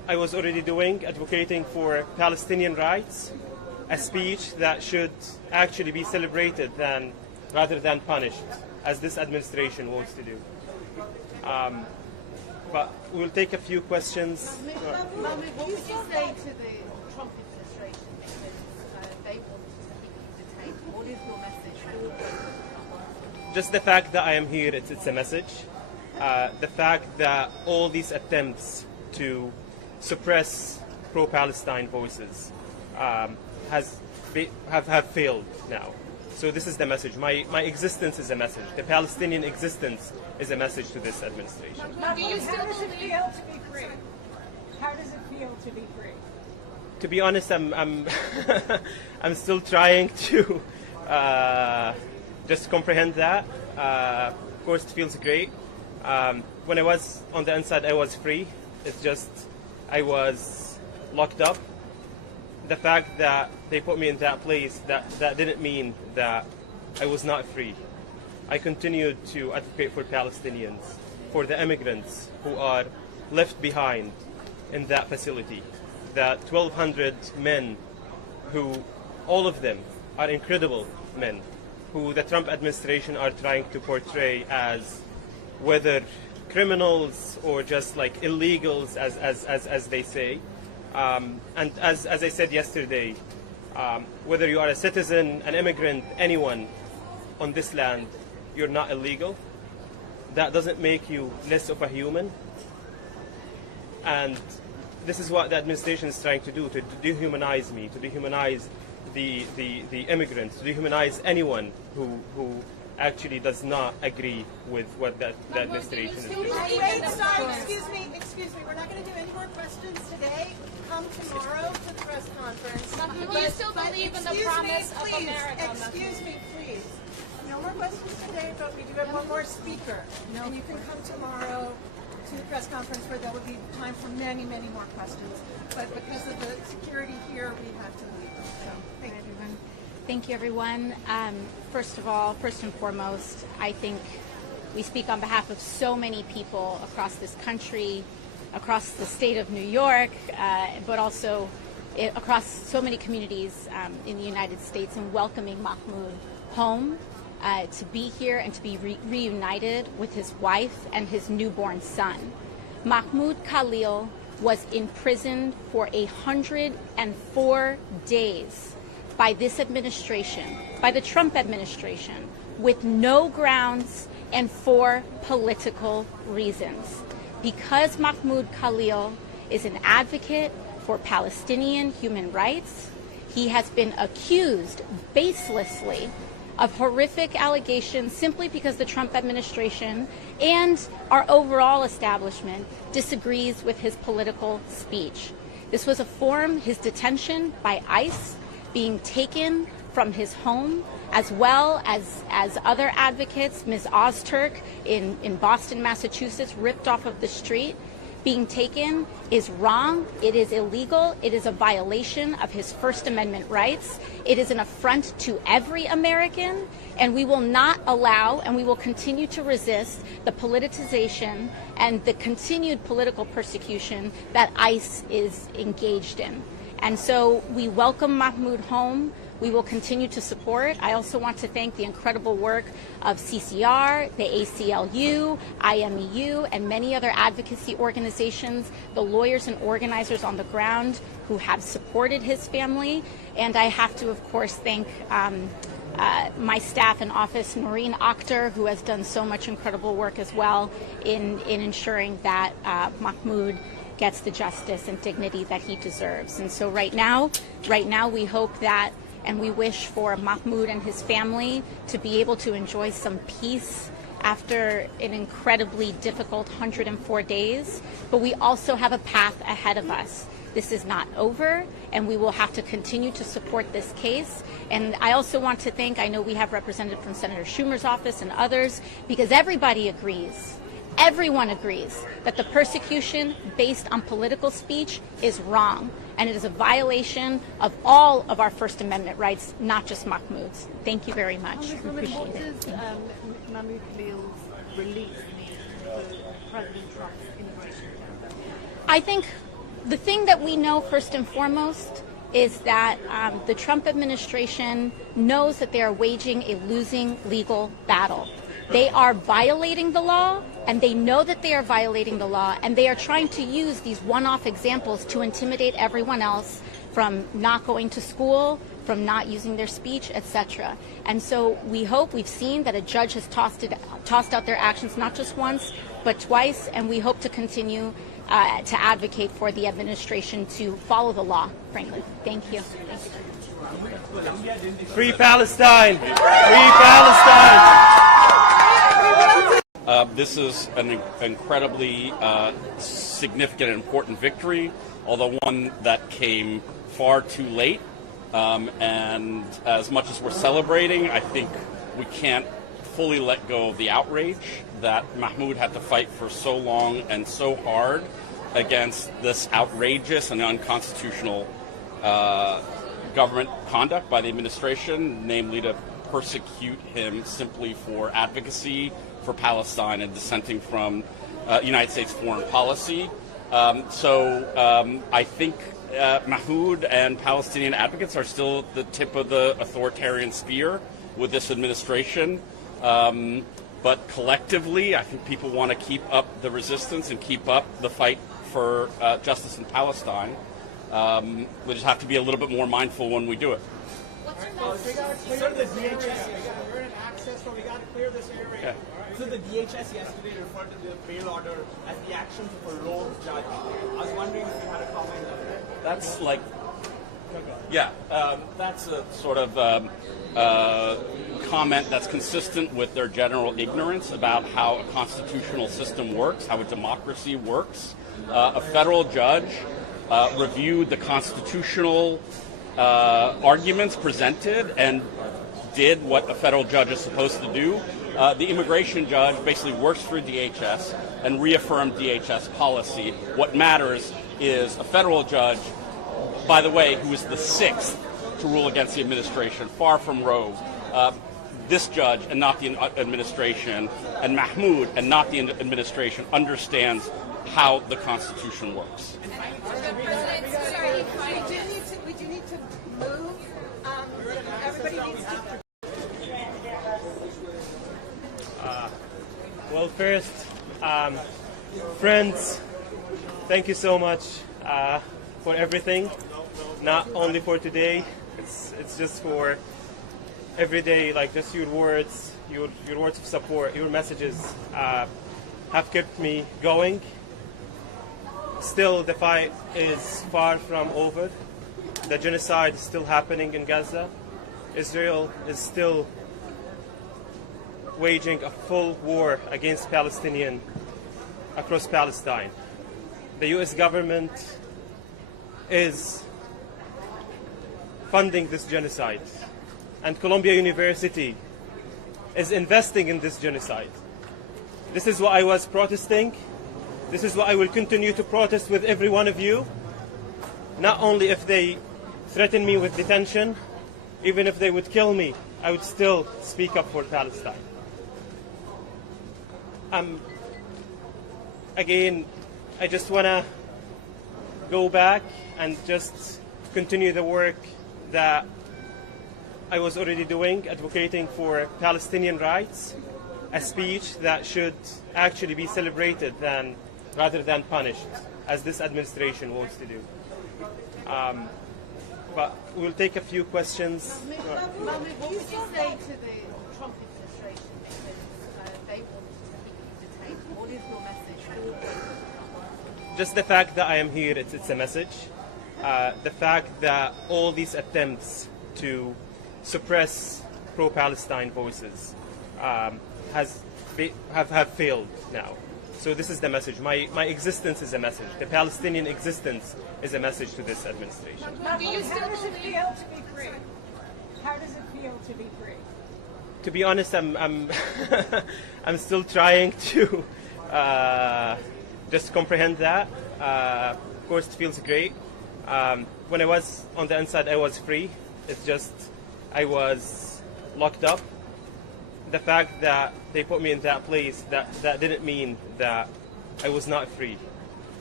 I was already doing, advocating for Palestinian rights, a speech that should actually be celebrated rather than punished, as this administration wants to do. But we'll take a few questions. Mahmoud, what would you say to the Trump administration because they want to keep you detained? What is your message? Just the fact that I am here, it's a message. The fact that all these attempts to suppress pro-Palestine voices have failed now. So this is the message. My existence is a message. The Palestinian existence is a message to this administration. How do you still How does it believe? feel to be free? How does it feel to be free? To be honest, I'm I'm still trying to just comprehend that. Of course, it feels great. When I was on the inside, I was free. It's just I was locked up. The fact that they put me in that place, that didn't mean that I was not free. I continued to advocate for Palestinians, for the immigrants who are left behind in that facility. The 1,200 men who, all of them are incredible men, who the Trump administration are trying to portray as whether criminals or just like illegals, as they say. And as I said yesterday, whether you are a citizen, an immigrant, anyone on this land, you're not illegal. That doesn't make you less of a human. And this is what the administration is trying to do, to dehumanize me, to dehumanize the immigrants, to dehumanize anyone who actually does not agree with what the administration is doing. Wait, sorry, excuse me. We're not going to do any more questions today. Come tomorrow to the press conference. Do you still believe in the promise of America? Excuse me, please. No more questions today, but we do have one more speaker. And you can come tomorrow to the press conference where there will be time for many, many more questions. But because of the security here, we have to leave. So, thank you. Thank you, everyone. First of all, first and foremost, I think we speak on behalf of so many people across this country, across the state of New York, but also across so many communities in the United States, in welcoming Mahmoud home, to be here and to be reunited with his wife and his newborn son. Mahmoud Khalil was imprisoned for 104 days by this administration, by the Trump administration, with no grounds and for political reasons. Because Mahmoud Khalil is an advocate for Palestinian human rights, he has been accused baselessly of horrific allegations simply because the Trump administration and our overall establishment disagrees with his political speech. This was a form, his detention by ICE, being taken from his home, as well as other advocates, Ms. Ozturk in Boston, Massachusetts, ripped off of the street, being taken is wrong. It is illegal. It is a violation of his First Amendment rights. It is an affront to every American, and we will not allow and we will continue to resist the politicization and the continued political persecution that ICE is engaged in. And so we welcome Mahmoud home. We will continue to support. I also want to thank the incredible work of CCR, the ACLU, IMEU, and many other advocacy organizations, the lawyers and organizers on the ground who have supported his family. And I have to, of course, thank my staff in office, Noreen Akhtar, who has done so much incredible work as well in ensuring that Mahmoud gets the justice and dignity that he deserves. And so right now we hope that and we wish for Mahmoud and his family to be able to enjoy some peace after an incredibly difficult 104 days. But we also have a path ahead of us. This is not over, and we will have to continue to support this case. And I also want to thank, I know we have representatives from Senator Schumer's office and others, because everybody agrees. Everyone agrees that the persecution based on political speech is wrong, and it is a violation of all of our First Amendment rights, not just Mahmoud's. Thank you very much. Appreciate What it. does Mahmoud Khalil's release mean for President Trump's immigration agenda? I think the thing that we know first and foremost is that the Trump administration knows that they are waging a losing legal battle. They are violating the law, and they know that they are violating the law, and they are trying to use these one-off examples to intimidate everyone else from not going to school, from not using their speech, etc. And so we've seen that a judge has tossed out their actions not just once, but twice, and we hope to continue to advocate for the administration to follow the law, frankly. Thank you. Free Palestine! Free Palestine! This is an incredibly significant and important victory, although one that came far too late. And as much as we're celebrating, I think we can't fully let go of the outrage that Mahmoud had to fight for so long and so hard against this outrageous and unconstitutional government conduct by the administration, namely to persecute him simply for advocacy for Palestine and dissenting from United States foreign policy. I think Mahmoud and Palestinian advocates are still at the tip of the authoritarian spear with this administration. But collectively, I think people want to keep up the resistance and keep up the fight for justice in Palestine. We just have to be a little bit more mindful when we do it. Sir, the DHS, we're in access, so we got to clear this area. Okay. So the DHS yesterday referred to the bail order as the actions of a rogue judge. I was wondering if you had a comment on that. That's like, that's a sort of comment that's consistent with their general ignorance about how a constitutional system works, how a democracy works. A federal judge reviewed the constitutional arguments presented and did what a federal judge is supposed to do. The immigration judge basically works through DHS and reaffirmed DHS policy. What matters is a federal judge, by the way, who is the sixth to rule against the administration, far from rogue. This judge and not the administration, and Mahmoud and not the administration, understands how the Constitution works. We do need to move. Everybody needs to. Well, first, friends, thank you so much for everything. Not only for today, it's just for every day. Like just your words of support, your messages have kept me going. Still, the fight is far from over. The genocide is still happening in Gaza. Israel is still waging a full war against Palestinians across Palestine. The U.S. government is funding this genocide, and Columbia University is investing in this genocide. This is what I was protesting. This is what I will continue to protest with every one of you. Not only if they threaten me with detention, even if they would kill me, I would still speak up for Palestine. Again, I just want to go back and just continue the work that I was already doing, advocating for Palestinian rights, a speech that should actually be celebrated rather than punished, as this administration wants to do. But we'll take a few questions. Mahmoud, what would you say to the Trump administration because they want to keep you detained? What is your message? Just the fact that I am here, it's a message. The fact that all these attempts to suppress pro-Palestine voices have failed now. So this is the message. My existence is a message. The Palestinian existence is a message to this administration. How does it feel to be free? How does it feel to be free? To be honest, I'm I'm still trying to just comprehend that. Of course, it feels great. When I was on the inside, I was free. It's just I was locked up. The fact that they put me in that place, that didn't mean that I was not free.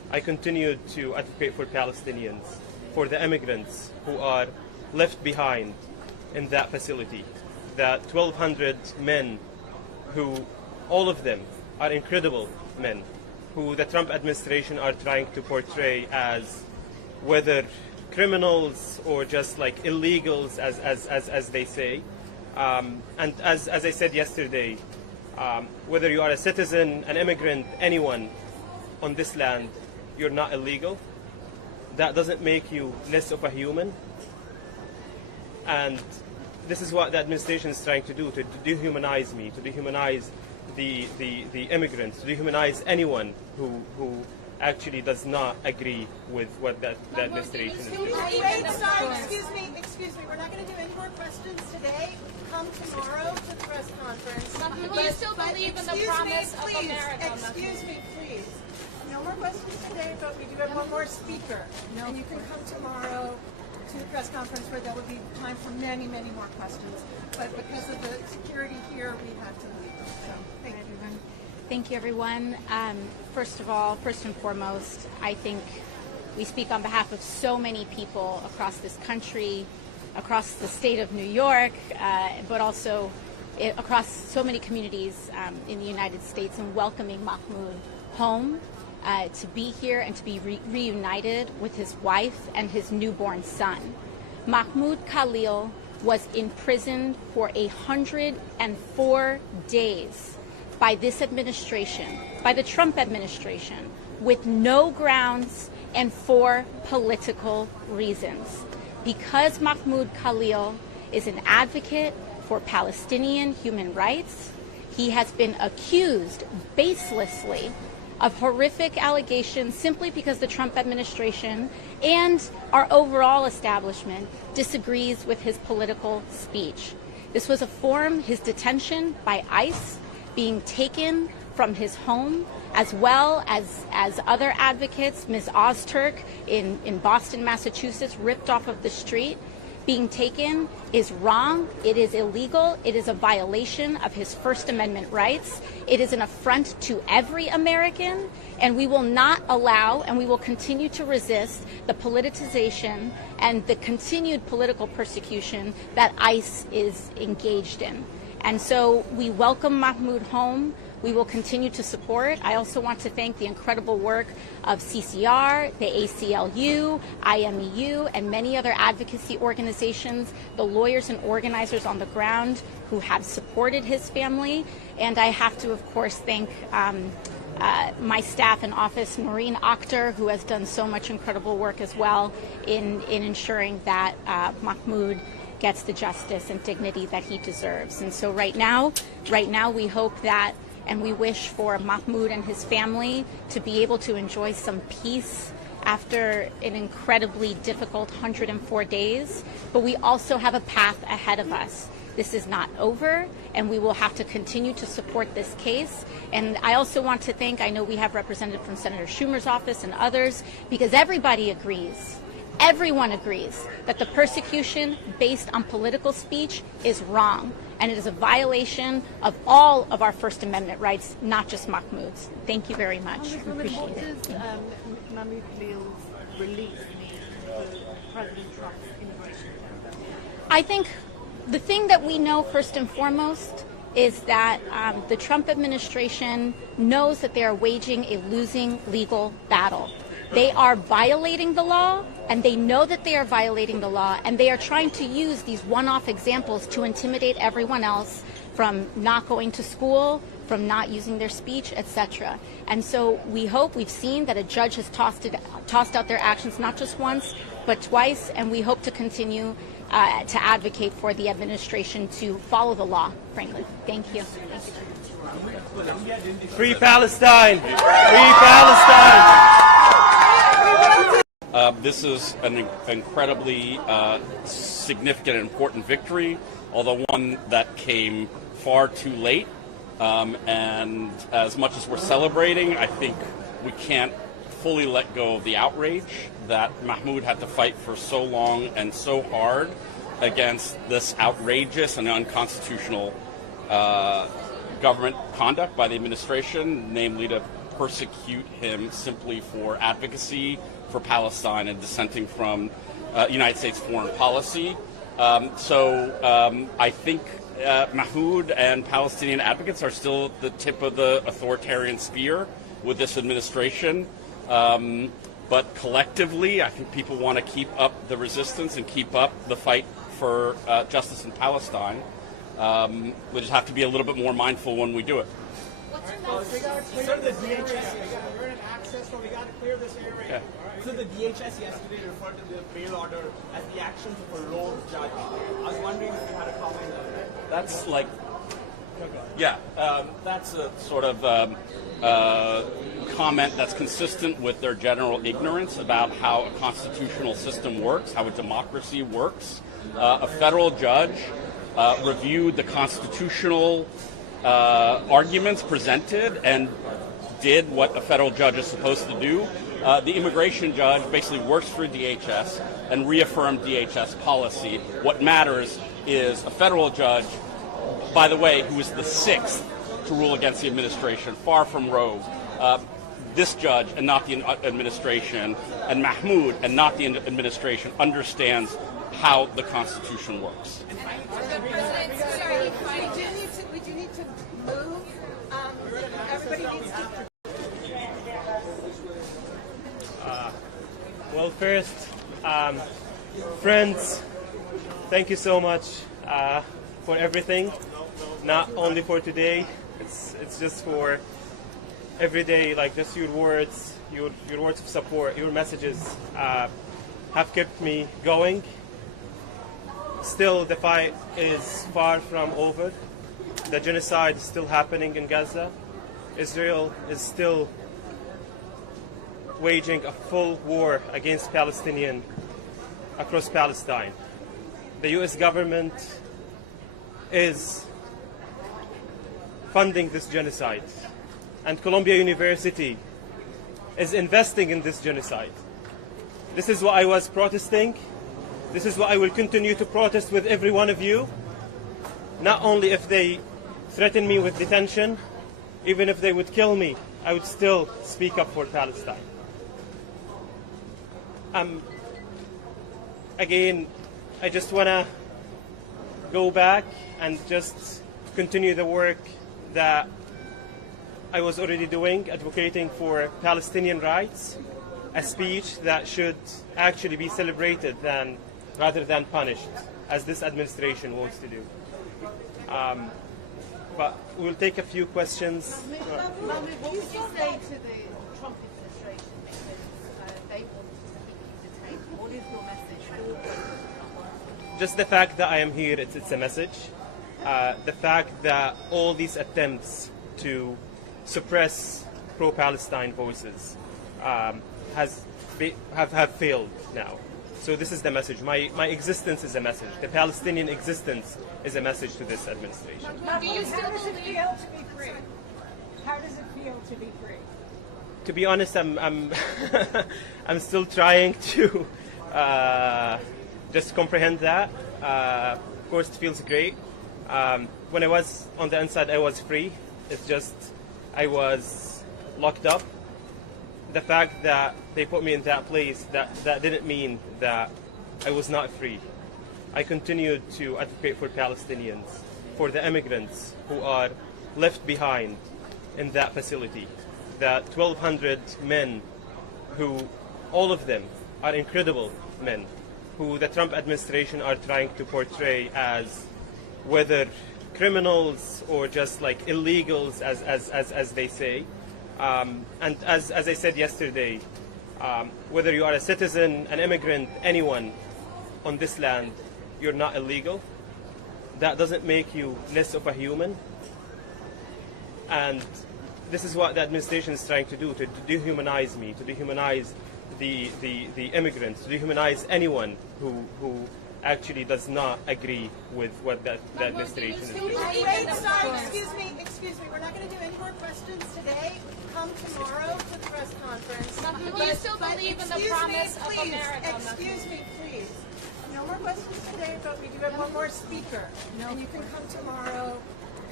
I continue to advocate for Palestinians, for the immigrants who are left behind in that facility. The 1,200 men who, all of them, are incredible men, who the Trump administration are trying to portray as whether criminals or just like illegals, as they say. And as I said yesterday, whether you are a citizen, an immigrant, anyone on this land, you're not illegal. That doesn't make you less of a human. And this is what the administration is trying to do, to dehumanize me, to dehumanize the immigrants, to dehumanize anyone who actually does not agree with what the administration is doing. Wait, sorry, excuse me. We're not going to do any more questions today. Come tomorrow to the press conference. Do you still believe in the promise of America? Excuse me, please. No more questions today, but we do have one more speaker. And you can come tomorrow to the press conference where there will be time for many, many more questions. But because of the security here, we have to leave. So, thank you. Thank you, everyone. First of all, first and foremost, I think we speak on behalf of so many people across this country, across the state of New York, but also across so many communities in the United States, and welcoming Mahmoud home to be here and to be reunited with his wife and his newborn son. Mahmoud Khalil was imprisoned for 104 days by this administration, by the Trump administration, with no grounds and for political reasons. Because Mahmoud Khalil is an advocate for Palestinian human rights, he has been accused baselessly of horrific allegations simply because the Trump administration and our overall establishment disagrees with his political speech. This was his detention by ICE, being taken from his home, as well as other advocates, Ms. Ozturk in Boston, Massachusetts, ripped off of the street, being taken is wrong. It is illegal. It is a violation of his First Amendment rights. It is an affront to every American, and we will not allow, and we will continue to resist the politicization and the continued political persecution that ICE is engaged in. And so we welcome Mahmoud home. We will continue to support. I also want to thank the incredible work of CCR, the ACLU, IMEU, and many other advocacy organizations, the lawyers and organizers on the ground who have supported his family. And I have to, of course, thank my staff in office, Noreen Akhtar, who has done so much incredible work as well in ensuring that Mahmoud gets the justice and dignity that he deserves. And so right now we hope that, and we wish for Mahmoud and his family to be able to enjoy some peace after an incredibly difficult 104 days. But we also have a path ahead of us. This is not over, and we will have to continue to support this case. And I also want to thank, I know we have representatives from Senator Schumer's office and others, because everybody agrees. Everyone agrees that the persecution based on political speech is wrong, and it is a violation of all of our First Amendment rights, not just Mahmoud's. Thank you very much. Appreciate it. What does Mahmoud Khalil's release mean for President Trump's immigration agenda? I think the thing that we know first and foremost is that the Trump administration knows that they are waging a losing legal battle. They are violating the law, and they know that they are violating the law, and they are trying to use these one-off examples to intimidate everyone else from not going to school, from not using their speech, etc. And so we've seen that a judge has tossed out their actions not just once, but twice, and we hope to continue to advocate for the administration to follow the law, frankly. Thank you. Free Palestine! Free Palestine! This is an incredibly significant and important victory, although one that came far too late. And as much as we're celebrating, I think we can't fully let go of the outrage that Mahmoud had to fight for so long and so hard against this outrageous and unconstitutional government conduct by the administration, namely to persecute him simply for advocacy for Palestine and dissenting from United States foreign policy. I think Mahmoud and Palestinian advocates are still the tip of the authoritarian spear with this administration. But collectively, I think people want to keep up the resistance and keep up the fight for justice in Palestine. We just have to be a little bit more mindful when we do it. We got to clear the DHS. We're in access, so we got to clear this area. Yeah. So the DHS yesterday referred to the bail order as the actions of a lone judge. I was wondering if you had a comment on that. That's like, yeah, that's a sort of comment that's consistent with their general ignorance about how a constitutional system works, how a democracy works. A federal judge reviewed the constitutional arguments presented and did what a federal judge is supposed to do. The immigration judge basically works for DHS and reaffirmed DHS policy. What matters is a federal judge, by the way, who is the sixth to rule against the administration, far from rogue. This judge and not the administration, and Mahmoud and not the administration, understands how the Constitution works. Sorry, we do need to move. Everybody needs to. Well, first, friends, thank you so much for everything. Not only for today, it's just for every day. Like just your words of support, your messages have kept me going. Still, the fight is far from over. The genocide is still happening in Gaza. Israel is still waging a full war against Palestinians across Palestine. The U.S. government is funding this genocide, and Columbia University is investing in this genocide. This is what I was protesting. This is what I will continue to protest with every one of you. Not only if they threaten me with detention, even if they would kill me, I would still speak up for Palestine. Again, I just want to go back and just continue the work that I was already doing, advocating for Palestinian rights, a speech that should actually be celebrated rather than punished, as this administration wants to do. But we'll take a few questions. Mahmoud, what would you say to the Trump administration because they want to keep you detained? What is your message? Just the fact that I am here, it's a message. The fact that all these attempts to suppress pro-Palestine voices have failed now. So this is the message. My existence is a message. The Palestinian existence is a message to this administration. How does it feel to be free? How does it feel to be free? To be honest, I'm I'm still trying to just comprehend that. Of course, it feels great. When I was on the inside, I was free. It's just I was locked up. The fact that they put me in that place, that didn't mean that I was not free. I continued to advocate for Palestinians, for the immigrants who are left behind in that facility. The 1,200 men who, all of them are incredible men, who the Trump administration are trying to portray as whether criminals or just like illegals, as they say. And as I said yesterday, whether you are a citizen, an immigrant, anyone on this land, you're not illegal. That doesn't make you less of a human. And this is what the administration is trying to do, to dehumanize me, to dehumanize the immigrants, to dehumanize anyone who actually does not agree with what the administration is doing. Excuse me, we're not going to do any more questions today. Come tomorrow to the press conference. Do you still believe in the promise of America? Excuse me, please. No more questions today, but we do have one more speaker. And you can come tomorrow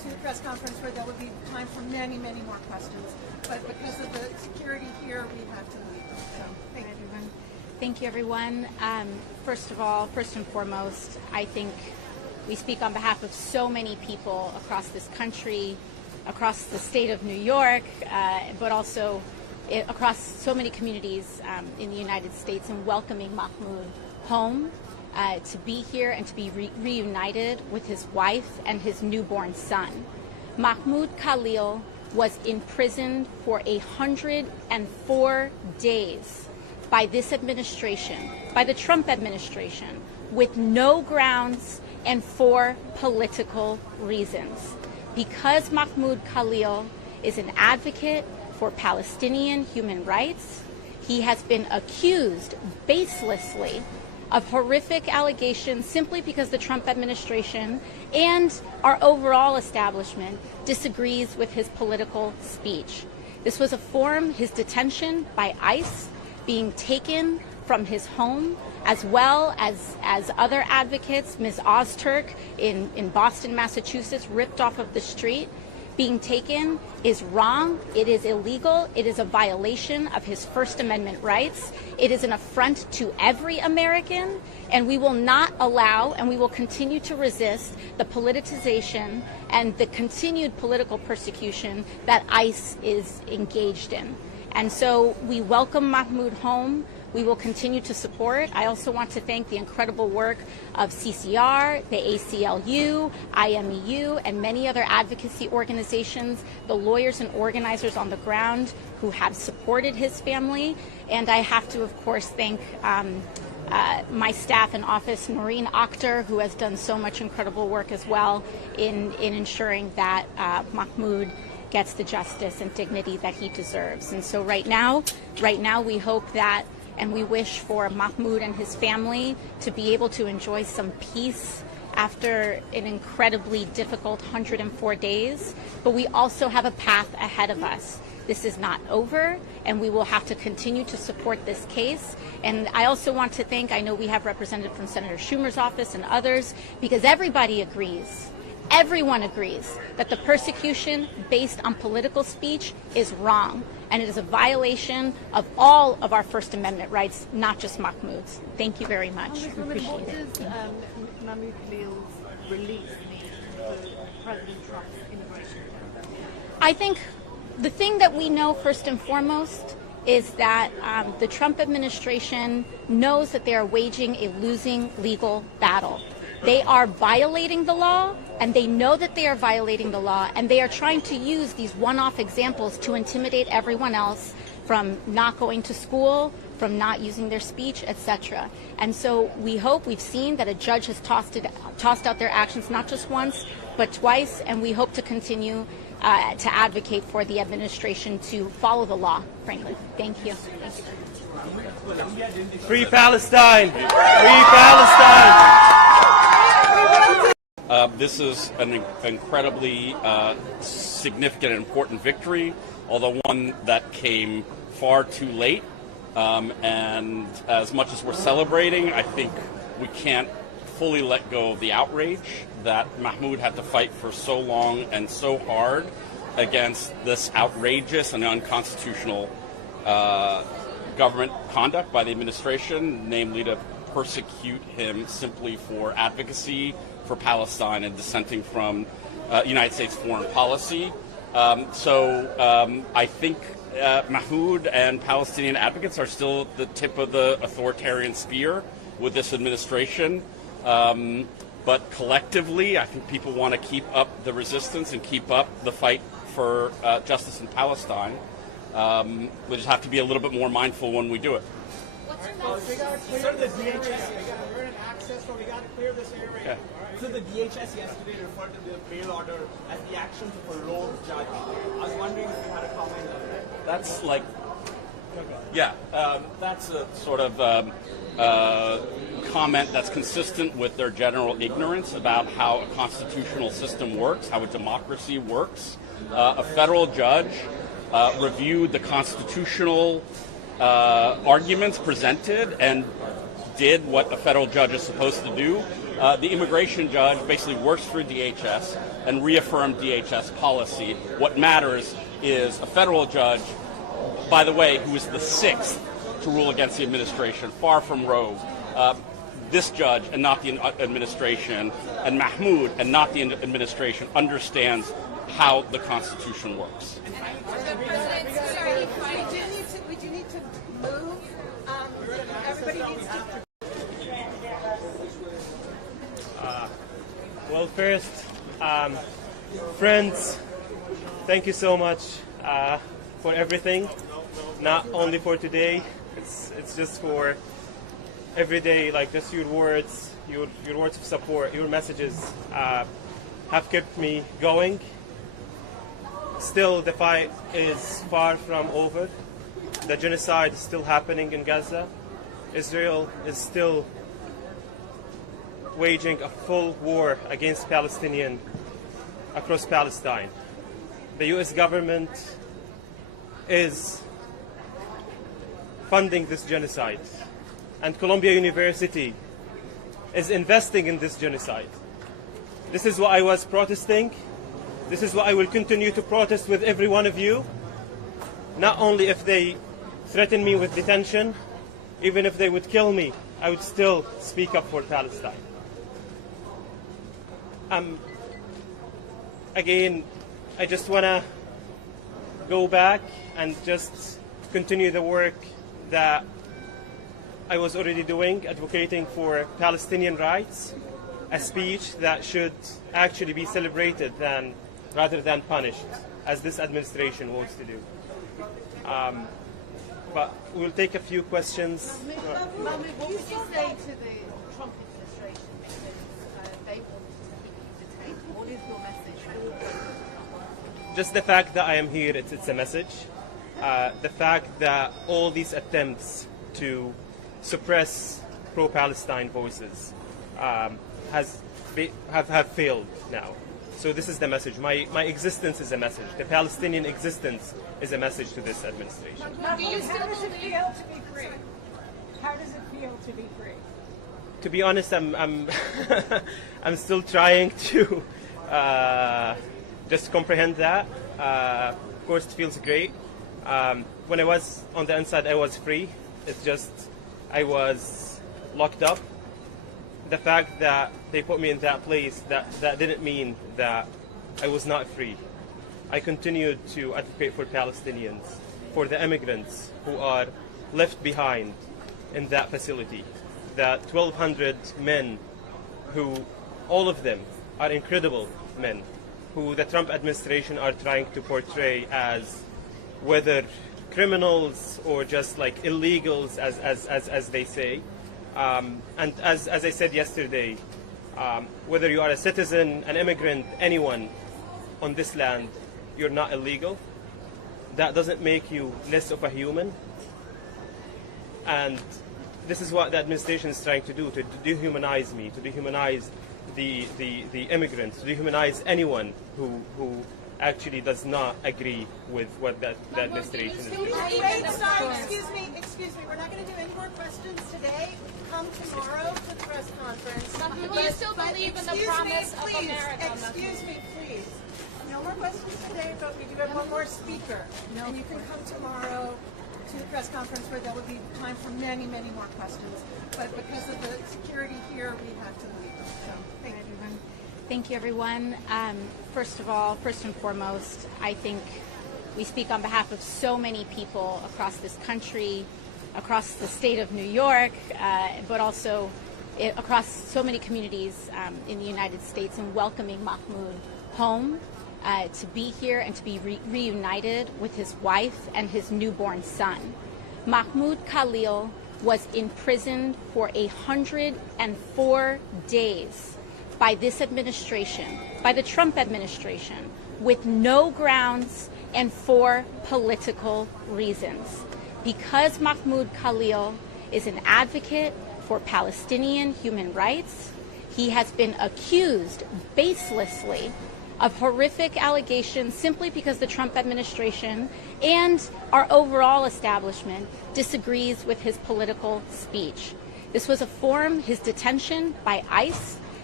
to the press conference where there will be time for many, many more questions. But because of the security here, we have to leave. So thank you. Thank you, everyone. First of all, first and foremost, I think we speak on behalf of so many people across this country, across the state of New York, but also across so many communities in the United States, and welcoming Mahmoud home to be here and to be reunited with his wife and his newborn son. Mahmoud Khalil was imprisoned for 104 days by this administration, by the Trump administration, with no grounds and for political reasons. Because Mahmoud Khalil is an advocate for Palestinian human rights, he has been accused baselessly of horrific allegations simply because the Trump administration and our overall establishment disagrees with his political speech. This was his detention by ICE, being taken from his home, as well as other advocates, Ms. Ozturk in Boston, Massachusetts, ripped off of the street, being taken, is wrong. It is illegal. It is a violation of his First Amendment rights. It is an affront to every American, and we will not allow, and we will continue to resist the politicization and the continued political persecution that ICE is engaged in. And so we welcome Mahmoud home. We will continue to support. I also want to thank the incredible work of CCR, the ACLU, IMEU, and many other advocacy organizations, the lawyers and organizers on the ground who have supported his family. And I have to, of course, thank my staff in office, Noreen Akhtar, who has done so much incredible work as well in ensuring that Mahmoud gets the justice and dignity that he deserves. And so right now we hope that, and we wish for Mahmoud and his family to be able to enjoy some peace after an incredibly difficult 104 days. But we also have a path ahead of us. This is not over, and we will have to continue to support this case. And I also want to thank, I know we have representatives from Senator Schumer's office and others, because everybody agrees. Everyone agrees that the persecution based on political speech is wrong, and it is a violation of all of our First Amendment rights, not just Mahmoud's. Thank you very much. Appreciate What it. does Mahmoud Khalil's release mean for President Trump's immigration agenda? I think the thing that we know first and foremost is that the Trump administration knows that they are waging a losing legal battle. They are violating the law, and they know that they are violating the law, and they are trying to use these one-off examples to intimidate everyone else from not going to school, from not using their speech, etc. And so we've seen that a judge has tossed out their actions not just once, but twice, and we hope to continue to advocate for the administration to follow the law, frankly. Thank you. Thank you. Free Palestine! Free Palestine! This is an incredibly significant and important victory, although one that came far too late. And as much as we're celebrating, I think we can't fully let go of the outrage that Mahmoud had to fight for so long and so hard against this outrageous and unconstitutional government conduct by the administration, namely to persecute him simply for advocacy for Palestine and dissenting from United States foreign policy. So I think Mahmoud and Palestinian advocates are still at the tip of the authoritarian spear with this administration. But collectively, I think people want to keep up the resistance and keep up the fight for justice in Palestine. We just have to be a little bit more mindful when we do it. We got to clear the DHS. We're in access, so we got to clear this area. Okay. So the DHS yesterday referred to the bail order as the actions of a lone judge. I was wondering if you had a comment on that. That's like, yeah, that's a sort of comment that's consistent with their general ignorance about how a constitutional system works, how a democracy works. A federal judge reviewed the constitutional arguments presented and did what a federal judge is supposed to do, The immigration judge basically works through DHS and reaffirmed DHS policy. What matters is a federal judge, by the way, who is the sixth to rule against the administration, far from rogue. This judge and not the administration, and Mahmood and not the administration, understands how the Constitution works. Sorry, we do need to move. Everybody needs to. Well, first, friends, thank you so much for everything. Not only for today, it's just for every day. Like just your words of support, your messages have kept me going. Still, the fight is far from over. The genocide is still happening in Gaza. Israel is still waging a full war against Palestinians across Palestine. The U.S. government is funding this genocide, and Columbia University is investing in this genocide. This is what I was protesting. This is what I will continue to protest with every one of you. Not only if they threaten me with detention, even if they would kill me, I would still speak up for Palestine. Again, I just want to go back and just continue the work that I was already doing, advocating for Palestinian rights, a speech that should actually be celebrated rather than punished, as this administration wants to do. But we'll take a few questions. Mahmoud, what would you say to the Trump administration because they want to keep you detained? What is your message? Just the fact that I am here, it's a message. The fact that all these attempts to suppress pro-Palestine voices have failed now. So this is the message. My existence is a message. The Palestinian existence is a message to this administration. Do you still How does it feel to be free? How does it feel to be free? To be honest, I'm I'm still trying to just comprehend that. Of course, it feels great. When I was on the inside, I was free. It's just I was locked up. The fact that they put me in that place, that didn't mean that I was not free. I continued to advocate for Palestinians, for the immigrants who are left behind in that facility. The 1,200 men who, all of them are incredible men, who the Trump administration are trying to portray as whether criminals or just like illegals, as they say. And as I said yesterday, whether you are a citizen, an immigrant, anyone on this land, you're not illegal. That doesn't make you less of a human. And this is what the administration is trying to do, to dehumanize me, to dehumanize the immigrants, to dehumanize anyone who actually does not agree with what the administration is doing. Wait, sorry, excuse me. We're not going to do any more questions today. Come tomorrow to the press conference. Do you still believe in the promise of America? Excuse me, please. No more questions today, but we do have one more speaker. And you can come tomorrow to the press conference where there will be time for many, many more questions. But because of the security here, we have to leave. So, thank you. Thank you, everyone. First of all, first and foremost, I think we speak on behalf of so many people across this country, across the state of New York, but also across so many communities in the United States, and welcoming Mahmoud home to be here and to be reunited with his wife and his newborn son. Mahmoud Khalil was imprisoned for 104 days by this administration, by the Trump administration, with no grounds and for political reasons. Because Mahmoud Khalil is an advocate for Palestinian human rights, he has been accused baselessly of horrific allegations simply because the Trump administration and our overall establishment disagrees with his political speech. This was his detention by ICE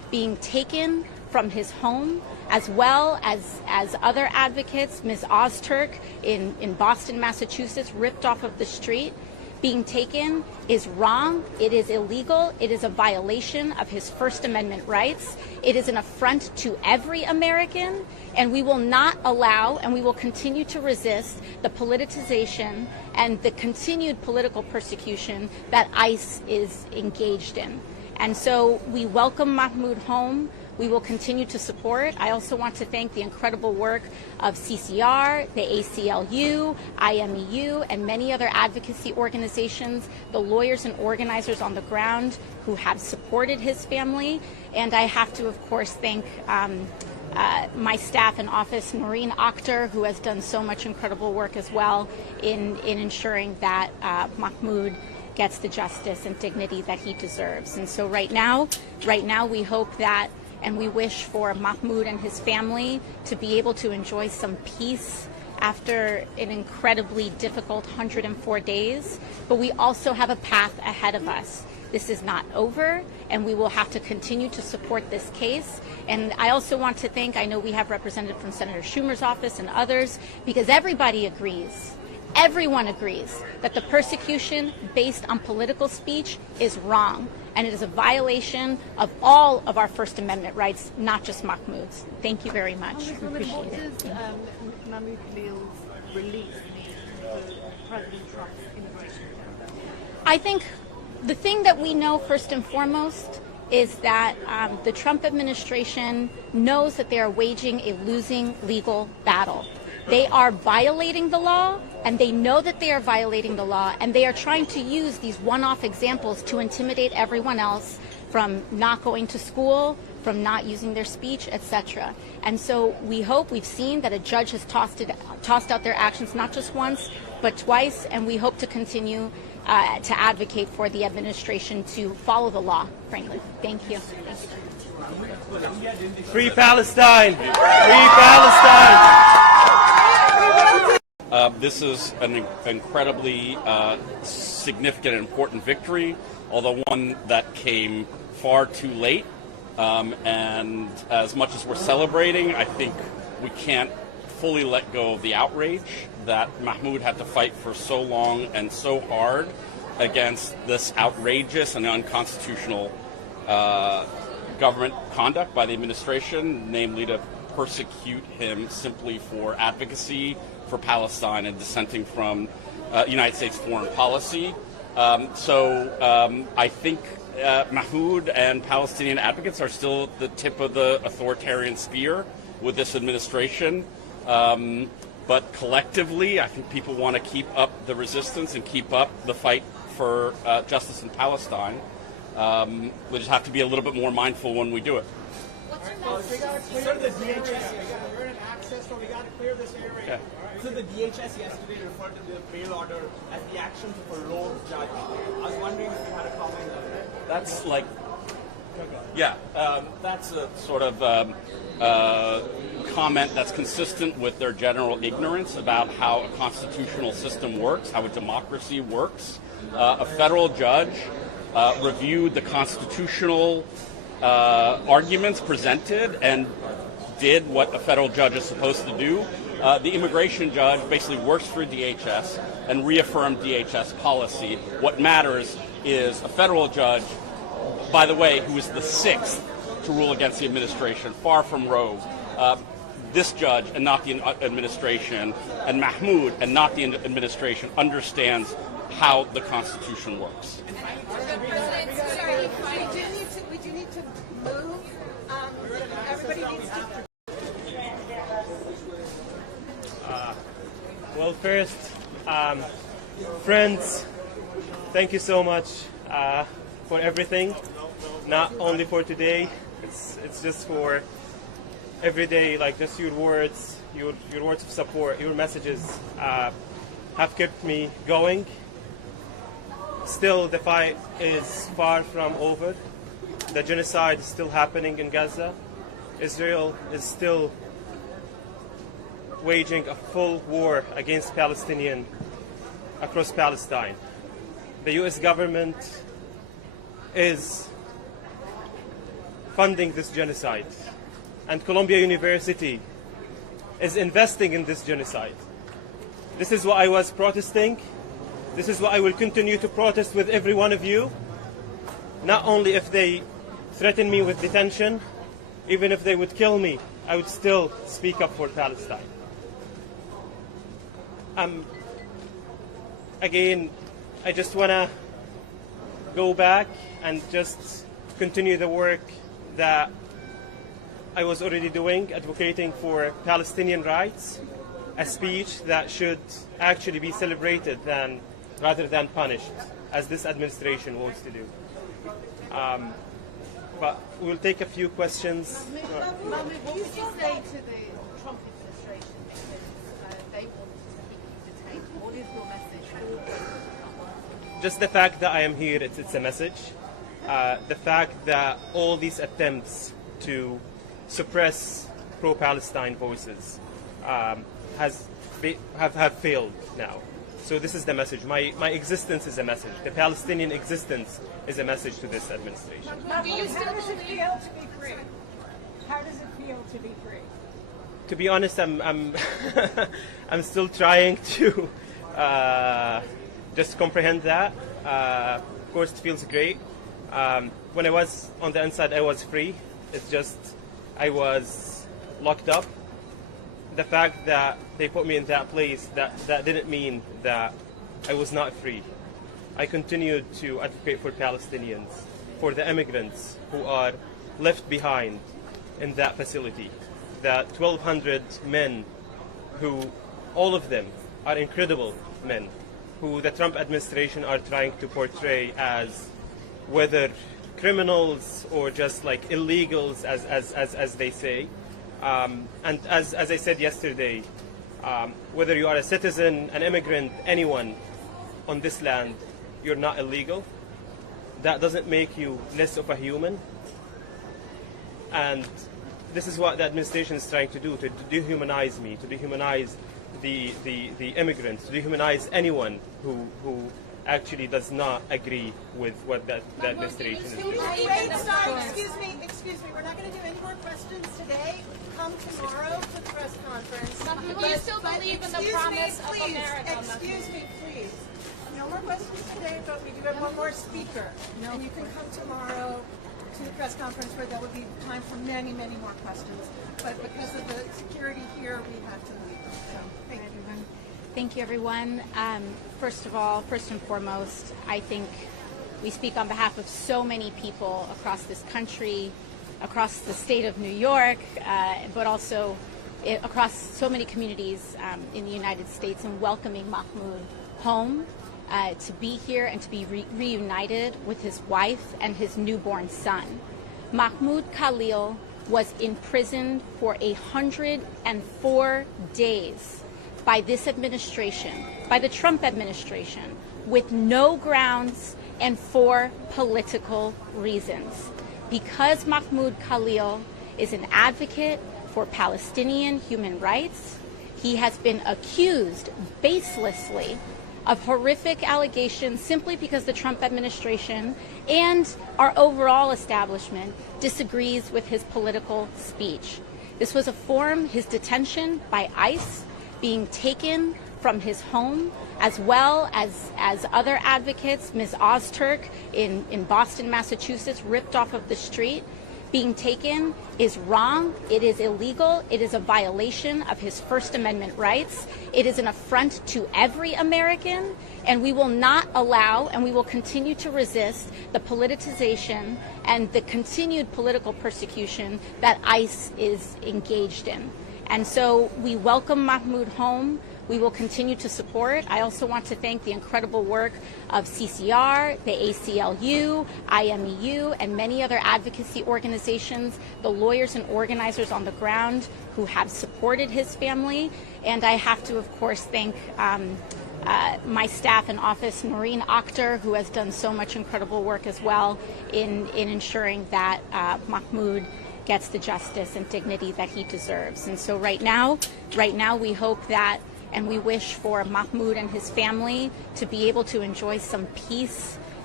being taken from his home, as well as other advocates, Ms. Ozturk in Boston, Massachusetts, ripped off of the street, being taken is wrong. It is illegal. It is a violation of his First Amendment rights. It is an affront to every American, and we will not allow, and we will continue to resist the politicization and the continued political persecution that ICE is engaged in. And so we welcome Mahmoud home. We will continue to support. I also want to thank the incredible work of CCR, the ACLU, IMEU, and many other advocacy organizations, the lawyers and organizers on the ground who have supported his family. And I have to, of course, thank my staff in office, Noreen Akhtar, who has done so much incredible work as well in ensuring that Mahmoud gets the justice and dignity that he deserves. And so right now we hope that, and we wish for Mahmoud and his family to be able to enjoy some peace after an incredibly difficult 104 days. But we also have a path ahead of us. This is not over, and we will have to continue to support this case. And I also want to thank, I know we have representatives from Senator Schumer's office and others, because everybody agrees. Everyone agrees that the persecution based on political speech is wrong, and it is a violation of all of our First Amendment rights, not just Mahmoud's. Thank you very much. Appreciate What it. does Mahmoud Khalil's release mean for President Trump's immigration agenda? I think the thing that we know first and foremost is that the Trump administration knows that they are waging a losing legal battle. They are violating the law, and they know that they are violating the law, and they are trying to use these one-off examples to intimidate everyone else from not going to school, from not using their speech, etc. And so we hope, we've seen that a judge has tossed out their actions not just once, but twice, and we hope to continue to advocate for the administration to follow the law, frankly. Thank you. Free Palestine! Free Palestine! This is an incredibly significant and important victory, although one that came far too late. And as much as we're celebrating, I think we can't fully let go of the outrage that Mahmoud had to fight for so long and so hard against this outrageous and unconstitutional government conduct by the administration, namely to persecute him simply for advocacy for Palestine and dissenting from United States foreign policy. I think Mahmoud and Palestinian advocates are still at the tip of the authoritarian spear with this administration. But collectively, I think people want to keep up the resistance and keep up the fight for justice in Palestine. We just have to be a little bit more mindful when we do it. We got to clear the DHS. We're in access, so we got to clear this area. Yeah. So the DHS yesterday referred to the bail order as the action of a lone judge. I was wondering if you had a comment on that. That's like, yeah, that's a sort of comment that's consistent with their general ignorance about how a constitutional system works, how a democracy works. A federal judge reviewed the constitutional arguments presented and did what a federal judge is supposed to do. The immigration judge basically works for DHS and reaffirmed DHS policy. What matters is a federal judge, by the way, who is the sixth to rule against the administration, far from rogue. This judge and not the administration, and Mahmoud and not the administration, understands how the Constitution works. We do need to move. Everybody needs to. Well, first, friends, thank you so much for everything. Not only for today, it's just for every day. Like just your words of support, your messages have kept me going. Still, the fight is far from over. The genocide is still happening in Gaza. Israel is still waging a full war against Palestinians across Palestine. The U.S. government is funding this genocide, and Columbia University is investing in this genocide. This is what I was protesting. This is what I will continue to protest with every one of you. Not only if they threaten me with detention, even if they would kill me, I would still speak up for Palestine. Again, I just want to go back and just continue the work that I was already doing, advocating for Palestinian rights, a speech that should actually be celebrated rather than punished, as this administration wants to do. But we'll take a few questions. Mahmoud, what would you say to the Trump administration because they want to keep you detained? What is your message? Just the fact that I am here, it's a message. The fact that all these attempts to suppress pro-Palestine voices have failed now. So this is the message. My existence is a message. The Palestinian existence is a message to this administration. Do you still How does it believe? feel to be free? How does it feel to be free? To be honest, I'm I'm still trying to just comprehend that. Of course, it feels great. When I was on the inside, I was free. It's just I was locked up. The fact that they put me in that place, that didn't mean that I was not free. I continued to advocate for Palestinians, for the immigrants who are left behind in that facility. The 1,200 men who, all of them are incredible men, who the Trump administration are trying to portray as whether criminals or just like illegals, as they say. And as I said yesterday, whether you are a citizen, an immigrant, anyone on this land, you're not illegal. That doesn't make you less of a human. And this is what the administration is trying to do, to dehumanize me, to dehumanize the immigrants, to dehumanize anyone who actually does not agree with what the administration is doing. Wait, sorry, excuse me. We're not going to do any more questions today. Come tomorrow for the press conference. Do you still believe in the promise of America? Excuse me, please. No more questions today, but we do have one more speaker. And you can come tomorrow to the press conference where there will be time for many, many more questions. But because of the security here, we have to leave. So, thank you. Thank you, everyone. First of all, first and foremost, I think we speak on behalf of so many people across this country, across the state of New York, but also across so many communities in the United States, and welcoming Mahmoud home to be here and to be reunited with his wife and his newborn son. Mahmoud Khalil was imprisoned for 104 days by this administration, by the Trump administration, with no grounds and for political reasons. Because Mahmoud Khalil is an advocate for Palestinian human rights, he has been accused baselessly of horrific allegations simply because the Trump administration and our overall establishment disagrees with his political speech. This was his detention by ICE, being taken from his home, as well as other advocates, Ms. Ozturk in Boston, Massachusetts, ripped off of the street. Being taken is wrong. It is illegal. It is a violation of his First Amendment rights. It is an affront to every American, and we will not allow, and we will continue to resist the politicization and the continued political persecution that ICE is engaged in. And so we welcome Mahmoud home. We will continue to support. I also want to thank the incredible work of CCR, the ACLU, IMEU, and many other advocacy organizations, the lawyers and organizers on the ground who have supported his family. And I have to, of course, thank my staff in office, Noreen Akhtar, who has done so much incredible work as well in ensuring that Mahmoud gets the justice and dignity that he deserves. And so right now we hope that, and we wish for Mahmoud and his family to be able to enjoy some peace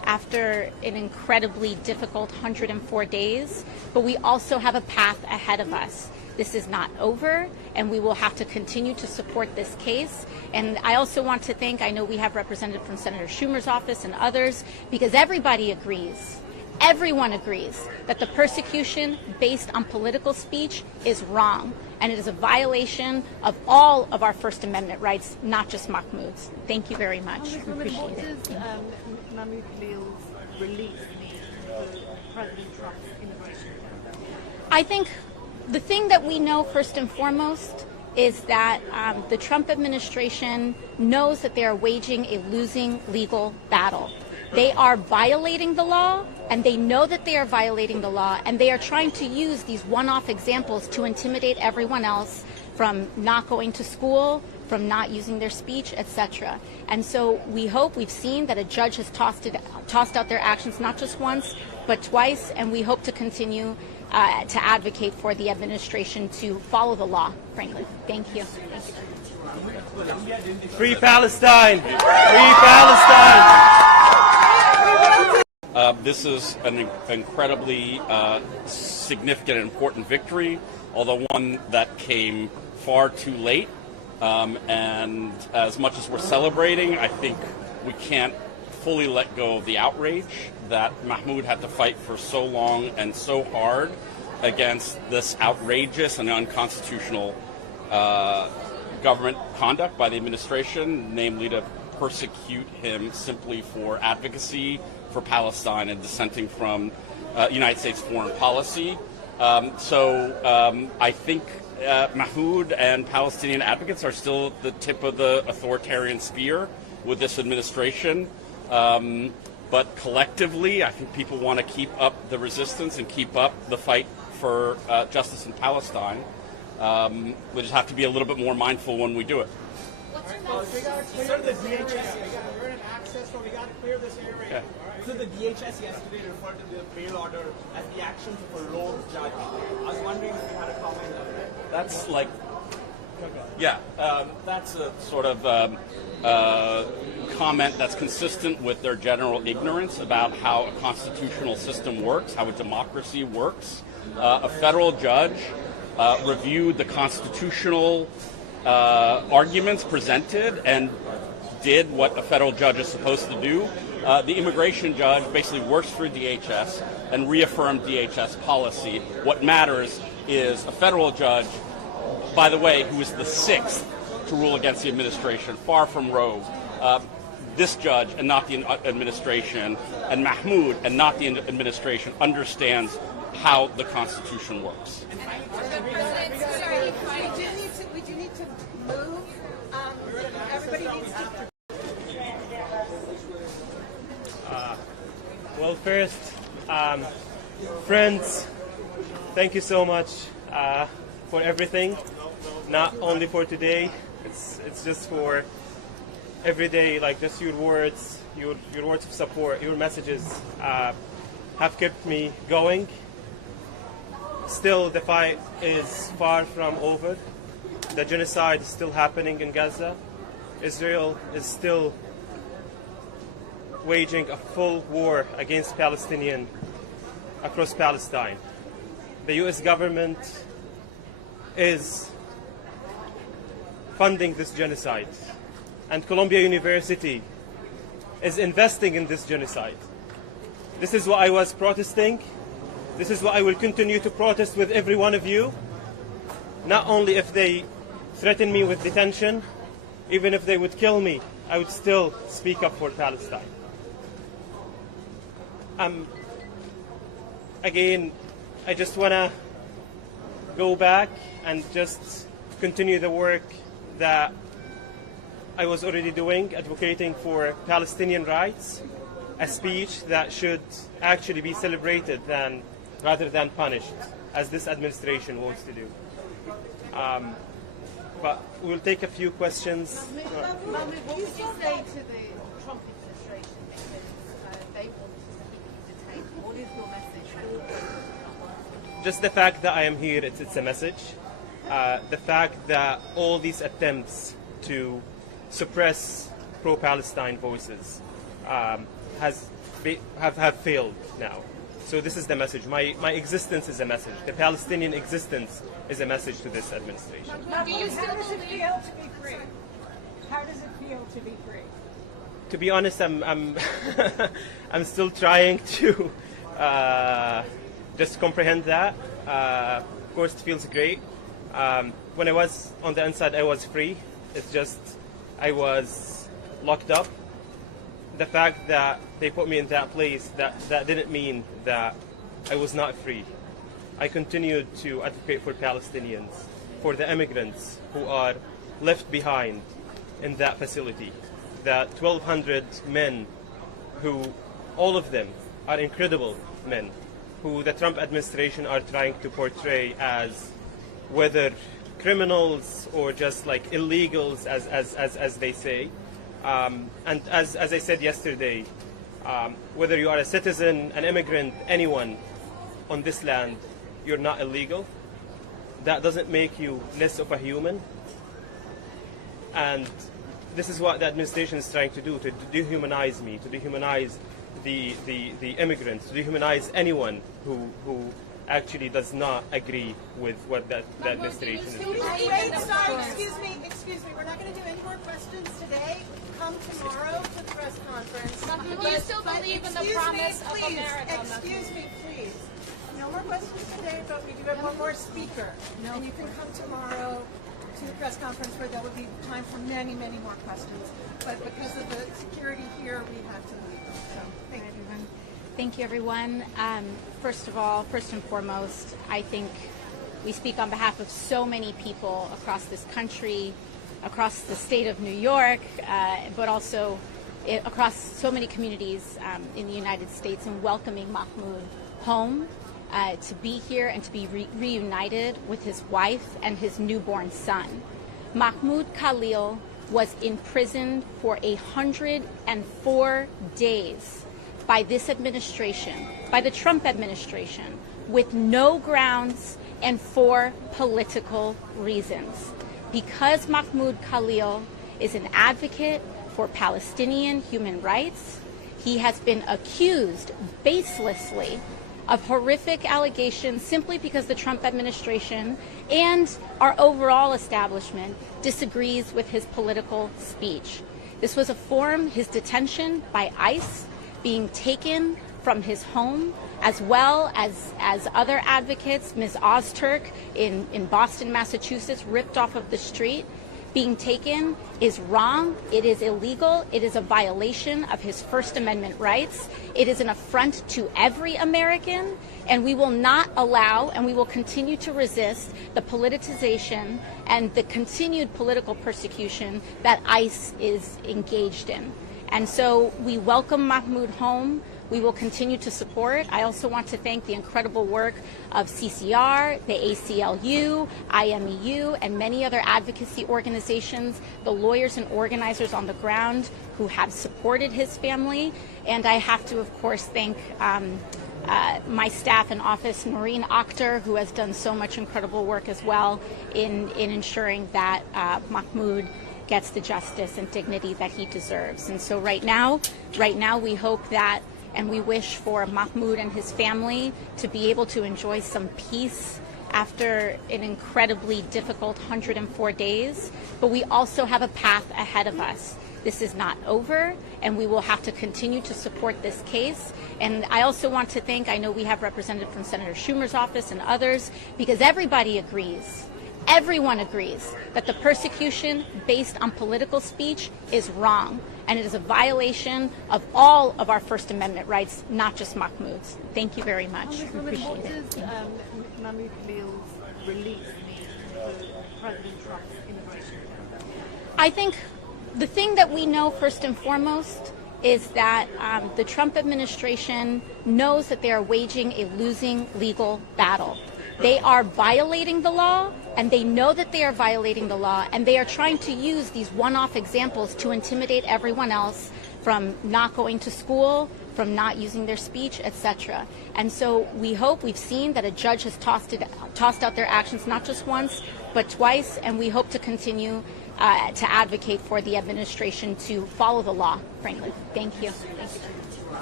after an incredibly difficult 104 days, but we also have a path ahead of us. This is not over, and we will have to continue to support this case. And I also want to thank, I know we have representatives from Senator Schumer's office and others, because everybody agrees, everyone agrees that the persecution based on political speech is wrong, and it is a violation of all of our First Amendment rights, not just Mahmoud's. Thank you very much. Appreciate What it. does Mahmoud Khalil's release mean for President Trump's immigration agenda? I think the thing that we know first and foremost is that the Trump administration knows that they are waging a losing legal battle. They are violating the law, and they know that they are violating the law, and they are trying to use these one-off examples to intimidate everyone else from not going to school, from not using their speech, etc. And so we hope, we've seen that a judge has tossed out their actions not just once, but twice, and we hope to continue to advocate for the administration to follow the law, frankly. Thank you. Thank you. Free Palestine! Free Palestine! This is an incredibly significant and important victory, although one that came far too late. And as much as we're celebrating, I think we can't fully let go of the outrage that Mahmoud had to fight for so long and so hard against this outrageous and unconstitutional government conduct by the administration, namely to persecute him simply for advocacy for Palestine and dissenting from United States foreign policy. I think Mahmoud and Palestinian advocates are still at the tip of the authoritarian spear with this administration. But collectively, I think people want to keep up the resistance and keep up the fight for justice in Palestine. We just have to be a little bit more mindful when we do it. Sir, the DHS, we're in access, so we got to clear this area. Okay. So the DHS yesterday referred to the bail order as the actions of a rogue judge. I was wondering if you had a comment on that. That's like, yeah, that's a sort of comment that's consistent with their general ignorance about how a constitutional system works, how a democracy works. A federal judge reviewed the constitutional arguments presented and did what a federal judge is supposed to do. The immigration judge basically works for DHS and reaffirmed DHS policy. What matters is a federal judge, by the way, who is the sixth to rule against the administration, far from rogue. This judge and not the administration, and Mahmoud and not the administration, understands how the Constitution works. We do need to move. Everybody needs to. Well, first, friends, thank you so much for everything. Not only for today, it's just for every day. Like just your words of support, your messages have kept me going. Still, the fight is far from over. The genocide is still happening in Gaza. Israel is still waging a full war against Palestinians across Palestine. The U.S. government is funding this genocide, and Columbia University is investing in this genocide. This is what I was protesting. This is what I will continue to protest with every one of you. Not only if they threaten me with detention, even if they would kill me, I would still speak up for Palestine. Again, I just want to go back and just continue the work that I was already doing, advocating for Palestinian rights, a speech that should actually be celebrated rather than punished, as this administration wants to do. But we'll take a few questions. Mahmoud, what would you say to the Trump administration because they want to keep you detained? What is your message for Just the fact that I am here, it's a message. The fact that all these attempts to suppress pro-Palestine voices has have failed now. So this is the message. My existence is a message. The Palestinian existence is a message to this administration. Do you still How does it believe? feel to be free? How does it feel to be free? To be honest, I'm I'm still trying to just comprehend that. Of course, it feels great. When I was on the inside, I was free. It's just I was locked up. The fact that they put me in that place, that didn't mean that I was not free. I continued to advocate for Palestinians, for the immigrants who are left behind in that facility. The 1,200 men who, all of them, are incredible men, who the Trump administration are trying to portray as whether criminals or just like illegals, as they say. And as I said yesterday, whether you are a citizen, an immigrant, anyone on this land, you're not illegal. That doesn't make you less of a human. And this is what the administration is trying to do, to dehumanize me, to dehumanize the immigrants, to dehumanize anyone who actually does not agree with what the administration is doing. Wait, sorry, excuse me. We're not going to do any more questions today. Come tomorrow to the press conference. Do you still believe in the promise of America? Excuse me, please. No more questions today, but we do have one more speaker. And you can come tomorrow to the press conference where there will be time for many, many more questions. But because of the security here, we have to leave. So, thank you. Thank you, everyone. First of all, first and foremost, I think we speak on behalf of so many people across this country, across the state of New York, but also across so many communities in the United States, in welcoming Mahmoud home, to be here and to be reunited with his wife and his newborn son. Mahmoud Khalil was imprisoned for 104 days by this administration, by the Trump administration, with no grounds and for political reasons. Because Mahmoud Khalil is an advocate for Palestinian human rights, he has been accused baselessly of horrific allegations simply because the Trump administration and our overall establishment disagrees with his political speech. This was his detention by ICE, being taken from his home, as well as other advocates, Ms. Ozturk in Boston, Massachusetts, ripped off of the street, being taken is wrong. It is illegal. It is a violation of his First Amendment rights. It is an affront to every American, and we will not allow and we will continue to resist the politicization and the continued political persecution that ICE is engaged in. And so we welcome Mahmoud home. We will continue to support. I also want to thank the incredible work of CCR, the ACLU, IMEU, and many other advocacy organizations, the lawyers and organizers on the ground who have supported his family. And I have to, of course, thank my staff in office, Noreen Akhtar, who has done so much incredible work as well in ensuring that Mahmoud gets the justice and dignity that he deserves. And so right now we hope that and we wish for Mahmoud and his family to be able to enjoy some peace after an incredibly difficult 104 days. But we also have a path ahead of us. This is not over, and we will have to continue to support this case. And I also want to thank, I know we have representatives from Senator Schumer's office and others, because everybody agrees. Everyone agrees that the persecution based on political speech is wrong, and it is a violation of all of our First Amendment rights, not just Mahmoud's. Thank you very much. We appreciate it. What does Mahmoud Khalil's release mean for President Trump's immigration agenda? I think the thing that we know first and foremost is that the Trump administration knows that they are waging a losing legal battle. They are violating the law, and they know that they are violating the law, and they are trying to use these one-off examples to intimidate everyone else from not going to school, from not using their speech, etc. And so we've seen that a judge has tossed out their actions not just once, but twice, and we hope to continue to advocate for the administration to follow the law, frankly. Thank you. Thank you.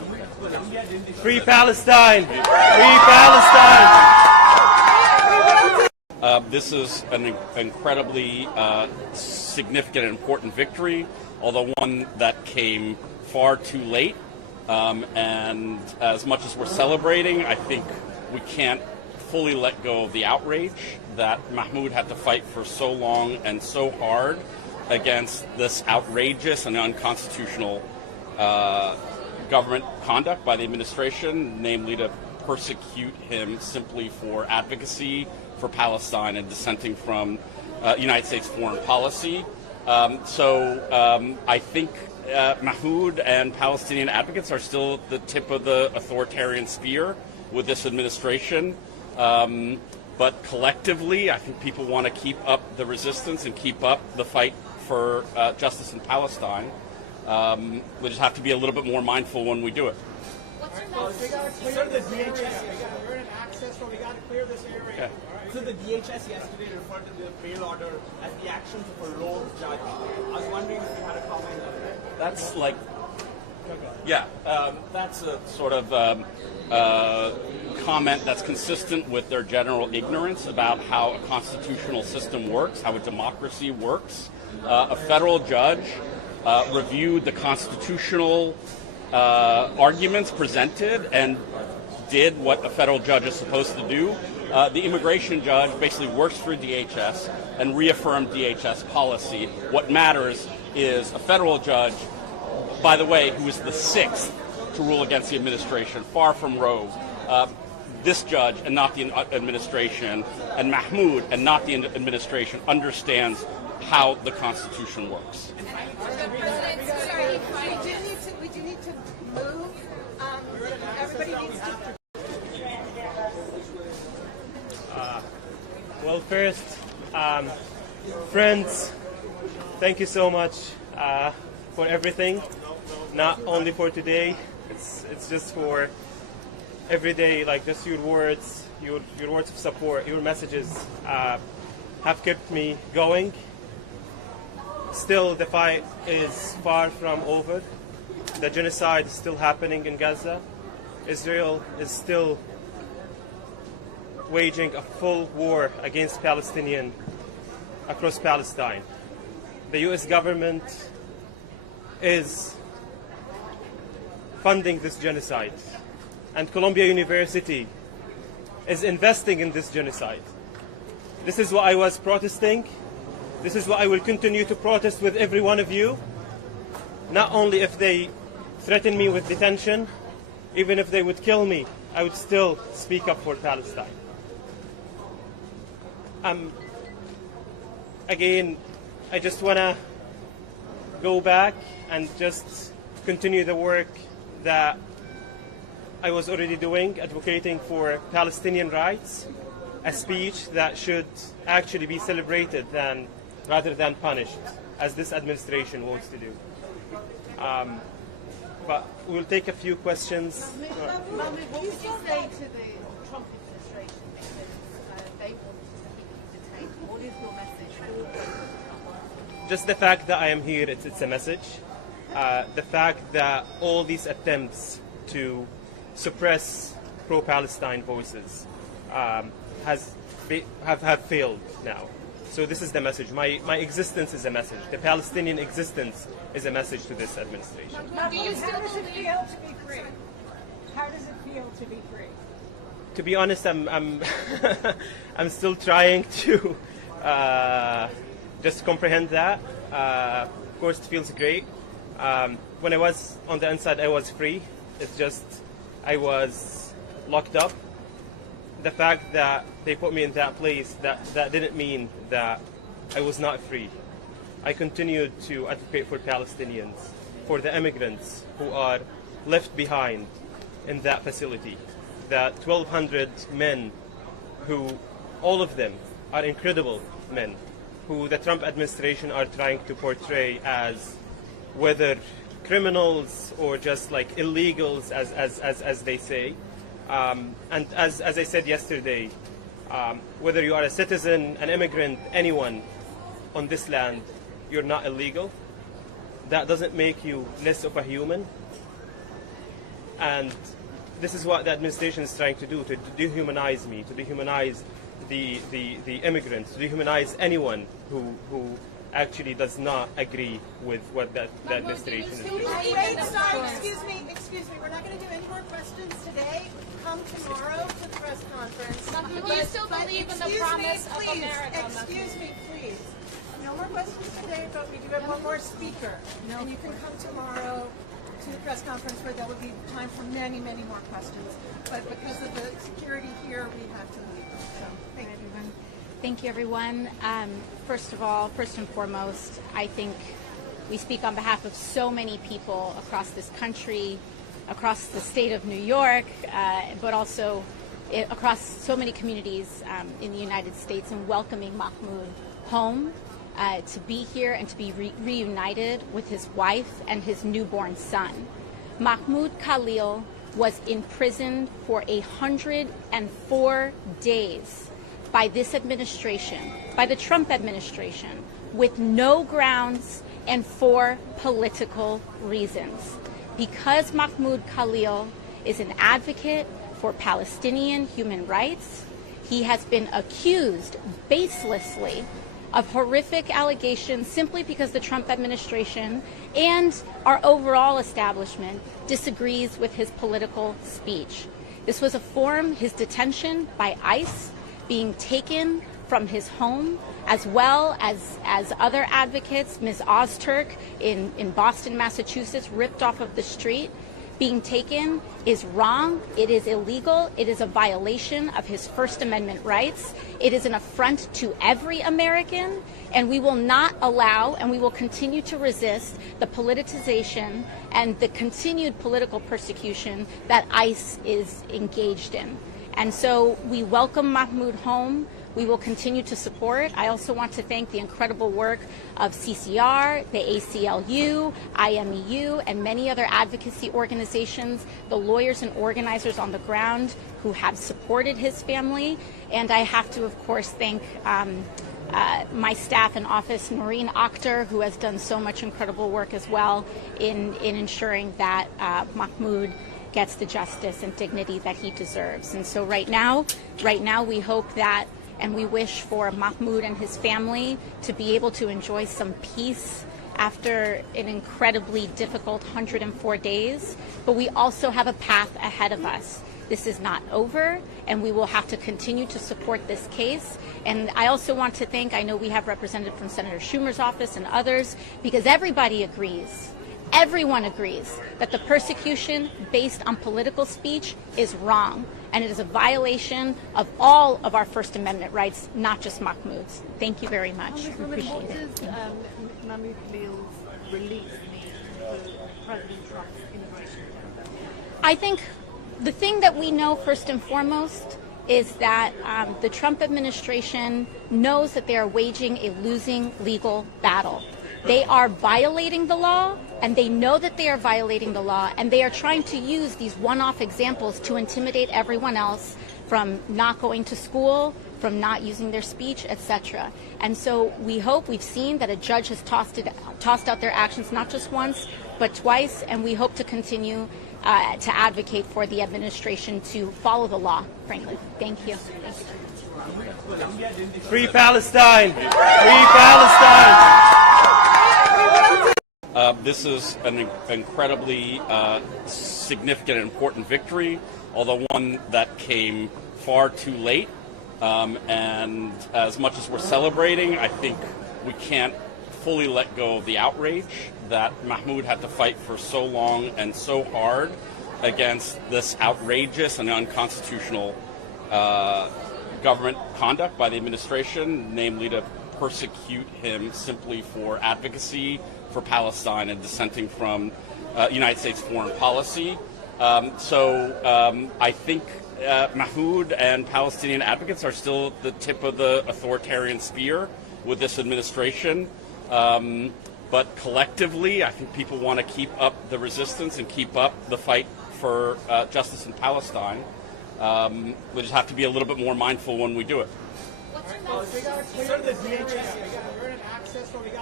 Free Palestine! Free Palestine! This is an incredibly significant and important victory, although one that came far too late. And as much as we're celebrating, I think we can't fully let go of the outrage that Mahmoud had to fight for so long and so hard against this outrageous and unconstitutional government conduct by the administration, namely to persecute him simply for advocacy for Palestine and dissenting from United States foreign policy. I think Mahmoud and Palestinian advocates are still at the tip of the authoritarian spear with this administration. But collectively, I think people want to keep up the resistance and keep up the fight for justice in Palestine. We just have to be a little bit more mindful when we do it. We got to clear the DHS. We're in access, so we got to clear this area. Okay. So the DHS yesterday referred to the bail order as the actions of a rogue judge. I was wondering if you had a comment on that. That's like, yeah, that's a sort of comment that's consistent with their general ignorance about how a constitutional system works, how a democracy works. A federal judge reviewed the constitutional arguments presented and did what a federal judge is supposed to do. The immigration judge basically works for DHS and reaffirmed DHS policy. What matters is a federal judge, by the way, who is the sixth to rule against the administration, far from rogue. This judge and not the administration, and Mahmoud and not the administration, understands how the Constitution works. We do need to move. Everybody needs to. Well, first, friends, thank you so much for everything. Not only for today, it's just for every day. Like just your words of support, your messages have kept me going. Still, the fight is far from over. The genocide is still happening in Gaza. Israel is still waging a full war against Palestinians across Palestine. The U.S. government is funding this genocide, and Columbia University is investing in this genocide. This is what I was protesting. This is what I will continue to protest with every one of you. Not only if they threaten me with detention, even if they would kill me, I would still speak up for Palestine. Again, I just want to go back and just continue the work that I was already doing, advocating for Palestinian rights, a speech that should actually be celebrated rather than punished, as this administration wants to do. But we'll take a few questions. Mahmoud, what would you say to the Trump administration because they want to keep you detained? What is your message for Just the fact that I am here, it's a message. The fact that all these attempts to suppress pro-Palestine voices have failed now. So this is the message. My existence is a message. The Palestinian existence is a message to this administration. How does it feel to be free? How does it feel to be free? To be honest, I'm I'm still trying to just comprehend that. Of course, it feels great. When I was on the inside, I was free. It's just I was locked up. The fact that they put me in that place, that didn't mean that I was not free. I continued to advocate for Palestinians, for the immigrants who are left behind in that facility. The 1,200 men who, all of them are incredible men, who the Trump administration are trying to portray as whether criminals or just like illegals, as they say. And as I said yesterday, whether you are a citizen, an immigrant, anyone on this land, you're not illegal. That doesn't make you less of a human. And this is what the administration is trying to do, to dehumanize me, to dehumanize the immigrants, to dehumanize anyone who actually does not agree with what the administration is doing. Wait, sorry, excuse me. We're not going to do any more questions today. Come tomorrow to the press conference. Do you still believe in the promise of America? Excuse me, please. No more questions today, but we do have one more speaker. And you can come tomorrow to the press conference where there will be time for many, many more questions. But because of the security here, we have to leave. So, thank you. Thank you, everyone. First of all, first and foremost, I think we speak on behalf of so many people across this country, across the state of New York, but also across so many communities in the United States, in welcoming Mahmoud home, to be here and to be reunited with his wife and his newborn son. Mahmoud Khalil was imprisoned for 104 days by this administration, by the Trump administration, with no grounds and for political reasons. Because Mahmoud Khalil is an advocate for Palestinian human rights, he has been accused baselessly of horrific allegations simply because the Trump administration and our overall establishment disagrees with his political speech. This was his detention by ICE, being taken from his home, as well as other advocates, Ms. Ozturk in Boston, Massachusetts, ripped off of the street. Being taken is wrong. It is illegal. It is a violation of his First Amendment rights. It is an affront to every American, and we will not allow, and we will continue to resist the politicization and the continued political persecution that ICE is engaged in. And so we welcome Mahmoud home. We will continue to support. I also want to thank the incredible work of CCR, the ACLU, IMEU, and many other advocacy organizations, the lawyers and organizers on the ground who have supported his family. And I have to, of course, thank my staff in office, Noreen Akhtar, who has done so much incredible work as well in ensuring that Mahmoud gets the justice and dignity that he deserves. And so right now we hope that, and we wish for Mahmoud and his family to be able to enjoy some peace after an incredibly difficult 104 days. But we also have a path ahead of us. This is not over, and we will have to continue to support this case. And I also want to thank, I know we have representatives from Senator Schumer's office and others, because everybody agrees. Everyone agrees that the persecution based on political speech is wrong, and it is a violation of all of our First Amendment rights, not just Mahmoud's. Thank you very much. Appreciate it. What does Mahmoud Khalil's release mean for President Trump's immigration agenda? I think the thing that we know first and foremost is that the Trump administration knows that they are waging a losing legal battle. They are violating the law, and they know that they are violating the law, and they are trying to use these one-off examples to intimidate everyone else from not going to school, from not using their speech, etc. And so we've seen that a judge has tossed out their actions not just once, but twice, and we hope to continue to advocate for the administration to follow the law, frankly. Thank you. Thank you. Free Palestine! Free Palestine! This is an incredibly significant and important victory, although one that came far too late. And as much as we're celebrating, I think we can't fully let go of the outrage that Mahmoud had to fight for so long and so hard against this outrageous and unconstitutional government conduct by the administration, namely to persecute him simply for advocacy for Palestine and dissenting from United States foreign policy. I think Mahmoud and Palestinian advocates are still at the tip of the authoritarian spear with this administration. But collectively, I think people want to keep up the resistance and keep up the fight for justice in Palestine. We just have to be a little bit more mindful when we do it. What's your message? We got to clear the DHS. We're in access, but we got to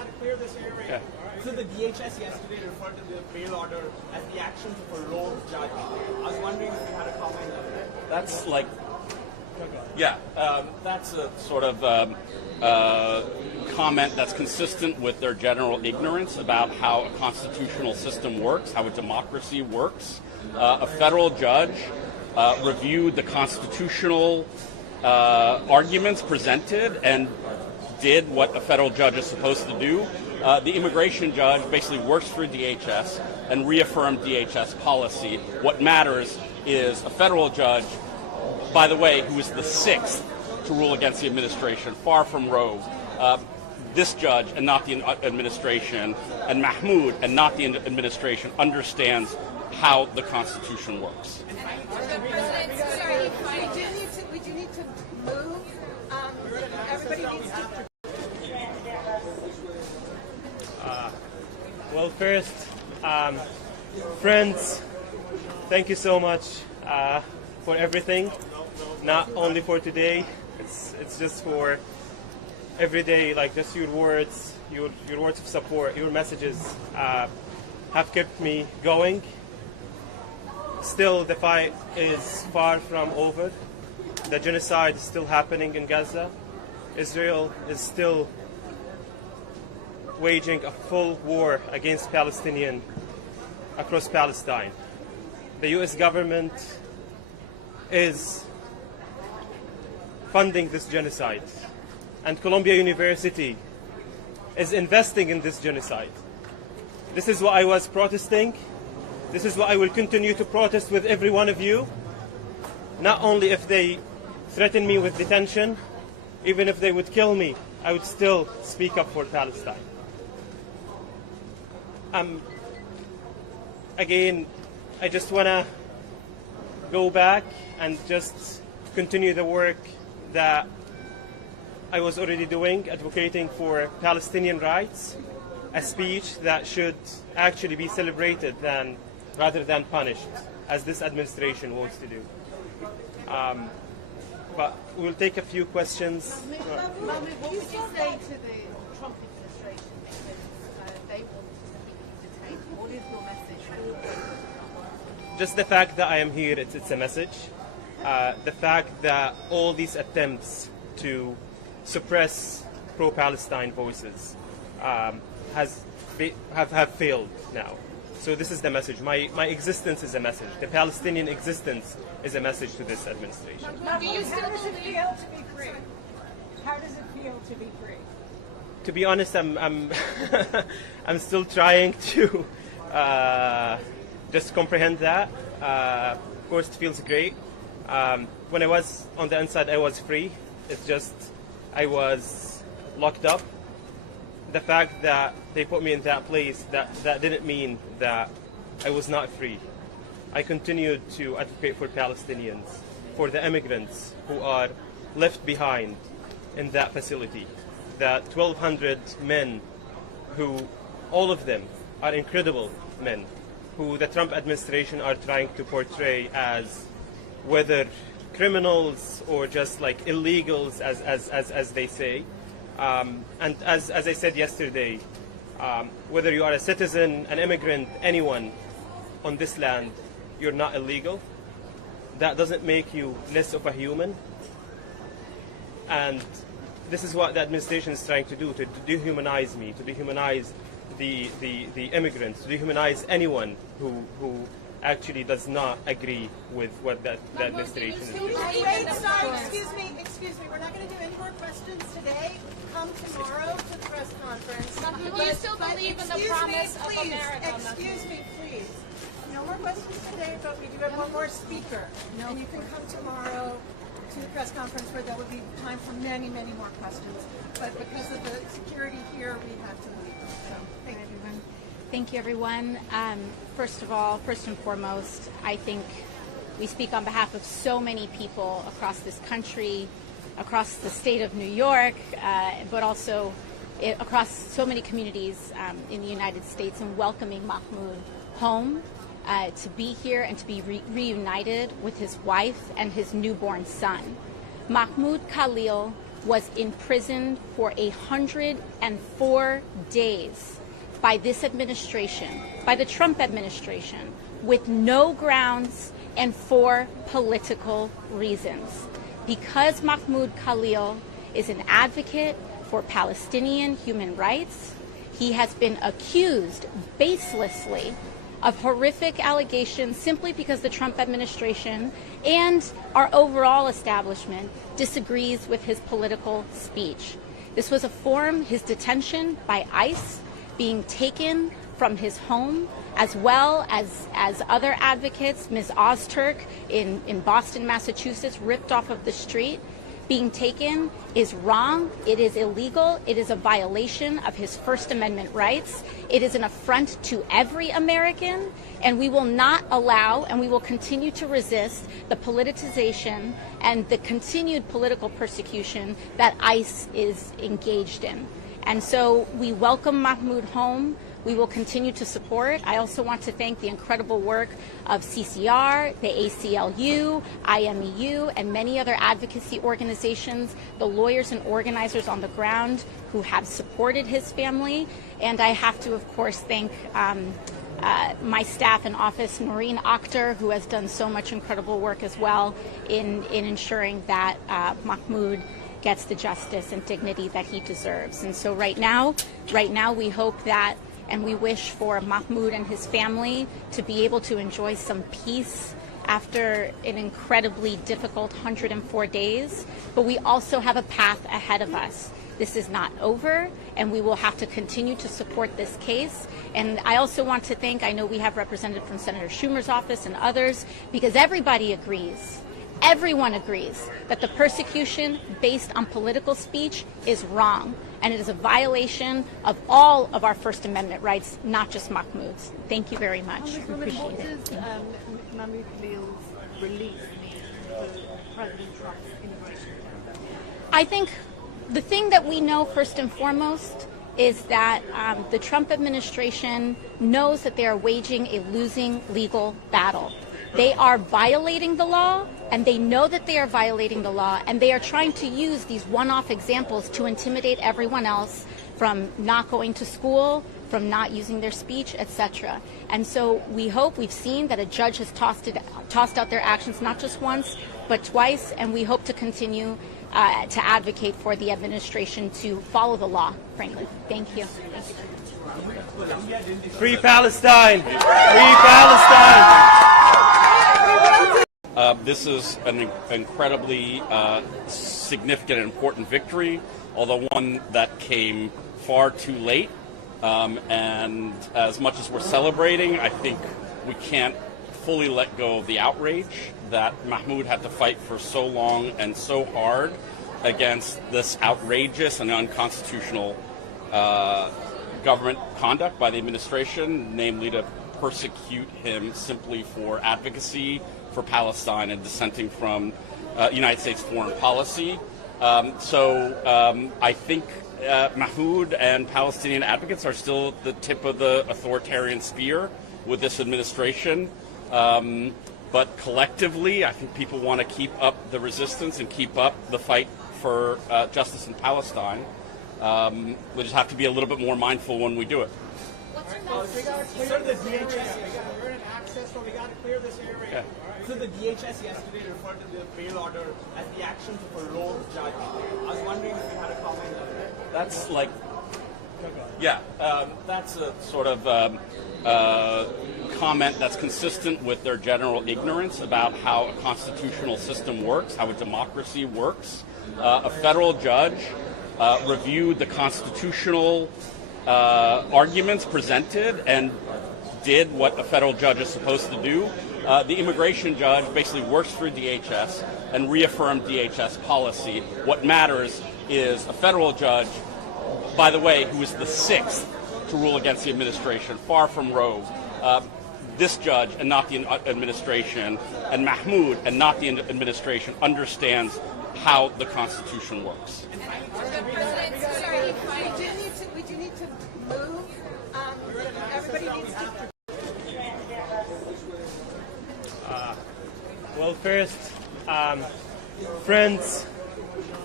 to clear this area. All right. So the DHS yesterday referred to the bail order as the actions of a rogue judge. I was wondering if you had a comment on that. That's like, yeah, that's a sort of comment that's consistent with their general ignorance about how a constitutional system works, how a democracy works. A federal judge reviewed the constitutional arguments presented and did what a federal judge is supposed to do. The immigration judge basically works for DHS and reaffirmed DHS policy. What matters is a federal judge, by the way, who is the sixth to rule against the administration, far from rogue. This judge and not the administration, and Mahmood and not the administration, understands how the Constitution works. We do need to move. Everybody needs to. Well, first, friends, thank you so much for everything. Not only for today, it's just for every day. Like just your words of support, your messages have kept me going. Still, the fight is far from over. The genocide is still happening in Gaza. Israel is still waging a full war against Palestinians across Palestine. The U.S. government is funding this genocide, and Columbia University is investing in this genocide. This is what I was protesting. This is what I will continue to protest with every one of you. Not only if they threaten me with detention, even if they would kill me, I would still speak up for Palestine. Again, I just want to go back and just continue the work that I was already doing, advocating for Palestinian rights, a speech that should actually be celebrated rather than punished, as this administration wants to do. But we'll take a few questions. Mahmoud, what would you say to the Trump administration because they want to keep you detained? What is your message? Just the fact that I am here, it's a message. The fact that all these attempts to suppress pro-Palestine voices have failed now. So this is the message. My existence is a message. The Palestinian existence is a message to this administration. How does it feel to be free? How does it feel to be free? To be honest, I'm still trying to just comprehend that. Of course, it feels great. When I was on the inside, I was free. It's just I was locked up. The fact that they put me in that place, that didn't mean that I was not free. I continued to advocate for Palestinians, for the immigrants who are left behind in that facility. The 1,200 men who, all of them are incredible men, who the Trump administration are trying to portray as whether criminals or just like illegals, as they say. And as I said yesterday, whether you are a citizen, an immigrant, anyone on this land, you're not illegal. That doesn't make you less of a human. And this is what the administration is trying to do, to dehumanize me, to dehumanize the immigrants, to dehumanize anyone who actually does not agree with what the administration is doing. Excuse me. We're not going to do any more questions today. Come tomorrow to the press conference. Do you still believe in the promise of America? Excuse me, please. No more questions today, but we do have one more speaker. And you can come tomorrow to the press conference where there will be time for many, many more questions. But because of the security here, we have to leave. So, thank you. Thank you, everyone. First and foremost, I think we speak on behalf of so many people across this country, across the state of New York, but also across so many communities in the United States, and welcoming Mahmood home to be here and to be reunited with his wife and his newborn son. Mahmoud Khalil was imprisoned for 104 days by this administration, by the Trump administration, with no grounds and for political reasons. Because Mahmoud Khalil is an advocate for Palestinian human rights, he has been accused baselessly of horrific allegations simply because the Trump administration and our overall establishment disagrees with his political speech. This was a form, his detention by ICE, being taken from his home, as well as other advocates, Ms. Ozturk in Boston, Massachusetts, ripped off of the street, being taken is wrong. It is illegal. It is a violation of his First Amendment rights. It is an affront to every American, and we will not allow and we will continue to resist the politicization and the continued political persecution that ICE is engaged in. And so we welcome Mahmoud home. We will continue to support. I also want to thank the incredible work of CCR, the ACLU, IMEU, and many other advocacy organizations, the lawyers and organizers on the ground who have supported his family. And I have to, of course, thank my staff in office, Noreen Akhtar, who has done so much incredible work as well in ensuring that Mahmoud gets the justice and dignity that he deserves. And so right now we hope that and we wish for Mahmoud and his family to be able to enjoy some peace after an incredibly difficult 104 days. But we also have a path ahead of us. This is not over, and we will have to continue to support this case. And I also want to thank, I know we have representatives from Senator Schumer's office and others, because everybody agrees. Everyone agrees that the persecution based on political speech is wrong, and it is a violation of all of our First Amendment rights, not just Mahmoud's. Thank you very much. Appreciate What it. does Mahmoud Khalil's release mean for President Trump's immigration agenda? I think the thing that we know first and foremost is that the Trump administration knows that they are waging a losing legal battle. They are violating the law, and they know that they are violating the law, and they are trying to use these one-off examples to intimidate everyone else from not going to school, from not using their speech, etc. And so we've seen that a judge has tossed out their actions not just once, but twice, and we hope to continue to advocate for the administration to follow the law, frankly. Thank you. Free Palestine! Free Palestine! This is an incredibly significant and important victory, although one that came far too late. And as much as we're celebrating, I think we can't fully let go of the outrage that Mahmoud had to fight for so long and so hard against this outrageous and unconstitutional government conduct by the administration, namely to persecute him simply for advocacy for Palestine and dissenting from United States foreign policy. I think Mahmoud and Palestinian advocates are still at the tip of the authoritarian spear with this administration. But collectively, I think people want to keep up the resistance and keep up the fight for justice in Palestine. We just have to be a little bit more mindful when we do it. Sir, the DHS, we're in access, so we got to clear this area. Yeah. So the DHS yesterday referred to the bail order as the actions of a rogue judge. I was wondering if you had a comment on that. That's like, that's a sort of comment that's consistent with their general ignorance about how a constitutional system works, how a democracy works. A federal judge reviewed the constitutional arguments presented and did what a federal judge is supposed to do. The immigration judge basically works through DHS and reaffirmed DHS policy. What matters is a federal judge, by the way, who is the sixth to rule against the administration, far from rogue. This judge and not the administration, and Mahmoud and not the administration, understands how the Constitution works. We do need to move. Everybody needs to. Well, first, friends,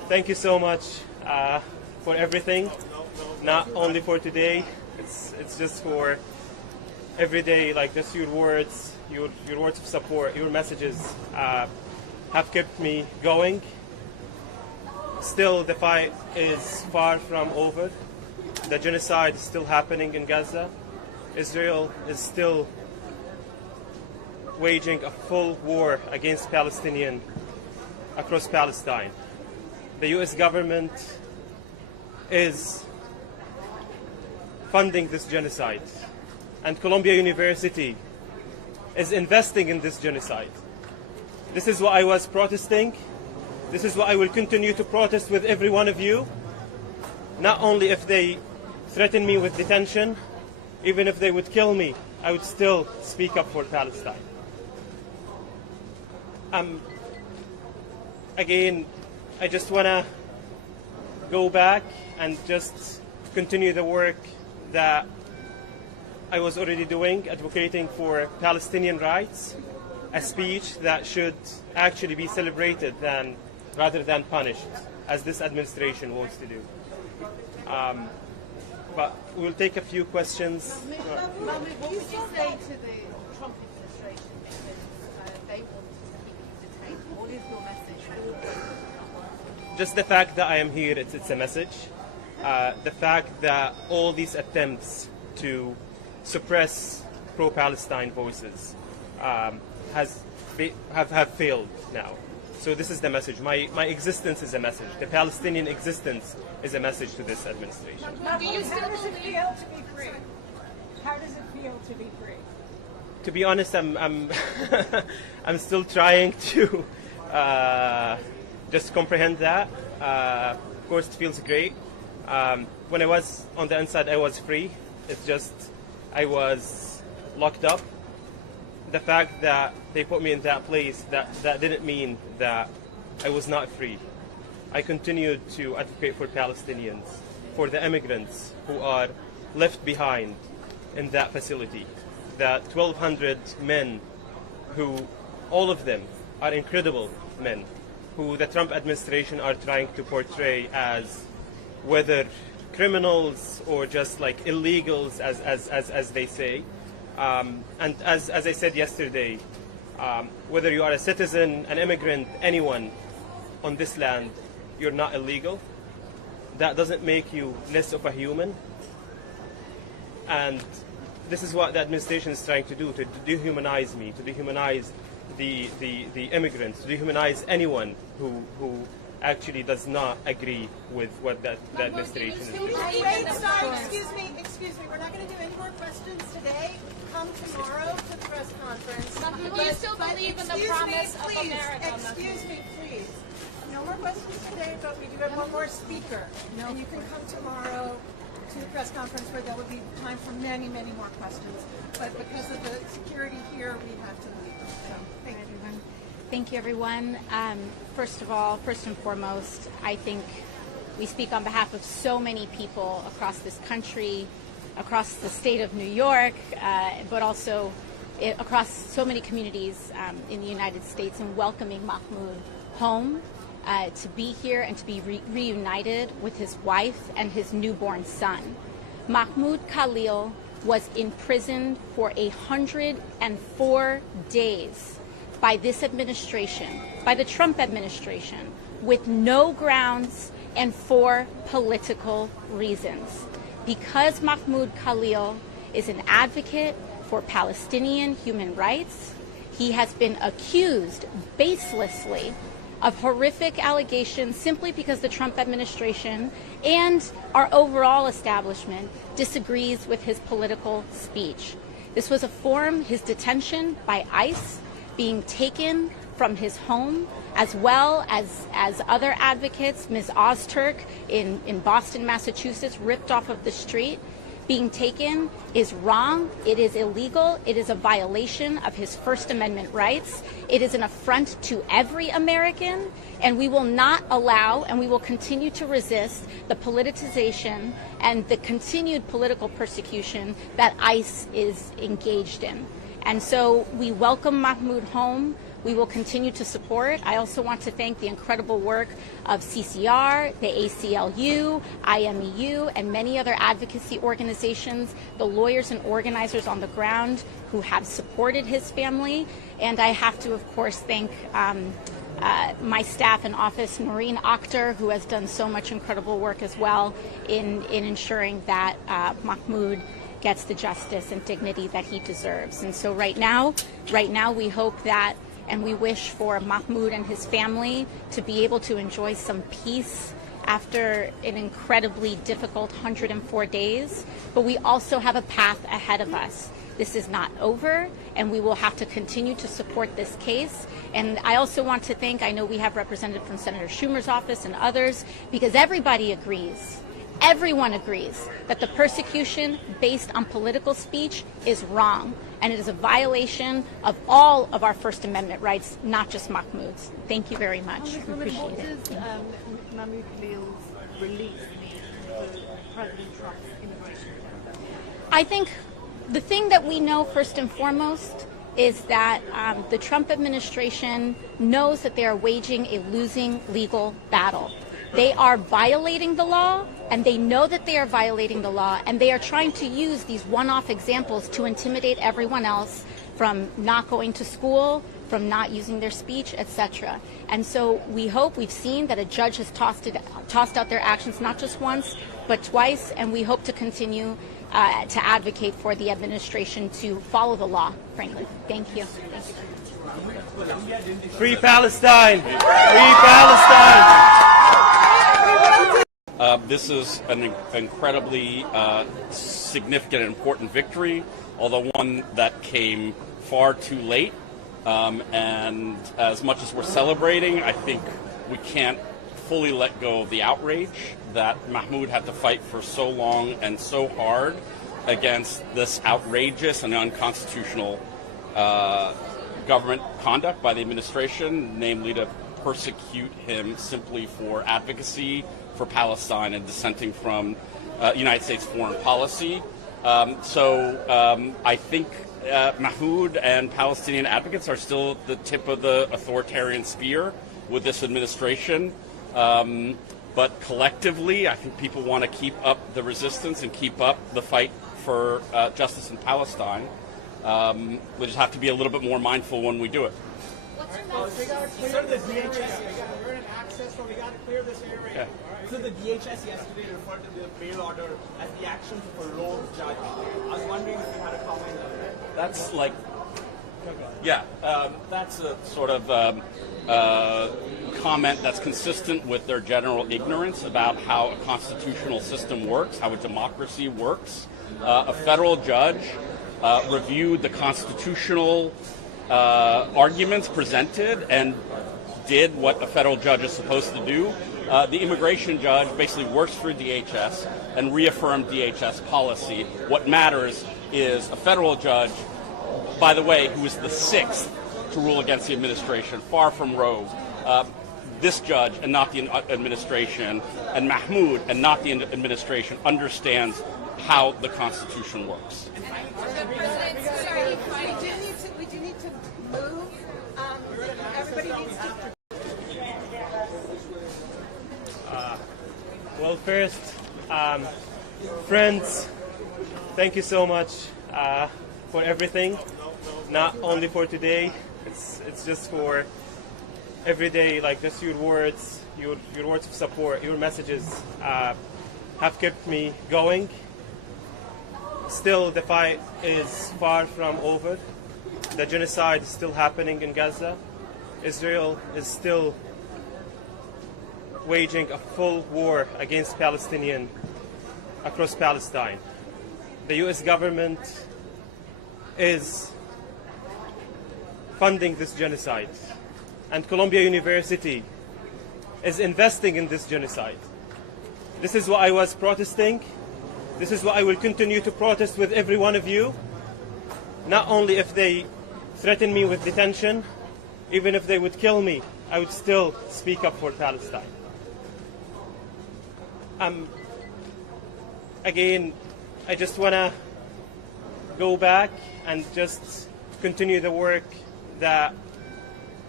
thank you so much for everything. Not only for today, it's just for every day. Like just your words, your words of support, your messages have kept me going. Still, the fight is far from over. The genocide is still happening in Gaza. Israel is still waging a full war against Palestinians across Palestine. The U.S. government is funding this genocide, and Columbia University is investing in this genocide. This is what I was protesting. This is what I will continue to protest with every one of you. Not only if they threaten me with detention, even if they would kill me, I would still speak up for Palestine. Again, I just want to go back and just continue the work that I was already doing, advocating for Palestinian rights, a speech that should actually be celebrated rather than punished, as this administration wants to do. But we'll take a few questions. Mahmoud, what would you say to the Trump administration because they want to keep you detained? What is your message? Just the fact that I am here, it's a message. The fact that all these attempts to suppress pro-Palestine voices have failed now. So this is the message. My existence is a message. The Palestinian existence is a message to this administration. Do you still How does it believe? feel to be free? How does it feel to be free? To be honest, I'm I'm still trying to just comprehend that. Of course, it feels great. When I was on the inside, I was free. It's just I was locked up. The fact that they put me in that place, that didn't mean that I was not free. I continued to advocate for Palestinians, for the immigrants who are left behind in that facility. The 1,200 men who, all of them are incredible men, who the Trump administration are trying to portray as whether criminals or just like illegals, as they say. And as I said yesterday, whether you are a citizen, an immigrant, anyone on this land, you're not illegal. That doesn't make you less of a human. And this is what the administration is trying to do, to dehumanize me, to dehumanize the immigrants, to dehumanize anyone who actually does not agree with what the administration is doing. Wait, sorry, excuse me. We're not going to do any more questions today. Come tomorrow to the press conference. Do you still believe in the promise of America? Excuse me, please. No more questions today, but we do have one more speaker. And you can come tomorrow to the press conference where there will be time for many, many more questions. But because of the security here, we have to leave. So, thank you. Thank you, everyone. First of all, first and foremost, I think we speak on behalf of so many people across this country, across the state of New York, but also across so many communities in the United States, and welcoming Mahmoud home to be here and to be reunited with his wife and his newborn son. Mahmoud Khalil was imprisoned for 104 days by this administration, by the Trump administration, with no grounds and for political reasons. Because Mahmoud Khalil is an advocate for Palestinian human rights, he has been accused baselessly of horrific allegations simply because the Trump administration and our overall establishment disagrees with his political speech. This was his detention by ICE, being taken from his home, as well as other advocates, Ms. Ozturk in Boston, Massachusetts, ripped off of the street, being taken is wrong. It is illegal. It is a violation of his First Amendment rights. It is an affront to every American, and we will not allow, and we will continue to resist the politicization and the continued political persecution that ICE is engaged in. And so we welcome Mahmoud home. we will continue to support. I also want to thank the incredible work of CCR, the ACLU, IMEU, and many other advocacy organizations, the lawyers and organizers on the ground who have supported his family. And I have to, of course, thank my staff in office, Noreen Akhtar, who has done so much incredible work as well in ensuring that Mahmoud gets the justice and dignity that he deserves. And so right now we hope that, and we wish for Mahmoud and his family to be able to enjoy some peace after an incredibly difficult 104 days. But we also have a path ahead of us. This is not over, and we will have to continue to support this case. And I also want to thank, I know we have representatives from Senator Schumer's office and others, because everybody agrees, everyone agrees that the persecution based on political speech is wrong, and it is a violation of all of our First Amendment rights, not just Mahmoud's. Thank you very much. Appreciate What it. does Mahmoud Khalil's release mean for President Trump's immigration agenda? I think the thing that we know first and foremost is that the Trump administration knows that they are waging a losing legal battle. They are violating the law, and they know that they are violating the law, and they are trying to use these one-off examples to intimidate everyone else from not going to school, from not using their speech, etc. And so we hope, we've seen that a judge has tossed out their actions not just once, but twice, and we hope to continue to advocate for the administration to follow the law, frankly. Thank you. Thank you. Free Palestine! Free Palestine! This is an incredibly significant and important victory, although one that came far too late. And as much as we're celebrating, I think we can't fully let go of the outrage that Mahmoud had to fight for so long and so hard against this outrageous and unconstitutional government conduct by the administration, namely to persecute him simply for advocacy for Palestine and dissenting from United States foreign policy. I think Mahmoud and Palestinian advocates are still at the tip of the authoritarian spear with this administration. But collectively, I think people want to keep up the resistance and keep up the fight for justice in Palestine. We just have to be a little bit more mindful when we do it. We got to clear the DHS. We're in access, so we got to clear this area. Yeah. So the DHS yesterday referred to the bail order as the actions of a lone judge. I was wondering if you had a comment on that. That's like, yeah, that's a sort of comment that's consistent with their general ignorance about how a constitutional system works, how a democracy works. A federal judge reviewed the constitutional arguments presented and did what a federal judge is supposed to do. The immigration judge basically works for DHS and reaffirmed DHS policy. What matters is a federal judge, by the way, who is the sixth to rule against the administration, far from rogue. This judge and not the administration, and Mahmoud and not the administration, understands how the Constitution works. We do need to move. Everybody needs to. Well, first, friends, thank you so much for everything. Not only for today, it's just for every day. Like just your words of support, your messages have kept me going. Still, the fight is far from over. The genocide is still happening in Gaza. Israel is still waging a full war against Palestinians across Palestine. The U.S. government is funding this genocide, and Columbia University is investing in this genocide. This is what I was protesting. This is what I will continue to protest with every one of you. Not only if they threaten me with detention, even if they would kill me, I would still speak up for Palestine. Again, I just want to go back and just continue the work that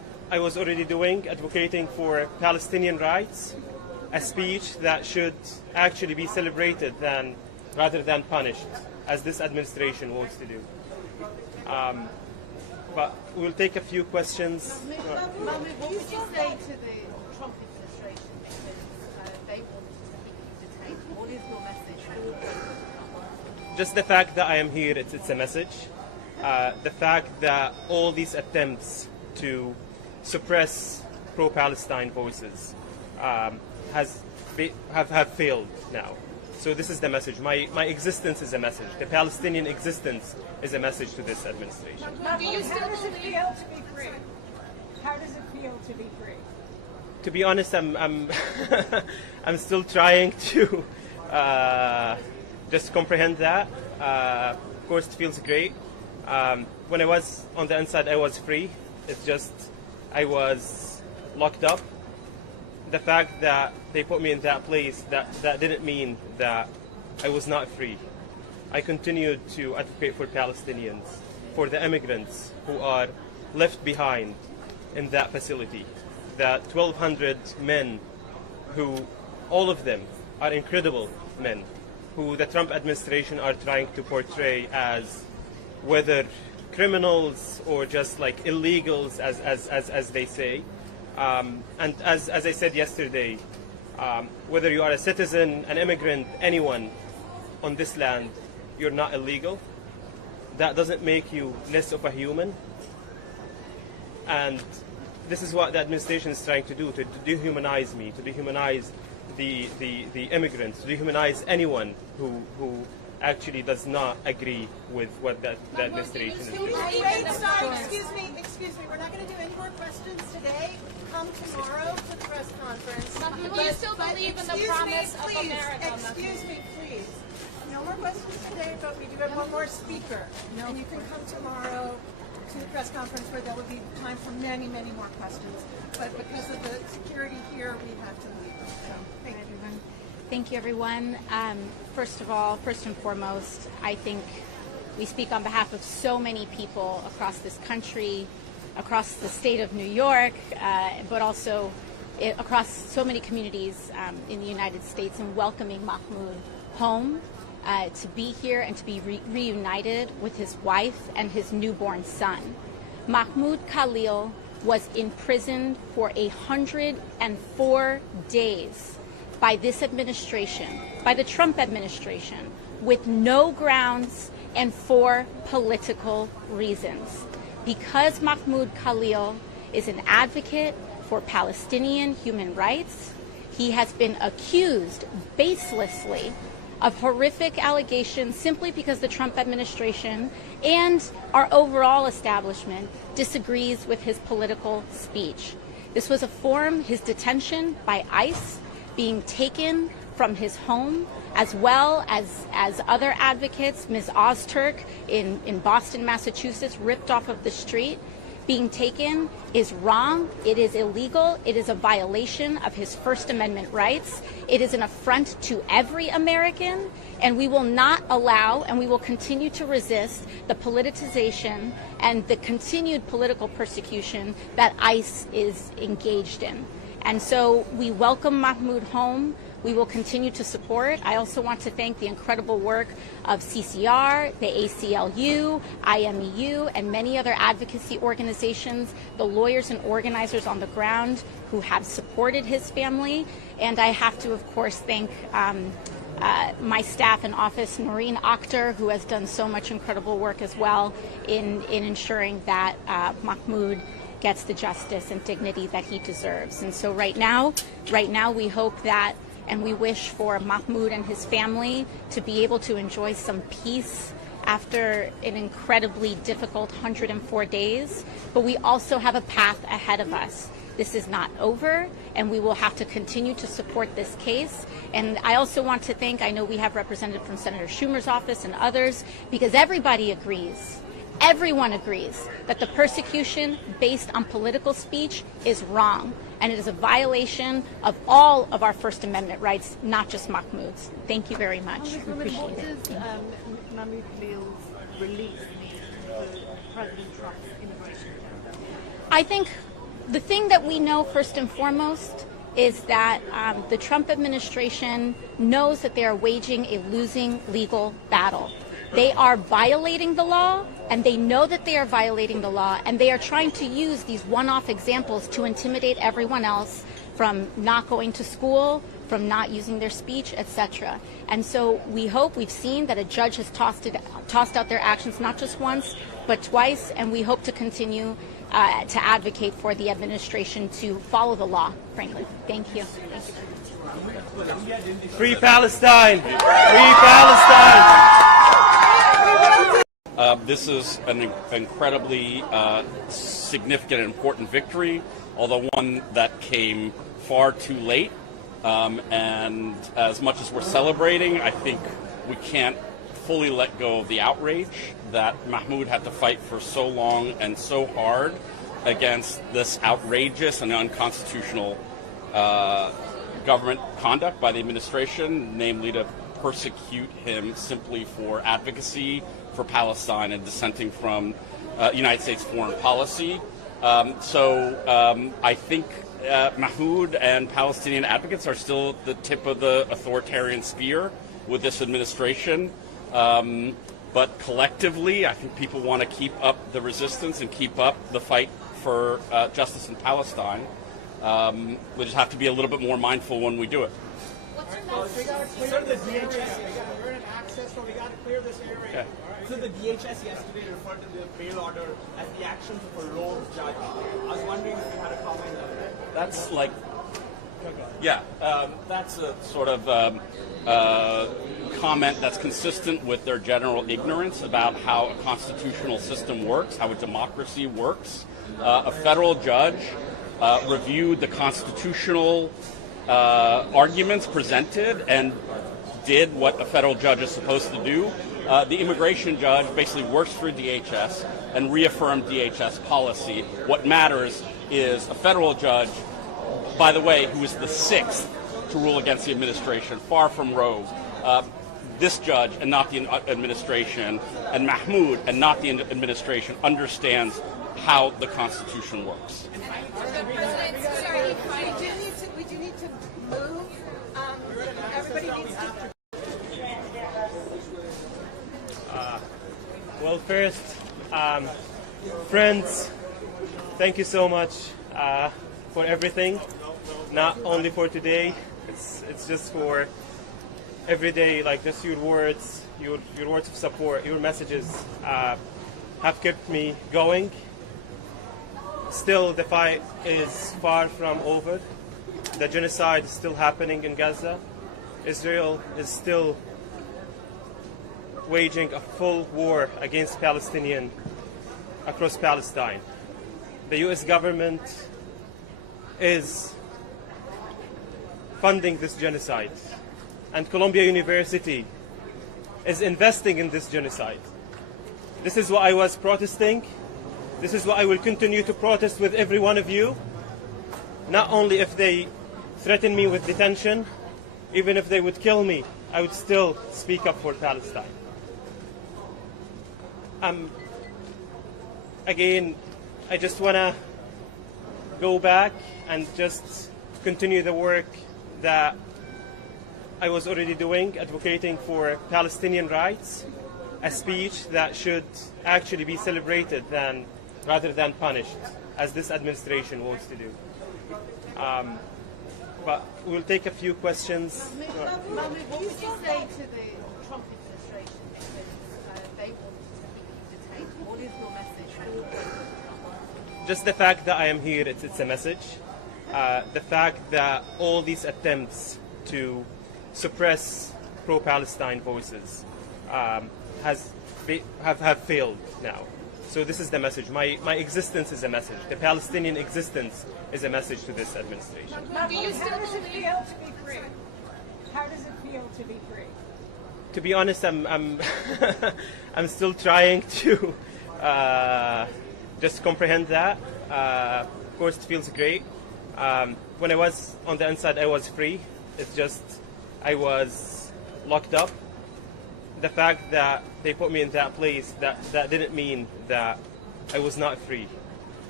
I was already doing, advocating for Palestinian rights, a speech that should actually be celebrated rather than punished, as this administration wants to do. But we'll take a few questions. Mahmoud, what would you say to the Trump administration because they want to keep you detained? What is your message? Just the fact that I am here, it's a message. The fact that all these attempts to suppress pro-Palestine voices have failed now. So this is the message. My existence is a message. The Palestinian existence is a message to this administration. Do you still How does it believe? feel to be free? How does it feel to be free? To be honest, I'm I'm still trying to just comprehend that. Of course, it feels great. When I was on the inside, I was free. It's just I was locked up. The fact that they put me in that place, that didn't mean that I was not free. I continued to advocate for Palestinians, for the immigrants who are left behind in that facility. The 1,200 men who, all of them are incredible men, who the Trump administration are trying to portray as whether criminals or just like illegals, as they say. And as I said yesterday, whether you are a citizen, an immigrant, anyone on this land, you're not illegal. That doesn't make you less of a human. And this is what the administration is trying to do, to dehumanize me, to dehumanize the immigrants, to dehumanize anyone who actually does not agree with what the administration is doing. Wait, sorry, excuse me. We're not going to do any more questions today. Come tomorrow to the press conference. Do you still believe in the promise of America? Excuse me, please. No more questions today, but we do have one more speaker. And you can come tomorrow to the press conference where there will be time for many, many more questions. But because of the security here, we have to leave. So, thank you. Thank you, everyone. First of all, first and foremost, I think we speak on behalf of so many people across this country, across the state of New York, but also across so many communities in the United States, in welcoming Mahmoud home, to be here and to be reunited with his wife and his newborn son. Mahmoud Khalil was imprisoned for 104 days by this administration, by the Trump administration, with no grounds and for political reasons. Because Mahmoud Khalil is an advocate for Palestinian human rights, he has been accused baselessly of horrific allegations simply because the Trump administration and our overall establishment disagrees with his political speech. This was his detention by ICE, being taken from his home, as well as other advocates, Ms. Ozturk in Boston, Massachusetts, ripped off of the street, being taken is wrong. It is illegal. It is a violation of his First Amendment rights. It is an affront to every American, and we will not allow and we will continue to resist the politicization and the continued political persecution that ICE is engaged in. And so we welcome Mahmoud home. We will continue to support. I also want to thank the incredible work of CCR, the ACLU, IMEU, and many other advocacy organizations, the lawyers and organizers on the ground who have supported his family. And I have to, of course, thank my staff in office, Noreen Akhtar, who has done so much incredible work as well in ensuring that Mahmoud gets the justice and dignity that he deserves. And so right now we hope that and we wish for Mahmoud and his family to be able to enjoy some peace after an incredibly difficult 104 days. But we also have a path ahead of us. This is not over, and we will have to continue to support this case. And I also want to thank, I know we have representatives from Senator Schumer's office and others, because everybody agrees. Everyone agrees that the persecution based on political speech is wrong, and it is a violation of all of our First Amendment rights, not just Mahmoud's. Thank you very much. Appreciate What it. does Mahmoud Khalil's release mean for President Trump's immigration agenda? I think The thing that we know first and foremost is that the Trump administration knows that they are waging a losing legal battle. They are violating the law, and they know that they are violating the law, and they are trying to use these one-off examples to intimidate everyone else from not going to school, from not using their speech, etc. And so we've seen that a judge has tossed out their actions not just once, but twice, and we hope to continue to advocate for the administration to follow the law, frankly. Thank you. Free Palestine! Free Palestine! This is an incredibly significant and important victory, although one that came far too late. And as much as we're celebrating, I think we can't fully let go of the outrage that Mahmoud had to fight for so long and so hard against this outrageous and unconstitutional government conduct by the administration, namely to persecute him simply for advocacy for Palestine and dissenting from United States foreign policy. I think Mahmoud and Palestinian advocates are still at the tip of the authoritarian spear with this administration. But collectively, I think people want to keep up the resistance and keep up the fight for justice in Palestine. We just have to be a little bit more mindful when we do it. Sir, the DHS, we're in access, so we got to clear this area. Okay. So the DHS yesterday referred to the bail order as the actions of a rogue judge. I was wondering if you had a comment on that. That's like, yeah, that's a sort of comment that's consistent with their general ignorance about how a constitutional system works, how a democracy works. A federal judge reviewed the constitutional arguments presented and did what a federal judge is supposed to do. The immigration judge basically works through DHS and reaffirmed DHS policy. What matters is a federal judge, by the way, who is the sixth to rule against the administration, far from rogue. This judge and not the administration, and Mahmoud and not the administration, understands how the Constitution works. We do need to move. Everybody needs to. Well, first, friends, thank you so much for everything. Not only for today, it's just for every day. Like just your words of support, your messages have kept me going. Still, the fight is far from over. The genocide is still happening in Gaza. Israel is still waging a full war against Palestinians across Palestine. The U.S. government is funding this genocide, and Columbia University is investing in this genocide. This is what I was protesting. This is what I will continue to protest with every one of you. Not only if they threaten me with detention, even if they would kill me, I would still speak up for Palestine. Again, I just want to go back and just continue the work that I was already doing, advocating for Palestinian rights, a speech that should actually be celebrated rather than punished, as this administration wants to do. But we'll take a few questions. Mahmoud, what would you say to the Trump administration because they want to be detained? What is your message? Just the fact that I am here, it's a message. The fact that all these attempts to suppress pro-Palestine voices have failed now. So this is the message. My existence is a message. The Palestinian existence is a message to this administration. How does it feel to be free? How does it feel to be free? To be honest, I'm I'm still trying to just comprehend that. Of course, it feels great. When I was on the inside, I was free. It's just I was locked up. The fact that they put me in that place, that didn't mean that I was not free.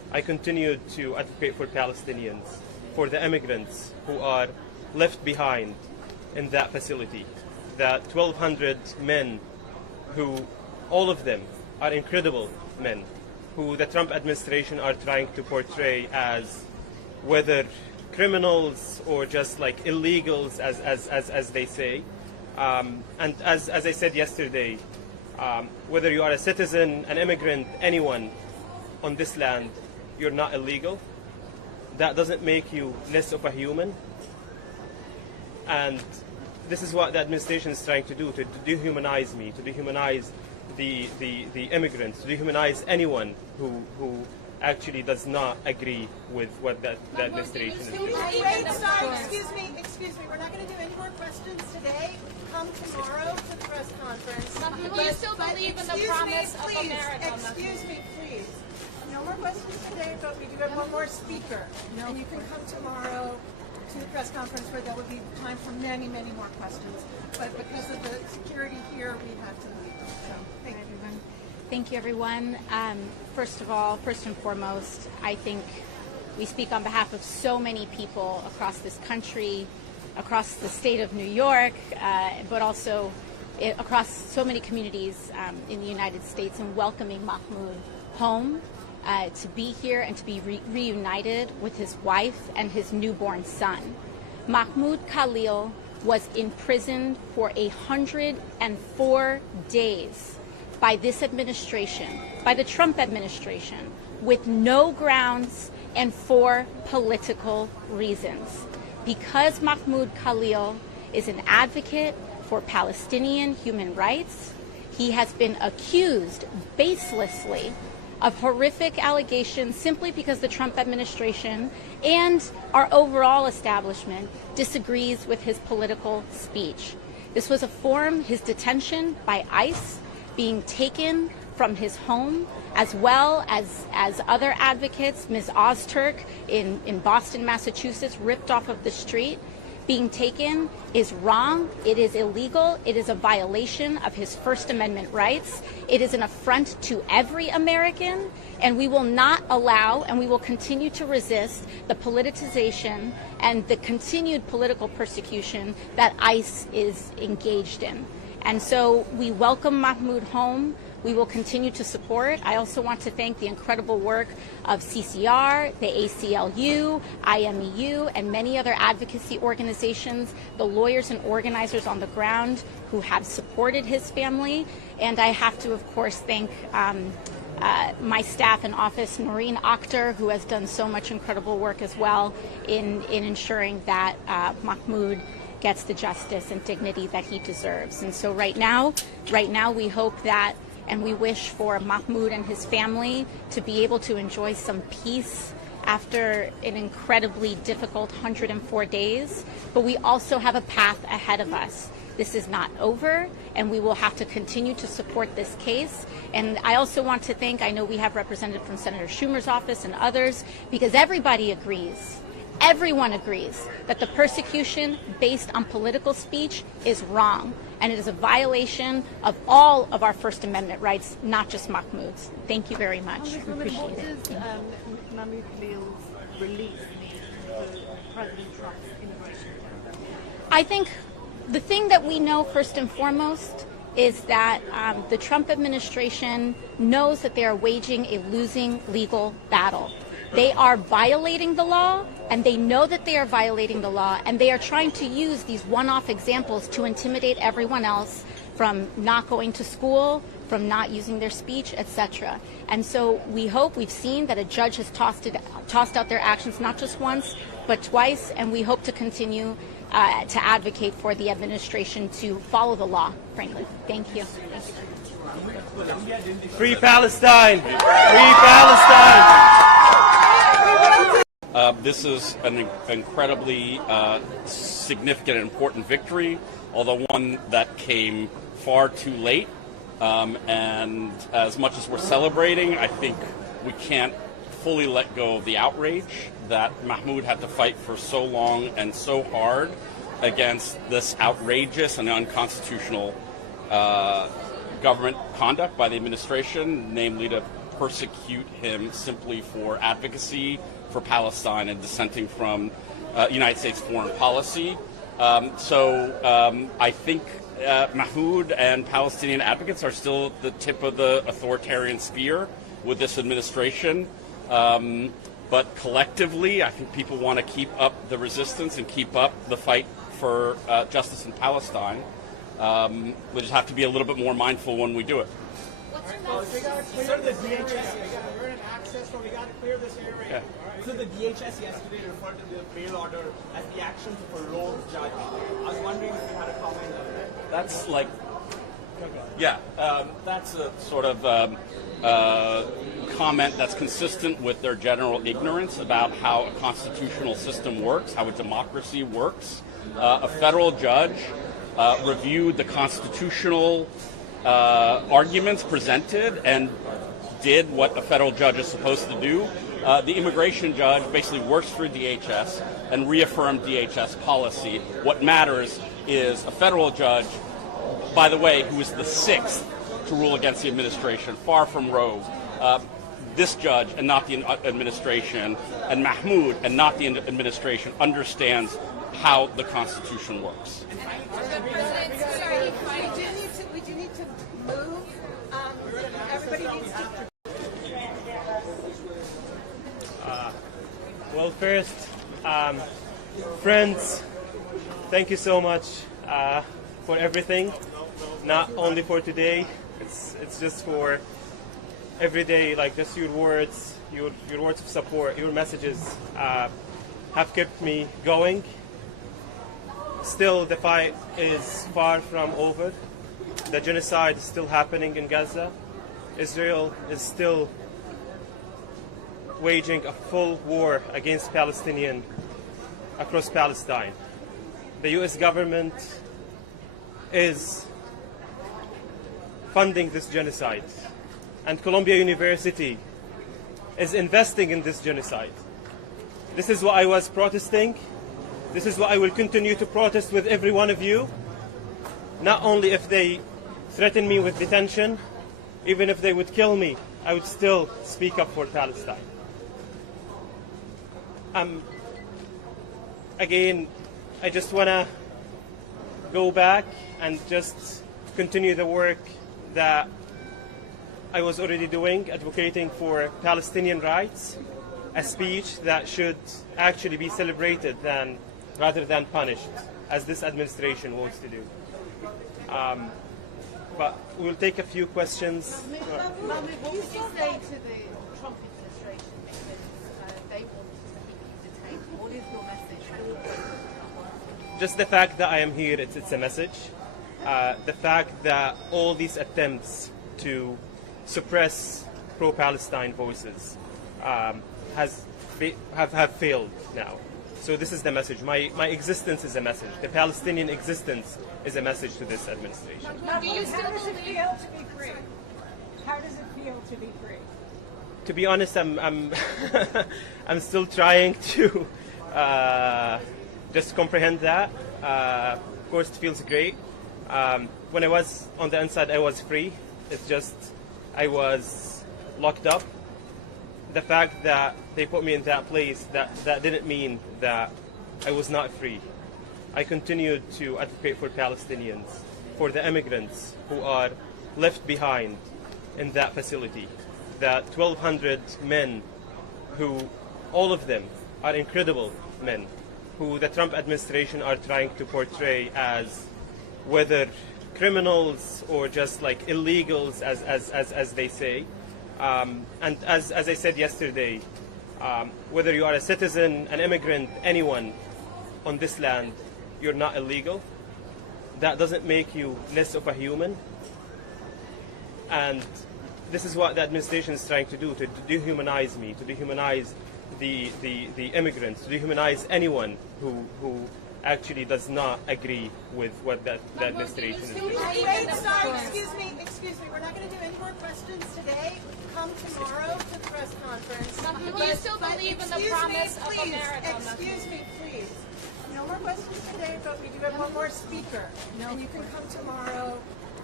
I continue to advocate for Palestinians, for the immigrants who are left behind in that facility. The 1,200 men who, all of them, are incredible men, who the Trump administration are trying to portray as whether criminals or just like illegals, as they say. And as I said yesterday, whether you are a citizen, an immigrant, anyone on this land, you're not illegal. That doesn't make you less of a human. And this is what the administration is trying to do, to dehumanize me, to dehumanize the immigrants, to dehumanize anyone who actually does not agree with what the administration is doing. Wait, sorry, excuse me, we're not going to do any more questions today. Come tomorrow to the press conference. Do you still believe in the promise of America? Excuse me, please. No more questions today, but we do have one more speaker. And you can come tomorrow to the press conference where there will be time for many, many more questions. But because of the security here, we have to leave. So, thank you. Thank you, everyone. First of all, first and foremost, I think we speak on behalf of so many people across this country, across the state of New York, but also across so many communities in the United States, and welcoming Mahmoud home to be here and to be reunited with his wife and his newborn son. Mahmoud Khalil was imprisoned for 104 days by this administration, by the Trump administration, with no grounds and for political reasons. Because Mahmoud Khalil is an advocate for Palestinian human rights, he has been accused baselessly of horrific allegations simply because the Trump administration and our overall establishment disagrees with his political speech. This was his detention by ICE, being taken from his home, as well as other advocates, Ms. Ozturk in Boston, Massachusetts, ripped off of the street, being taken is wrong. It is illegal. It is a violation of his First Amendment rights. It is an affront to every American, and we will not allow, and we will continue to resist the politicization and the continued political persecution that ICE is engaged in. And so we welcome Mahmoud home. We will continue to support. I also want to thank the incredible work of CCR, the ACLU, IMEU, and many other advocacy organizations, the lawyers and organizers on the ground who have supported his family. And I have to, of course, thank my staff in office, Noreen Akhtar, who has done so much incredible work as well in ensuring that Mahmoud gets the justice and dignity that he deserves. And so right now we hope that, and we wish for Mahmoud and his family to be able to enjoy some peace after an incredibly difficult 104 days. But we also have a path ahead of us. This is not over, and we will have to continue to support this case. And I also want to thank, I know we have representatives from Senator Schumer's office and others, because everybody agrees. Everyone agrees that the persecution based on political speech is wrong, and it is a violation of all of our First Amendment rights, not just Mahmoud's. Thank you very much. We appreciate What it. does Mahmoud Khalil's release mean for President Trump's immigration agenda? I think the thing that we know first and foremost is that the Trump administration knows that they are waging a losing legal battle. They are violating the law, and they know that they are violating the law, and they are trying to use these one-off examples to intimidate everyone else from not going to school, from not using their speech, etc. And so we hope, we've seen that a judge has tossed out their actions not just once, but twice, and we hope to continue to advocate for the administration to follow the law, frankly. Thank you. Free Palestine! Free Palestine! This is an incredibly significant and important victory, although one that came far too late. And as much as we're celebrating, I think we can't fully let go of the outrage that Mahmoud had to fight for so long and so hard against this outrageous and unconstitutional government conduct by the administration, namely to persecute him simply for advocacy for Palestine and dissenting from United States foreign policy. I think Mahmoud and Palestinian advocates are still the tip of the authoritarian spear with this administration. But collectively, I think people want to keep up the resistance and keep up the fight for justice in Palestine. We just have to be a little bit more mindful when we do it. We got to clear the DHS. We're in access, so we got to clear this area. Yeah. So the DHS yesterday referred to the bail order as the actions of a rogue judge. I was wondering if you had a comment on that. That's like, yeah, that's a sort of comment that's consistent with their general ignorance about how a constitutional system works, how a democracy works. A federal judge reviewed the constitutional arguments presented and did what a federal judge is supposed to do. The immigration judge basically works for DHS and reaffirmed DHS policy. What matters is a federal judge, by the way, who is the sixth to rule against the administration, far from rogue. This judge and not the administration, and Mahmoud and not the administration, understands how the Constitution works. Sorry, we do need to move. Everybody needs to. Well, first, friends, thank you so much for everything. Not only for today, it's just for every day. Like just your words of support, your messages have kept me going. Still, the fight is far from over. The genocide is still happening in Gaza. Israel is still waging a full war against Palestinians across Palestine. The U.S. government is funding this genocide, and Columbia University is investing in this genocide. This is what I was protesting. This is what I will continue to protest with every one of you. Not only if they threaten me with detention, even if they would kill me, I would still speak up for Palestine. Again, I just want to go back and just continue the work that I was already doing, advocating for Palestinian rights, a speech that should actually be celebrated rather than punished, as this administration wants to do. But we'll take a few questions. Mahmoud, what would you say to the Trump administration because they want to keep you detained? What is your message? Just the fact that I am here, it's a message. The fact that all these attempts to suppress pro-Palestine voices have failed now. So this is the message. My existence is a message. The Palestinian existence is a message to this administration. Do you still How does it believe? feel to be free? How does it feel to be free? To be honest, I'm I'm still trying to just comprehend that. Of course, it feels great. When I was on the inside, I was free. It's just I was locked up. The fact that they put me in that place, that didn't mean that I was not free. I continued to advocate for Palestinians, for the immigrants who are left behind in that facility. That 1,200 men who, all of them are incredible men, who the Trump administration are trying to portray as whether criminals or just like illegals, as they say. And as I said yesterday, whether you are a citizen, an immigrant, anyone on this land, you're not illegal. That doesn't make you less of a human. And this is what the administration is trying to do, to dehumanize me, to dehumanize the immigrants, to dehumanize anyone who actually does not agree with what the administration is doing. Wait, sorry, excuse me. We're not going to do any more questions today. Come tomorrow to the press conference. Do you still believe in the promise of America? Excuse me, please. No more questions today, but we do have one more speaker. And you can come tomorrow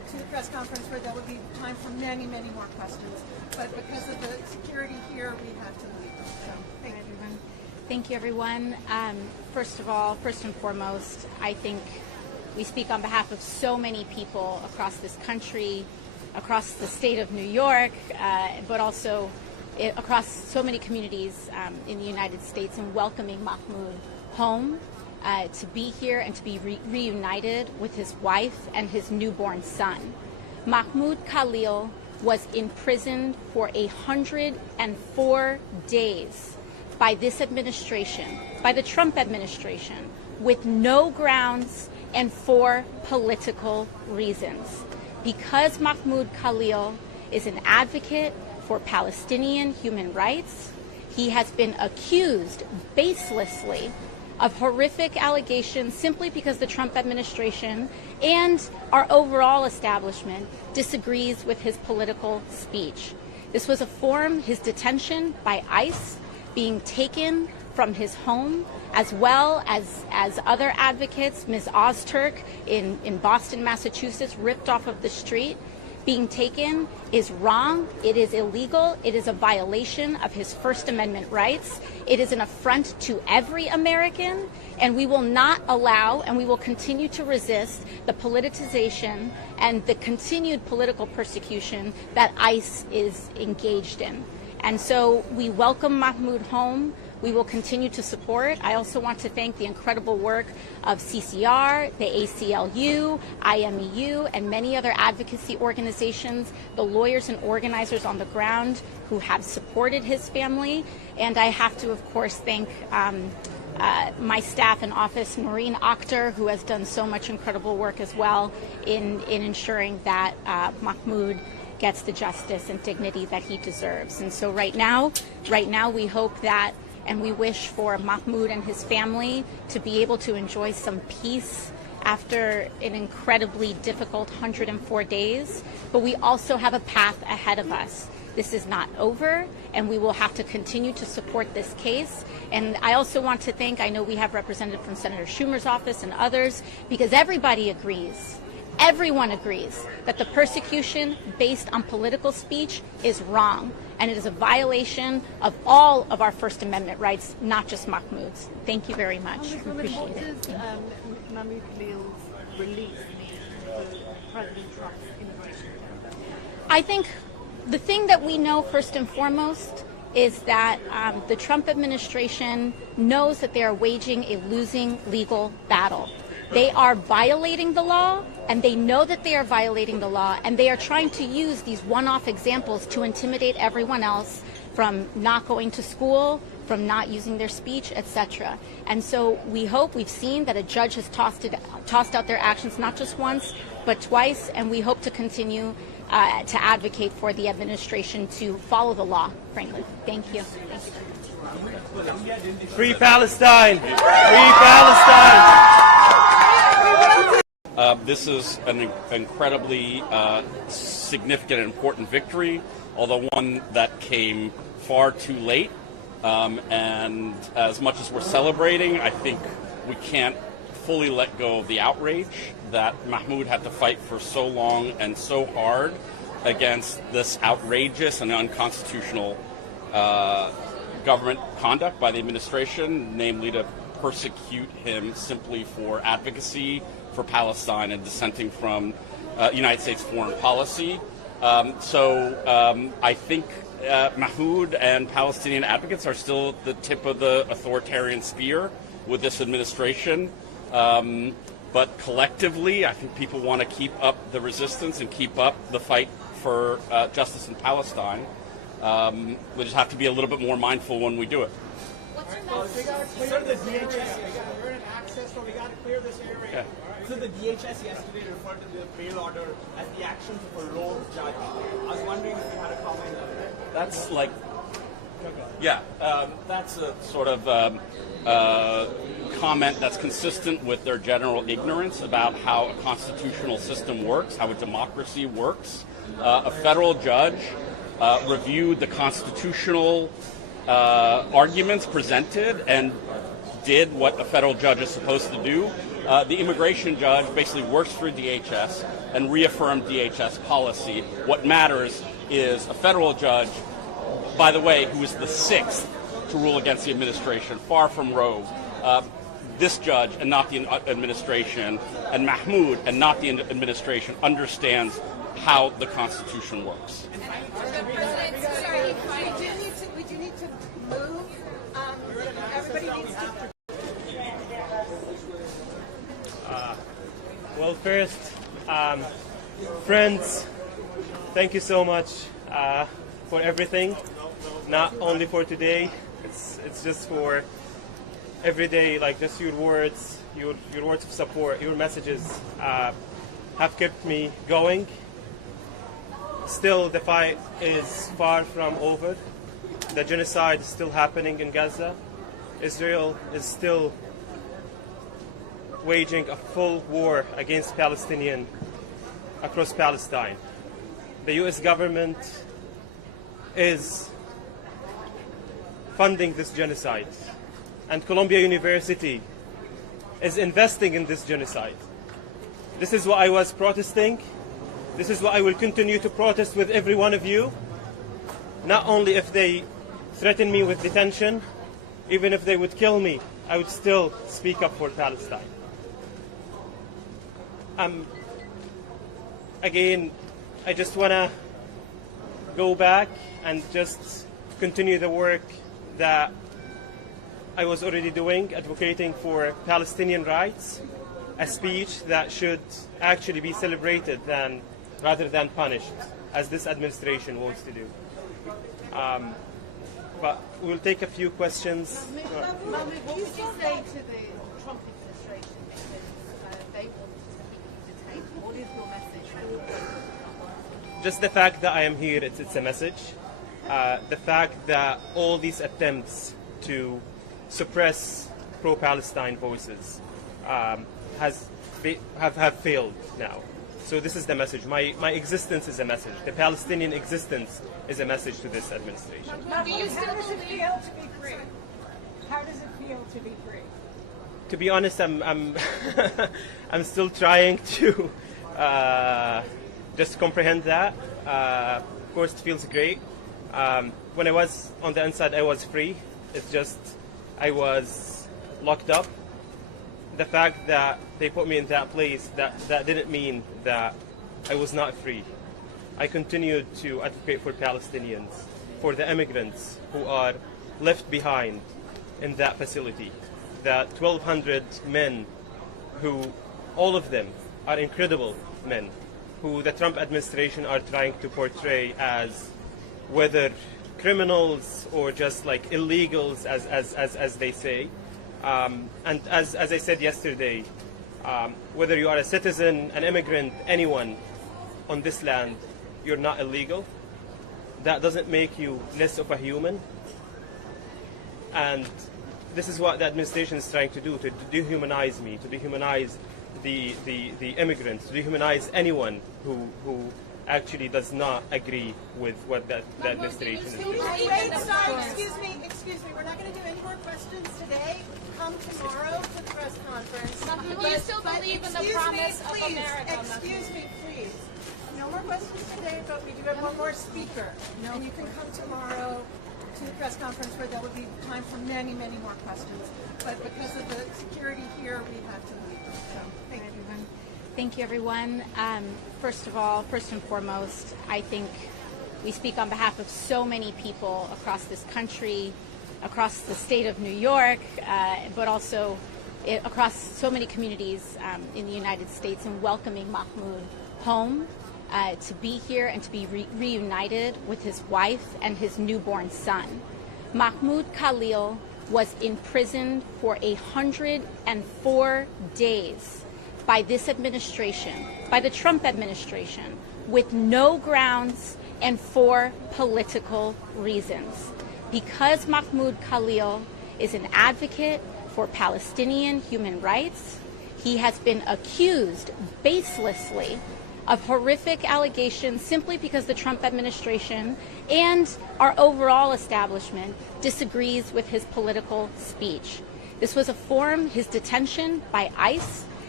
to the press conference where there would be time for many, many more questions. But because of the security here, we have to leave. So thank you. Thank you, everyone. First of all, first and foremost, I think we speak on behalf of so many people across this country, across the state of New York, but also across so many communities in the United States, in welcoming Mahmoud home to be here and to be reunited with his wife and his newborn son. Mahmoud Khalil was imprisoned for 104 days by this administration, by the Trump administration, with no grounds and for political reasons. Because Mahmoud Khalil is an advocate for Palestinian human rights, he has been accused baselessly of horrific allegations simply because the Trump administration and our overall establishment disagrees with his political speech. This was his detention by ICE, being taken from his home, as well as other advocates, Ms. Ozturk in Boston, Massachusetts, ripped off of the street, being taken is wrong. It is illegal. It is a violation of his First Amendment rights. It is an affront to every American, and we will not allow, and we will continue to resist the politicization and the continued political persecution that ICE is engaged in. And so we welcome Mahmoud home. We will continue to support. I also want to thank the incredible work of CCR, the ACLU, IMEU, and many other advocacy organizations, the lawyers and organizers on the ground who have supported his family. And I have to, of course, thank my staff in office, Noreen Akhtar, who has done so much incredible work as well in ensuring that Mahmoud gets the justice and dignity that he deserves. And so right now we hope that, and we wish for Mahmoud and his family to be able to enjoy some peace after an incredibly difficult 104 days. But we also have a path ahead of us. This is not over, and we will have to continue to support this case. And I also want to thank, I know we have representatives from Senator Schumer's office and others, because everybody agrees. Everyone agrees that the persecution based on political speech is wrong, and it is a violation of all of our First Amendment rights, not just Mahmoud's. Thank you very much. Appreciate What it. does Mahmoud Khalil's release mean for President Trump's immigration agenda? I think the thing that we know first and foremost is that the Trump administration knows that they are waging a losing legal battle. They are violating the law, and they know that they are violating the law, and they are trying to use these one-off examples to intimidate everyone else from not going to school, from not using their speech, etc. And so we've seen that a judge has tossed out their actions not just once, but twice, and we hope to continue to advocate for the administration to follow the law, frankly. Thank you. Free Palestine! Free Palestine! This is an incredibly significant and important victory, although one that came far too late. And as much as we're celebrating, I think we can't fully let go of the outrage that Mahmoud had to fight for so long and so hard against this outrageous and unconstitutional government conduct by the administration, namely to persecute him simply for advocacy for Palestine and dissenting from United States foreign policy. I think Mahmoud and Palestinian advocates are still at the tip of the authoritarian spear with this administration. But collectively, I think people want to keep up the resistance and keep up the fight for justice in Palestine. We just have to be a little bit more mindful when we do it. So the DHS, we're in access, so we got to clear this area. Yeah. So the DHS yesterday referred to the bail order as the actions of a lone judge. I was wondering if you had a comment on that. That's like, yeah, that's a sort of comment that's consistent with their general ignorance about how a constitutional system works, how a democracy works. A federal judge reviewed the constitutional arguments presented and did what a federal judge is supposed to do, the immigration judge basically works for DHS and reaffirmed DHS policy. What matters is a federal judge, by the way, who is the 6th to rule against the administration, far from rogue. This judge and not the administration, and Mahmood and not the administration, understands how the Constitution works. Sorry, we do need to move. Everybody needs to. Well, first, friends, thank you so much for everything. Not only for today, it's just for every day. Like just your words of support, your messages have kept me going. Still, the fight is far from over. The genocide is still happening in Gaza. Israel is still waging a full war against Palestinians across Palestine. The U.S. government is funding this genocide, and Columbia University is investing in this genocide. This is what I was protesting. This is what I will continue to protest with every one of you. Not only if they threaten me with detention, even if they would kill me, I would still speak up for Palestine. Again, I just want to go back and just continue the work that I was already doing, advocating for Palestinian rights, a speech that should actually be celebrated rather than punished, as this administration wants to do. But we'll take a few questions. Mahmoud, what would you say to the Trump administration because they want to keep you detained? What is your message? Just the fact that I am here, it's a message. The fact that all these attempts to suppress pro-Palestine voices have failed now. So this is the message. My existence is a message. The Palestinian existence is a message to this administration. How does it feel to be free? How does it feel to be free? To be honest, I'm still trying to just comprehend that. Of course, it feels great. When I was on the inside, I was free. It's just I was locked up. The fact that they put me in that place, that didn't mean that I was not free. I continued to advocate for Palestinians, for the immigrants who are left behind in that facility. The 1,200 men who, all of them are incredible men, who the Trump administration are trying to portray as whether criminals or just like illegals, as they say. And as I said yesterday, whether you are a citizen, an immigrant, anyone on this land, you're not illegal. That doesn't make you less of a human. And this is what the administration is trying to do, to dehumanize me, to dehumanize the immigrants, to dehumanize anyone who actually does not agree with what the administration is doing. Excuse me. We're not going to do any more questions today. Come tomorrow to the press conference. Do you still believe in the promise of America? Excuse me, please. No more questions today, but we do have one more speaker. And you can come tomorrow to the press conference where there will be time for many, many more questions. But because of the security here, we have to leave. So, thank you. Thank you, everyone. First and foremost, I think we speak on behalf of so many people across this country, across the state of New York, but also across so many communities in the United States, in welcoming Mahmoud home, to be here and to be reunited with his wife and his newborn son. Mahmoud Khalil was imprisoned for 104 days by this administration, by the Trump administration, with no grounds and for political reasons. Because Mahmoud Khalil is an advocate for Palestinian human rights, he has been accused baselessly of horrific allegations simply because the Trump administration and our overall establishment disagrees with his political speech. This was his detention by ICE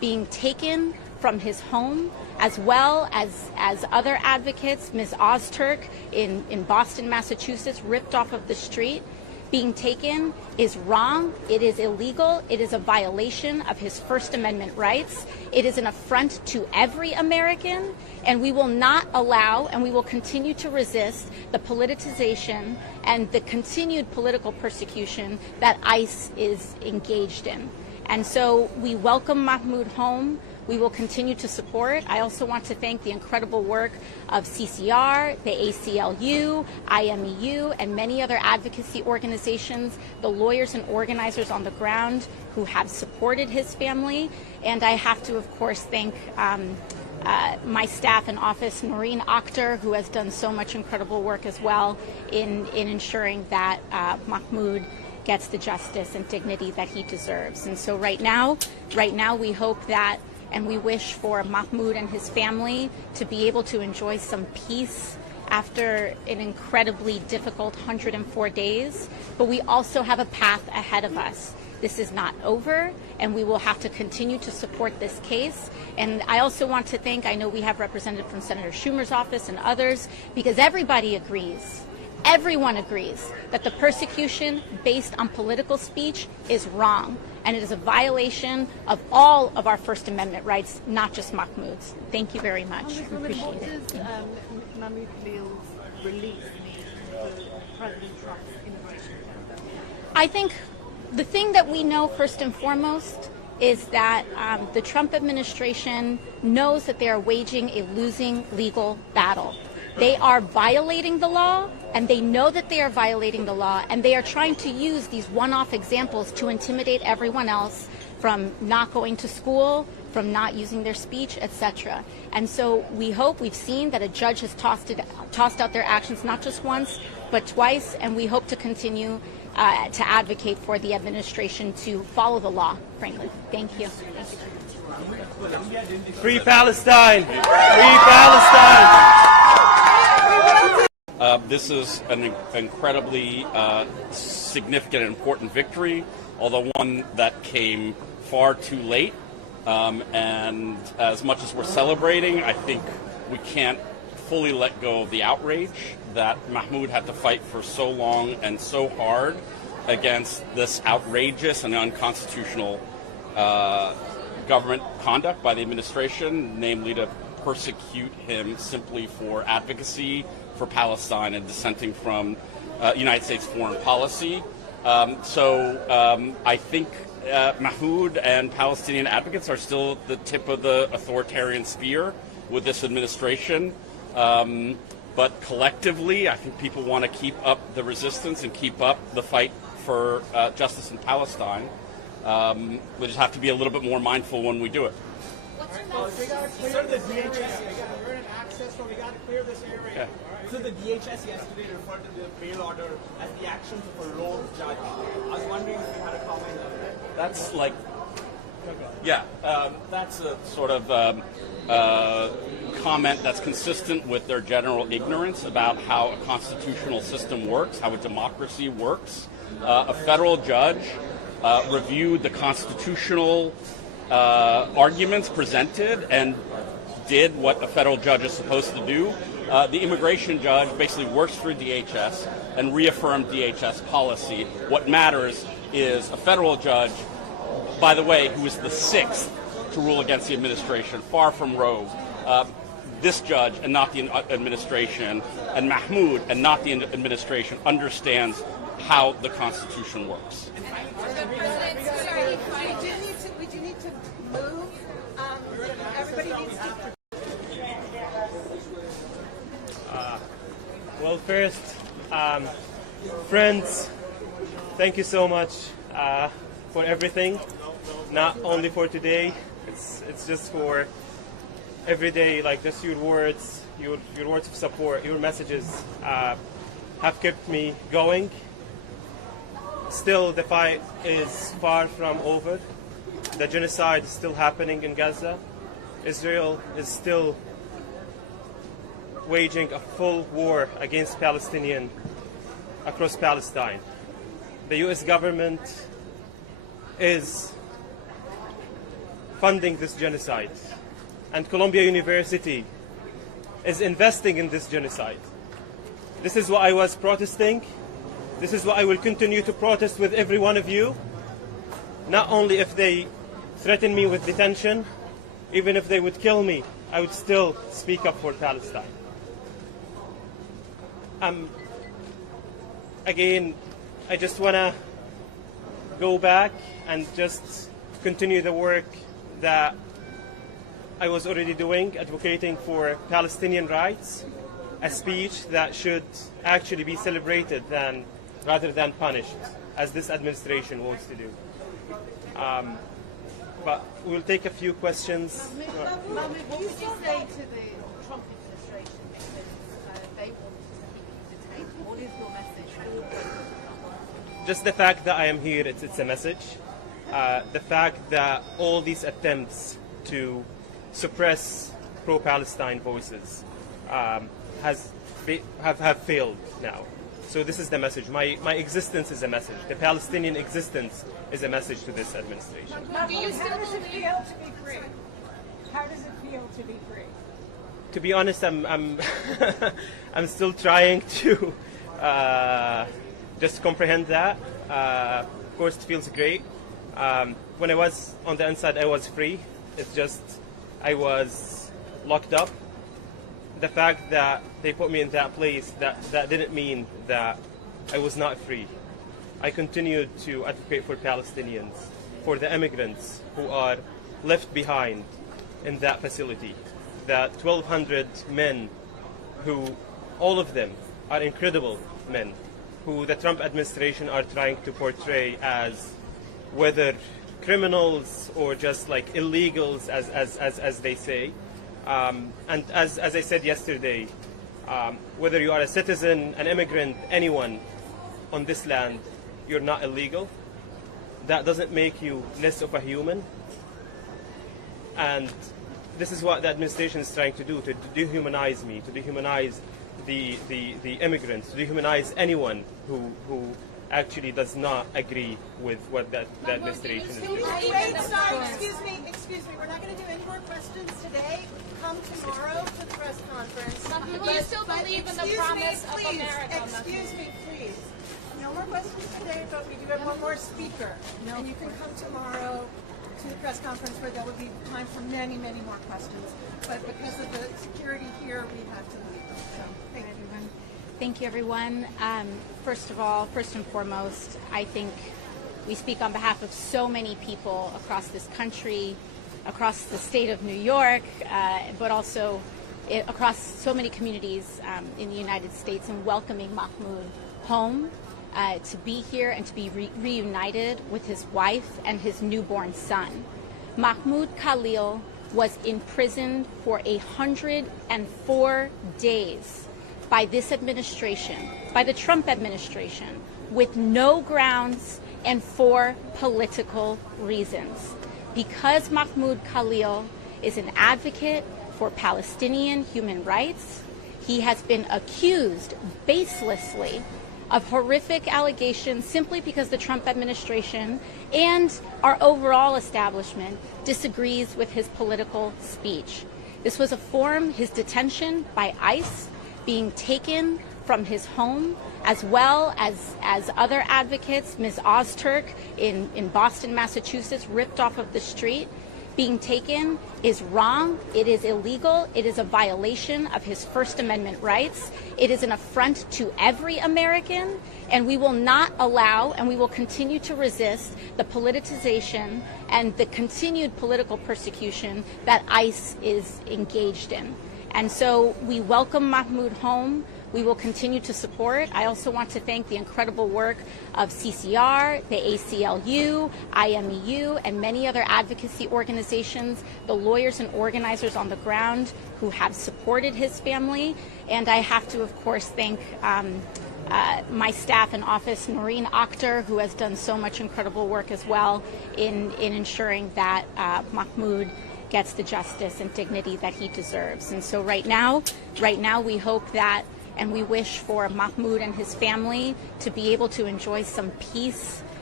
being taken from his home, as well as other advocates, Ms. Ozturk in Boston, Massachusetts, ripped off of the street, being taken is wrong. It is illegal. It is a violation of his First Amendment rights. It is an affront to every American, and we will not allow, and we will continue to resist the politicization and the continued political persecution that ICE is engaged in. And so we welcome Mahmoud home. We will continue to support. I also want to thank the incredible work of CCR, the ACLU, IMEU, and many other advocacy organizations, the lawyers and organizers on the ground who have supported his family. And I have to, of course, thank my staff in office, Noreen Akhtar, who has done so much incredible work as well in ensuring that Mahmoud gets the justice and dignity that he deserves. And so right now we hope that, and we wish for Mahmoud and his family to be able to enjoy some peace after an incredibly difficult 104 days. But we also have a path ahead of us. This is not over, and we will have to continue to support this case. And I also want to thank, I know we have representatives from Senator Schumer's office and others, because everybody agrees. Everyone agrees that the persecution based on political speech is wrong, and it is a violation of all of our First Amendment rights, not just Mahmoud's. Thank you very much. Appreciate What it. does Mahmoud Khalil's release mean for President Trump's immigration agenda? I think the thing that we know first and foremost is that the Trump administration knows that they are waging a losing legal battle. They are violating the law, and they know that they are violating the law, and they are trying to use these one-off examples to intimidate everyone else from not going to school, from not using their speech, etc. And so we hope, we've seen that a judge has tossed out their actions not just once, but twice, and we hope to continue to advocate for the administration to follow the law, frankly. Thank you. Free Palestine! Free Palestine! This is an incredibly significant and important victory, although one that came far too late. And as much as we're celebrating, I think we can't fully let go of the outrage that Mahmoud had to fight for so long and so hard against this outrageous and unconstitutional government conduct by the administration, namely to persecute him simply for advocacy for Palestine and dissenting from United States foreign policy. I think Mahmoud and Palestinian advocates are still at the tip of the authoritarian spear with this administration. But collectively, I think people want to keep up the resistance and keep up the fight for justice in Palestine. We just have to be a little bit more mindful when we do it. We got to clear the DHS. We're in access, so we got to clear this area. Yeah. So the DHS yesterday referred to the bail order as the actions of a lone judge. I was wondering if you had a comment on that. That's like, yeah, that's a sort of comment that's consistent with their general ignorance about how a constitutional system works, how a democracy works. A federal judge reviewed the constitutional arguments presented and did what a federal judge is supposed to do. The immigration judge basically works through DHS and reaffirmed DHS policy. What matters is a federal judge, by the way, who is the sixth to rule against the administration, far from rogue. This judge and not the administration, and Mahmoud and not the administration, understands how the Constitution works. We do need to move. Everybody needs to. Well, first, friends, thank you so much for everything. Not only for today, it's just for every day. Like just your words of support, your messages have kept me going. Still, the fight is far from over. The genocide is still happening in Gaza. Israel is still waging a full war against Palestinians across Palestine. The U.S. government is funding this genocide, and Columbia University is investing in this genocide. This is what I was protesting. This is what I will continue to protest with every one of you. Not only if they threaten me with detention, even if they would kill me, I would still speak up for Palestine. Again, I just want to go back and just continue the work that I was already doing, advocating for Palestinian rights, a speech that should actually be celebrated rather than punished, as this administration wants to do. But we'll take a few questions. Mahmoud, what would you say to the Trump administration because they want to keep you detained? What is your message? Just the fact that I am here, it's a message. The fact that all these attempts to suppress pro-Palestine voices have failed now. So this is the message. My existence is a message. The Palestinian existence is a message to this administration. Do you still How does it believe? feel to be free? How does it feel to be free? To be honest, I'm I'm still trying to just comprehend that. Of course, it feels great. When I was on the inside, I was free. It's just I was locked up. The fact that they put me in that place, that didn't mean that I was not free. I continued to advocate for Palestinians, for the immigrants who are left behind in that facility. That 1,200 men who, all of them are incredible men, who the Trump administration are trying to portray as whether criminals or just like illegals, as they say. And as I said yesterday, whether you are a citizen, an immigrant, anyone on this land, you're not illegal. That doesn't make you less of a human. And this is what the administration is trying to do, to dehumanize me, to dehumanize the immigrants, to dehumanize anyone who actually does not agree with what the administration is doing. Wait, sorry, excuse me. We're not going to do any more questions today. Come tomorrow to the press conference. Do you still believe in the promise of America? Excuse me, please. No more questions today, but we do have one more speaker. And you can come tomorrow to the press conference where there will be time for many, many more questions. But because of the security here, we have to leave. So, thank you. Thank you, everyone. First and foremost, I think we speak on behalf of so many people across this country, across the state of New York, but also across so many communities in the United States, and welcoming Mahmoud home to be here and to be reunited with his wife and his newborn son. Mahmoud Khalil was imprisoned for 104 days by this administration, by the Trump administration, with no grounds and for political reasons. Because Mahmoud Khalil is an advocate for Palestinian human rights, he has been accused baselessly of horrific allegations simply because the Trump administration and our overall establishment disagrees with his political speech. This was his detention by ICE, being taken from his home, as well as other advocates, Ms. Ozturk in Boston, Massachusetts, ripped off of the street, being taken is wrong. It is illegal. It is a violation of his First Amendment rights. It is an affront to every American, and we will not allow, and we will continue to resist the politicization and the continued political persecution that ICE is engaged in. And so we welcome Mahmoud home. We will continue to support. I also want to thank the incredible work of CCR, the ACLU, IMEU, and many other advocacy organizations, the lawyers and organizers on the ground who have supported his family. And I have to, of course, thank my staff in office, Noreen Akhtar, who has done so much incredible work as well in ensuring that Mahmoud gets the justice and dignity that he deserves. And so right now we hope that, and we wish for Mahmoud and his family to be able to enjoy some peace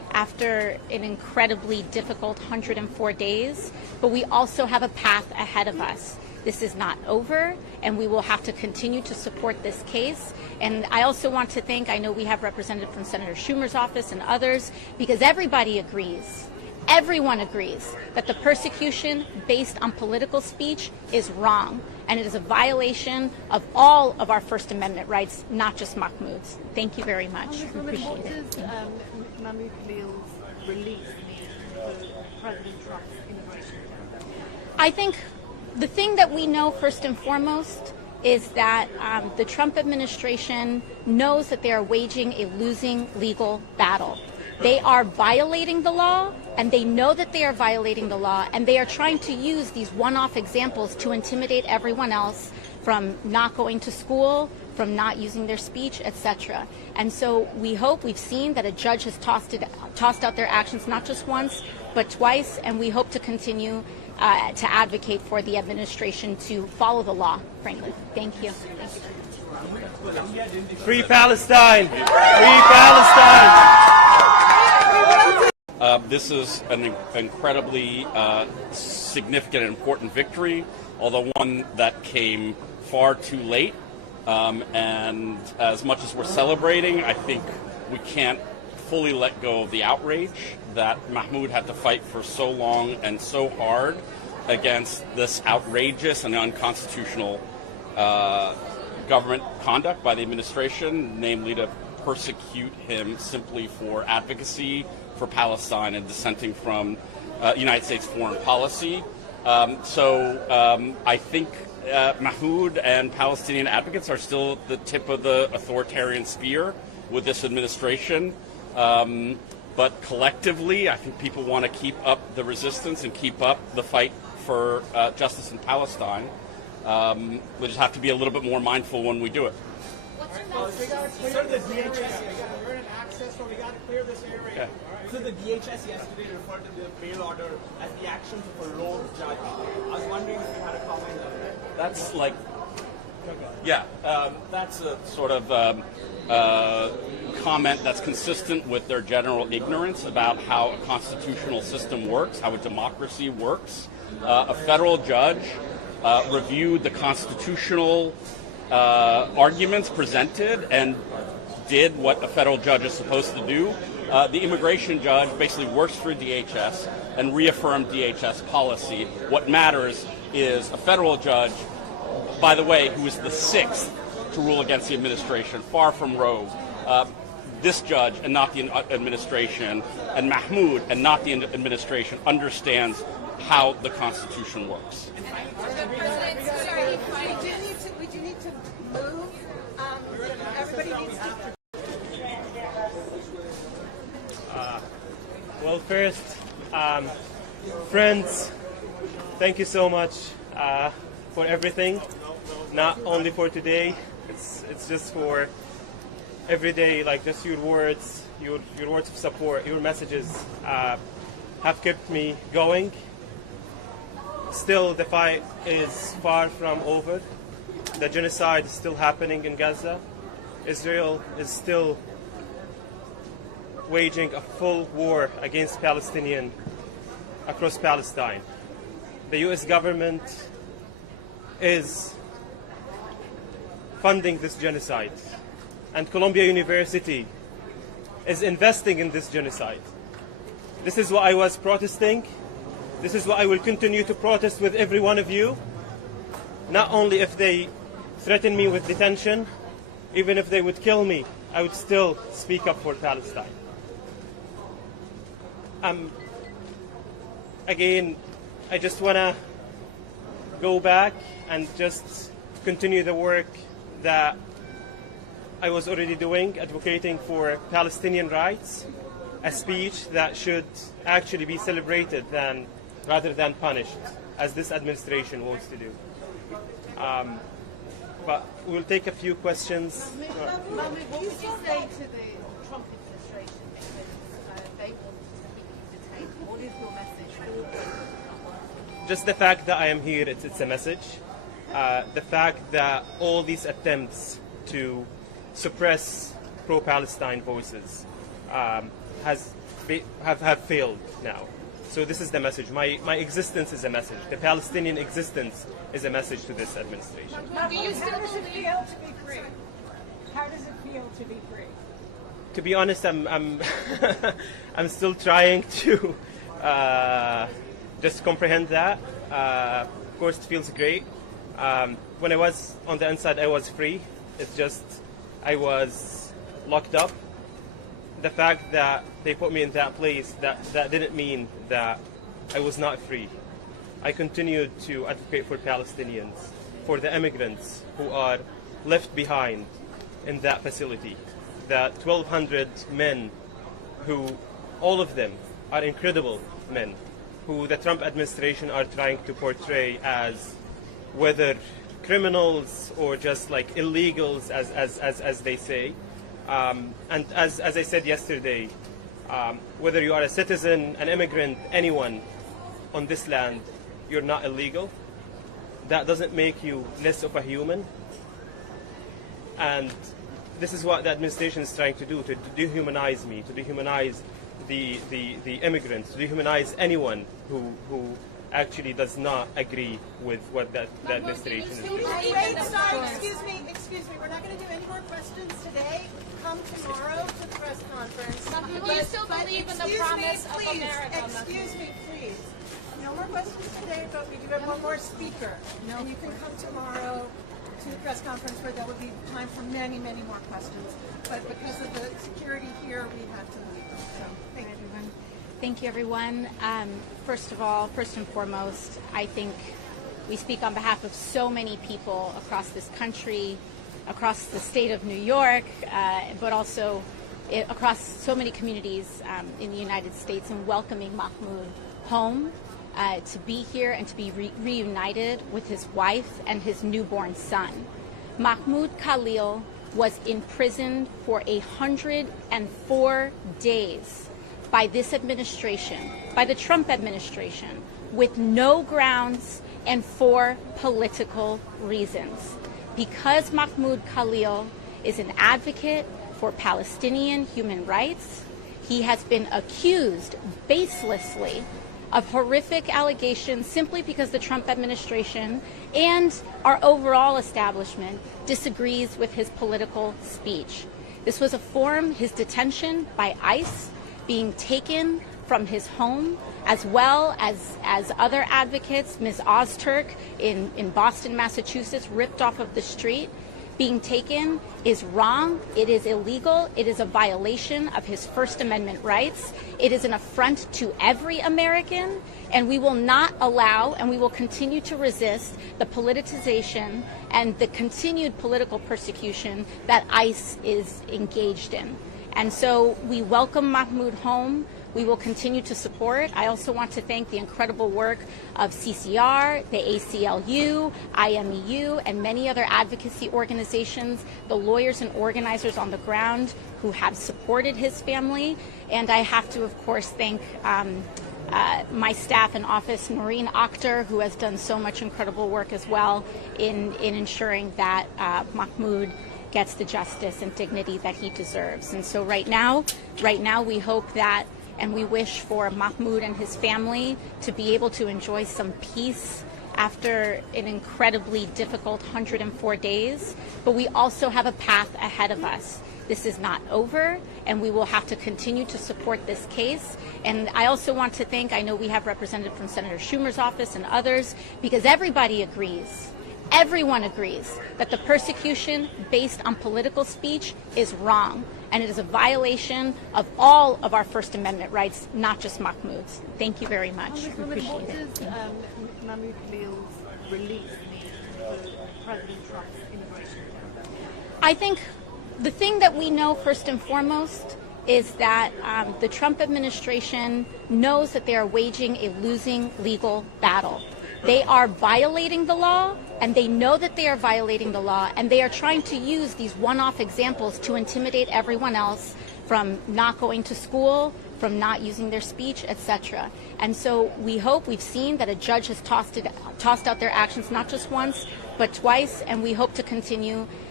after an incredibly difficult 104 days, but we also have a path ahead of us. This is not over, and we will have to continue to support this case. And I also want to thank, I know we have representatives from Senator Schumer's office and others, because everybody agrees, everyone agrees that the persecution based on political speech is wrong, and it is a violation of all of our First Amendment rights, not just Mahmoud's. Thank you very much. Appreciate What it. does Mahmoud Khalil's release mean for President Trump's immigration agenda? I think the thing that we know first and foremost is that the Trump administration knows that they are waging a losing legal battle. They are violating the law, and they know that they are violating the law, and they are trying to use these one-off examples to intimidate everyone else from not going to school, from not using their speech, etc. And so we hope, we've seen that a judge has tossed out their actions not just once, but twice, and we hope to continue to advocate for the administration to follow the law, frankly. Thank you. Thank you. Free Palestine! Free Palestine! This is an incredibly significant and important victory, although one that came far too late. And as much as we're celebrating, I think we can't fully let go of the outrage that Mahmoud had to fight for so long and so hard against this outrageous and unconstitutional government conduct by the administration, namely to persecute him simply for advocacy for Palestine and dissenting from United States foreign policy. I think Mahmoud and Palestinian advocates are still at the tip of the authoritarian spear with this administration. But collectively, I think people want to keep up the resistance and keep up the fight for justice in Palestine. We just have to be a little bit more mindful when we do it. Sir, the DHS, we're in access, so we got to clear this area. Okay. So the DHS yesterday referred to the bail order as the actions of a rogue judge. I was wondering if you had a comment on that. That's like, yeah, that's a sort of comment that's consistent with their general ignorance about how a constitutional system works, how a democracy works. A federal judge reviewed the constitutional arguments presented and did what a federal judge is supposed to do. The immigration judge basically works for DHS and reaffirmed DHS policy. What matters is a federal judge, by the way, who is the sixth to rule against the administration, far from rogue. This judge and not the administration, and Mahmoud and not the administration, understands how the Constitution works. We do need to move. Everybody needs to. Well, first, friends, thank you so much for everything. Not only for today, it's just for every day. Like just your words of support, your messages have kept me going. Still, the fight is far from over. The genocide is still happening in Gaza. Israel is still waging a full war against Palestinians across Palestine. The U.S. government is funding this genocide, and Columbia University is investing in this genocide. This is what I was protesting. This is what I will continue to protest with every one of you. Not only if they threaten me with detention, even if they would kill me, I would still speak up for Palestine. Again, I just want to go back and just continue the work that I was already doing, advocating for Palestinian rights, a speech that should actually be celebrated rather than punished, as this administration wants to do. But we'll take a few questions. Mahmoud, what would you say to the Trump administration because they want to keep you detained? What is your message for Just the fact that I am here, it's a message. The fact that all these attempts to suppress pro-Palestine voices has have failed now. So this is the message. My existence is a message. The Palestinian existence is a message to this administration. Do you still How does it believe? feel to be free? How does it feel to be free? To be honest, I'm I'm still trying to just comprehend that. Of course, it feels great. When I was on the inside, I was free. It's just I was locked up. The fact that they put me in that place, that didn't mean that I was not free. I continued to advocate for Palestinians, for the immigrants who are left behind in that facility. The 1,200 men who, all of them, are incredible men, who the Trump administration are trying to portray as whether criminals or just like illegals, as they say. And as I said yesterday, whether you are a citizen, an immigrant, anyone on this land, you're not illegal. That doesn't make you less of a human. And this is what the administration is trying to do, to dehumanize me, to dehumanize the immigrants, to dehumanize anyone who actually does not agree with what the administration is doing. Wait, sorry, excuse me. We're not going to do any more questions today. Come tomorrow to the press conference. Do you still believe in the promise of America? Excuse me, please. No more questions today, but we do have one more speaker. And you can come tomorrow to the press conference where there will be time for many, many more questions. But because of the security here, we have to leave. So, thank you. Thank you, everyone. First of all, first and foremost, I think we speak on behalf of so many people across this country, across the state of New York, but also across so many communities in the United States, in welcoming Mahmoud home, to be here and to be reunited with his wife and his newborn son. Mahmoud Khalil was imprisoned for 104 days by this administration, by the Trump administration, with no grounds and for political reasons. Because Mahmoud Khalil is an advocate for Palestinian human rights, he has been accused baselessly of horrific allegations simply because the Trump administration and our overall establishment disagrees with his political speech. This was a form, his detention by ICE, being taken from his home, as well as other advocates, Ms. Ozturk in Boston, Massachusetts, ripped off of the street, being taken is wrong. It is illegal. It is a violation of his First Amendment rights. It is an affront to every American, and we will not allow and we will continue to resist the politicization and the continued political persecution that ICE is engaged in. And so we welcome Mahmoud home. We will continue to support. I also want to thank the incredible work of CCR, the ACLU, IMEU, and many other advocacy organizations, the lawyers and organizers on the ground who have supported his family. And I have to, of course, thank my staff in office, Noreen Akhtar, who has done so much incredible work as well in ensuring that Mahmoud gets the justice and dignity that he deserves. And so right now we hope that and we wish for Mahmoud and his family to be able to enjoy some peace after an incredibly difficult 104 days. But we also have a path ahead of us. This is not over, and we will have to continue to support this case. And I also want to thank, I know we have representatives from Senator Schumer's office and others, because everybody agrees. Everyone agrees that the persecution based on political speech is wrong, and it is a violation of all of our First Amendment rights, not just Mahmoud's. Thank you very much. What does Mahmoud Khalil's release mean for President Trump's immigration agenda? I think the thing that we know first and foremost is that the Trump administration knows that they are waging a losing legal battle. They are violating the law, and they know that they are violating the law, and they are trying to use these one-off examples to intimidate everyone else from not going to school, from not using their speech, etc. And so we've seen that a judge has tossed out their actions not just once, but twice, and we hope to continue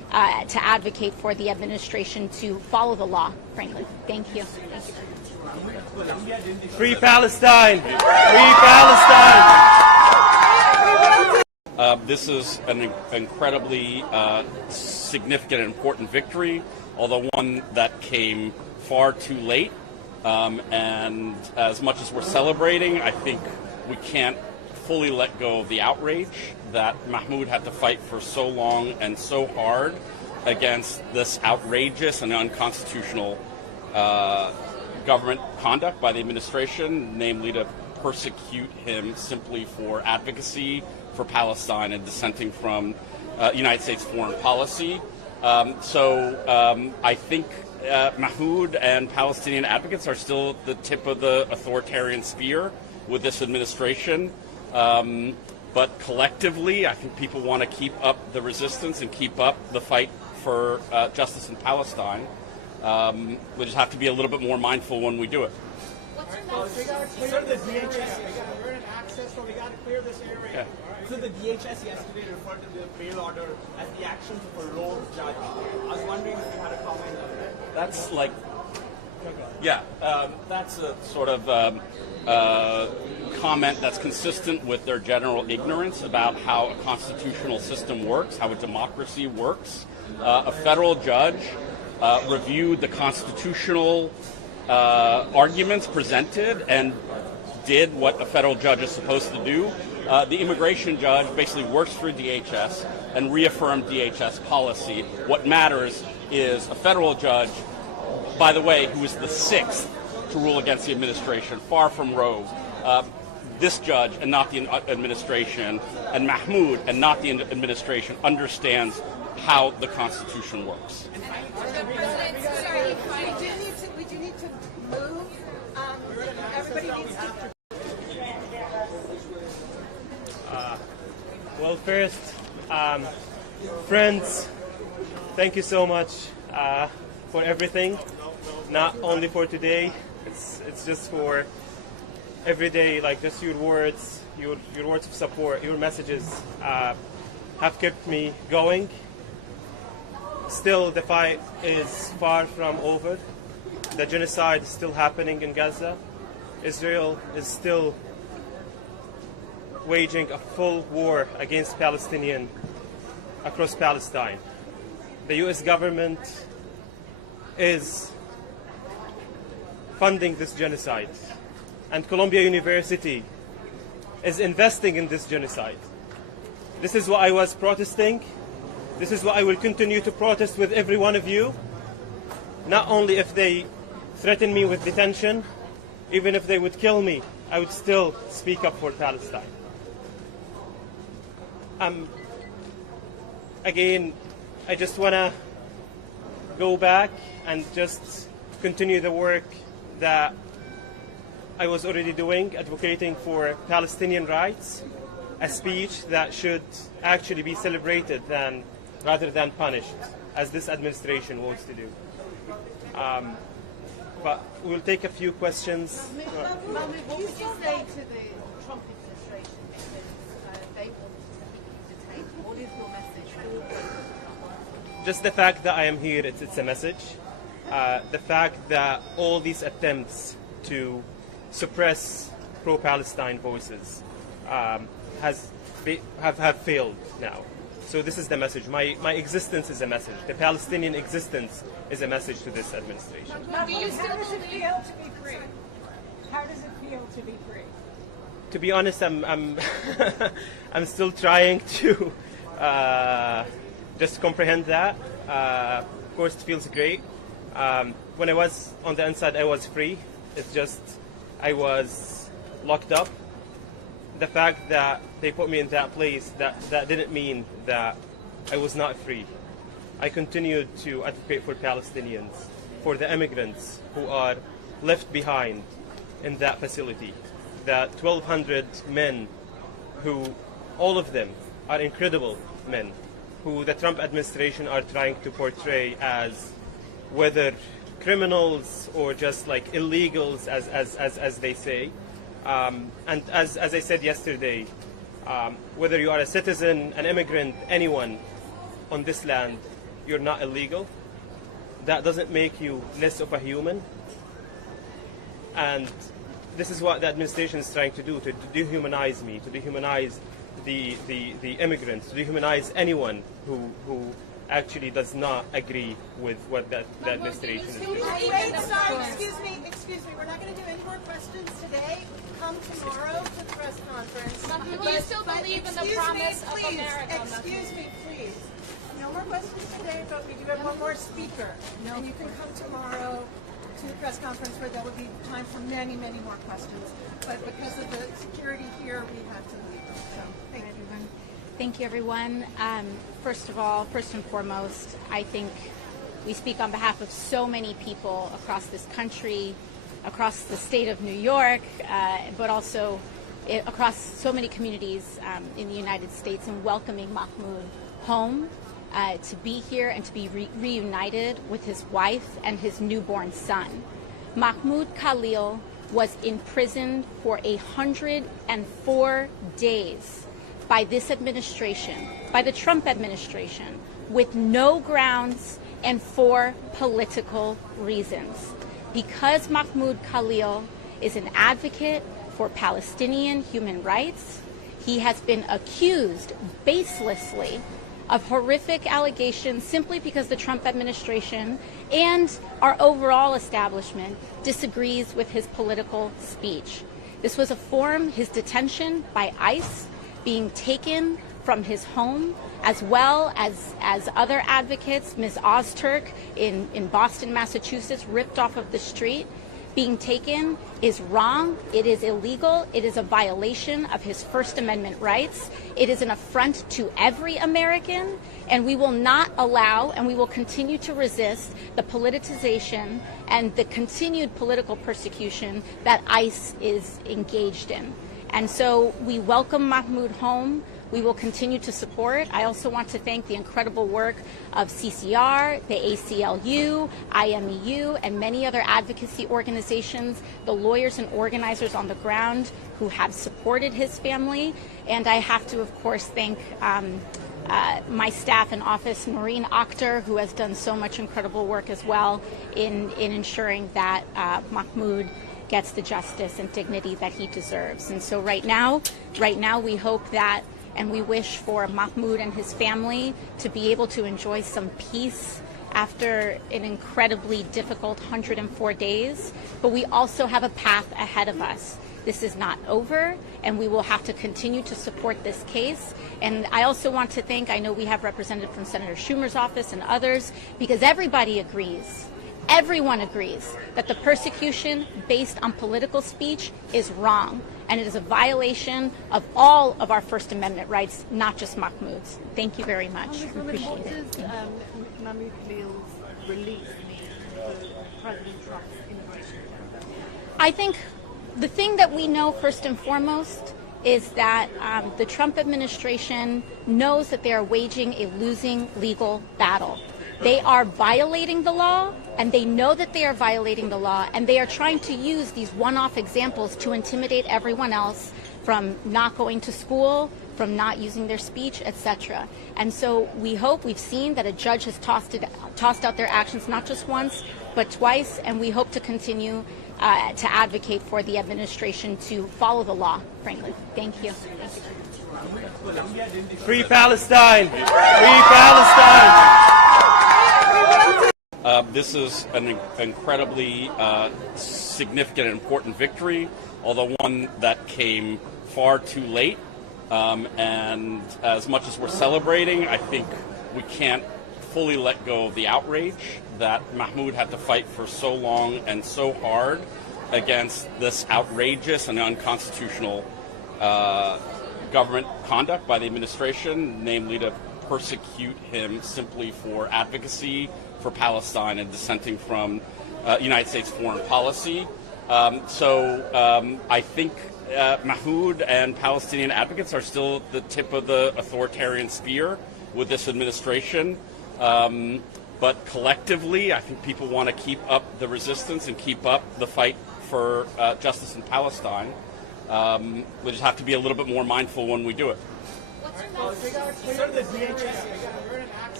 to advocate for the administration to follow the law, frankly. Thank you. Thank you. Free Palestine! Free Palestine! This is an incredibly significant and important victory, although one that came far too late. And as much as we're celebrating, I think we can't fully let go of the outrage that Mahmoud had to fight for so long and so hard against this outrageous and unconstitutional government conduct by the administration, namely to persecute him simply for advocacy for Palestine and dissenting from United States foreign policy. I think Mahmoud and Palestinian advocates are still at the tip of the authoritarian spear with this administration. But collectively, I think people want to keep up the resistance and keep up the fight for justice in Palestine. We just have to be a little bit more mindful when we do it. Sir, the DHS, we're in access, so we got to clear this area. Yeah. So the DHS yesterday referred to the bail order as the action to parole judge. I was wondering if you had a comment on that. That's like, yeah, that's a sort of comment that's consistent with their general ignorance about how a constitutional system works, how a democracy works. A federal judge reviewed the constitutional arguments presented and did what a federal judge is supposed to do. The immigration judge basically works for DHS and reaffirmed DHS policy. What matters is a federal judge, by the way, who is the sixth to rule against the administration, far from rogue. This judge and not the administration, and Mahmoud and not the administration, understands how the Constitution works. We do need to move. Everybody needs to. Well, first, friends, thank you so much for everything. Not only for today, it's just for every day. Like just your words of support, your messages have kept me going. Still, the fight is far from over. The genocide is still happening in Gaza. Israel is still waging a full war against Palestinians across Palestine. The U.S. government is funding this genocide, and Columbia University is investing in this genocide. This is what I was protesting. This is what I will continue to protest with every one of you. Not only if they threaten me with detention, even if they would kill me, I would still speak up for Palestine. Again, I just want to go back and just continue the work that I was already doing, advocating for Palestinian rights, a speech that should actually be celebrated rather than punished, as this administration wants to do. But we'll take a few questions. Mahmoud, what would you say to the Trump administration because they want to keep you detained? What is your message for them? Just the fact that I am here, it's a message. The fact that all these attempts to suppress pro-Palestine voices have failed now. So this is the message. My existence is a message. The Palestinian existence is a message to this administration. How does it feel to be free? How does it feel to be free? To be honest, I'm I'm still trying to just comprehend that. Of course, it feels great. When I was on the inside, I was free. It's just I was locked up. The fact that they put me in that place, that didn't mean that I was not free. I continued to advocate for Palestinians, for the immigrants who are left behind in that facility. The 1,200 men who, all of them are incredible men, who the Trump administration are trying to portray as whether criminals or just like illegals, as they say. And as I said yesterday, whether you are a citizen, an immigrant, anyone on this land, you're not illegal. That doesn't make you less of a human. And this is what the administration is trying to do, to dehumanize me, to dehumanize the immigrants, to dehumanize anyone who actually does not agree with what the administration is doing. Wait, sorry, excuse me. We're not going to do any more questions today. Come tomorrow to the press conference. Do you still believe in the promise of America? Excuse me, please. No more questions today, but we do have one more speaker. And you can come tomorrow to the press conference where there will be time for many, many more questions. But because of the security here, we have to leave. So thank you. Thank you, everyone. First of all, first and foremost, I think we speak on behalf of so many people across this country, across the state of New York, but also across so many communities in the United States, in welcoming Mahmoud home, to be here and to be reunited with his wife and his newborn son. Mahmoud Khalil was imprisoned for 104 days by this administration, by the Trump administration, with no grounds and for political reasons. Because Mahmoud Khalil is an advocate for Palestinian human rights, he has been accused baselessly of horrific allegations simply because the Trump administration and our overall establishment disagrees with his political speech. This was his detention by ICE, being taken from his home, as well as other advocates, Ms. Ozturk in Boston, Massachusetts, ripped off of the street. Being taken is wrong. It is illegal. It is a violation of his First Amendment rights. It is an affront to every American, and we will not allow, and we will continue to resist the politicization and the continued political persecution that ICE is engaged in. And so we welcome Mahmoud home. We will continue to support. I also want to thank the incredible work of CCR, the ACLU, IMEU, and many other advocacy organizations, the lawyers and organizers on the ground who have supported his family. And I have to, of course, thank my staff in office, Noreen Akhtar, who has done so much incredible work as well in ensuring that Mahmoud gets the justice and dignity that he deserves. And so right now we hope that, and we wish for Mahmoud and his family to be able to enjoy some peace after an incredibly difficult 104 days. But we also have a path ahead of us. This is not over, and we will have to continue to support this case. And I also want to thank, I know we have representatives from Senator Schumer's office and others, because everybody agrees. Everyone agrees that the persecution based on political speech is wrong, and it is a violation of all of our First Amendment rights, not just Mahmoud's. Thank you very much. Appreciate What it. does Mahmoud Khalil's release mean for President Trump's immigration agenda? I think the thing that we know first and foremost is that the Trump administration knows that they are waging a losing legal battle. They are violating the law, and they know that they are violating the law, and they are trying to use these one-off examples to intimidate everyone else from not going to school, from not using their speech, etc. And so we've seen that a judge has tossed out their actions not just once, but twice, and we hope to continue to advocate for the administration to follow the law, frankly. Thank you. Free Palestine! Free Palestine! This is an incredibly significant and important victory, although one that came far too late. And as much as we're celebrating, I think we can't fully let go of the outrage that Mahmoud had to fight for so long and so hard against this outrageous and unconstitutional government conduct by the administration, namely to persecute him simply for advocacy for Palestine and dissenting from United States foreign policy. I think Mahmoud and Palestinian advocates are still at the tip of the authoritarian spear with this administration. But collectively, I think people want to keep up the resistance and keep up the fight for justice in Palestine. We just have to be a little bit more mindful when we do it. Sir, the DHS, we're in access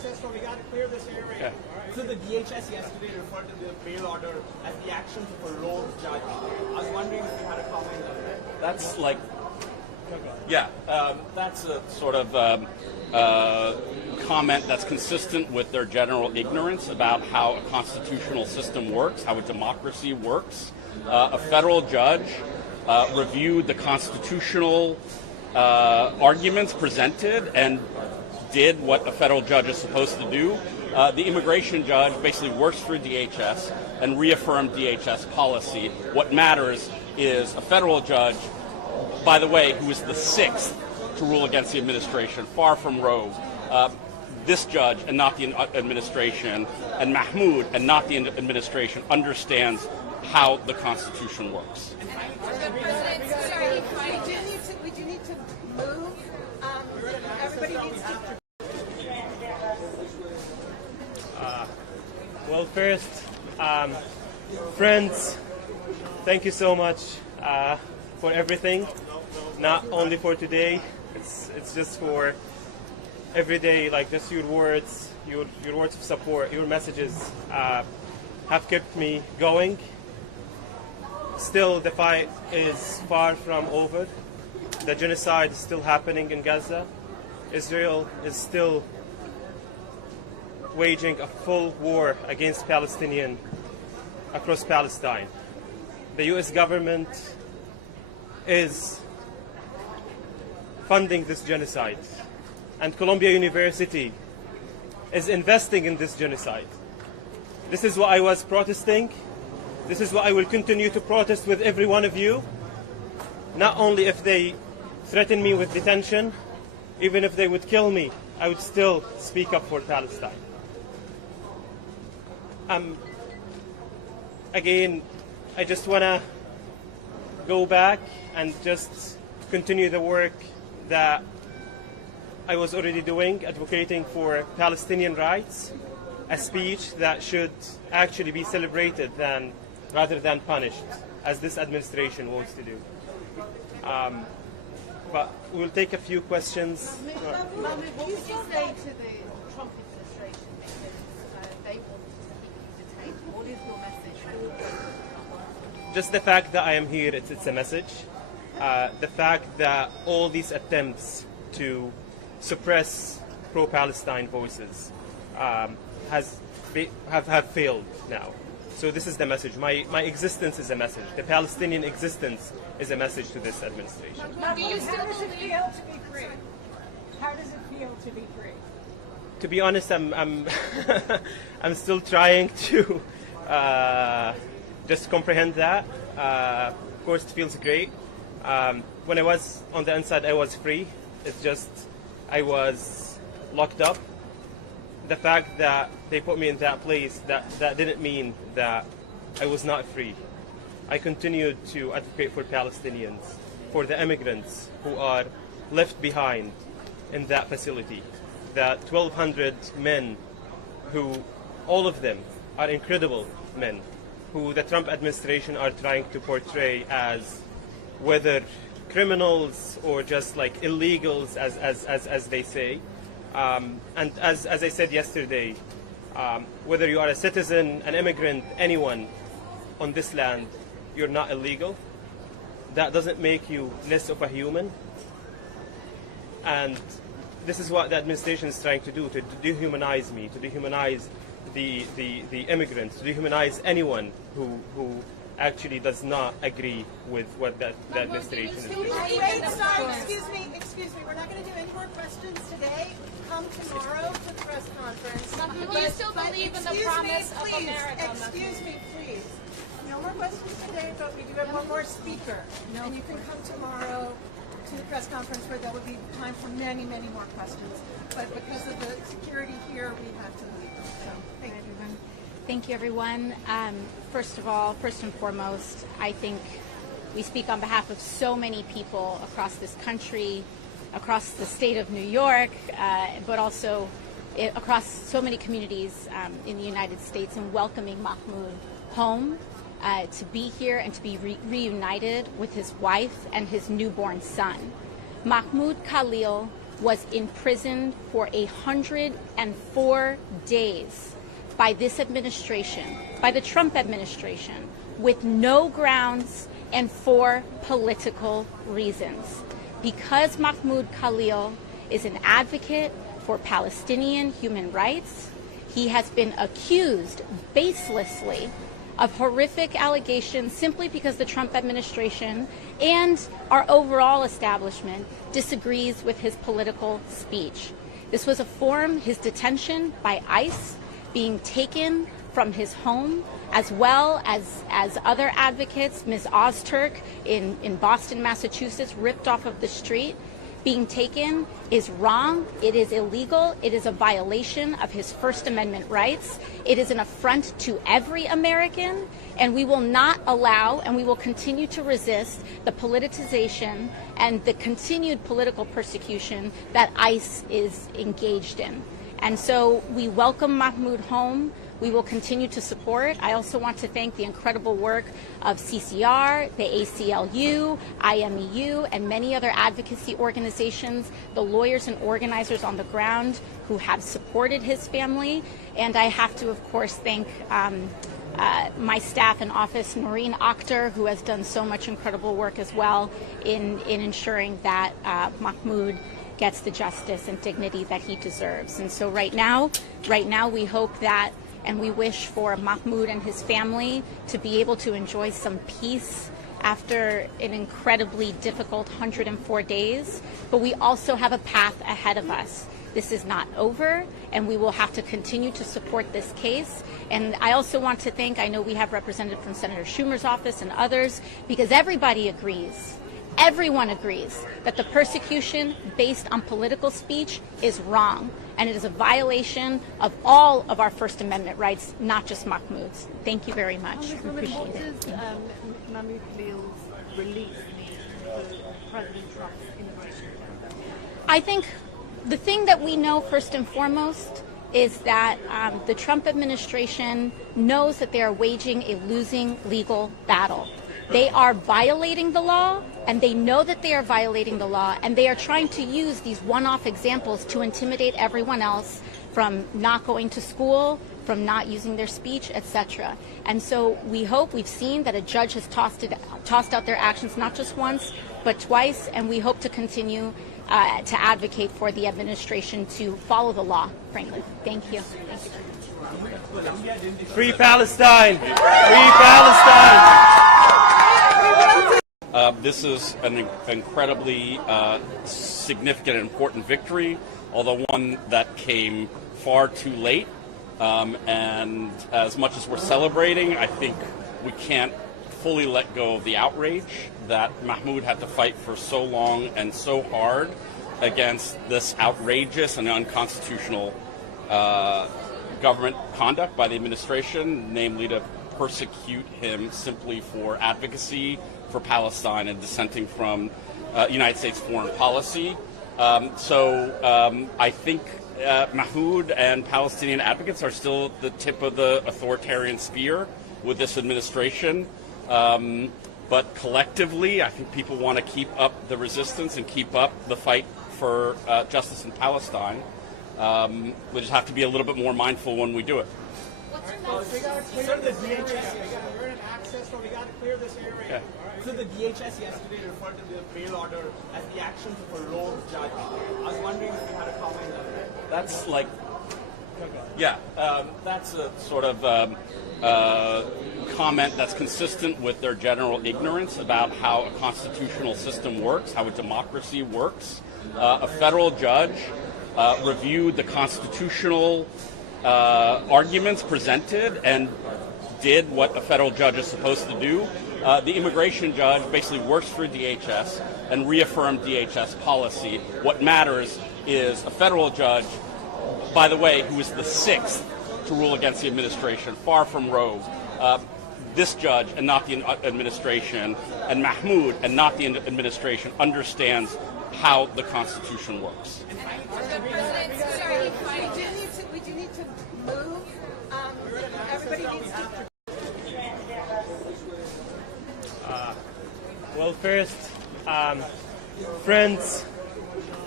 access, so we got to clear this area. Yeah. So the DHS yesterday referred to the bail order as the actions of a rogue judge. I was wondering if you had a comment on that. That's like, yeah, that's a sort of comment that's consistent with their general ignorance about how a constitutional system works, how a democracy works. A federal judge reviewed the constitutional arguments presented and did what a federal judge is supposed to do. The immigration judge basically works for DHS and reaffirmed DHS policy. What matters is a federal judge, by the way, who is the sixth to rule against the administration, far from rogue. This judge and not the administration, and Mahmood and not the administration, understands how the Constitution works. Sorry, we do need to move. Everybody needs to. Well, first, friends, thank you so much for everything. Not only for today, it's just for every day. Like just your words of support, your messages have kept me going. Still, the fight is far from over. The genocide is still happening in Gaza. Israel is still waging a full war against Palestinians across Palestine. The U.S. government is funding this genocide, and Columbia University is investing in this genocide. This is what I was protesting. This is what I will continue to protest with every one of you. Not only if they threaten me with detention, even if they would kill me, I would still speak up for Palestine. Again, I just want to go back and just continue the work that I was already doing, advocating for Palestinian rights, a speech that should actually be celebrated rather than punished, as this administration wants to do. But we'll take a few questions. Mahmoud, what would you say to the Trump administration because they want to keep you detained? What is your message for Just the fact that I am here, it's a message. The fact that all these attempts to suppress pro-Palestine voices have failed now. So this is the message. My existence is a message. The Palestinian existence is a message to this administration. Do you still How does it believe? feel to be free? How does it feel to be free? To be honest, I'm I'm still trying to just comprehend that. Of course, it feels great. When I was on the inside, I was free. It's just I was locked up. The fact that they put me in that place, that didn't mean that I was not free. I continued to advocate for Palestinians, for the immigrants who are left behind in that facility. The 1,200 men who, all of them are incredible men, who the Trump administration are trying to portray as whether criminals or just like illegals, as they say. And as I said yesterday, whether you are a citizen, an immigrant, anyone on this land, you're not illegal. That doesn't make you less of a human. And this is what the administration is trying to do, to dehumanize me, to dehumanize the immigrants, to dehumanize anyone who actually does not agree with what the administration is doing. Wait, sorry, excuse me. We're not going to do any more questions today. Come tomorrow to the press conference. Do you still believe in the promise of America? Excuse me, please. No more questions today, but we do have one more speaker. And you can come tomorrow to the press conference where there will be time for many, many more questions. But because of the security here, we have to leave. So, thank you. Thank you, everyone. First and foremost, I think we speak on behalf of so many people across this country, across the state of New York, but also across so many communities in the United States, in welcoming Mahmoud home, to be here and to be reunited with his wife and his newborn son. Mahmoud Khalil was imprisoned for 104 days by this administration, by the Trump administration, with no grounds and for political reasons. Because Mahmoud Khalil is an advocate for Palestinian human rights, he has been accused baselessly of horrific allegations simply because the Trump administration and our overall establishment disagrees with his political speech. This was his detention by ICE, being taken from his home, as well as other advocates, Ms. Ozturk in Boston, Massachusetts, ripped off of the street, being taken is wrong. It is illegal. It is a violation of his First Amendment rights. It is an affront to every American, and we will not allow and we will continue to resist the politicization and the continued political persecution that ICE is engaged in. And so we welcome Mahmoud home. We will continue to support. I also want to thank the incredible work of CCR, the ACLU, IMEU, and many other advocacy organizations, the lawyers and organizers on the ground who have supported his family. And I have to, of course, thank my staff in office, Noreen Akhtar, who has done so much incredible work as well in ensuring that Mahmoud gets the justice and dignity that he deserves. And so right now we hope that and we wish for Mahmoud and his family to be able to enjoy some peace after an incredibly difficult 104 days. But we also have a path ahead of us. This is not over, and we will have to continue to support this case. And I also want to thank, I know we have representatives from Senator Schumer's office and others, because everybody agrees. Everyone agrees that the persecution based on political speech is wrong, and it is a violation of all of our First Amendment rights, not just Mahmoud's. Thank you very much. What does Mahmoud Khalil's release mean for President Trump's immigration agenda? I think the thing that we know first and foremost is that the Trump administration knows that they are waging a losing legal battle. They are violating the law, and they know that they are violating the law, and they are trying to use these one-off examples to intimidate everyone else from not going to school, from not using their speech, etc. And so we've seen that a judge has tossed out their actions not just once, but twice, and we hope to continue to advocate for the administration to follow the law, frankly. Thank you. Thank you. Free Palestine! Free Palestine! This is an incredibly significant and important victory, although one that came far too late. And as much as we're celebrating, I think we can't fully let go of the outrage that Mahmoud had to fight for so long and so hard against this outrageous and unconstitutional government conduct by the administration, namely to persecute him simply for advocacy for Palestine and dissenting from United States foreign policy. I think Mahmoud and Palestinian advocates are still at the tip of the authoritarian spear with this administration. But collectively, I think people want to keep up the resistance and keep up the fight for justice in Palestine. We just have to be a little bit more mindful when we do it. We got to clear the DHS. We're in access, so we got to clear this area. Yeah. So the DHS yesterday referred to the bail order as the actions of a rogue judge. I was wondering if you had a comment on that. That's like, yeah, that's a sort of comment that's consistent with their general ignorance about how a constitutional system works, how a democracy works. A federal judge reviewed the constitutional arguments presented and did what a federal judge is supposed to do. The immigration judge basically works for DHS and reaffirmed DHS policy. What matters is a federal judge, by the way, who is the sixth to rule against the administration, far from rogue. This judge and not the administration, and Mahmoud and not the administration, understands how the Constitution works. We do need to move. Everybody needs to. Well, first, friends,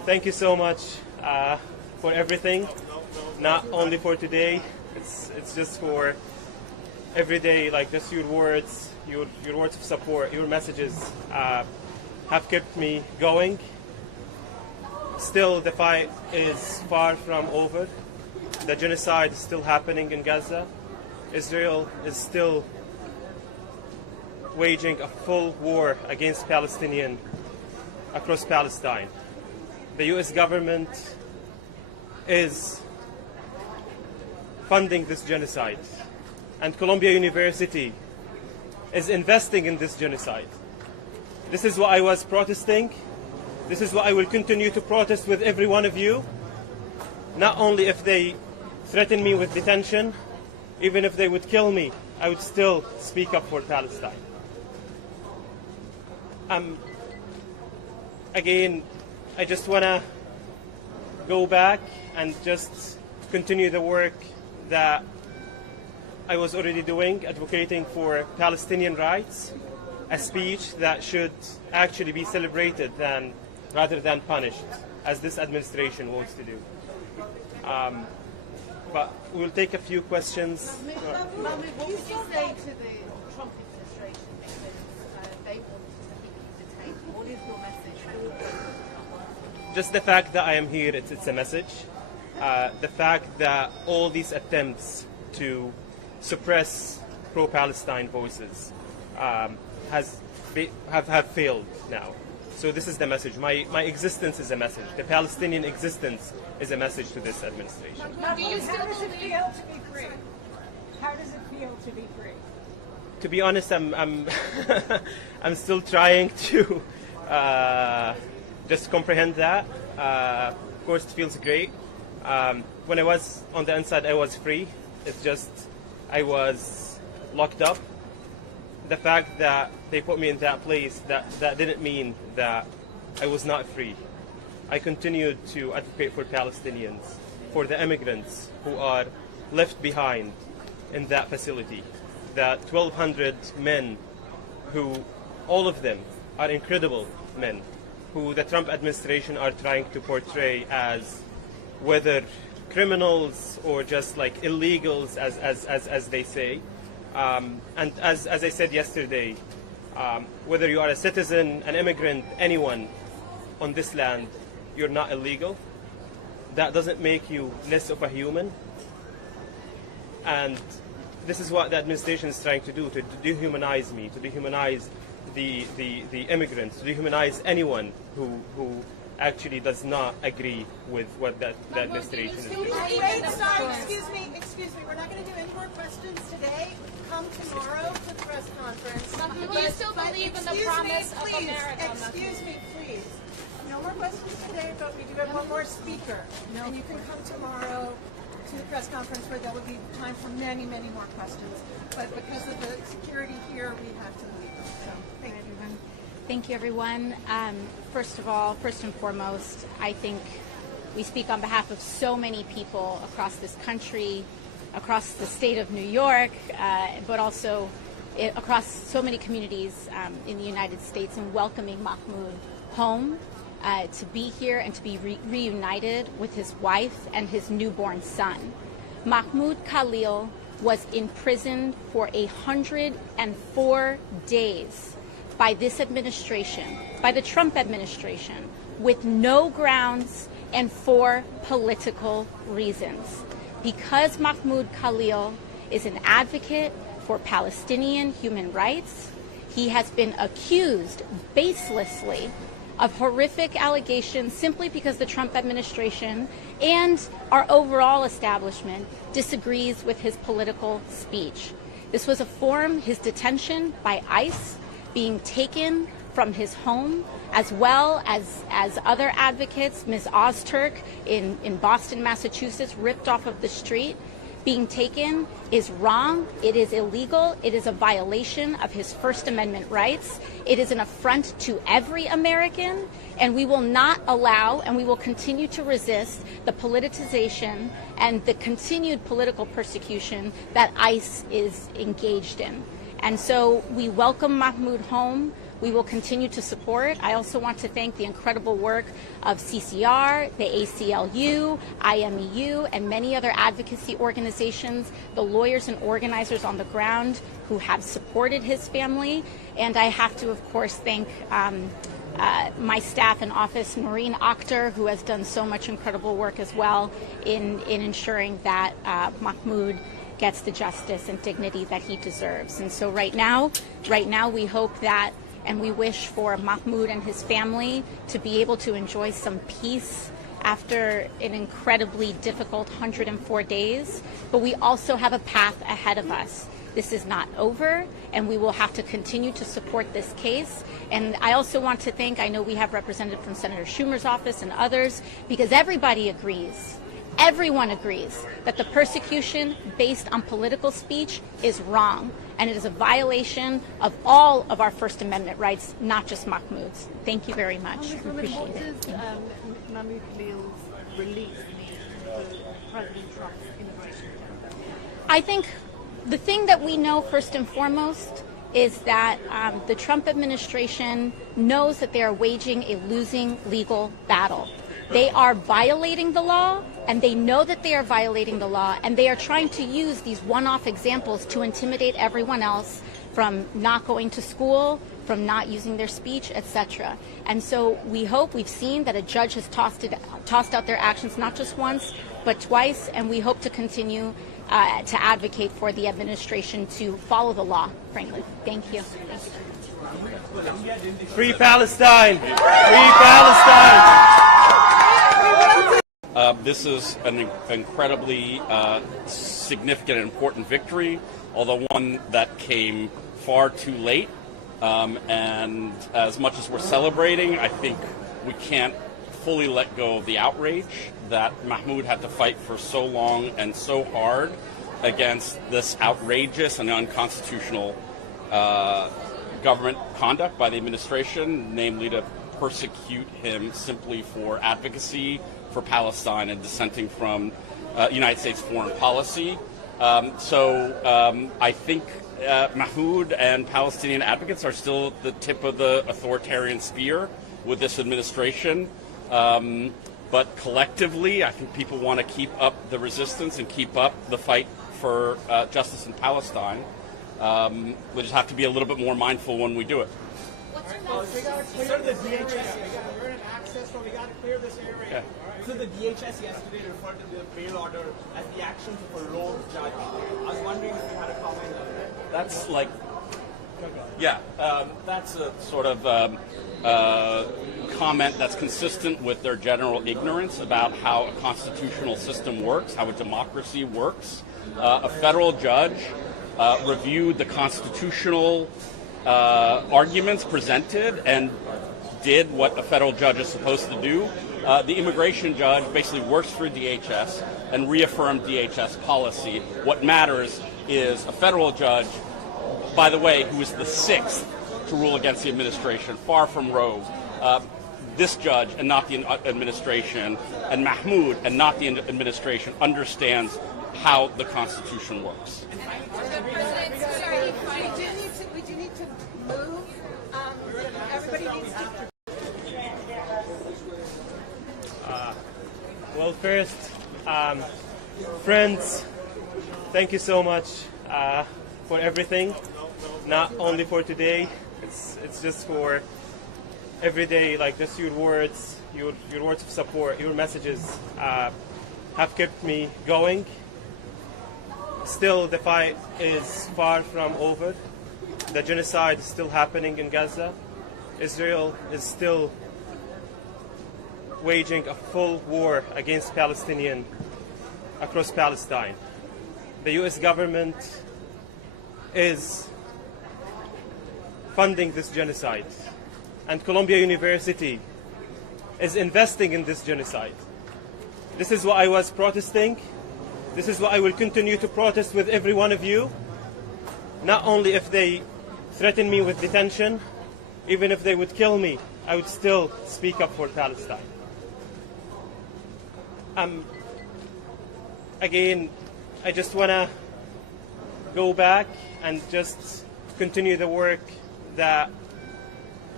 thank you so much for everything. Not only for today, it's just for every day. Like just your words of support, your messages have kept me going. Still, the fight is far from over. The genocide is still happening in Gaza. Israel is still waging a full war against Palestinians across Palestine. The U.S. government is funding this genocide, and Columbia University is investing in this genocide. This is what I was protesting. This is what I will continue to protest with every one of you. Not only if they threaten me with detention, even if they would kill me, I would still speak up for Palestine. Again, I just want to go back and just continue the work that I was already doing, advocating for Palestinian rights, a speech that should actually be celebrated rather than punished, as this administration wants to do. But we'll take a few questions. Mahmoud, what would you say to the Trump administration because they want to keep you detained? What is your message? Just the fact that I am here, it's a message. The fact that all these attempts to suppress pro-Palestine voices have failed now. So this is the message. My existence is a message. The Palestinian existence is a message to this administration. Do you still How does it believe? feel to be free? How does it feel to be free? To be honest, I'm I'm still trying to just comprehend that. Of course, it feels great. When I was on the inside, I was free. It's just I was locked up. The fact that they put me in that place, that didn't mean that I was not free. I continued to advocate for Palestinians, for the immigrants who are left behind in that facility. The 1,200 men who, all of them are incredible men, who the Trump administration are trying to portray as whether criminals or just like illegals, as they say. And as I said yesterday, whether you are a citizen, an immigrant, anyone on this land, you're not illegal. That doesn't make you less of a human. And this is what the administration is trying to do, to dehumanize me, to dehumanize the immigrants, to dehumanize anyone who actually does not agree with what the administration is doing. Wait, sorry, excuse me, we're not going to do any more questions today. Come tomorrow to the press conference. Do you still believe in the promise of America? Excuse me, please. No more questions today, but we do have one more speaker. And you can come tomorrow to the press conference where there will be time for many, many more questions. But because of the security here, we have to leave. So, thank you. Thank you, everyone. First and foremost, I think we speak on behalf of so many people across this country, across the state of New York, but also across so many communities in the United States, and welcoming Mahmoud home to be here and to be reunited with his wife and his newborn son. Mahmoud Khalil was imprisoned for 104 days by this administration, by the Trump administration, with no grounds and for political reasons. Because Mahmoud Khalil is an advocate for Palestinian human rights, he has been accused baselessly of horrific allegations simply because the Trump administration and our overall establishment disagrees with his political speech. This was his detention by ICE, being taken from his home, as well as other advocates, Ms. Ozturk in Boston, Massachusetts, ripped off of the street, being taken is wrong. It is illegal. It is a violation of his First Amendment rights. It is an affront to every American, and we will not allow, and we will continue to resist the politicization and the continued political persecution that ICE is engaged in. And so we welcome Mahmoud home. we will continue to support. I also want to thank the incredible work of CCR, the ACLU, IMEU, and many other advocacy organizations, the lawyers and organizers on the ground who have supported his family. And I have to, of course, thank my staff in office, Noreen Akhtar, who has done so much incredible work as well in ensuring that Mahmood gets the justice and dignity that he deserves. And so right now we hope that, and we wish for Mahmood and his family to be able to enjoy some peace after an incredibly difficult 104 days. But we also have a path ahead of us. This is not over, and we will have to continue to support this case. And I also want to thank, I know we have representatives from Senator Schumer's office and others, because everybody agrees, everyone agrees that the persecution based on political speech is wrong, and it is a violation of all of our First Amendment rights, not just Mahmoud's. Thank you very much. Appreciate What it. does Mahmoud Khalil's release mean for President Trump's immigration agenda? I think the thing that we know first and foremost is that the Trump administration knows that they are waging a losing legal battle. They are violating the law, and they know that they are violating the law, and they are trying to use these one-off examples to intimidate everyone else from not going to school, from not using their speech, etc. And so we hope, we've seen that a judge has tossed out their actions not just once, but twice, and we hope to continue to advocate for the administration to follow the law, frankly. Thank you. Thank you. Free Palestine! Free Palestine! This is an incredibly significant and important victory, although one that came far too late. And as much as we're celebrating, I think we can't fully let go of the outrage that Mahmoud had to fight for so long and so hard against this outrageous and unconstitutional government conduct by the administration, namely to persecute him simply for advocacy for Palestine and dissenting from United States foreign policy. I think Mahmoud and Palestinian advocates are still at the tip of the authoritarian spear with this administration. But collectively, I think people want to keep up the resistance and keep up the fight for justice in Palestine. We just have to be a little bit more mindful when we do it. We got to clear the DHS. We're in access, so we got to clear this area. Yeah. So the DHS yesterday referred to the bail order as the actions of a rogue judge. I was wondering if you had a comment on that. That's like, yeah, that's a sort of comment that's consistent with their general ignorance about how a constitutional system works, how a democracy works. A federal judge reviewed the constitutional arguments presented and did what a federal judge is supposed to do. The immigration judge basically works for DHS and reaffirmed DHS policy. What matters is a federal judge, by the way, who is the sixth to rule against the administration, far from rogue. This judge and not the administration, and Mahmoud and not the administration, understands how the Constitution works. We do need to move. Everybody needs to. Well, first, friends, thank you so much for everything. Not only for today, it's just for every day. Like just your words of support, your messages have kept me going. Still, the fight is far from over. The genocide is still happening in Gaza. Israel is still waging a full war against Palestinians across Palestine. The U.S. government is funding this genocide, and Columbia University is investing in this genocide. This is what I was protesting. This is what I will continue to protest with every one of you. Not only if they threaten me with detention, even if they would kill me, I would still speak up for Palestine. Again, I just want to go back and just continue the work that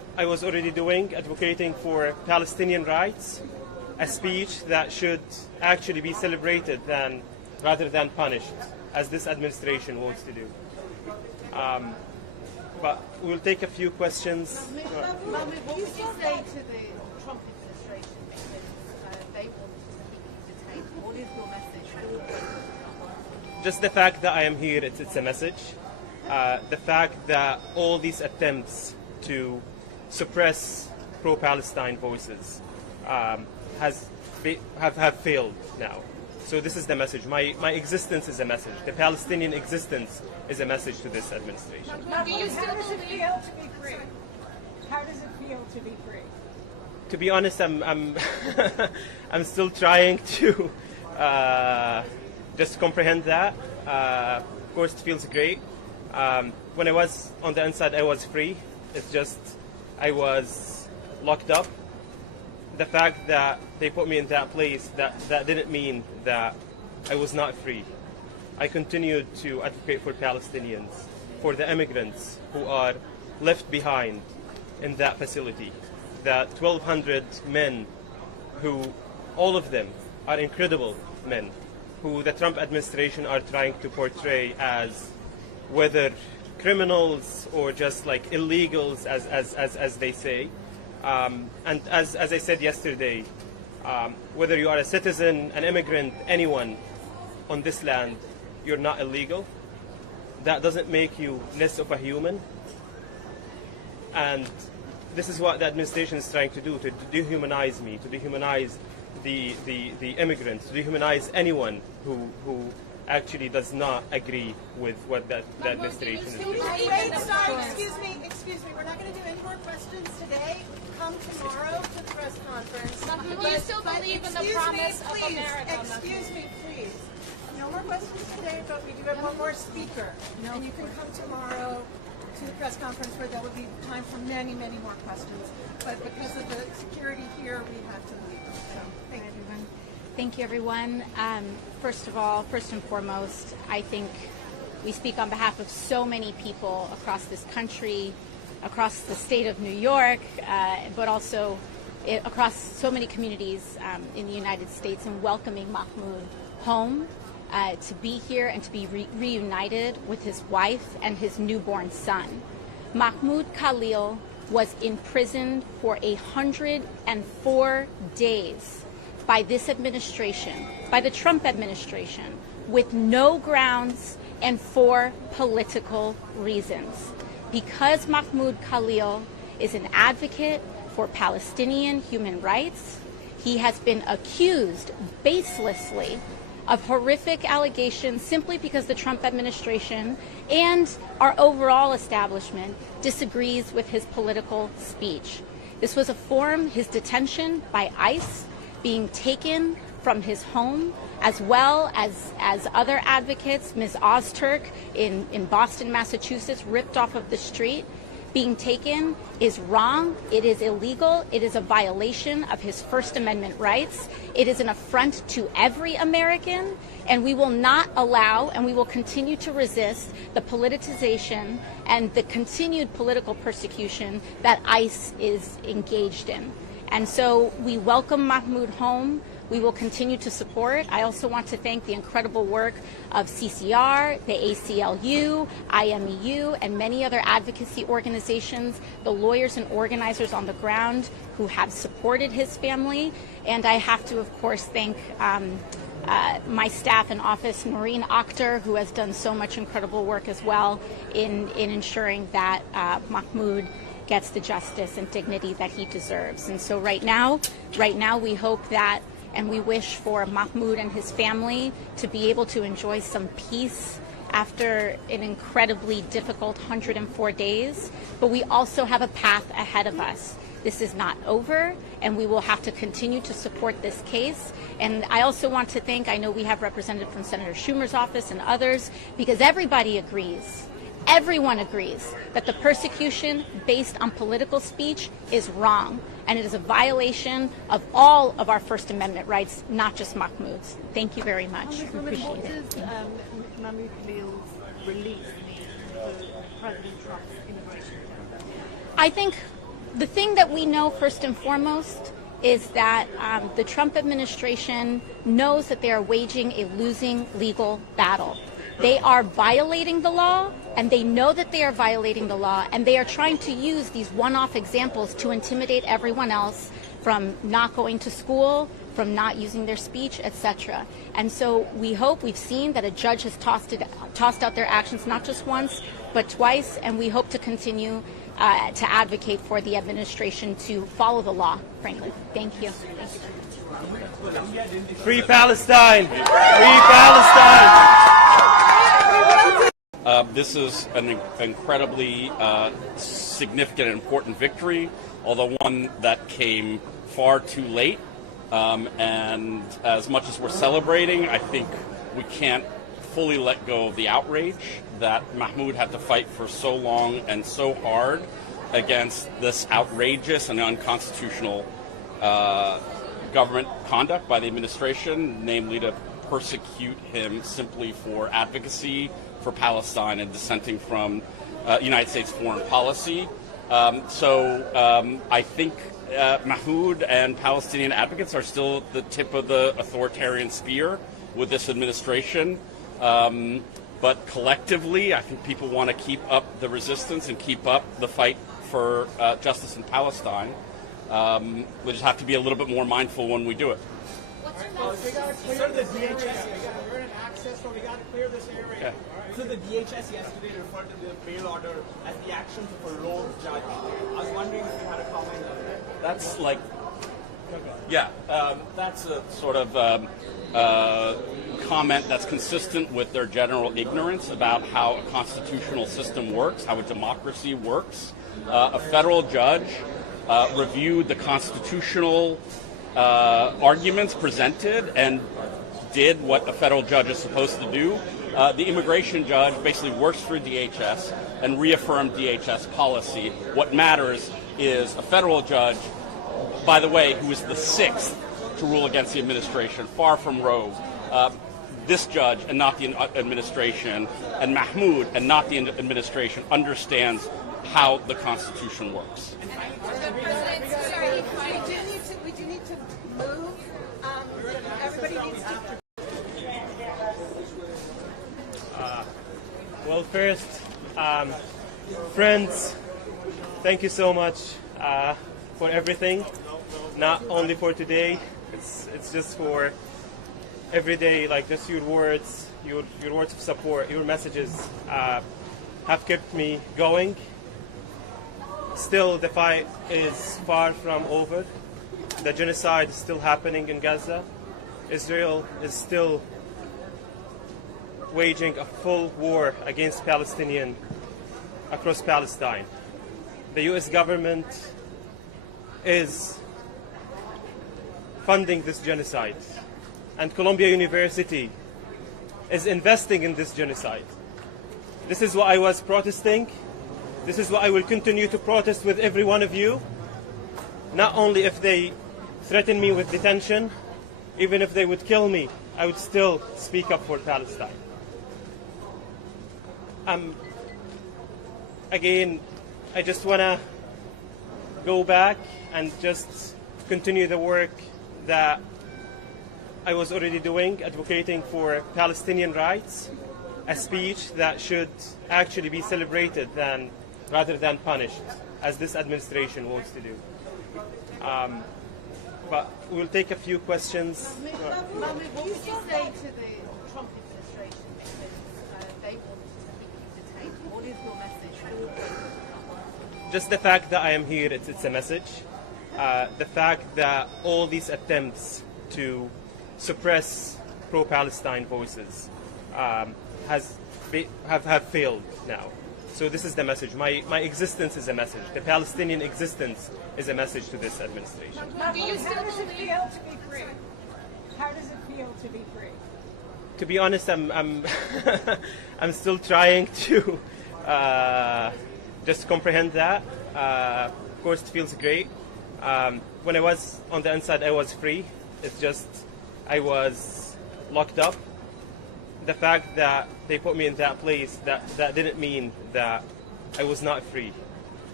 I was already doing, advocating for Palestinian rights, a speech that should actually be celebrated rather than punished, as this administration wants to do. But we'll take a few questions. Mahmoud, what would you say to the Trump administration because they want to keep you detained? What is your message? Just the fact that I am here, it's a message. The fact that all these attempts to suppress pro-Palestine voices have failed now. So this is the message. My existence is a message. The Palestinian existence is a message to this administration. Do you still How does it believe? feel to be free? How does it feel to be free? To be honest, I'm I'm still trying to just comprehend that. Of course, it feels great. When I was on the inside, I was free. It's just I was locked up. The fact that they put me in that place, that didn't mean that I was not free. I continued to advocate for Palestinians, for the immigrants who are left behind in that facility. The 1,200 men who, all of them are incredible men, who the Trump administration are trying to portray as whether criminals or just like illegals, as they say. And as I said yesterday, whether you are a citizen, an immigrant, anyone on this land, you're not illegal. That doesn't make you less of a human. And this is what the administration is trying to do, to dehumanize me, to dehumanize the immigrants, to dehumanize anyone who actually does not agree with what the administration is doing. Wait, sorry, excuse me. We're not going to do any more questions today. Come tomorrow to the press conference. Mahmoud, do you still believe in the promise of America? Excuse me, please. No more questions today, but we do have one more speaker. And you can come tomorrow to the press conference where there will be time for many, many more questions. But because of the security here, we have to leave. So, thank you. Thank you, everyone. First of all, first and foremost, I think we speak on behalf of so many people across this country, across the state of New York, but also across so many communities in the United States, and welcoming Mahmoud home to be here and to be reunited with his wife and his newborn son. Mahmoud Khalil was imprisoned for 104 days by this administration, by the Trump administration, with no grounds and for political reasons. Because Mahmoud Khalil is an advocate for Palestinian human rights, he has been accused baselessly of horrific allegations simply because the Trump administration and our overall establishment disagrees with his political speech. This was his detention by ICE, being taken from his home, as well as other advocates, Ms. Ozturk in Boston, Massachusetts, ripped off of the street, being taken is wrong. It is illegal. It is a violation of his First Amendment rights. It is an affront to every American, and we will not allow, and we will continue to resist the politicization and the continued political persecution that ICE is engaged in. And so we welcome Mahmoud home. We will continue to support. I also want to thank the incredible work of CCR, the ACLU, IMEU, and many other advocacy organizations, the lawyers and organizers on the ground who have supported his family. And I have to, of course, thank my staff in office, Noreen Akhtar, who has done so much incredible work as well in ensuring that Mahmoud gets the justice and dignity that he deserves. And so right now we hope that, and we wish for Mahmoud and his family to be able to enjoy some peace after an incredibly difficult 104 days. But we also have a path ahead of us. This is not over, and we will have to continue to support this case. And I also want to thank, I know we have representative from Senator Schumer's office and others, because everybody agrees. Everyone agrees that the persecution based on political speech is wrong, and it is a violation of all of our First Amendment rights, not just Mahmoud's. Thank you very much. Appreciate What it. does Mahmoud Khalil's release mean for President Trump's immigration agenda? I think The thing that we know first and foremost is that the Trump administration knows that they are waging a losing legal battle. They are violating the law, and they know that they are violating the law, and they are trying to use these one-off examples to intimidate everyone else from not going to school, from not using their speech, etc. And so we've seen that a judge has tossed out their actions not just once, but twice, and we hope to continue to advocate for the administration to follow the law, frankly. Thank you. Free Palestine! Free Palestine! This is an incredibly significant and important victory, although one that came far too late. And as much as we're celebrating, I think we can't fully let go of the outrage that Mahmoud had to fight for so long and so hard against this outrageous and unconstitutional government conduct by the administration, namely to persecute him simply for advocacy for Palestine and dissenting from United States foreign policy. I think Mahmoud and Palestinian advocates are still at the tip of the authoritarian spear with this administration. But collectively, I think people want to keep up the resistance and keep up the fight for justice in Palestine. We just have to be a little bit more mindful when we do it. We got to clear the DHS. We're in access, so we got to clear this area. Okay. So the DHS yesterday referred to the bail order as the actions of a rogue judge. I was wondering if you had a comment on that. That's like, yeah, that's a sort of comment that's consistent with their general ignorance about how a constitutional system works, how a democracy works. A federal judge reviewed the constitutional arguments presented and did what a federal judge is supposed to do. The immigration judge basically works for DHS and reaffirmed DHS policy. What matters is a federal judge, by the way, who is the sixth to rule against the administration, far from rogue. This judge and not the administration, and Mahmoud and not the administration, understands how the Constitution works. We do need to move. Everybody needs to. Well, first, friends, thank you so much for everything. Not only for today, it's just for every day. Like just your words of support, your messages have kept me going. Still, the fight is far from over. The genocide is still happening in Gaza. Israel is still waging a full war against Palestinians across Palestine. The U.S. government is funding this genocide, and Columbia University is investing in this genocide. This is what I was protesting. This is what I will continue to protest with every one of you. Not only if they threaten me with detention, even if they would kill me, I would still speak up for Palestine. Again, I just want to go back and just continue the work that I was already doing, advocating for Palestinian rights, a speech that should actually be celebrated rather than punished, as this administration wants to do. But we'll take a few questions. Mahmoud, what would you say to the Trump administration because they want to keep you detained? What is your message for Just the fact that I am here, it's a message. The fact that all these attempts to suppress pro-Palestine voices have failed now. So this is the message. My existence is a message. The Palestinian existence is a message to this administration. How does it feel to be free? How does it feel to be free? To be honest, I'm still trying to just comprehend that. Of course, it feels great. When I was on the inside, I was free. It's just I was locked up. The fact that they put me in that place, that didn't mean that I was not free.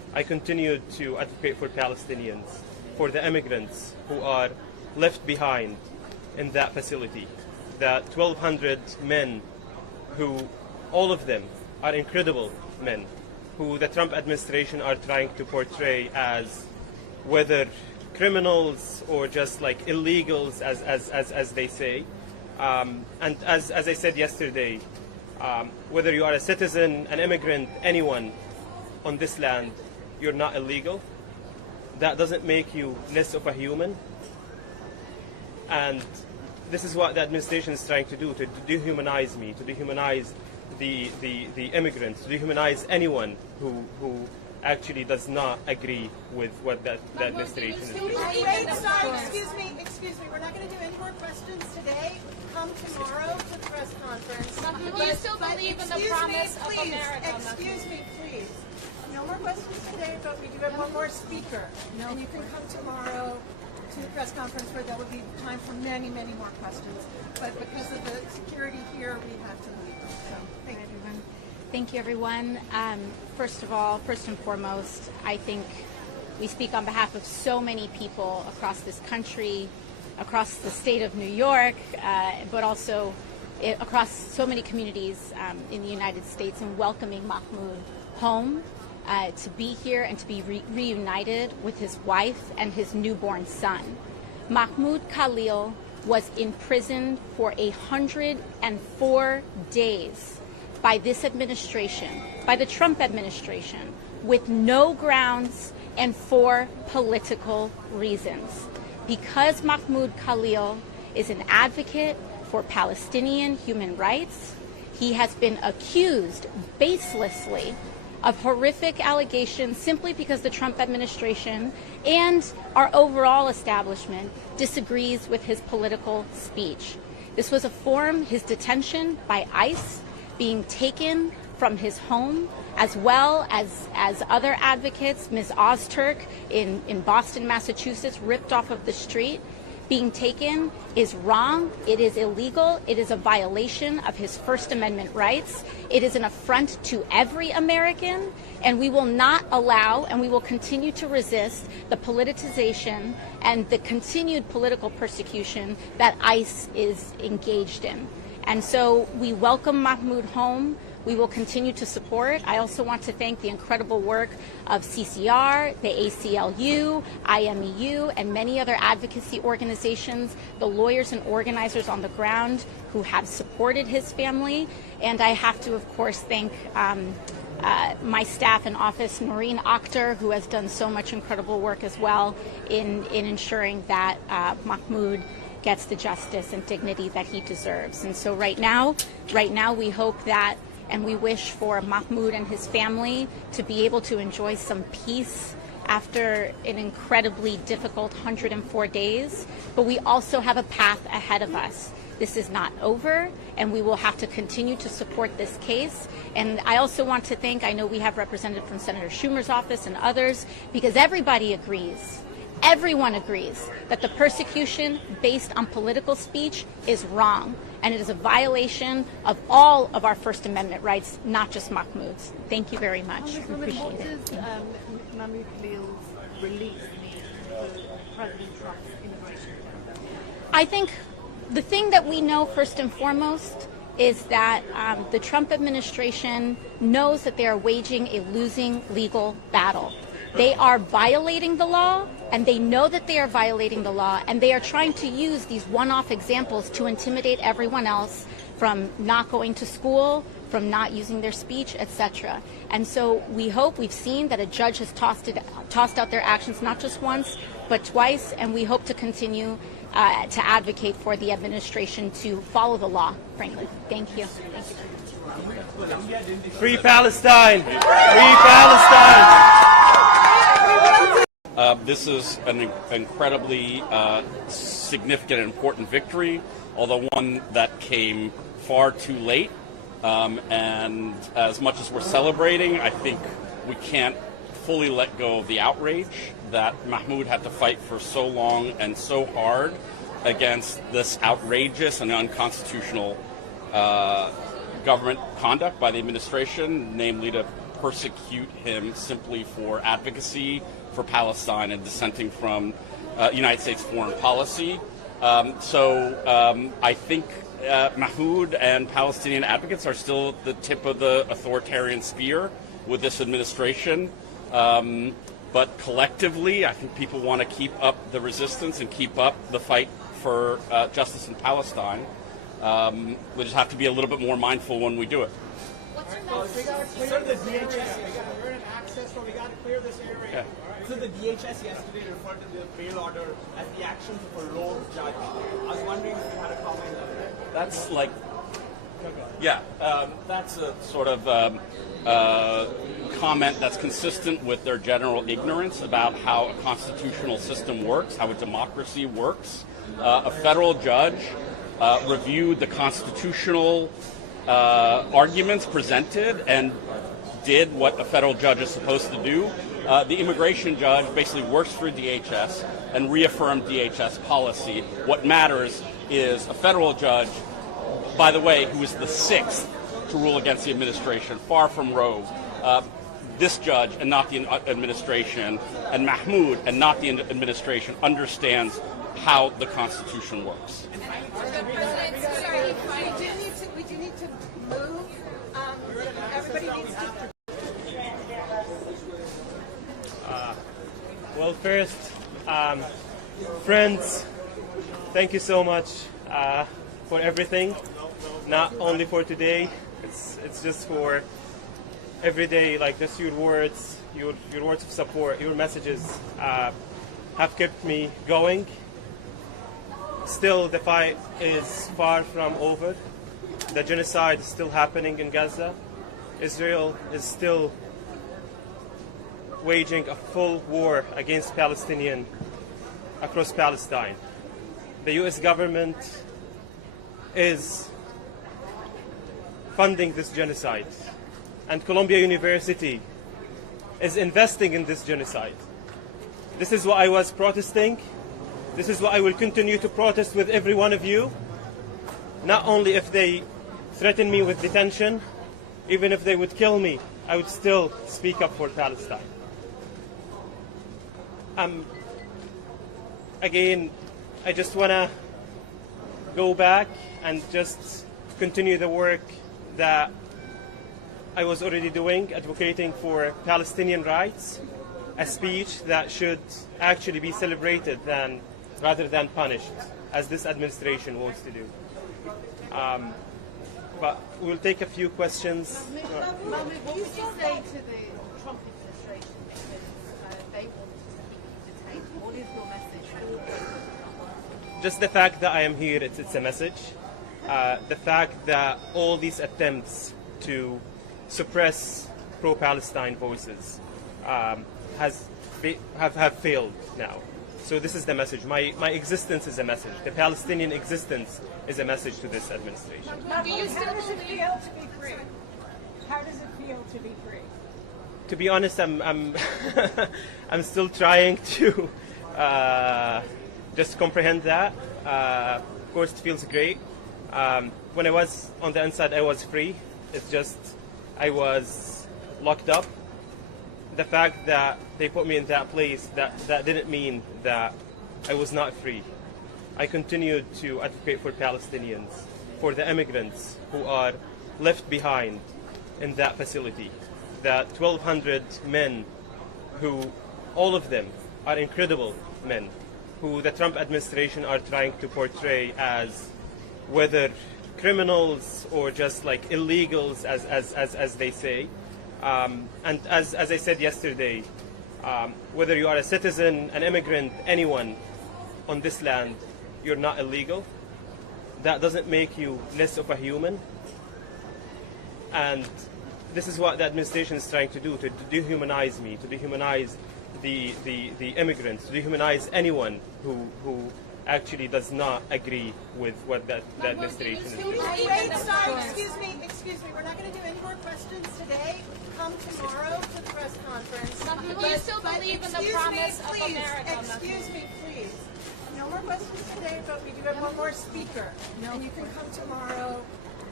I continue to advocate for Palestinians, for the immigrants who are left behind in that facility. The 1,200 men who, all of them, are incredible men, who the Trump administration are trying to portray as whether criminals or just like illegals, as they say. And as I said yesterday, whether you are a citizen, an immigrant, anyone on this land, you're not illegal. That doesn't make you less of a human. And this is what the administration is trying to do, to dehumanize me, to dehumanize the immigrants, to dehumanize anyone who actually does not agree with what the administration is doing. Wait, sorry, excuse me, we're not going to do any more questions today. Come tomorrow to the press conference. Do you still believe in the promise of America? Excuse me, please. No more questions today, but we do have one more speaker. And you can come tomorrow to the press conference where there will be time for many, many more questions. But because of the security here, we have to leave. So, thank you. Thank you, everyone. First of all, first and foremost, I think we speak on behalf of so many people across this country, across the state of New York, but also across so many communities in the United States, in welcoming Mahmoud home, to be here and to be reunited with his wife and his newborn son. Mahmoud Khalil was imprisoned for 104 days by this administration, by the Trump administration, with no grounds and for political reasons. Because Mahmoud Khalil is an advocate for Palestinian human rights, he has been accused baselessly of horrific allegations simply because the Trump administration and our overall establishment disagrees with his political speech. This was a form, his detention by ICE, being taken from his home, as well as other advocates, Ms. Ozturk in Boston, Massachusetts, ripped off of the street, being taken is wrong. It is illegal. It is a violation of his First Amendment rights. It is an affront to every American, and we will not allow and we will continue to resist the politicization and the continued political persecution that ICE is engaged in. And so we welcome Mahmoud home. We will continue to support. I also want to thank the incredible work of CCR, the ACLU, IMEU, and many other advocacy organizations, the lawyers and organizers on the ground who have supported his family. And I have to, of course, thank my staff in office, Noreen Akhtar, who has done so much incredible work as well in ensuring that Mahmoud gets the justice and dignity that he deserves. And so right now we hope that and we wish for Mahmoud and his family to be able to enjoy some peace after an incredibly difficult 104 days. But we also have a path ahead of us. This is not over, and we will have to continue to support this case. And I also want to thank, I know we have representatives from Senator Schumer's office and others, because everybody agrees. Everyone agrees that the persecution based on political speech is wrong, and it is a violation of all of our First Amendment rights, not just Mahmoud's. Thank you very much. Appreciate What it. does Mahmoud Khalil's release mean for President Trump's immigration agenda? I think the thing that we know first and foremost is that the Trump administration knows that they are waging a losing legal battle. They are violating the law, and they know that they are violating the law, and they are trying to use these one-off examples to intimidate everyone else from not going to school, from not using their speech, etc. And so we've seen that a judge has tossed out their actions not just once, but twice, and we hope to continue to advocate for the administration to follow the law, frankly. Thank you. Thank you. Free Palestine! Free Palestine! This is an incredibly significant and important victory, although one that came far too late. And as much as we're celebrating, I think we can't fully let go of the outrage that Mahmoud had to fight for so long and so hard against this outrageous and unconstitutional government conduct by the administration, namely to persecute him simply for advocacy for Palestine and dissenting from United States foreign policy. I think Mahmoud and Palestinian advocates are still at the tip of the authoritarian spear with this administration. But collectively, I think people want to keep up the resistance and keep up the fight for justice in Palestine. We just have to be a little bit more mindful when we do it. We got to clear the DHS. We're in access, so we got to clear this area. Yeah. So the DHS yesterday referred to the bail order as the actions of a lone judge. I was wondering if you had a comment on that. That's like, yeah, that's a sort of comment that's consistent with their general ignorance about how a constitutional system works, how a democracy works. A federal judge reviewed the constitutional arguments presented and did what a federal judge is supposed to do. The immigration judge basically works for DHS and reaffirmed DHS policy. What matters is a federal judge, by the way, who is the sixth to rule against the administration, far from rogue. This judge and not the administration, and Mahmoud and not the administration, understands how the Constitution works. We do need to move. Everybody needs to. Well, first, friends, thank you so much for everything. Not only for today, it's just for every day. Like just your words of support, your messages have kept me going. Still, the fight is far from over. The genocide is still happening in Gaza. Israel is still waging a full war against Palestinians across Palestine. The U.S. government is funding this genocide, and Columbia University is investing in this genocide. This is what I was protesting. This is what I will continue to protest with every one of you. Not only if they threaten me with detention, even if they would kill me, I would still speak up for Palestine. Again, I just want to go back and just continue the work that I was already doing, advocating for Palestinian rights, a speech that should actually be celebrated rather than punished, as this administration wants to do. But we'll take a few questions. Mahmoud, what would you say to the Trump administration because they want to keep you detained? What is your message? Just the fact that I am here, it's a message. The fact that all these attempts to suppress pro-Palestine voices have failed now. So this is the message. My existence is a message. The Palestinian existence is a message to this administration. How does it feel to be free? How does it feel to be free? To be honest, I'm I'm still trying to just comprehend that. Of course, it feels great. When I was on the inside, I was free. It's just I was locked up. The fact that they put me in that place, that didn't mean that I was not free. I continued to advocate for Palestinians, for the immigrants who are left behind in that facility. The 1,200 men who, all of them are incredible men, who the Trump administration are trying to portray as whether criminals or just like illegals, as they say. And as I said yesterday, whether you are a citizen, an immigrant, anyone on this land, you're not illegal. That doesn't make you less of a human. And this is what the administration is trying to do, to dehumanize me, to dehumanize the immigrants, to dehumanize anyone who actually does not agree with what the administration is doing. Wait, sorry, excuse me. We're not going to do any more questions today. Come tomorrow to the press conference. Do you still believe in the promise of America? Excuse me, please. No more questions today, but we do have one more speaker. And you can come tomorrow to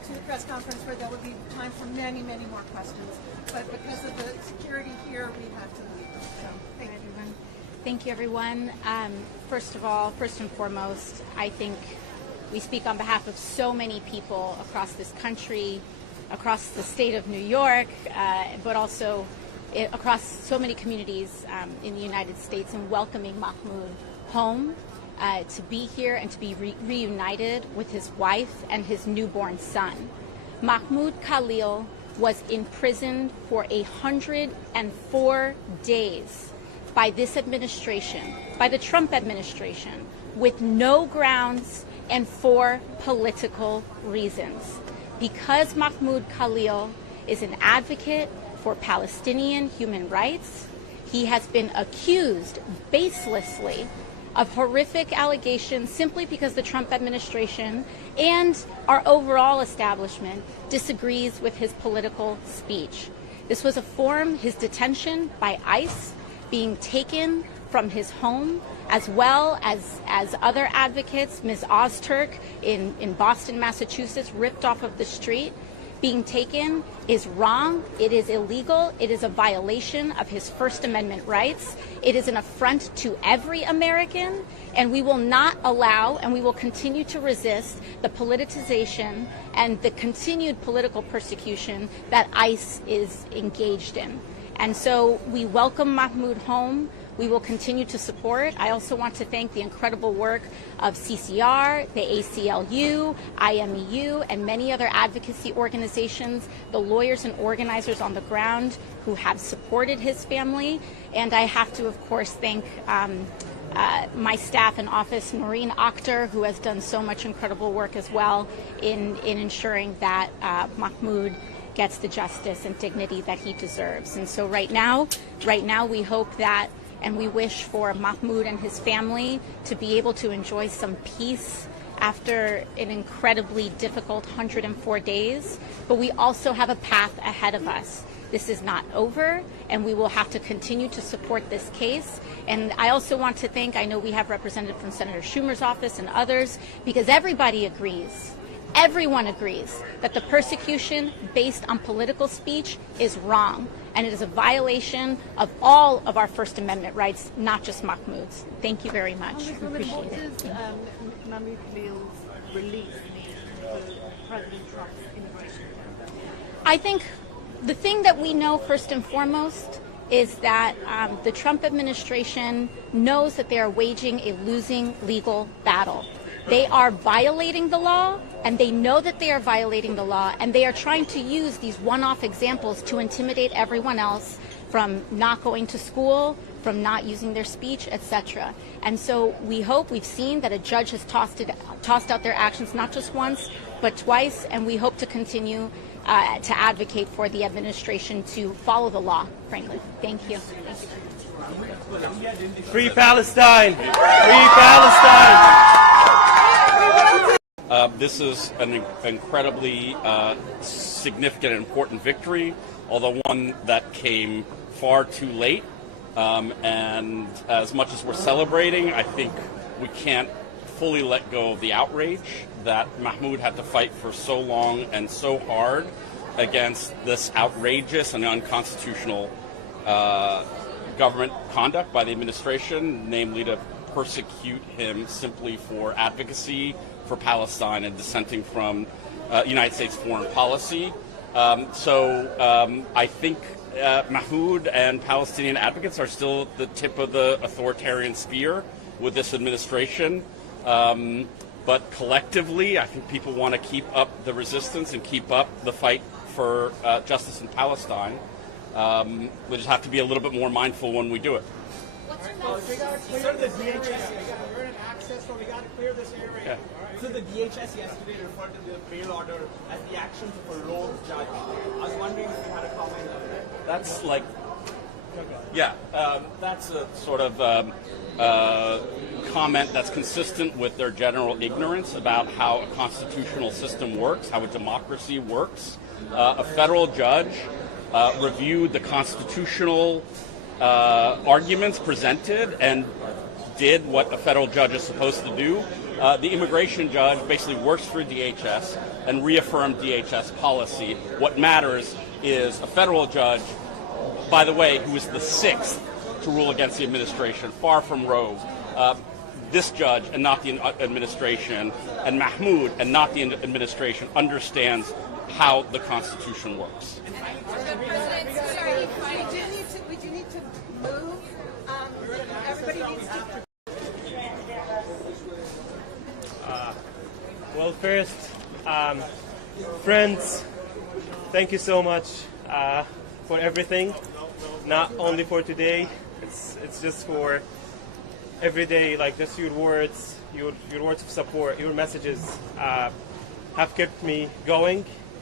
to the press conference where there would be time for many, many more questions. But because of the security here, we have to leave. So, thank you. Thank you, everyone. First of all, first and foremost, I think we speak on behalf of so many people across this country, across the state of New York, but also across so many communities in the United States, in welcoming Mahmoud home to be here and to be reunited with his wife and his newborn son. Mahmoud Khalil was imprisoned for 104 days by this administration, by the Trump administration, with no grounds and for political reasons. Because Mahmoud Khalil is an advocate for Palestinian human rights, he has been accused baselessly of horrific allegations simply because the Trump administration and our overall establishment disagrees with his political speech. This was his detention by ICE, being taken from his home, as well as other advocates, Ms. Ozturk in Boston, Massachusetts, ripped off of the street, being taken is wrong. It is illegal. It is a violation of his First Amendment rights. It is an affront to every American, and we will not allow, and we will continue to resist the politicization and the continued political persecution that ICE is engaged in. And so we welcome Mahmoud home. We will continue to support. I also want to thank the incredible work of CCR, the ACLU, IMEU, and many other advocacy organizations, the lawyers and organizers on the ground who have supported his family. And I have to, of course, thank my staff in office, Noreen Akhtar, who has done so much incredible work as well in ensuring that Mahmoud gets the justice and dignity that he deserves. And so right now we hope that, and we wish for Mahmoud and his family to be able to enjoy some peace after an incredibly difficult 104 days. But we also have a path ahead of us. This is not over, and we will have to continue to support this case. And I also want to thank, I know we have representatives from Senator Schumer's office and others, because everybody agrees. Everyone agrees that the persecution based on political speech is wrong, and it is a violation of all of our First Amendment rights, not just Mahmoud's. Thank you very much. Appreciate What it. does Mahmoud Khalil's release mean for President Trump's immigration agenda? I think the thing that we know first and foremost is that the Trump administration knows that they are waging a losing legal battle. They are violating the law, and they know that they are violating the law, and they are trying to use these one-off examples to intimidate everyone else from not going to school, from not using their speech, etc. And so we've seen that a judge has tossed out their actions not just once, but twice, and we hope to continue to advocate for the administration to follow the law, frankly. Thank you. Free Palestine! Free Palestine! This is an incredibly significant and important victory, although one that came far too late. And as much as we're celebrating, I think we can't fully let go of the outrage that Mahmoud had to fight for so long and so hard against this outrageous and unconstitutional government conduct by the administration, namely to persecute him simply for advocacy for Palestine and dissenting from United States foreign policy. I think Mahmoud and Palestinian advocates are still at the tip of the authoritarian spear with this administration. But collectively, I think people want to keep up the resistance and keep up the fight for justice in Palestine. We just have to be a little bit more mindful when we do it. We got to clear the DHS. We're in access, so we got to clear this area. Yeah. So the DHS yesterday referred to the bail order as the actions of a rogue judge. I was wondering if you had a comment on that. That's like, that's a sort of comment that's consistent with their general ignorance about how a constitutional system works, how a democracy works. A federal judge reviewed the constitutional arguments presented and did what a federal judge is supposed to do, The immigration judge basically works for DHS and reaffirmed DHS policy. What matters is a federal judge, by the way, who is the 6th to rule against the administration, far from rogue. This judge and not the administration, and Mahmood and not the administration, understands how the Constitution works. Sorry, we do need to move. Everybody needs to. Well, first, friends, thank you so much for everything. Not only for today, it's just for every day. Like just your words of support, your messages have kept me going